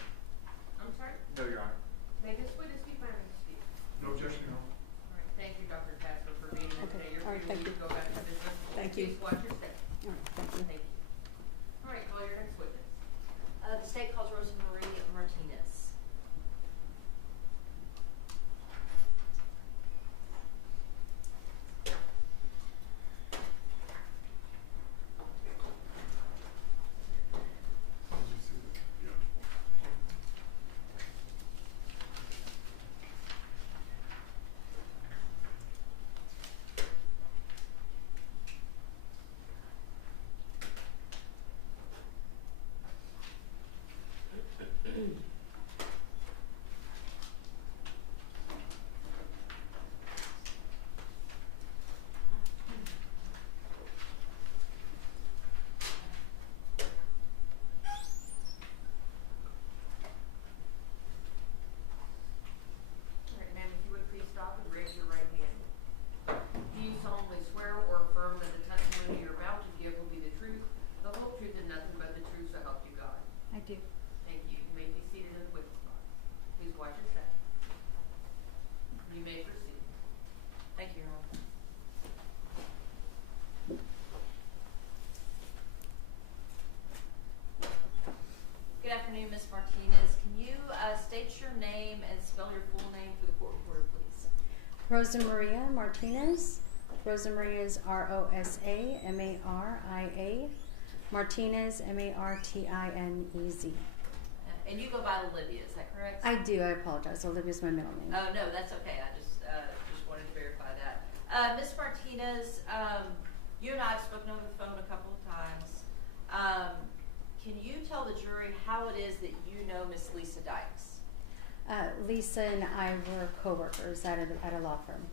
I'm sorry? no, Your Honor. May this witness be found to speak? No objection, Your Honor. All right, thank you, Dr. Casper, for being here Okay, today. You're all right, free thank to you. go back to business. Thank you. Please watch your step. All right, thank you. Thank you. All right, call your next witness. The state calls Rosa Martinez. I'll just see that. Yeah. All right, ma'am, if you would please stop and raise your right hand. Do you solemnly swear or affirm that the testimony you're about to give will be the truth, the whole truth, and nothing but the truth, so help you God? I do. Thank you. You may be seated in the witness box. Please watch your step. You may proceed. Thank you, Your Honor. Good afternoon, Ms. Martinez. Can you state your name and spell your full name for the court reporter, please? Rosa Maria Martinez. Rosa Maria is R-O-S-A-M-A-R-I-A. Martinez, M-A-R-T-I-N-E-Z. And you go by Olivia, is that correct? I do. I apologize. Olivia's my middle name. Oh, no, that's okay. I just wanted to verify that. Ms. Martinez, you and I have spoken over the phone a couple of times. Can you tell the jury how it is that you know Miss Lisa Dykes? Lisa and I were co-workers at a law firm.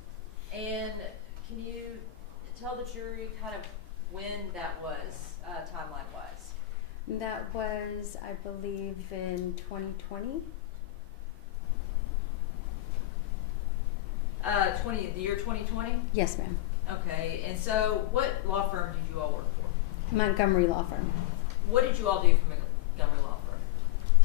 And can you tell the jury kind of when that was, timeline-wise? That was, I believe, in 2020. The year 2020? Yes, ma'am. Okay, and so what law firm did you all work for? Montgomery Law Firm. What did you all do for Montgomery Law Firm?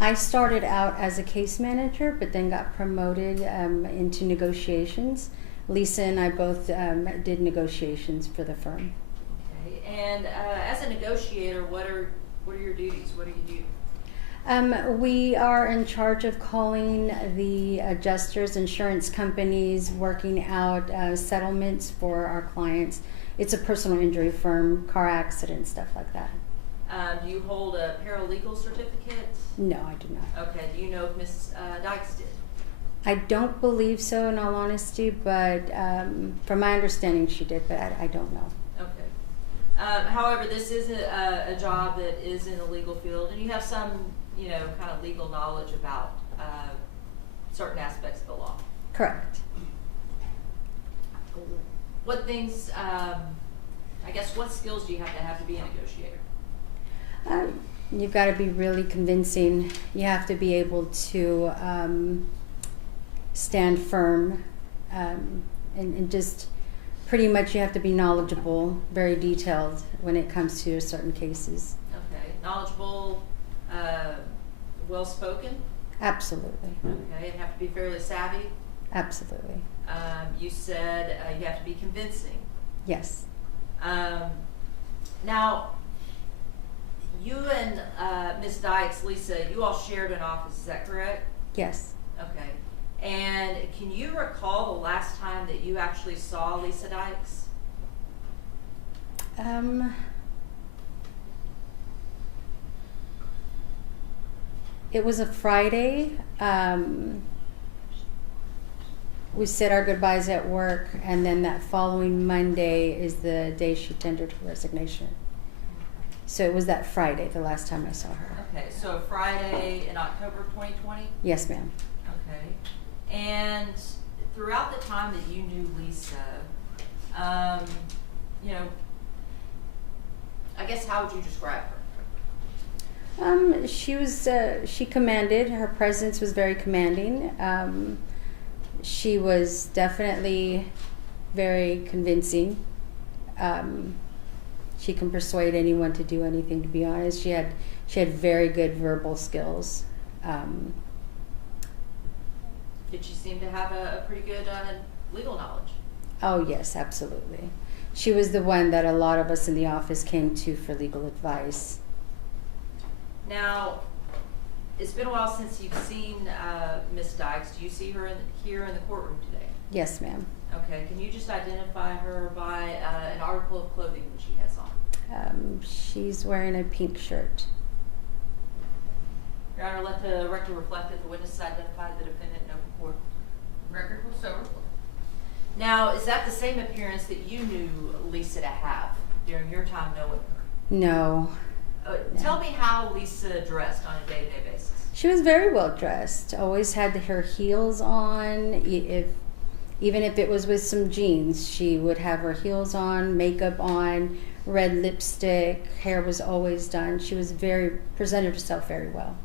I started out as a case manager, but then got promoted into negotiations. Lisa and I both did negotiations for the firm. Okay, and as a negotiator, what are your duties? What do you do? We are in charge of calling the adjusters, insurance companies, working out settlements for our clients. It's a personal injury firm, car accidents, stuff like that. Do you hold a paralegal certificate? No, I do not. Okay, do you know if Ms. Dykes did? I don't believe so, in all honesty, but from my understanding she did, but I don't know. Okay. However, this is a job that is in the legal field, and you have some, kind of legal knowledge about certain aspects of the law. Correct. What things, what skills do you have to be a negotiator? You've got to be really convincing. You have to be able to stand firm, and just pretty much you have to be knowledgeable, very detailed when it comes to certain cases. Okay, knowledgeable, well-spoken? Absolutely. Okay, and have to be fairly savvy? Absolutely. You said you have to be convincing. Yes. Now, you and Ms. Dykes, Lisa, you all shared an office, is that correct? Yes. Okay. And can you recall the last time that you actually saw Lisa Dykes? It was a Friday. We said our goodbyes at work, and then that following Monday is the day she tendered her resignation. So it was that Friday, the last time I saw her. Okay, so Friday in October 2020? Yes, ma'am. Okay. And throughout the time that you knew Lisa, you know, I guess how would you describe her? She was, she commanded, her presence was very commanding. She was definitely very convincing. She can persuade anyone to do anything, to be honest. She had very good verbal skills. Did she seem to have a pretty good legal knowledge? Oh, yes, absolutely. She was the one that a lot of us in the office came to for legal advice. Now, it's been a while since you've seen Miss Dykes. Do you see her here in the courtroom today? Yes, ma'am. Okay, can you just identify her by an article of clothing that she has on? She's wearing a pink shirt. Your Honor, let the record reflect that the witness identified the defendant in open court. Record will so reflect. Now, is that the same appearance that you knew Lisa to have during your time knowing her? No. Tell me how Lisa dressed on a day-to-day basis. She was very well dressed. Always had her heels on. Even if it was with some jeans, she would have her heels on, makeup on, red lipstick. Hair was always done. She was presented herself very well.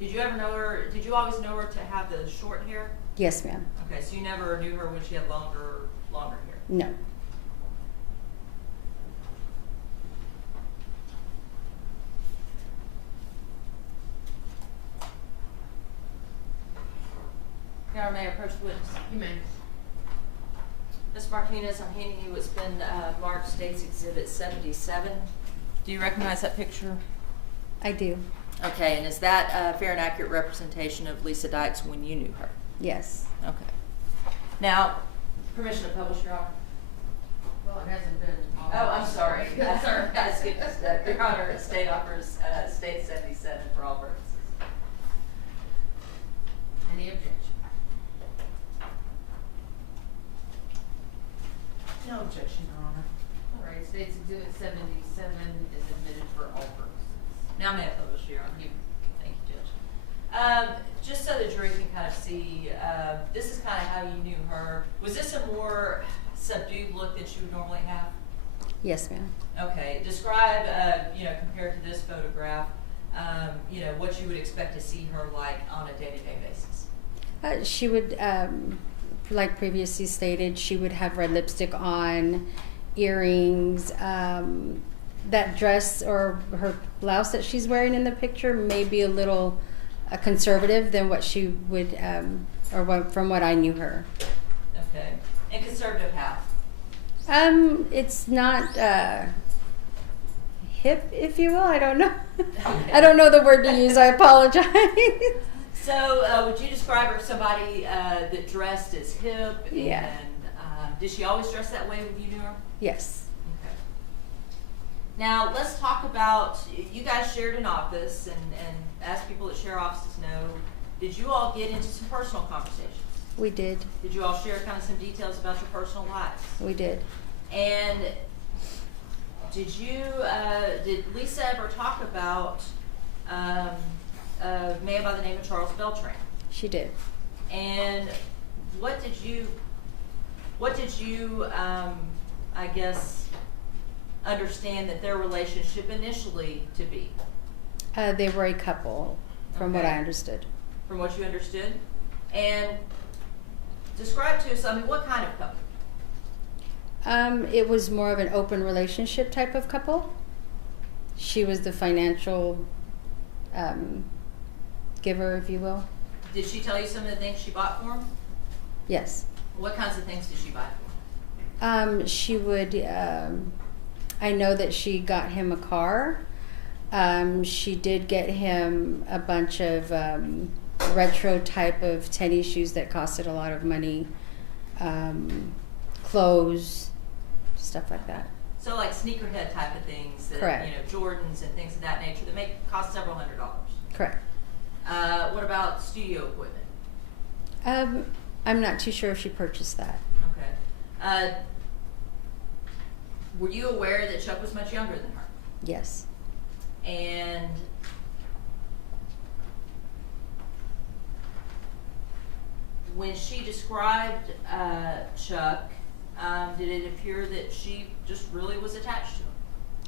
Did you ever know her? Did you always know her to have the short hair? Yes, ma'am. Okay, so you never knew her when she had longer hair. No. Your Honor, may I approach the witness? You may. Ms. Martinez, I'm handing you what's been marked State's Exhibit 77. Do you recognize that picture? I do. Okay, and is that a fair and accurate representation of Lisa Dykes when you knew her? Yes. Okay. Now, permission to publish, Your Honor? Well, it hasn't been. Oh, I'm sorry. Sorry. I skipped a step. Your Honor, State offers State 77 for all purposes. Any objection? No objection, Your Honor. All right, State's Exhibit 77 is admitted for all purposes. Now may I publish, Your Honor? Thank you, Judge. Just so the jury can kind of see, this is kind of how you knew her. Was this a more subdued look than she would normally have? Yes, ma'am. Okay. Describe, compared to this photograph, what you would expect to see her like on a day-to-day basis. She would, like previously stated, she would have red lipstick on, earrings. That dress or her blouse that she's wearing in the picture may be a little conservative than what she would, from what I knew her. Okay. And conservative how? It's not hip, if you will. I don't know. Okay. I don't know the word to use. I apologize. So, would you describe her as somebody that dressed as hip? Yeah. And did she always dress that way when you knew her? Yes. Okay. Now, let's talk about, you guys shared an office, and as people that share offices know, did you all get into some personal conversations? We did. Did you all share kind of some details about your personal lives? We did. And did Lisa ever talk about a man by the name of Charles Beltran? She did. And what did you I guess, understand that their relationship initially to be? They were a couple, from what Okay. I understood. From what you understood? And describe to us, what kind of couple? It was more of an open relationship type of couple. She was the financial giver, if you will. Did she tell you some of the things she bought for him? Yes. What kinds of things did she buy for him? She would, I know that she got him a car. She did get him a bunch of retro type of tennis shoes that costed a lot of money, clothes, stuff like that. So like sneakerhead type of things that, Correct. Jordans and things of that nature that may cost several $100s. Correct. What about studio equipment? I'm not too sure if she purchased that. Okay. Were you aware that Chuck was much younger than her? Yes. And when she described Chuck, did it appear that she just really was attached to him?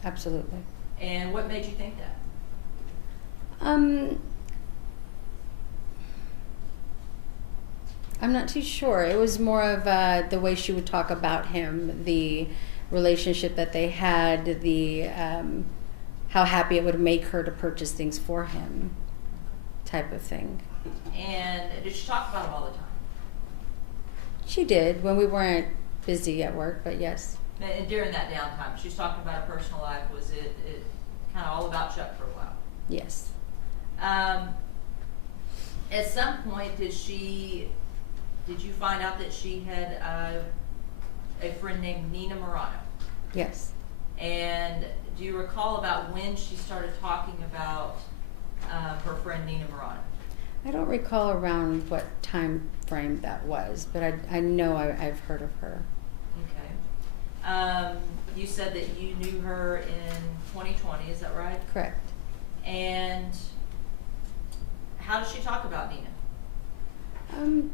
Absolutely. And what made you think that? I'm not too sure. It was more of the way she would talk about him, the relationship that they had, the how happy it would make her to purchase things for him, type of thing. And did she talk about him all the time? She did when we weren't busy at work, but yes. And during that downtime, she was talking about her personal life. Was it kind of all about Chuck for a while? Yes. At some point, did you find out that she had a friend named Nina Morano? Yes. And do you recall about when she started talking about her friend Nina Morano? I don't recall around what time frame that was, but I know I've heard of her. Okay. You said that you knew her in 2020, is that right? Correct. And how does she talk about Nina?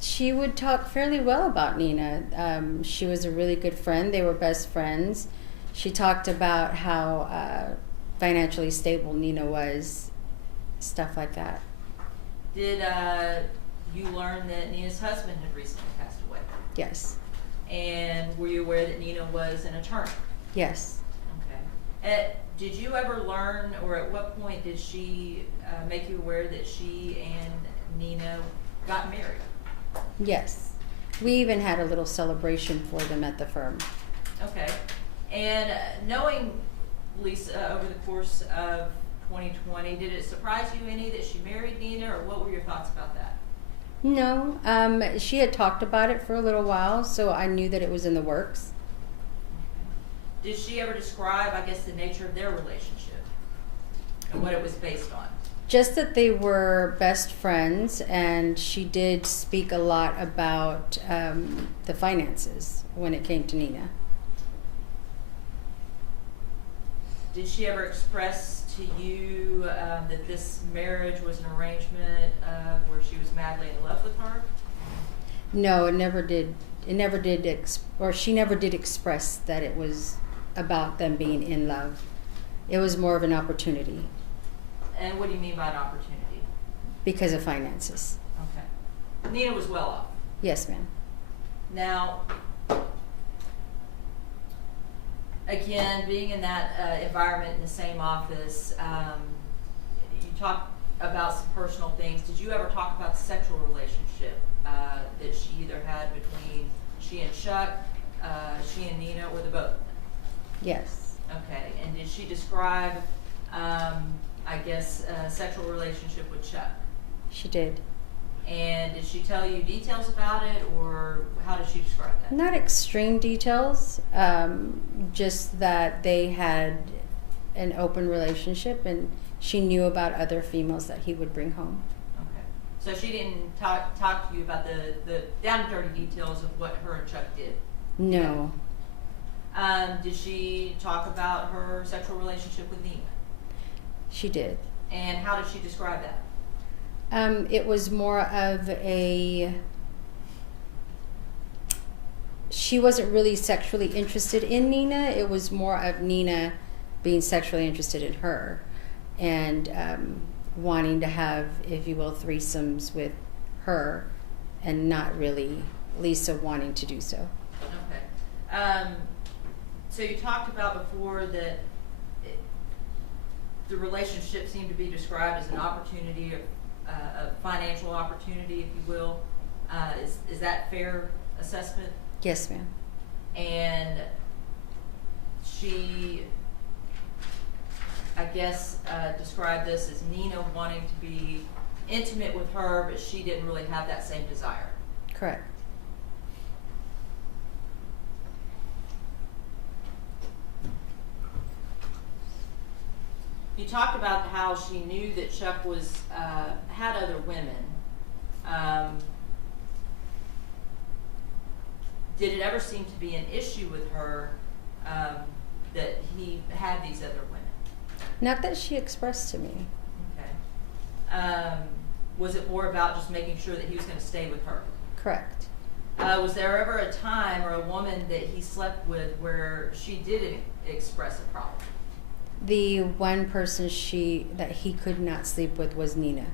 She would talk fairly well about Nina. She was a really good friend. They were best friends. She talked about how financially stable Nina was, stuff like that. Did you learn that Nina's husband had recently passed away? Yes. And were you aware that Nina was an attorney? Yes. Okay. Did you ever learn, or at what point did she make you aware that she and Nina got married? Yes. We even had a little celebration for them at the firm. Okay. And knowing Lisa over the course of 2020, did it surprise you any that she married Nina, or what were your thoughts about that? No. She had talked about it for a little while, so I knew that it was in the works. Did she ever describe, I guess, the nature of their relationship and what it was based on? Just that they were best friends, and she did speak a lot about the finances when it came to Nina. Did she ever express to you that this marriage was an arrangement where she was madly in love with her? No, it never did. It never did, or she never did express that it was about them being in love. It was more of an opportunity. And what do you mean by an opportunity? Because of finances. Okay. Nina was well off. Yes, ma'am. Now, again, being in that environment in the same office, you talk about some personal things. Did you ever talk about the sexual relationship that she either had between she and Chuck, she and Nina, or the both of them? Yes. Okay. And did she describe, I guess, a sexual relationship with Chuck? She did. And did she tell you details about it, or how did she describe that? Not extreme details, just that they had an open relationship, and she knew about other females that he would bring home. Okay. So she didn't talk to you about the down and dirty details of what her and Chuck did? No. Did she talk about her sexual relationship with Nina? She did. And how did she describe that? It was more of she wasn't really sexually interested in Nina. It was more of Nina being sexually interested in her, and wanting to have, if you will, threesomes with her, and not really Lisa wanting to do so. Okay. So you talked about before that the relationship seemed to be described as an opportunity, a financial opportunity, if you will. Is that fair assessment? Yes, ma'am. And she, I guess, described this as Nina wanting to be intimate with her, but she didn't really have that same desire. Correct. You talked about how she knew that Chuck was had other women. Did it ever seem to be an issue with her that he had these other women? Not that she expressed to me. Okay. Was it more about just making sure that he was going to stay with her? Correct. Was there ever a time or a woman that he slept with where she did express a problem? The one person that he could not sleep with was Nina.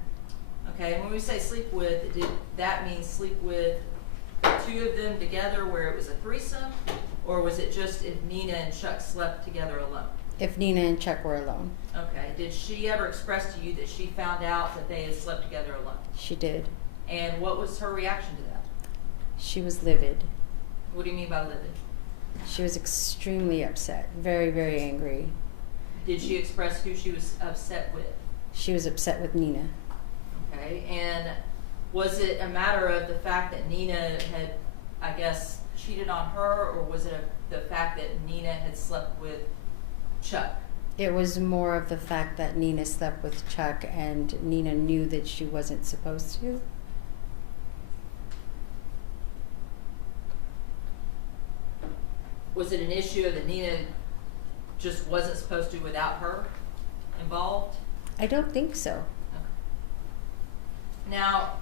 Okay, and when we say sleep with, did that mean sleep with the two of them together where it was a threesome? Or was it just if Nina and Chuck slept together alone? If Nina and Chuck were alone. Okay, did she ever express to you that she found out that they had slept together alone? She did. And what was her reaction to that? She was livid. What do you mean by livid? She was extremely upset. Very, very angry. Did she express who she was upset with? She was upset with Nina. Okay, and was it a matter of the fact that Nina had, I guess, cheated on her, or was it the fact that Nina had slept with Chuck? It was more of the fact that Nina slept with Chuck and Nina knew that she wasn't supposed to. Was it an issue that Nina just wasn't supposed to without her involved? I don't think so. Okay. Now,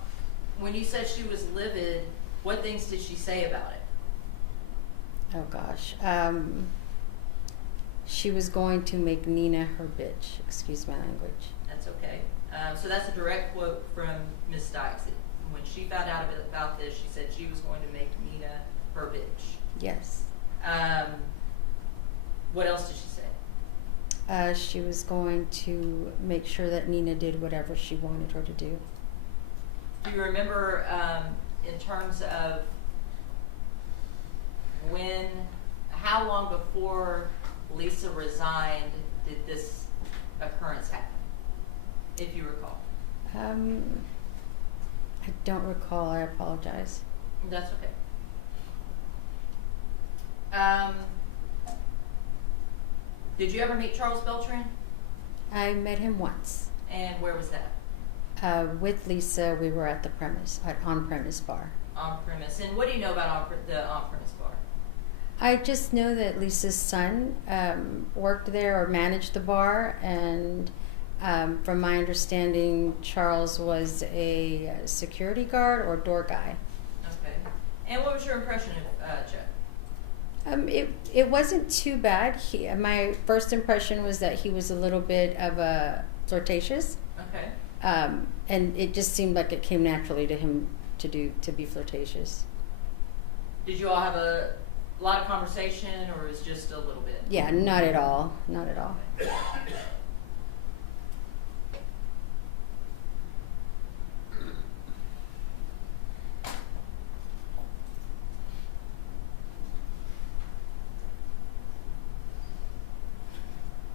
when you said she was livid, what things did she say about it? Oh gosh. She was going to make Nina her bitch. Excuse my language. That's okay. So that's a direct quote from Ms. Dykes. When she found out about this, she said she was going to make Nina her bitch. Yes. What else did she say? She was going to make sure that Nina did whatever she wanted her to do. Do you remember, in terms of how long before Lisa resigned did this occurrence happen, if you recall? I don't recall. I apologize. That's okay. Did you ever meet Charles Beltran? I met him once. And where was that? With Lisa, we were at the on-premise bar. On-premise. And what do you know about the on-premise bar? I just know that Lisa's son worked there or managed the bar, and from my understanding, Charles was a security guard or door guy. Okay. And what was your impression of Chuck? It wasn't too bad. My first impression was that he was a little bit of a flirtatious. Okay. And it just seemed like it came naturally to him to be flirtatious. Did you all have a lot of conversation, or was it just a little bit? Yeah, not at all. Not at all.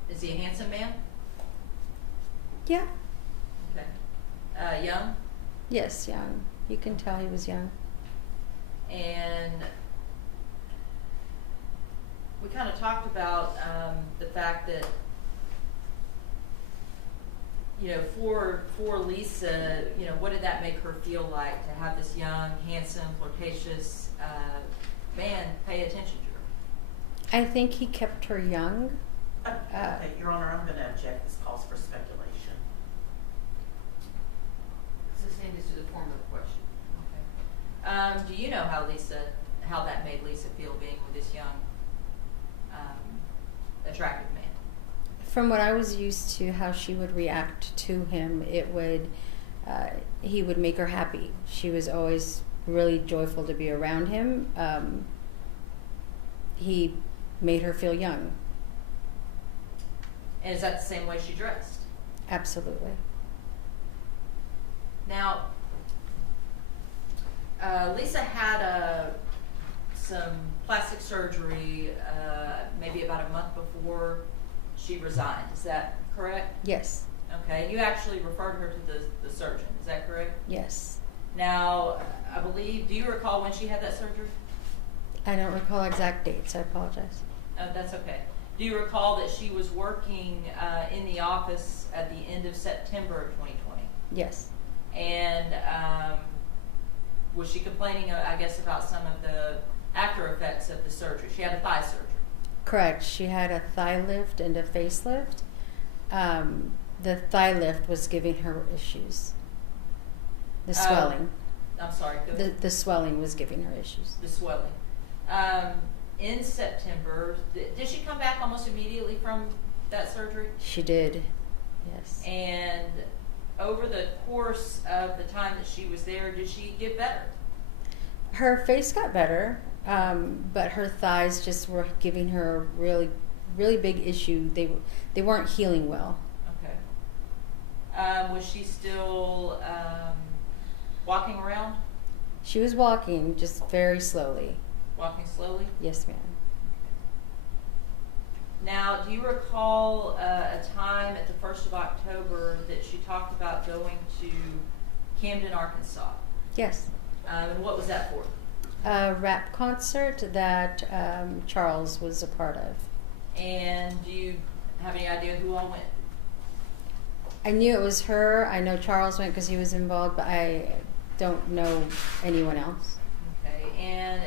Is he a handsome man? Yeah. Okay. Young? Yes, young. You can tell he was young. And we kind of talked about the fact that, for Lisa, what did that make her feel like to have this young, handsome, flirtatious man pay attention to her? I think he kept her young. Okay, Your Honor, I'm going to object. This calls for speculation. This is to the form of the question. Okay. Do you know how that made Lisa feel being with this young, attractive man? From what I was used to, how she would react to him, he would make her happy. She was always really joyful to be around him. He made her feel young. And is that the same way she dressed? Absolutely. Now, Lisa had some plastic surgery maybe about a month before she resigned. Is that correct? Yes. Okay. You actually referred her to the surgeon. Is that correct? Yes. Now, I believe, do you recall when she had that surgery? I don't recall exact dates. I apologize. That's okay. Do you recall that she was working in the office at the end of September of 2020? Yes. And was she complaining, I guess, about some of the after effects of the surgery? She had a thigh surgery. Correct. She had a thigh lift and a facelift. The thigh lift was giving her issues. The swelling. I'm sorry. Go ahead. The swelling was giving her issues. The swelling. In September, did she come back almost immediately from that surgery? She did. Yes. And over the course of the time that she was there, did she get better? Her face got better, but her thighs just were giving her a really, really big issue. They weren't healing well. Okay. Was she still walking around? She was walking just very slowly. Walking slowly? Yes, ma'am. Now, do you recall a time at the 1st of October that she talked about going to Camden, Arkansas? Yes. And what was that for? A rap concert that Charles was a part of. And do you have any idea who all went? I knew it was her. I know Charles went because he was involved, but I don't know anyone else. Okay, and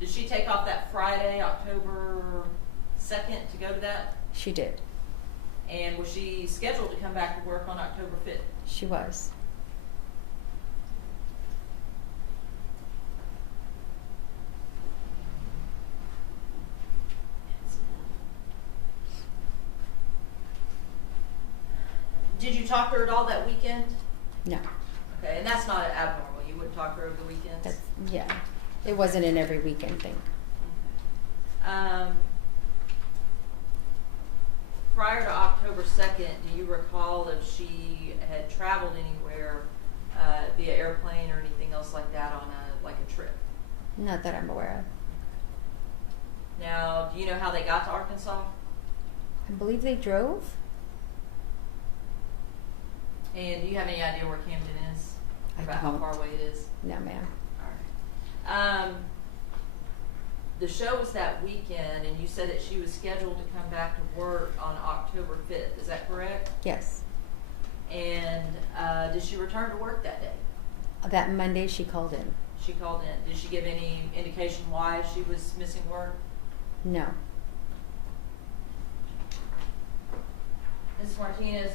did she take off that Friday, October 2nd to go to that? She did. And was she scheduled to come back to work on October 5th? She was. Did you talk to her at all that weekend? No. Okay, and that's not abnormal. You wouldn't talk to her over the weekends? Yeah. It wasn't an every weekend thing. Prior to October 2nd, do you recall if she had traveled anywhere via airplane or anything else like that on a trip? Not that I'm aware of. Now, do you know how they got to Arkansas? I believe they drove. And do you have any idea where Camden is? About how far away it is? No, ma'am. All right. The show was that weekend, and you said that she was scheduled to come back to work on October 5th. Is that correct? Yes. And did she return to work that day? That Monday she called in. She called in. Did she give any indication why she was missing work? No. Ms. Martinez,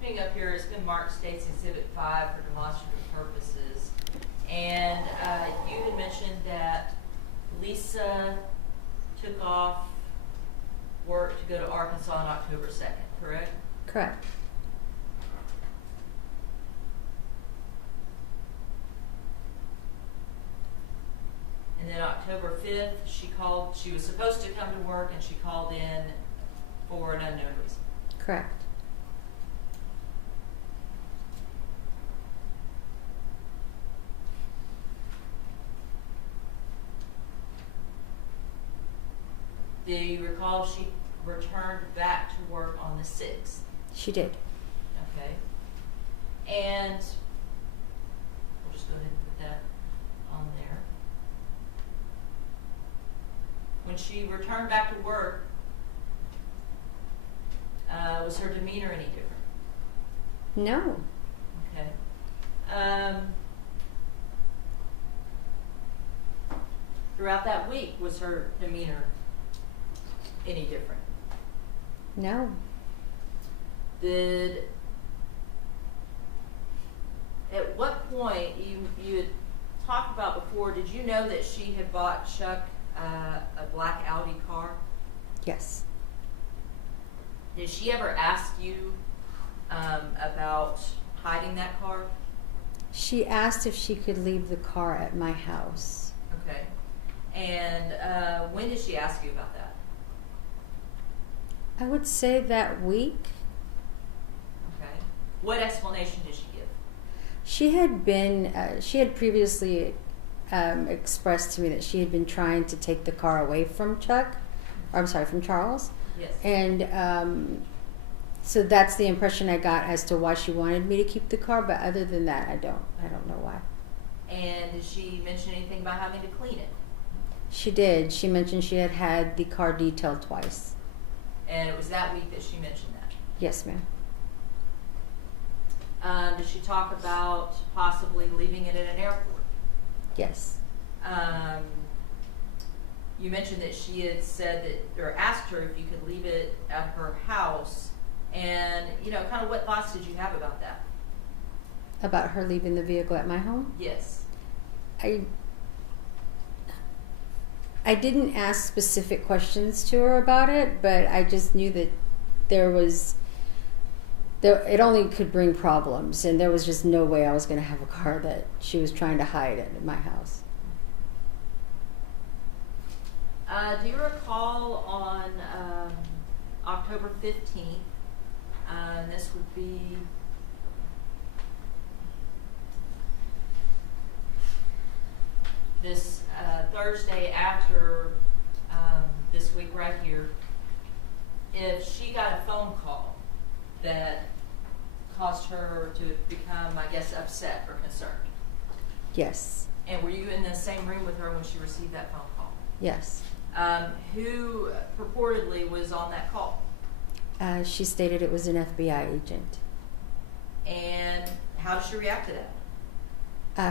putting up here, it's been marked States Exhibit 5 for demonstrative purposes. And you had mentioned that Lisa took off work to go to Arkansas on October 2nd, correct? Correct. And then October 5th, she was supposed to come to work, and she called in for an unknown reason. Correct. Do you recall she returned back to work on the 6th? She did. Okay. And we'll just go ahead and put that on there. When she returned back to work, was her demeanor any different? No. Okay. Throughout that week, was her demeanor any different? No. At what point, you had talked about before, did you know that she had bought Chuck a black Audi car? Yes. Did she ever ask you about hiding that car? She asked if she could leave the car at my house. Okay. And when did she ask you about that? I would say that week. Okay. What explanation did she give? She had previously expressed to me that she had been trying to take the car away from from Charles. Yes. And so that's the impression I got as to why she wanted me to keep the car. But other than that, I don't know why. And did she mention anything about having to clean it? She did. She mentioned she had had the car detailed twice. And it was that week that she mentioned that. Yes, ma'am. Did she talk about possibly leaving it at an airport? Yes. You mentioned that she had said that, or asked her if you could leave it at her house. And, you know, kind of what thoughts did you have about that? About her leaving the vehicle at my home? Yes. I didn't ask specific questions to her about it, but I just knew that it only could bring problems, and there was just no way I was going to have a car that she was trying to hide at my house. Do you recall on October 15th, and this would be this Thursday after this week right here, if she got a phone call that caused her to become, I guess, upset or concerned? Yes. And were you in the same room with her when she received that phone call? Yes. Who purportedly was on that call? She stated it was an FBI agent. And how did she react to that?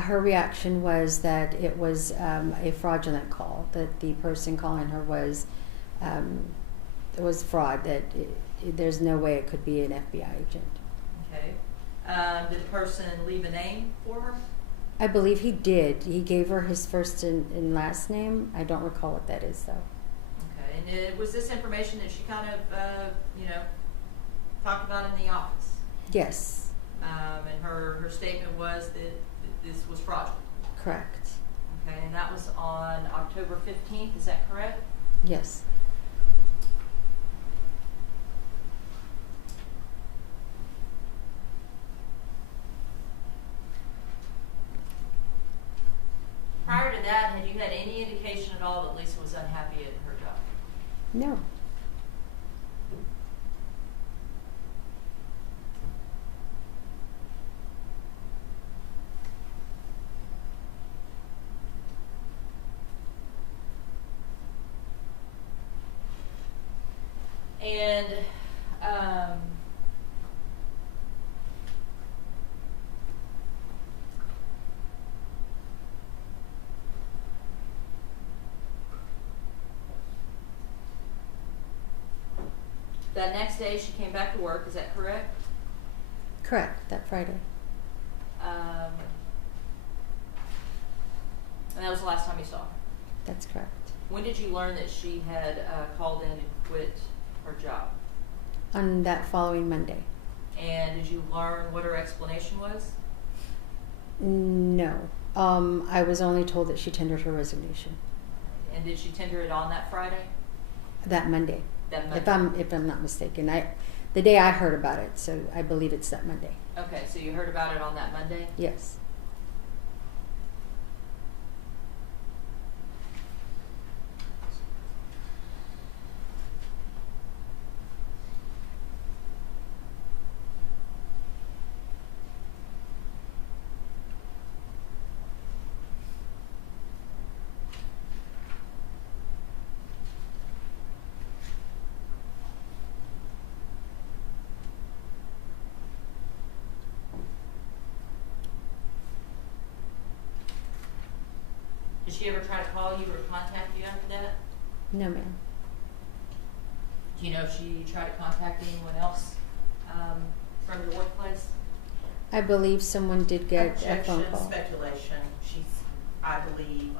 Her reaction was that it was a fraudulent call, that the person calling her was fraud, that there's no way it could be an FBI agent. Okay. Did the person leave a name for her? I believe he did. He gave her his first and last name. I don't recall what that is, though. Okay. And was this information that she kind of, talked about in the office? Yes. And her statement was that this was fraudulent? Correct. Okay. And that was on October 15th, is that correct? Yes. Prior to that, had you had any indication at all that Lisa was unhappy at her job? No. And that next day she came back to work, is that correct? Correct, that Friday. And that was the last time you saw her? That's correct. When did you learn that she had called in and quit her job? On that following Monday. And did you learn what her explanation was? No. I was only told that she tendered her resignation. And did she tender it on that Friday? That Monday. That Monday. If I'm not mistaken. The day I heard about it, so I believe it's that Monday. Okay, so you heard about it on that Monday? Yes. Did she ever try to call you or contact you after that? No, ma'am. Do you know if she tried to contact anyone else from your workplace? I believe someone did get a phone Objection, call. speculation. I believe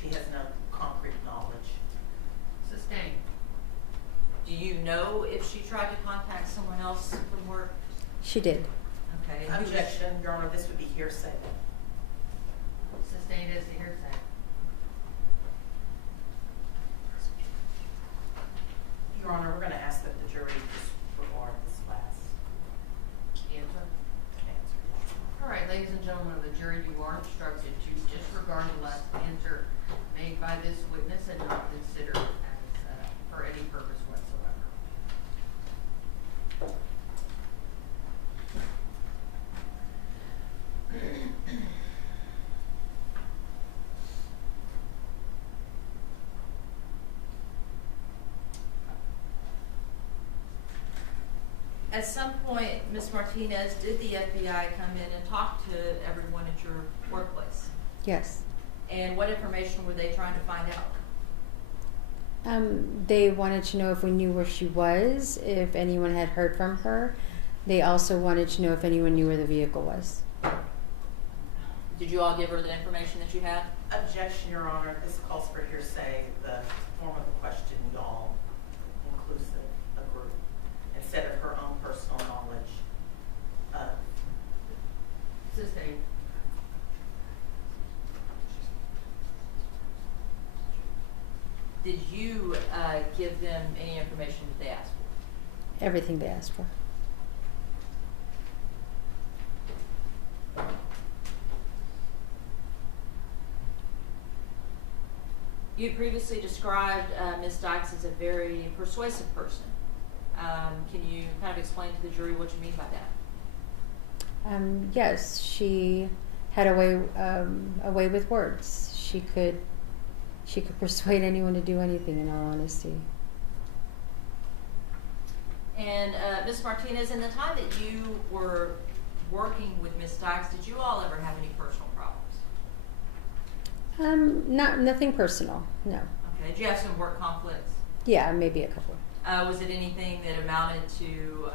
she has no concrete knowledge. Sustained. Do you know if she tried to contact someone else from work? She did. Okay. and who was- Objection, Your Honor, this would be hearsay. Sustained as the hearsay. Your Honor, we're going to ask that the jury disregard this last Answer. answer. All right, ladies and gentlemen of the jury, you are instructed to disregard the last answer made by this witness and not consider it as for any purpose whatsoever. At some point, Ms. Martinez, did the FBI come in and talk to everyone at your workplace? Yes. And what information were they trying to find out? They wanted to know if we knew where she was, if anyone had heard from her. They also wanted to know if anyone knew where the vehicle was. Did you all give her the information that you had? Objection, Your Honor. This calls for hearsay. The form of the question, y'all, inclusive, a group, instead of her own personal knowledge of. Sustained. Did you give them any information that they asked for? Everything they asked for. You previously described Ms. Dykes as a very persuasive person. Can you kind of explain to the jury what you mean by that? Yes, she had a way with words. She could persuade anyone to do anything, in all honesty. And Ms. Martinez, in the time that you were working with Ms. Dykes, did you all ever have any personal problems? Nothing personal, no. Okay. Did you have some work conflicts? Yeah, maybe a couple. Was it anything that amounted to,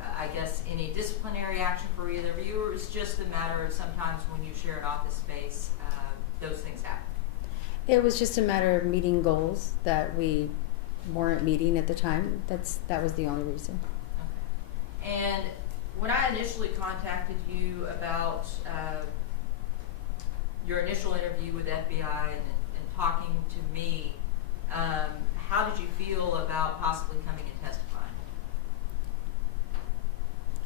I guess, any disciplinary action for either of you, or it was just a matter of sometimes when you share an office space, those things happen? It was just a matter of meeting goals that we weren't meeting at the time. That was the only reason. Okay. And when I initially contacted you about your initial interview with FBI and talking to me, how did you feel about possibly coming and testifying?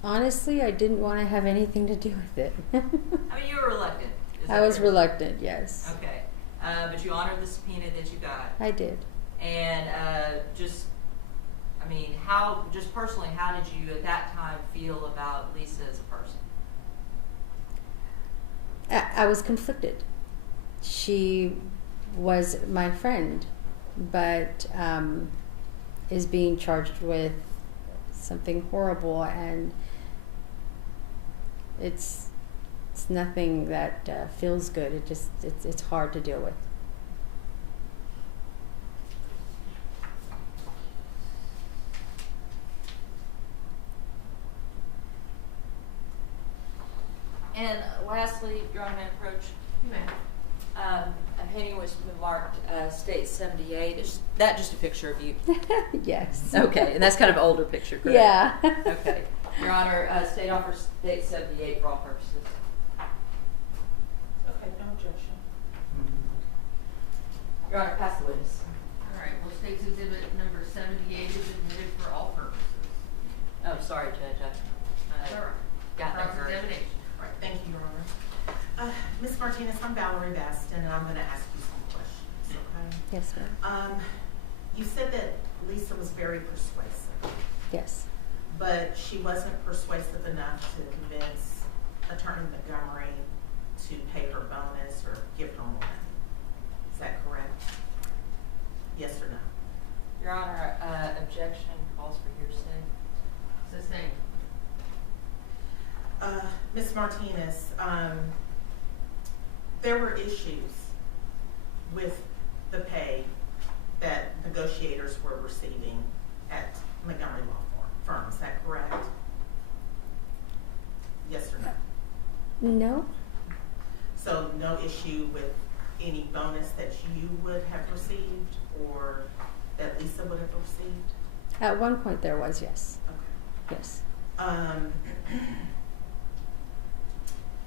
Honestly, I didn't want to have anything to do with it. I mean, you were reluctant. I was reluctant, yes. Okay. But you honored the subpoena that you got. I did. And just personally, how did you at that time feel about Lisa as a person? I was conflicted. She was my friend, but is being charged with something horrible, and it's nothing that feels good. It's hard to deal with. And lastly, Your Honor, may I approach? You may. I'm painting what's been marked State 78. Is that just a picture of you? Yes. Okay, and that's kind of an older picture, correct? Yeah. Okay. Your Honor, State offers State 78 for all purposes. Okay, no objection. Your Honor, pass the witness. All right, well, State's Exhibit number 78 is admitted for all purposes. Oh, sorry, Judge. That's all right. Got that correct. Cross-examination. All right, thank you, Your Honor. Ms. Martinez, I'm Valerie Baston, and I'm going to ask you some questions, okay? Yes, ma'am. You said that Lisa was very persuasive, Yes. but she wasn't persuasive enough to convince Attorney Montgomery to pay her bonus or give her more money. Is that correct? Yes or no? Your Honor, objection calls for hearsay. Sustained. Ms. Martinez, there were issues with the pay that negotiators were receiving at Montgomery Law Firm. Is that correct? Yes or no? No. So no issue with any bonus that you would have received or that Lisa would have received? At one point there was, yes. Okay. Yes.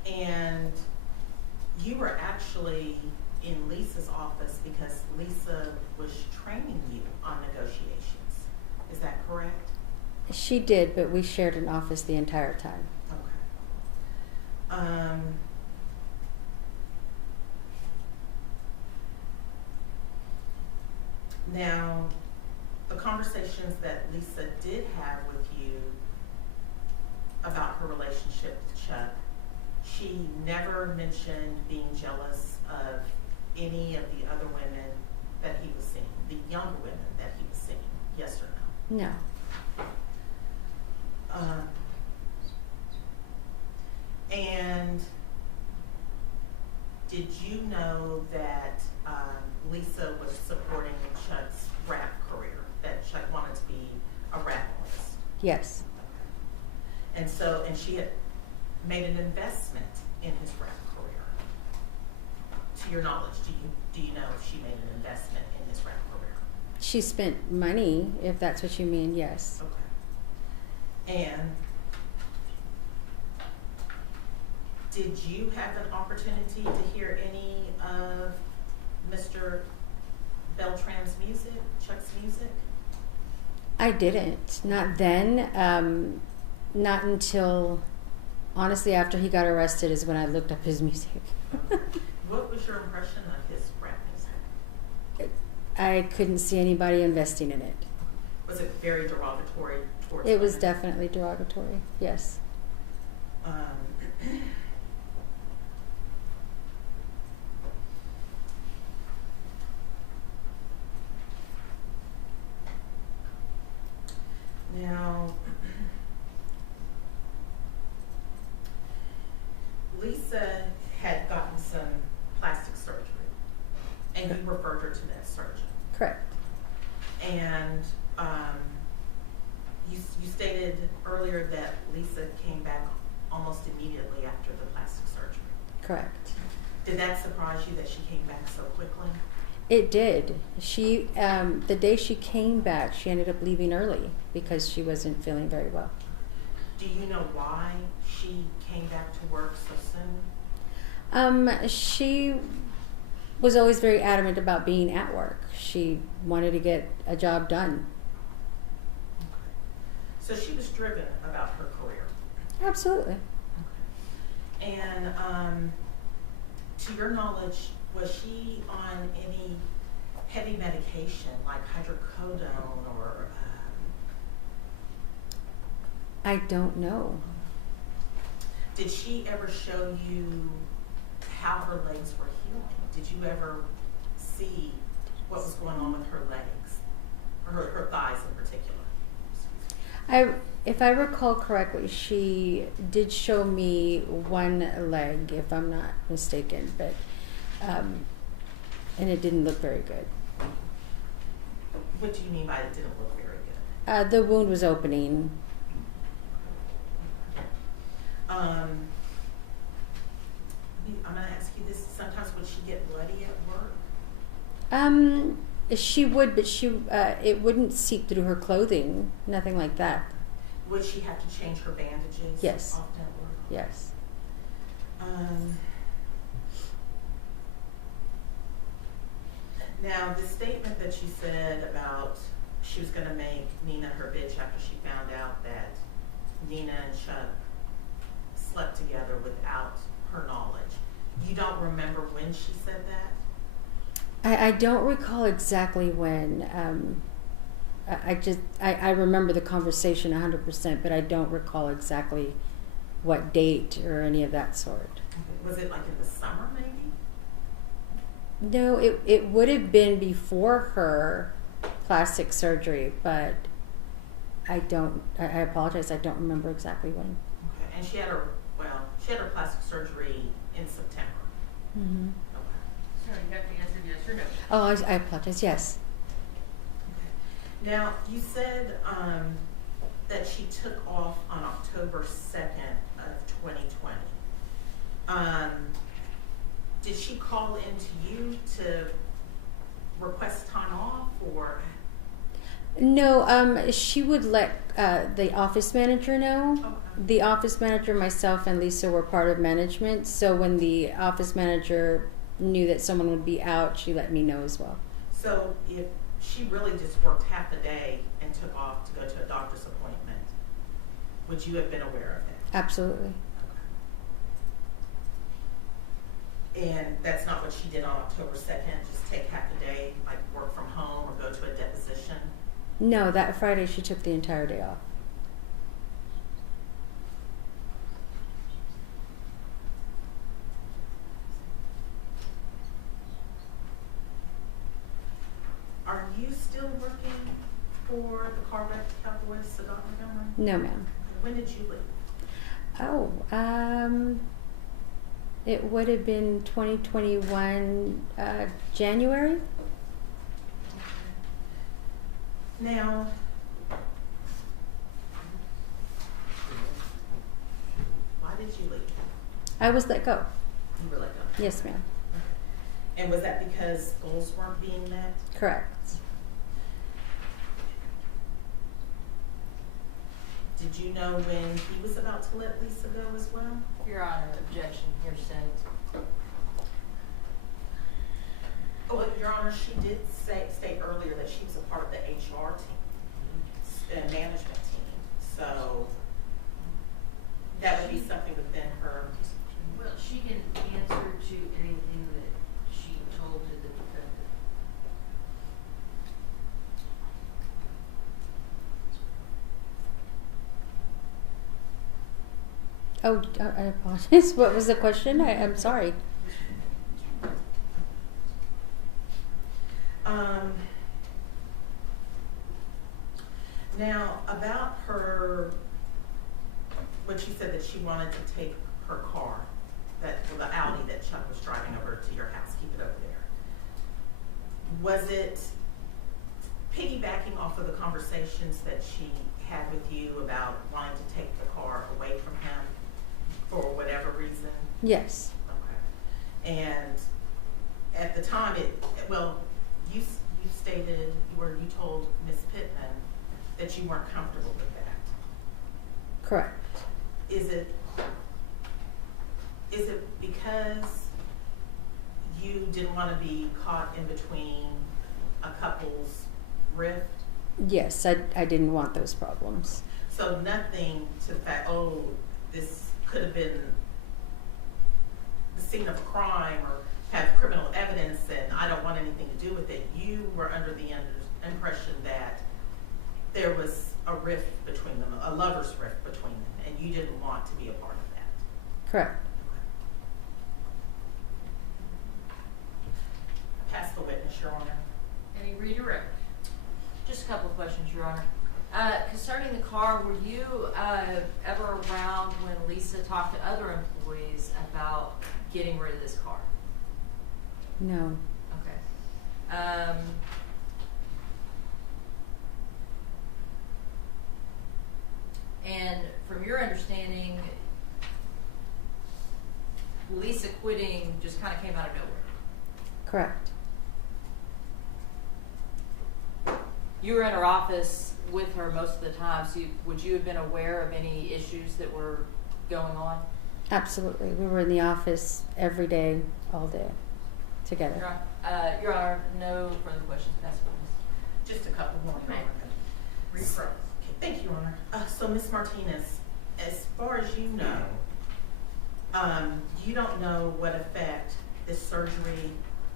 And you were actually in Lisa's office because Lisa was training you on negotiations. Is that correct? She did, but we shared an office the entire time. Okay. Now, the conversations that Lisa did have with you about her relationship with Chuck, she never mentioned being jealous of any of the other women that he was seeing, the younger women that he was seeing. Yes or no? No. know that Lisa was supporting Chuck's rap career, that Chuck wanted to be a rap artist? Yes. And she had made an investment in his rap career. To your knowledge, do you know if she made an investment in his rap career? She spent money, if that's what you mean, yes. Okay. And did you have an opportunity to hear any of Mr. Beltran's music, Chuck's music? I didn't. Not then. Not until, honestly, after he got arrested is when I looked up his music. What was your impression of his rap music? I couldn't see anybody investing in it. Was it very derogatory towards It was women? definitely derogatory, yes. Now, Lisa had gotten some plastic surgery, and you referred her to that surgeon. Correct. And you stated earlier that Lisa came back almost immediately after the plastic surgery. Correct. Did that surprise you that she came back so quickly? It did. She, the day she came back, she ended up leaving early because she wasn't feeling very well. Do you know why she came back to work so soon? She was always very adamant about being at work. She wanted to get a job done. So she was driven about her career. Absolutely. And to your knowledge, was she on any heavy medication like hydrocodone or? I don't know. Did she ever show you how her legs were healing? Did you ever see what was going on with her legs, or her thighs in particular? If I recall correctly, she did show me one leg, if I'm not mistaken, but and it didn't look very good. What do you mean by it didn't look very good? The wound was opening. I'm going to ask you this. Sometimes would she get bloody at work? She would, but it wouldn't seep through her clothing. Nothing like that. Would she have to change her bandages? Yes. Often at work? Yes. Now, the statement that she said about she was going to make Nina her bitch after she found out that Nina and Chuck slept together without her knowledge. You don't remember when she said that? I don't recall exactly when. I remember the conversation 100%, but I don't recall exactly what date or any of that sort. Was it like in the summer, maybe? No, it would have been before her plastic surgery, but I apologize, I don't remember exactly when. Okay, and she had her plastic surgery in September. Mm-hmm. Okay. So you have to answer yes or no. Oh, I apologize, yes. Now, you said that she took off on October 2nd of 2020. Did she call into you to request time off, or? No, she would let the office manager know. Okay. The office manager, myself, and Lisa were part of management, so when the office manager knew that someone would be out, she let me know as well. So if she really just worked half a day and took off to go to a doctor's appointment, would you have been aware of it? Absolutely. And that's not what she did on October 2nd, just take half a day, like work from home or go to a deposition? No, that Friday she took the entire day off. Are you still working for the car wreck Cowboys Cigar Montgomery? No, ma'am. When did you leave? Oh, It would have been 2021 January. Now, why did you leave? I was let go. You were let go. Yes, ma'am. And was that because goals weren't being met? Correct. Did you know when he was about to let Lisa go as well? Your Honor, objection here sent. Oh, well, Your Honor, she did state earlier that she was a part of the HR team, management team. So that would be something within her. Well, she can answer to anything that she told to the defendant. Oh, I apologize. What was the question? I'm sorry. Now, about her, when she said that she wanted to take her car, the Audi that Chuck was driving over to your house, keep it over there. Was it piggybacking off of the conversations that she had with you about wanting to take the car away from him for whatever reason? Yes. Okay. And at the time, you stated, you told Ms. Pittman that you weren't comfortable with that. Correct. Is it because you didn't want to be caught in between a couple's rift? Yes, I didn't want those problems. So nothing to the fact, oh, this could have been the scene of a crime or have criminal evidence and I don't want anything to do with it. You were under the impression that there was a rift between them, a lover's rift between them, and you didn't want to be a part of that. Correct. Pass the witness, Your Honor. Any redirect? Just a couple of questions, Your Honor. Concerning the car, were you ever around when Lisa talked to other employees about getting rid of this car? No. Okay. And from your understanding, Lisa quitting just kind of came out of nowhere. Correct. You were in her office with her most of the time, so would you have been aware of any issues that were going on? Absolutely. We were in the office every day, all day, together. Your Honor, no further questions. Pass the witness. Just a couple more. Rephrase. Thank you, Your Honor. So, Ms. Martinez, as far as you know, you don't know what effect this surgery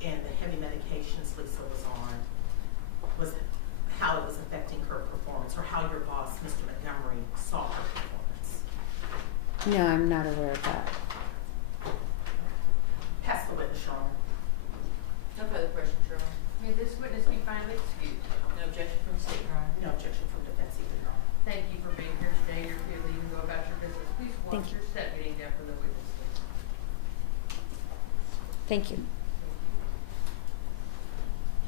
and the heavy medications Lisa was on how it was affecting her performance, or how your boss, Mr. Montgomery, saw her performance. No, I'm not aware of that. Pass the witness, Your Honor. No further questions, Your Honor. May this witness be finally excused? No objection from the state, Your Honor. No objection from defense either, Your Honor. Thank you for being here today. You're free to leave and go about your business. Please watch Thank you. your step getting down from the witness stand. Thank you.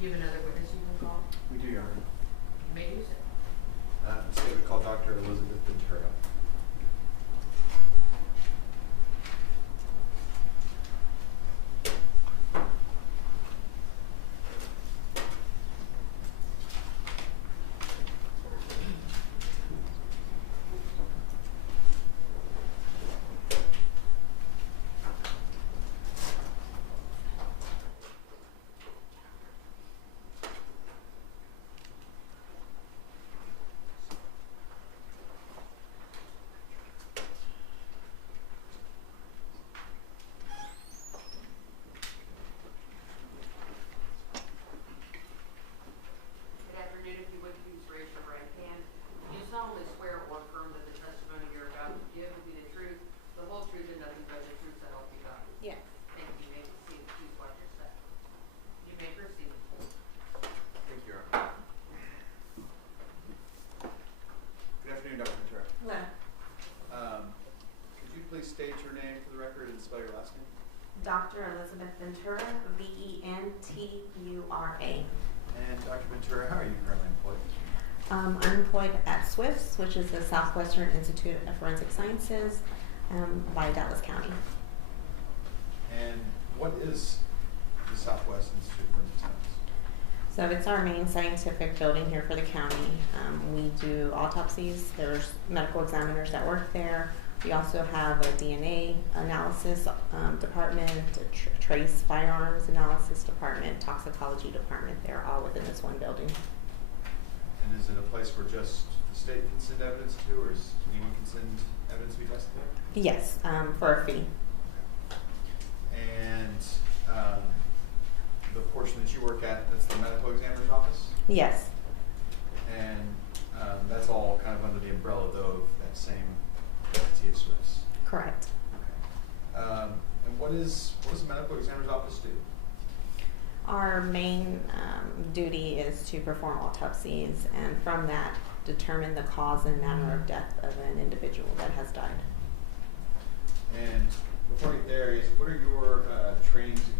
Do you have another witness you can call? We do, Your Honor. You may do so. The state would call Dr. Elizabeth Ventura. Ventura. And Dr. Ventura, how are you currently employed? I'm employed at SWIFT, which is the Southwestern Institute of Forensic Sciences by Dallas County. And what is the Southwest Institute of Forensic Sciences? So it's our main scientific building here for the county. We do autopsies. There's medical examiners that work there. We also have a DNA analysis department, a trace firearms analysis department, toxicology department. They're all within this one building. And is it a place where just the state can send evidence to, or is anyone can send evidence to be tested there? Yes, for a fee. And the portion that you work at, that's the medical examiner's office? Yes. And that's all kind of under the umbrella, though, of that same entity of Swiss? Correct. Okay. And what does the medical examiner's office do? Our main duty is to perform autopsies, and from that, determine the cause and manner of death of an individual that has died. And before we get there, what are your trainings and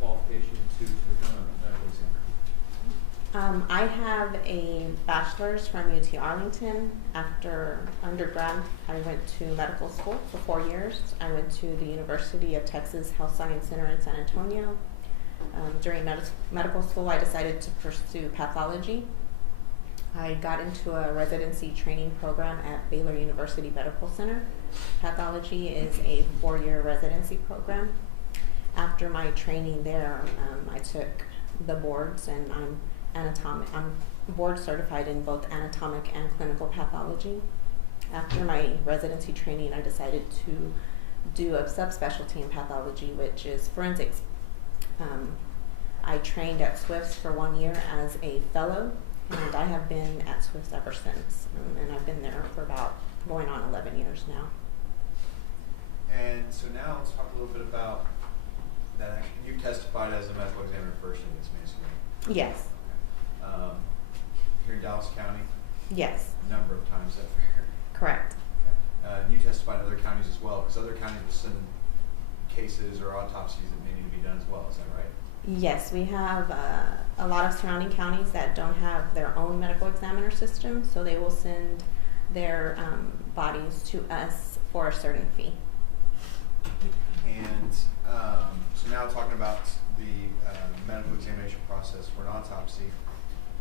qualifications to become a medical examiner? I have a bachelor's from UT Arlington. After undergrad, I went to medical school for 4 years. I went to the University of Texas Health Science Center in San Antonio. During medical school, I decided to pursue pathology. I got into a residency training program at Baylor University Medical Center. Pathology is a 4-year residency program. After my training there, I took the boards, and I'm board certified in both anatomic and clinical pathology. After my residency training, I decided to do a subspecialty in pathology, which is forensics. I trained at Swifts for 1 year as a fellow, and I have been at Swifts ever since. And I've been there for about going on 11 years now. And so now let's talk a little bit about that. You testified as a medical examiner first in this case. Yes. Okay. Here in Dallas County? Yes. A number of times, is that fair? Correct. Okay. And you testified in other counties as well, because other counties will send cases or autopsies that may need to be done as well, is that right? Yes, we have a lot of surrounding counties that don't have their own medical examiner system, so they will send their bodies to us for a certain fee. And so now talking about the medical examination process for an autopsy,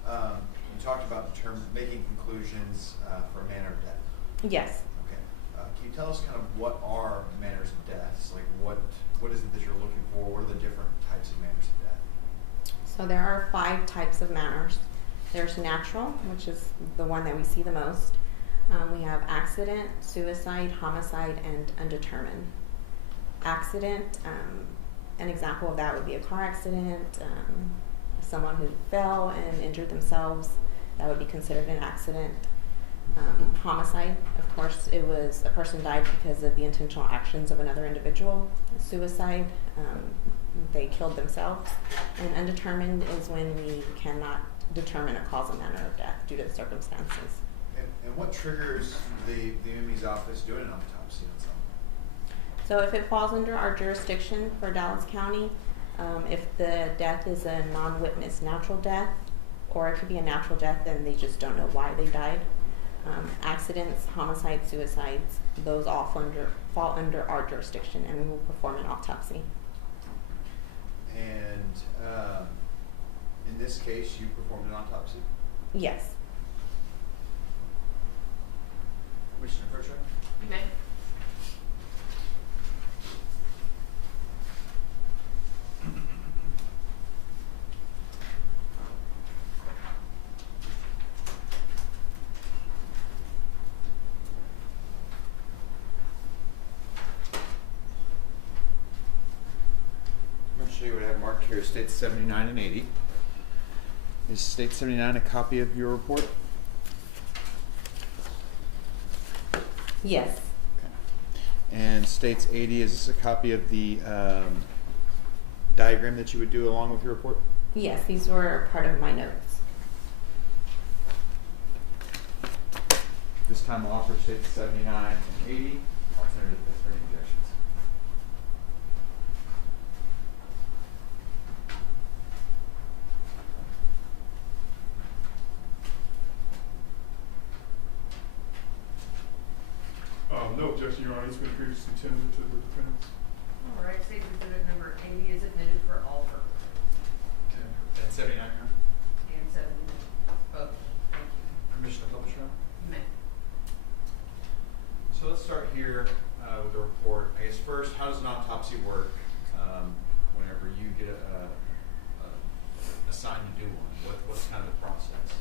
you talked about making conclusions for a manner of death. Yes. Okay. Can you tell us kind of what are manners of deaths? Like what is it that you're looking for? What are the different types of manners of death? So there are 5 types of manners. There's natural, which is the one that we see the most. We have accident, suicide, homicide, and undetermined. Accident, an example of that would be a car accident, someone who fell and injured themselves, that would be considered an accident. Homicide, of course, it was a person died because of the intentional actions of another individual. Suicide, they killed themselves. And undetermined is when we cannot determine a cause and manner of death due to the circumstances. And what triggers the MME's office doing an autopsy on someone? So if it falls under our jurisdiction for Dallas County, if the death is a non-witness natural death, or it could be a natural death and they just don't know why they died. Accidents, homicides, suicides, those all fall under our jurisdiction, and we will perform an autopsy. And in this case, you performed an autopsy? Yes. Commissioner Fletcher? You may. I'm going to show you what I have marked here. States 79 and 80. Is State 79 a copy of your report? Yes. Okay. And States 80, is this a copy of the diagram that you would do along with your report? Yes, these were part of my notes. This time I'll offer States 79 and 80. Alternative tests for any objections. No objection, Your Honor. It's been previously tendered to the defense. All right, state exhibit number 80 is admitted for all purposes. And 79, Your Honor. And 70, both. Thank you. Permission to publish, Your Honor? You may. So let's start here with the report. I guess first, how does an autopsy work whenever you get assigned to do one? What's kind of the process?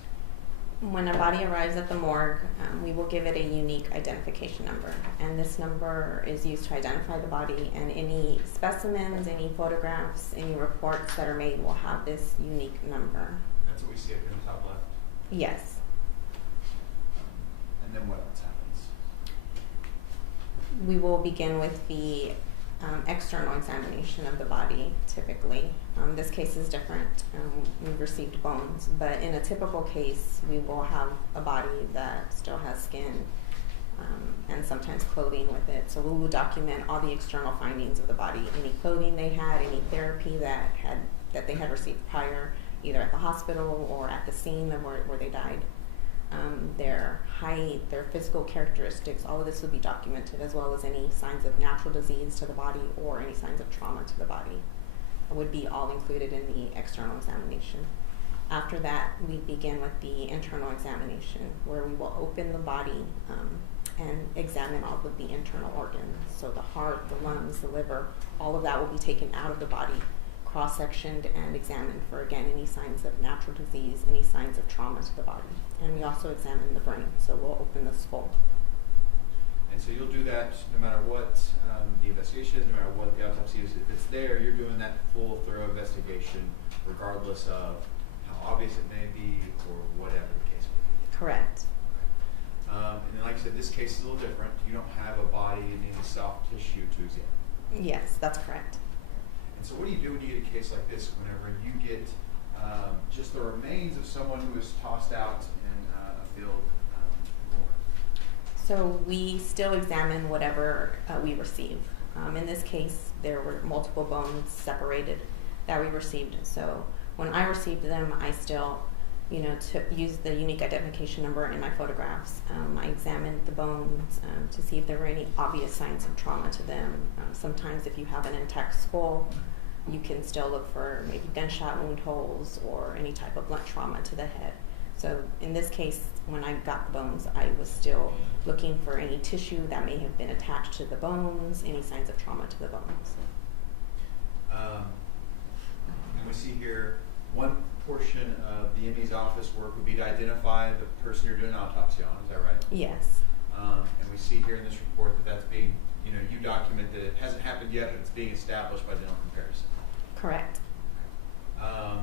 When a body arrives at the morgue, we will give it a unique identification number, and this number is used to identify the body, and any specimens, any photographs, any reports that are made will have this unique number. That's what we see up here in the top left. Yes. And then what else happens? We will begin with the external examination of the body, typically. This case is different. We've received bones, but in a typical case, we will have a body that still has skin and sometimes clothing with it. So we will document all the external findings of the body, any clothing they had, any therapy that they had received prior, either at the hospital or at the scene of where they died. Their height, their physical characteristics, all of this would be documented, as well as any signs of natural disease to the body or any signs of trauma to the body. It would be all included in the external examination. After that, we begin with the internal examination, where we will open the body and examine all of the internal organs. So the heart, the lungs, the liver, all of that will be taken out of the body, cross-sectioned and examined for, again, any signs of natural disease, any signs of trauma to the body. And we also examine the brain, so we'll open the skull. And so you'll do that no matter what the investigation is, no matter what the autopsy is. If it's there, you're doing that full, thorough investigation, regardless of how obvious it may be or whatever the case may be. Correct. And then, like I said, this case is a little different. You don't have a body and any soft tissue to examine. Yes, that's correct. And so what do you do when you get a case like this, whenever you get just the remains of someone who was tossed out in a field morgue? So we still examine whatever we receive. In this case, there were multiple bones separated that we received. So when I received them, I still, used the unique identification number in my photographs. I examined the bones to see if there were any obvious signs of trauma to them. Sometimes if you have an intact skull, you can still look for maybe gunshot wound holes or any type of blunt trauma to the head. So in this case, when I got the bones, I was still looking for any tissue that may have been attached to the bones, any signs of trauma to the bones. And we see here one portion of the ME's office work would be to identify the person you're doing an autopsy on. Is that right? Yes. And we see here in this report that that's being, you document that it hasn't happened yet, but it's being established by dental comparison. Correct. I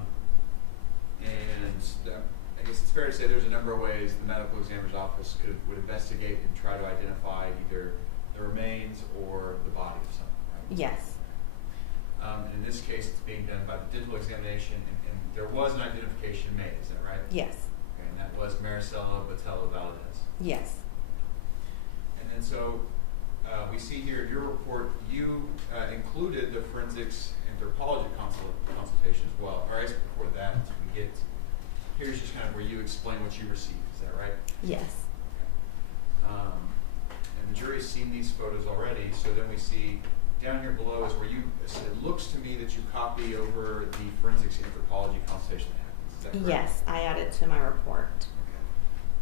guess it's fair to say there's a number of ways the medical examiner's office would investigate and try to identify either the remains or the body of someone, right? Yes. In this case, it's being done by the dental examination, and there was an identification made, is that right? Yes. Okay, and that was Marisela Botello Valadez. Yes. And then so we see here in your report, you included the forensics anthropology consultation as well. All right, so before that, here's just kind of where you explain what you received. Is that right? Yes. And the jury's seen these photos already, so then we see down here below is where it looks to me that you copy over the forensics anthropology consultation that happens. Is that correct? Yes, I added to my report.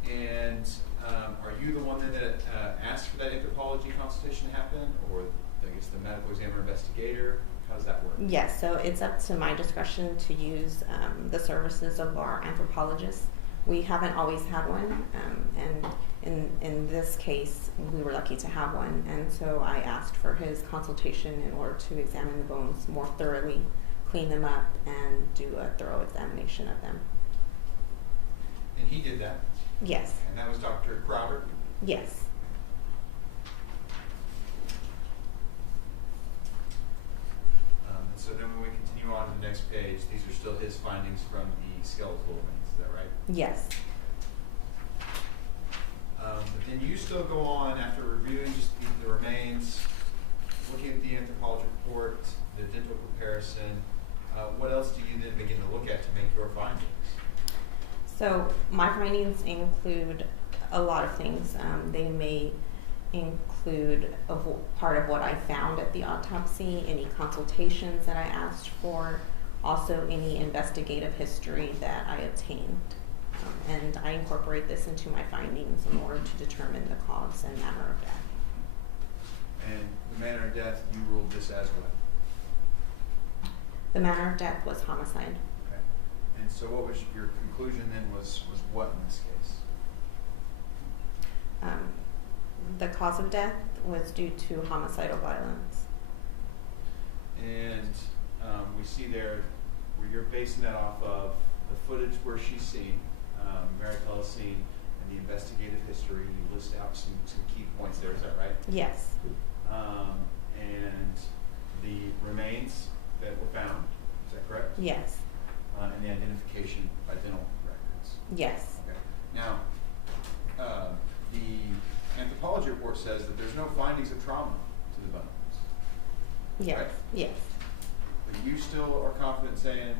Okay. And are you the one that asked for that anthropology consultation to happen, or I guess the medical examiner investigator? How does that work? Yes, so it's up to my discretion to use the services of our anthropologist. We haven't always had one, and in this case, we were lucky to have one, and so I asked for his consultation in order to examine the bones more thoroughly, clean them up, and do a thorough examination of them. And he did that? Yes. And that was Dr. Crowder? Yes. So then when we continue on to the next page, these are still his findings from the skeletal remains, is that right? Yes. But then you still go on after reviewing just the remains, looking at the anthropology report, the dental comparison. What else do you then begin to look at to make your findings? So my findings include a lot of things. They may include include part of what I found at the autopsy, any consultations that I asked for, also any investigative history that I obtained. And I incorporate this into my findings in order to determine the cause and manner of death. And the manner of death, you ruled this as what? The manner of death was homicide. Okay. And so what was your conclusion then was what in this case? The cause of death was due to homicidal violence. And we see there where you're basing that off of the footage where she's seen, Maricella's seen, and the investigative history. You list out some key points there, is that right? Yes. And the remains that were found, is that correct? Yes. And the identification by dental records. Yes. Okay. Now, the anthropology report says that there's no findings of trauma to the bones. Yes. Right? Yes. But you still are confident saying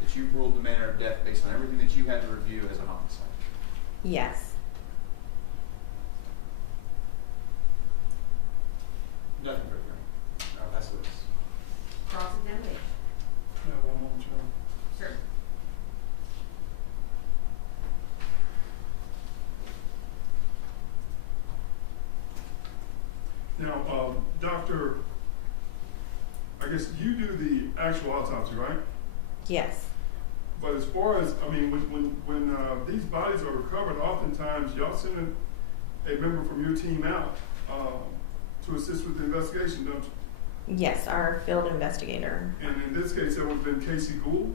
that you ruled the manner of death based on everything that you had to review as a homicide? Yes. Nothing further. I'll pass the witness. Cross-examination. Yeah, one more, Chairman. Sure. Now, Doctor, I guess you do the actual autopsy, right? Yes. But as far as, I mean, when these bodies are recovered, oftentimes y'all send a member from your team out to assist with the investigation, don't you? Yes, our field investigator. And in this case, that would have been Casey Gould?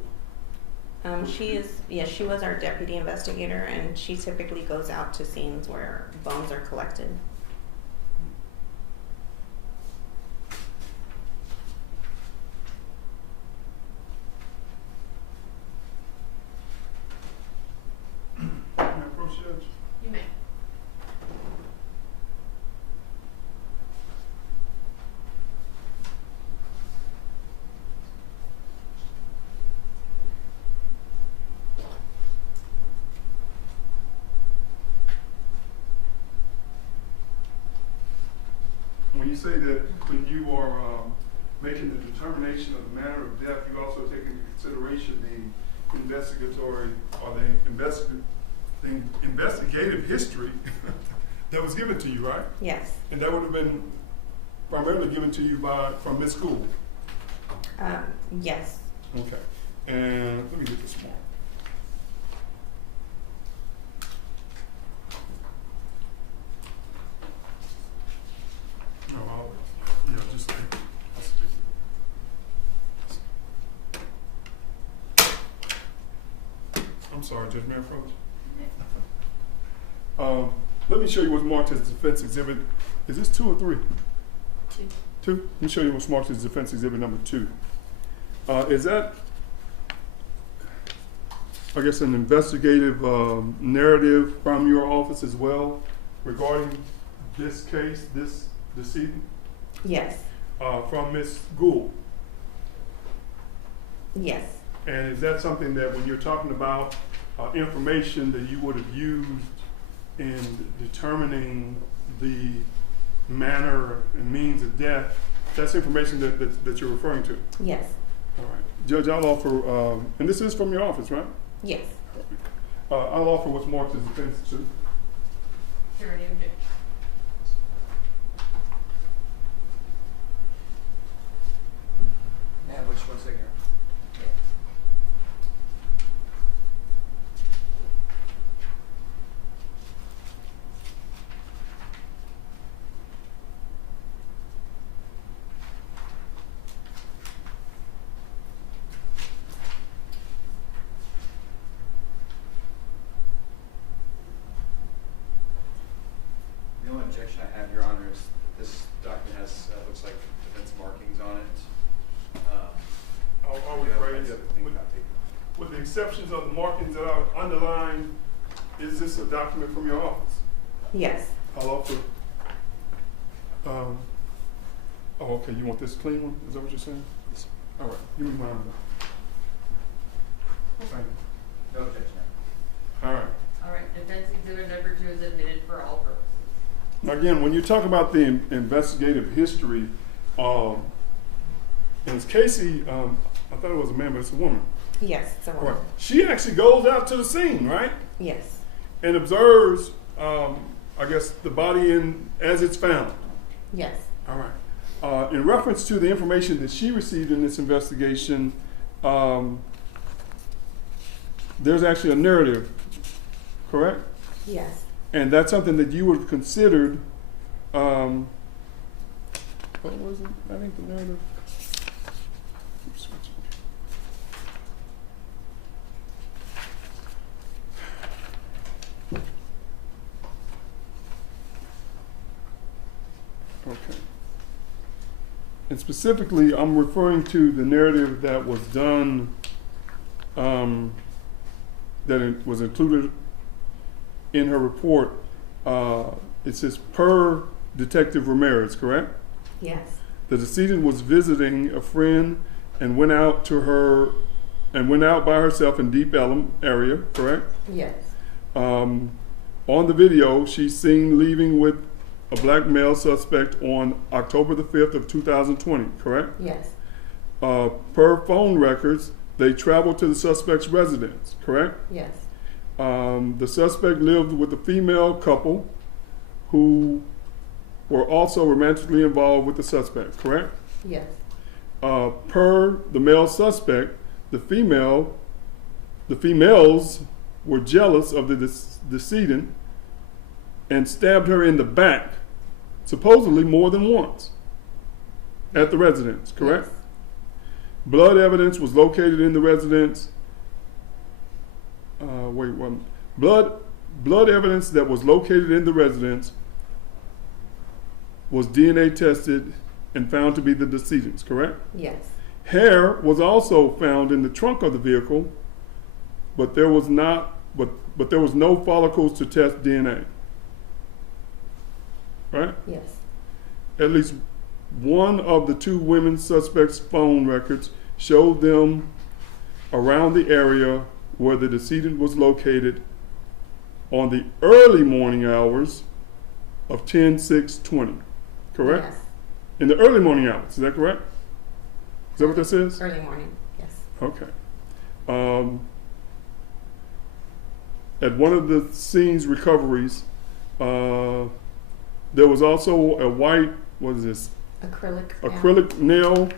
She was our deputy investigator, and she typically goes out to scenes where bones are collected. May I approach the judge? You may. When you say that when you are making the determination of the manner of death, you also take into consideration the investigatory or the investigative history that was given to you, right? Yes. And that would have been primarily given to you from Ms. Gould? Yes. Okay. And let me get this one. I'm sorry, Judge Manfrost. Let me show you what's marked as defense exhibit. Is this 2 or 3? 2. 2? Let me show you what's marked as defense exhibit number 2. Is that, I guess, an investigative narrative from your office as well regarding this case, this decedent? Yes. From Ms. Gould? Yes. And is that something that when you're talking about information that you would have used in determining the manner and means of death, that's information that you're referring to? Yes. All right. Judge, I'll offer, and this is from your office, right? Yes. I'll offer what's marked as defense too. Sure, you do. And which one second? The only objection I have, Your Honor, is that this document has, looks like defense markings on it. I'll rephrase. With the exceptions of the markings that are underlined, is this a document from your office? Yes. I'll offer. Oh, okay. You want this clean one? Is that what you're saying? Yes. All right. Give me mine. Thank you. No objection. All right. All right, defense exhibit number 2 is admitted for all purposes. Now again, when you talk about the investigative history, and it's Casey, I thought it was a man, but it's a woman. Yes, it's a woman. Right. She actually goes out to the scene, right? Yes. And observes, I guess, the body as it's found. Yes. All right. In reference to the information that she received in this investigation, there's actually a narrative, correct? Yes. And that's something that you would have considered, what was it? I think the narrative. Okay. And specifically, I'm referring to the narrative that was done, that it was included in her report. It says, per Detective Ramirez, correct? Yes. The decedent was visiting a friend and went out by herself in Deep Ellum area, correct? Yes. On the video, she's seen leaving with a black male suspect on October the 5th of 2020, correct? Yes. Per phone records, they traveled to the suspect's residence, correct? Yes. The suspect lived with a female couple who were also romantically involved with the suspect, correct? Yes. Per the male suspect, the females were jealous of the decedent and stabbed her in the back, supposedly more than once, at the residence, correct? Yes. Blood evidence was located in the residence. Blood evidence that was located in the residence was DNA tested and found to be the decedent's, correct? Yes. Hair was also found in the trunk of the vehicle, but there was no follicles to test DNA. Right? Yes. At least one of the two women suspects' phone records showed them around the area where the decedent was located on the early morning hours of 10/6/20. Correct? Yes. In the early morning hours, is that correct? Is that what this is? Early morning. Yes. Okay. At one of the scene's recoveries, there was also a white, what is this? Acrylic nail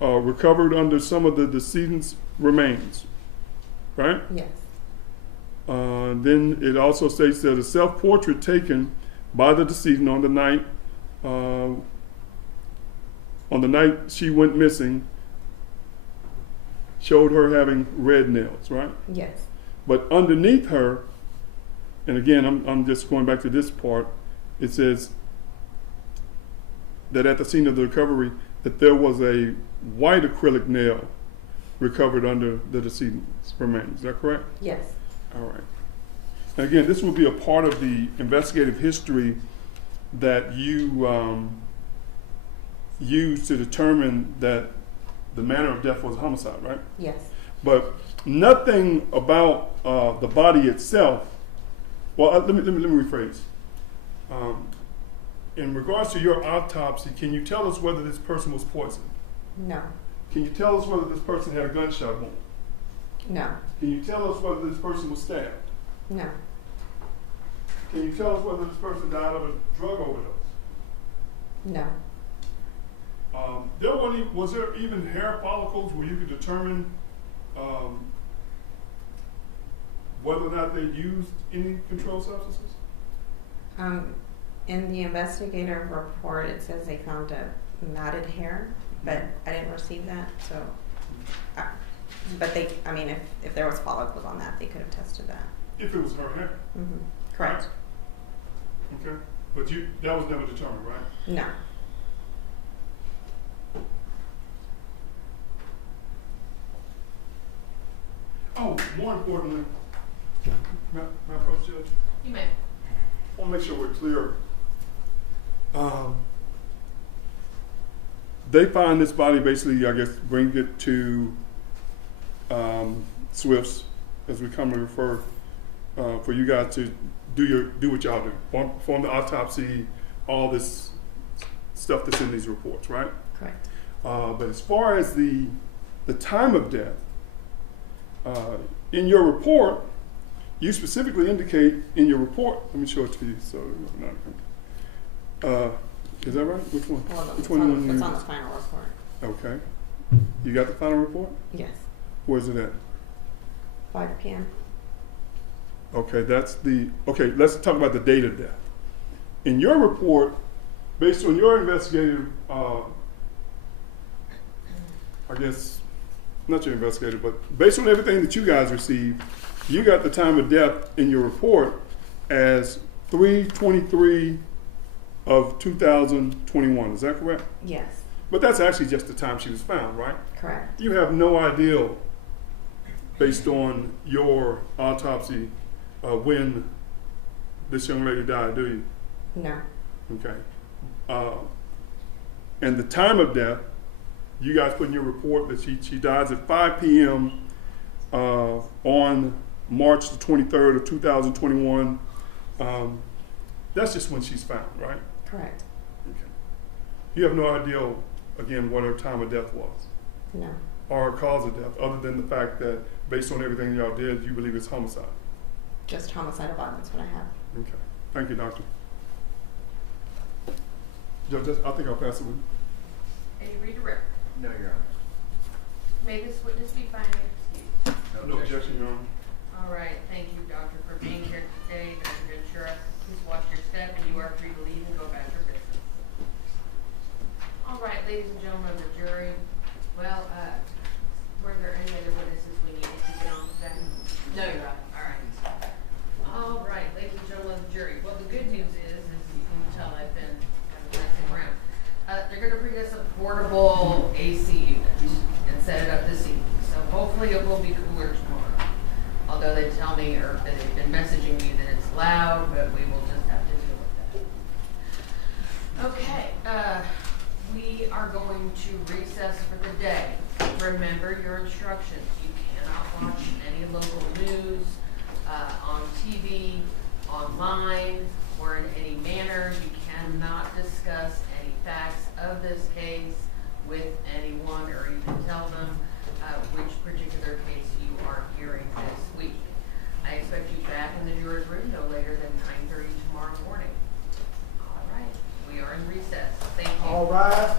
recovered under some of the decedent's remains, right? Yes. Then it also states that a self-portrait taken by the decedent on the night she went missing showed her having red nails, right? Yes. But underneath her, and again, I'm just going back to this part, it says that at the scene of the recovery, that there was a white acrylic nail recovered under the decedent's remains. Is that correct? Yes. All right. And again, this will be a part of the investigative history that you use to determine that the manner of death was a homicide, right? Yes. But nothing about the body itself. Well, let me rephrase. In regards to your autopsy, can you tell us whether this person was poisoned? No. Can you tell us whether this person had a gunshot wound? No. Can you tell us whether this person was stabbed? No. Can you tell us whether this person died of a drug overdose? No. Was there even hair follicles where you could determine whether or not they used any controlled substances? In the investigator report, it says they found a matted hair, but I didn't receive that. So, but if there was follicles on that, they could have tested that. If it was her hair. Mm-hmm. Correct. Okay, but that was never determined, right? No. Oh, more importantly, may I approach Judge? You may. I want to make sure we're clear. They find this body, basically, I guess, bring it to Swift's, as we commonly refer. for you guys to do what y'all do, perform the autopsy, all this stuff that's in these reports, right? Correct. But as far as the time of death, in your report, you specifically indicate in your report. Let me show it to you. So, is that right? Which one? Well, Which one? it's on the final report. Okay. You got the final report? Yes. Where's it at? 5 p.m. Okay, okay, let's talk about the date of death. In your report, based on your investigative, I guess, not your investigative, but based on everything that you guys received, you got the time of death in your report as 3/23 of 2021. Is that correct? Yes. But that's actually just the time she was found, right? Correct. You have no idea, based on your autopsy, when this young lady died, do you? No. Okay. And the time of death, you guys put in your report that she dies at 5 p.m. On March the 23rd of 2021. That's just when she's found, right? Correct. Okay. You have no idea, again, what her time of death was? No. Or her cause of death, other than the fact that, based on everything y'all did, you believe it's homicide? Just homicidal violence, what I have. Okay. Thank you, doctor. Judge, I think I'll pass it with you. Any redirect? No, Your Honor. May this witness be finally excused? No objection, Your Honor. All right, thank you, doctor, for being here today. Dr. Ventura, please watch your step, and you are free to leave and go about your business. All right, ladies and gentlemen of the jury, well, were there any other witnesses we needed to get on today? No, Your Honor. All right, ladies and gentlemen of the jury. Well, the good news is you can tell I've been kind of messing around. They're going to bring us a portable AC unit and set it up this evening. So hopefully it will be cooler tomorrow. Although they tell me, or that they've been messaging me that it's loud, but we will just have to deal with that. Okay, we are going to recess for the day. Remember your instructions. You cannot watch any local news on TV, online, or in any manner. You cannot discuss any facts of this case with anyone or even tell them which particular case you are hearing this week. I expect you back in the juror's room no later than 9:30 tomorrow morning. All right, we are in recess. Thank you. All right.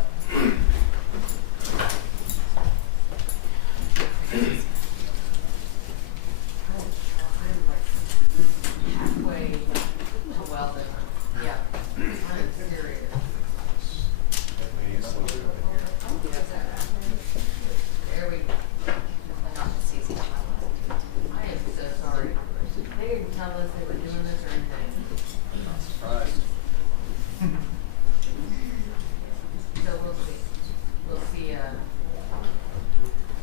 Halfway to Weldon. Yeah, I'm serious. There we go. I am so sorry. They didn't tell us they were doing this or anything. Not surprised. So we'll see. We'll see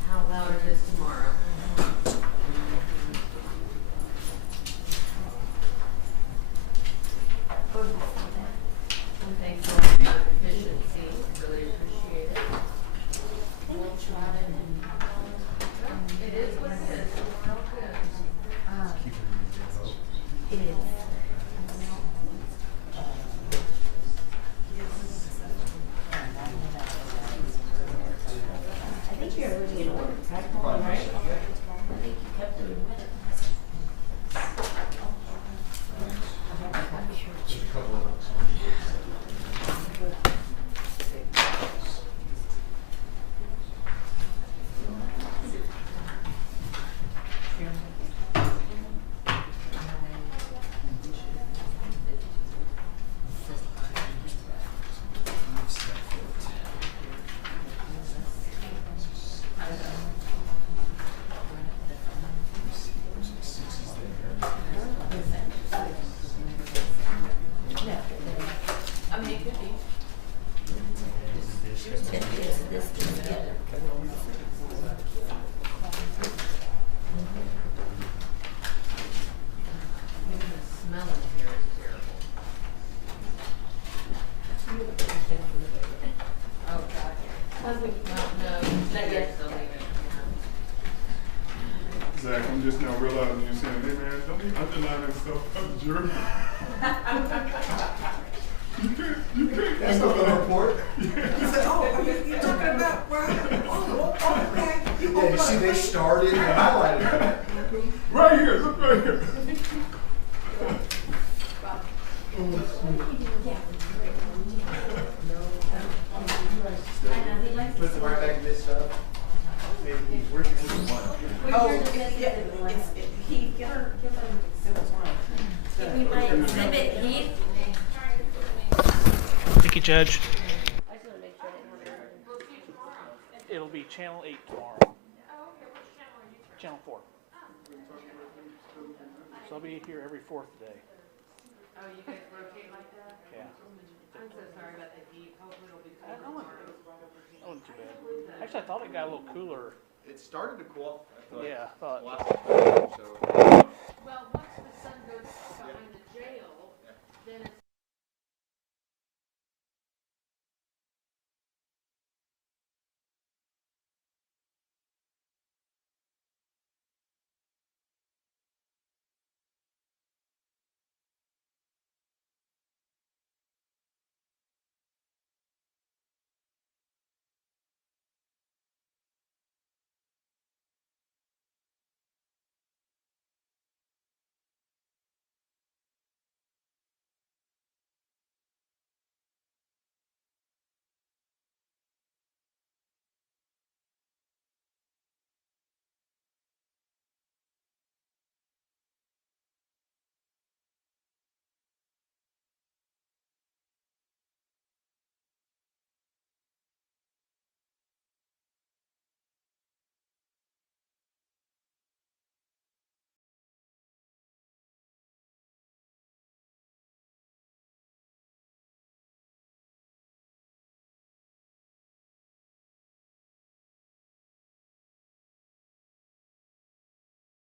how loud it is tomorrow. Thank you for your efficiency. Really appreciate it. We'll try to. It is what it is. We're all good. Zach, I'm just now realizing you're saying, hey man, don't be underlining stuff on the jury. You can't. That's not the report. He said, oh, you're talking about, well, okay. Yeah, you see, they started and highlighted it. Right here, look right here. Puts it right back in this stuff. Where's your one? Oh, Heath, give her exhibit one. Give me my exhibit, Heath. Thank you, Judge. It'll be Channel 8 tomorrow. Channel 4. So I'll be here every fourth day. Oh, you guys rotate like that? Yeah. I'm so sorry about the heat. Hopefully it'll be I cooler don't know. tomorrow. That wasn't too bad. Actually, I thought it got a little cooler. It started to cool off. I feel like Yeah, I thought. the last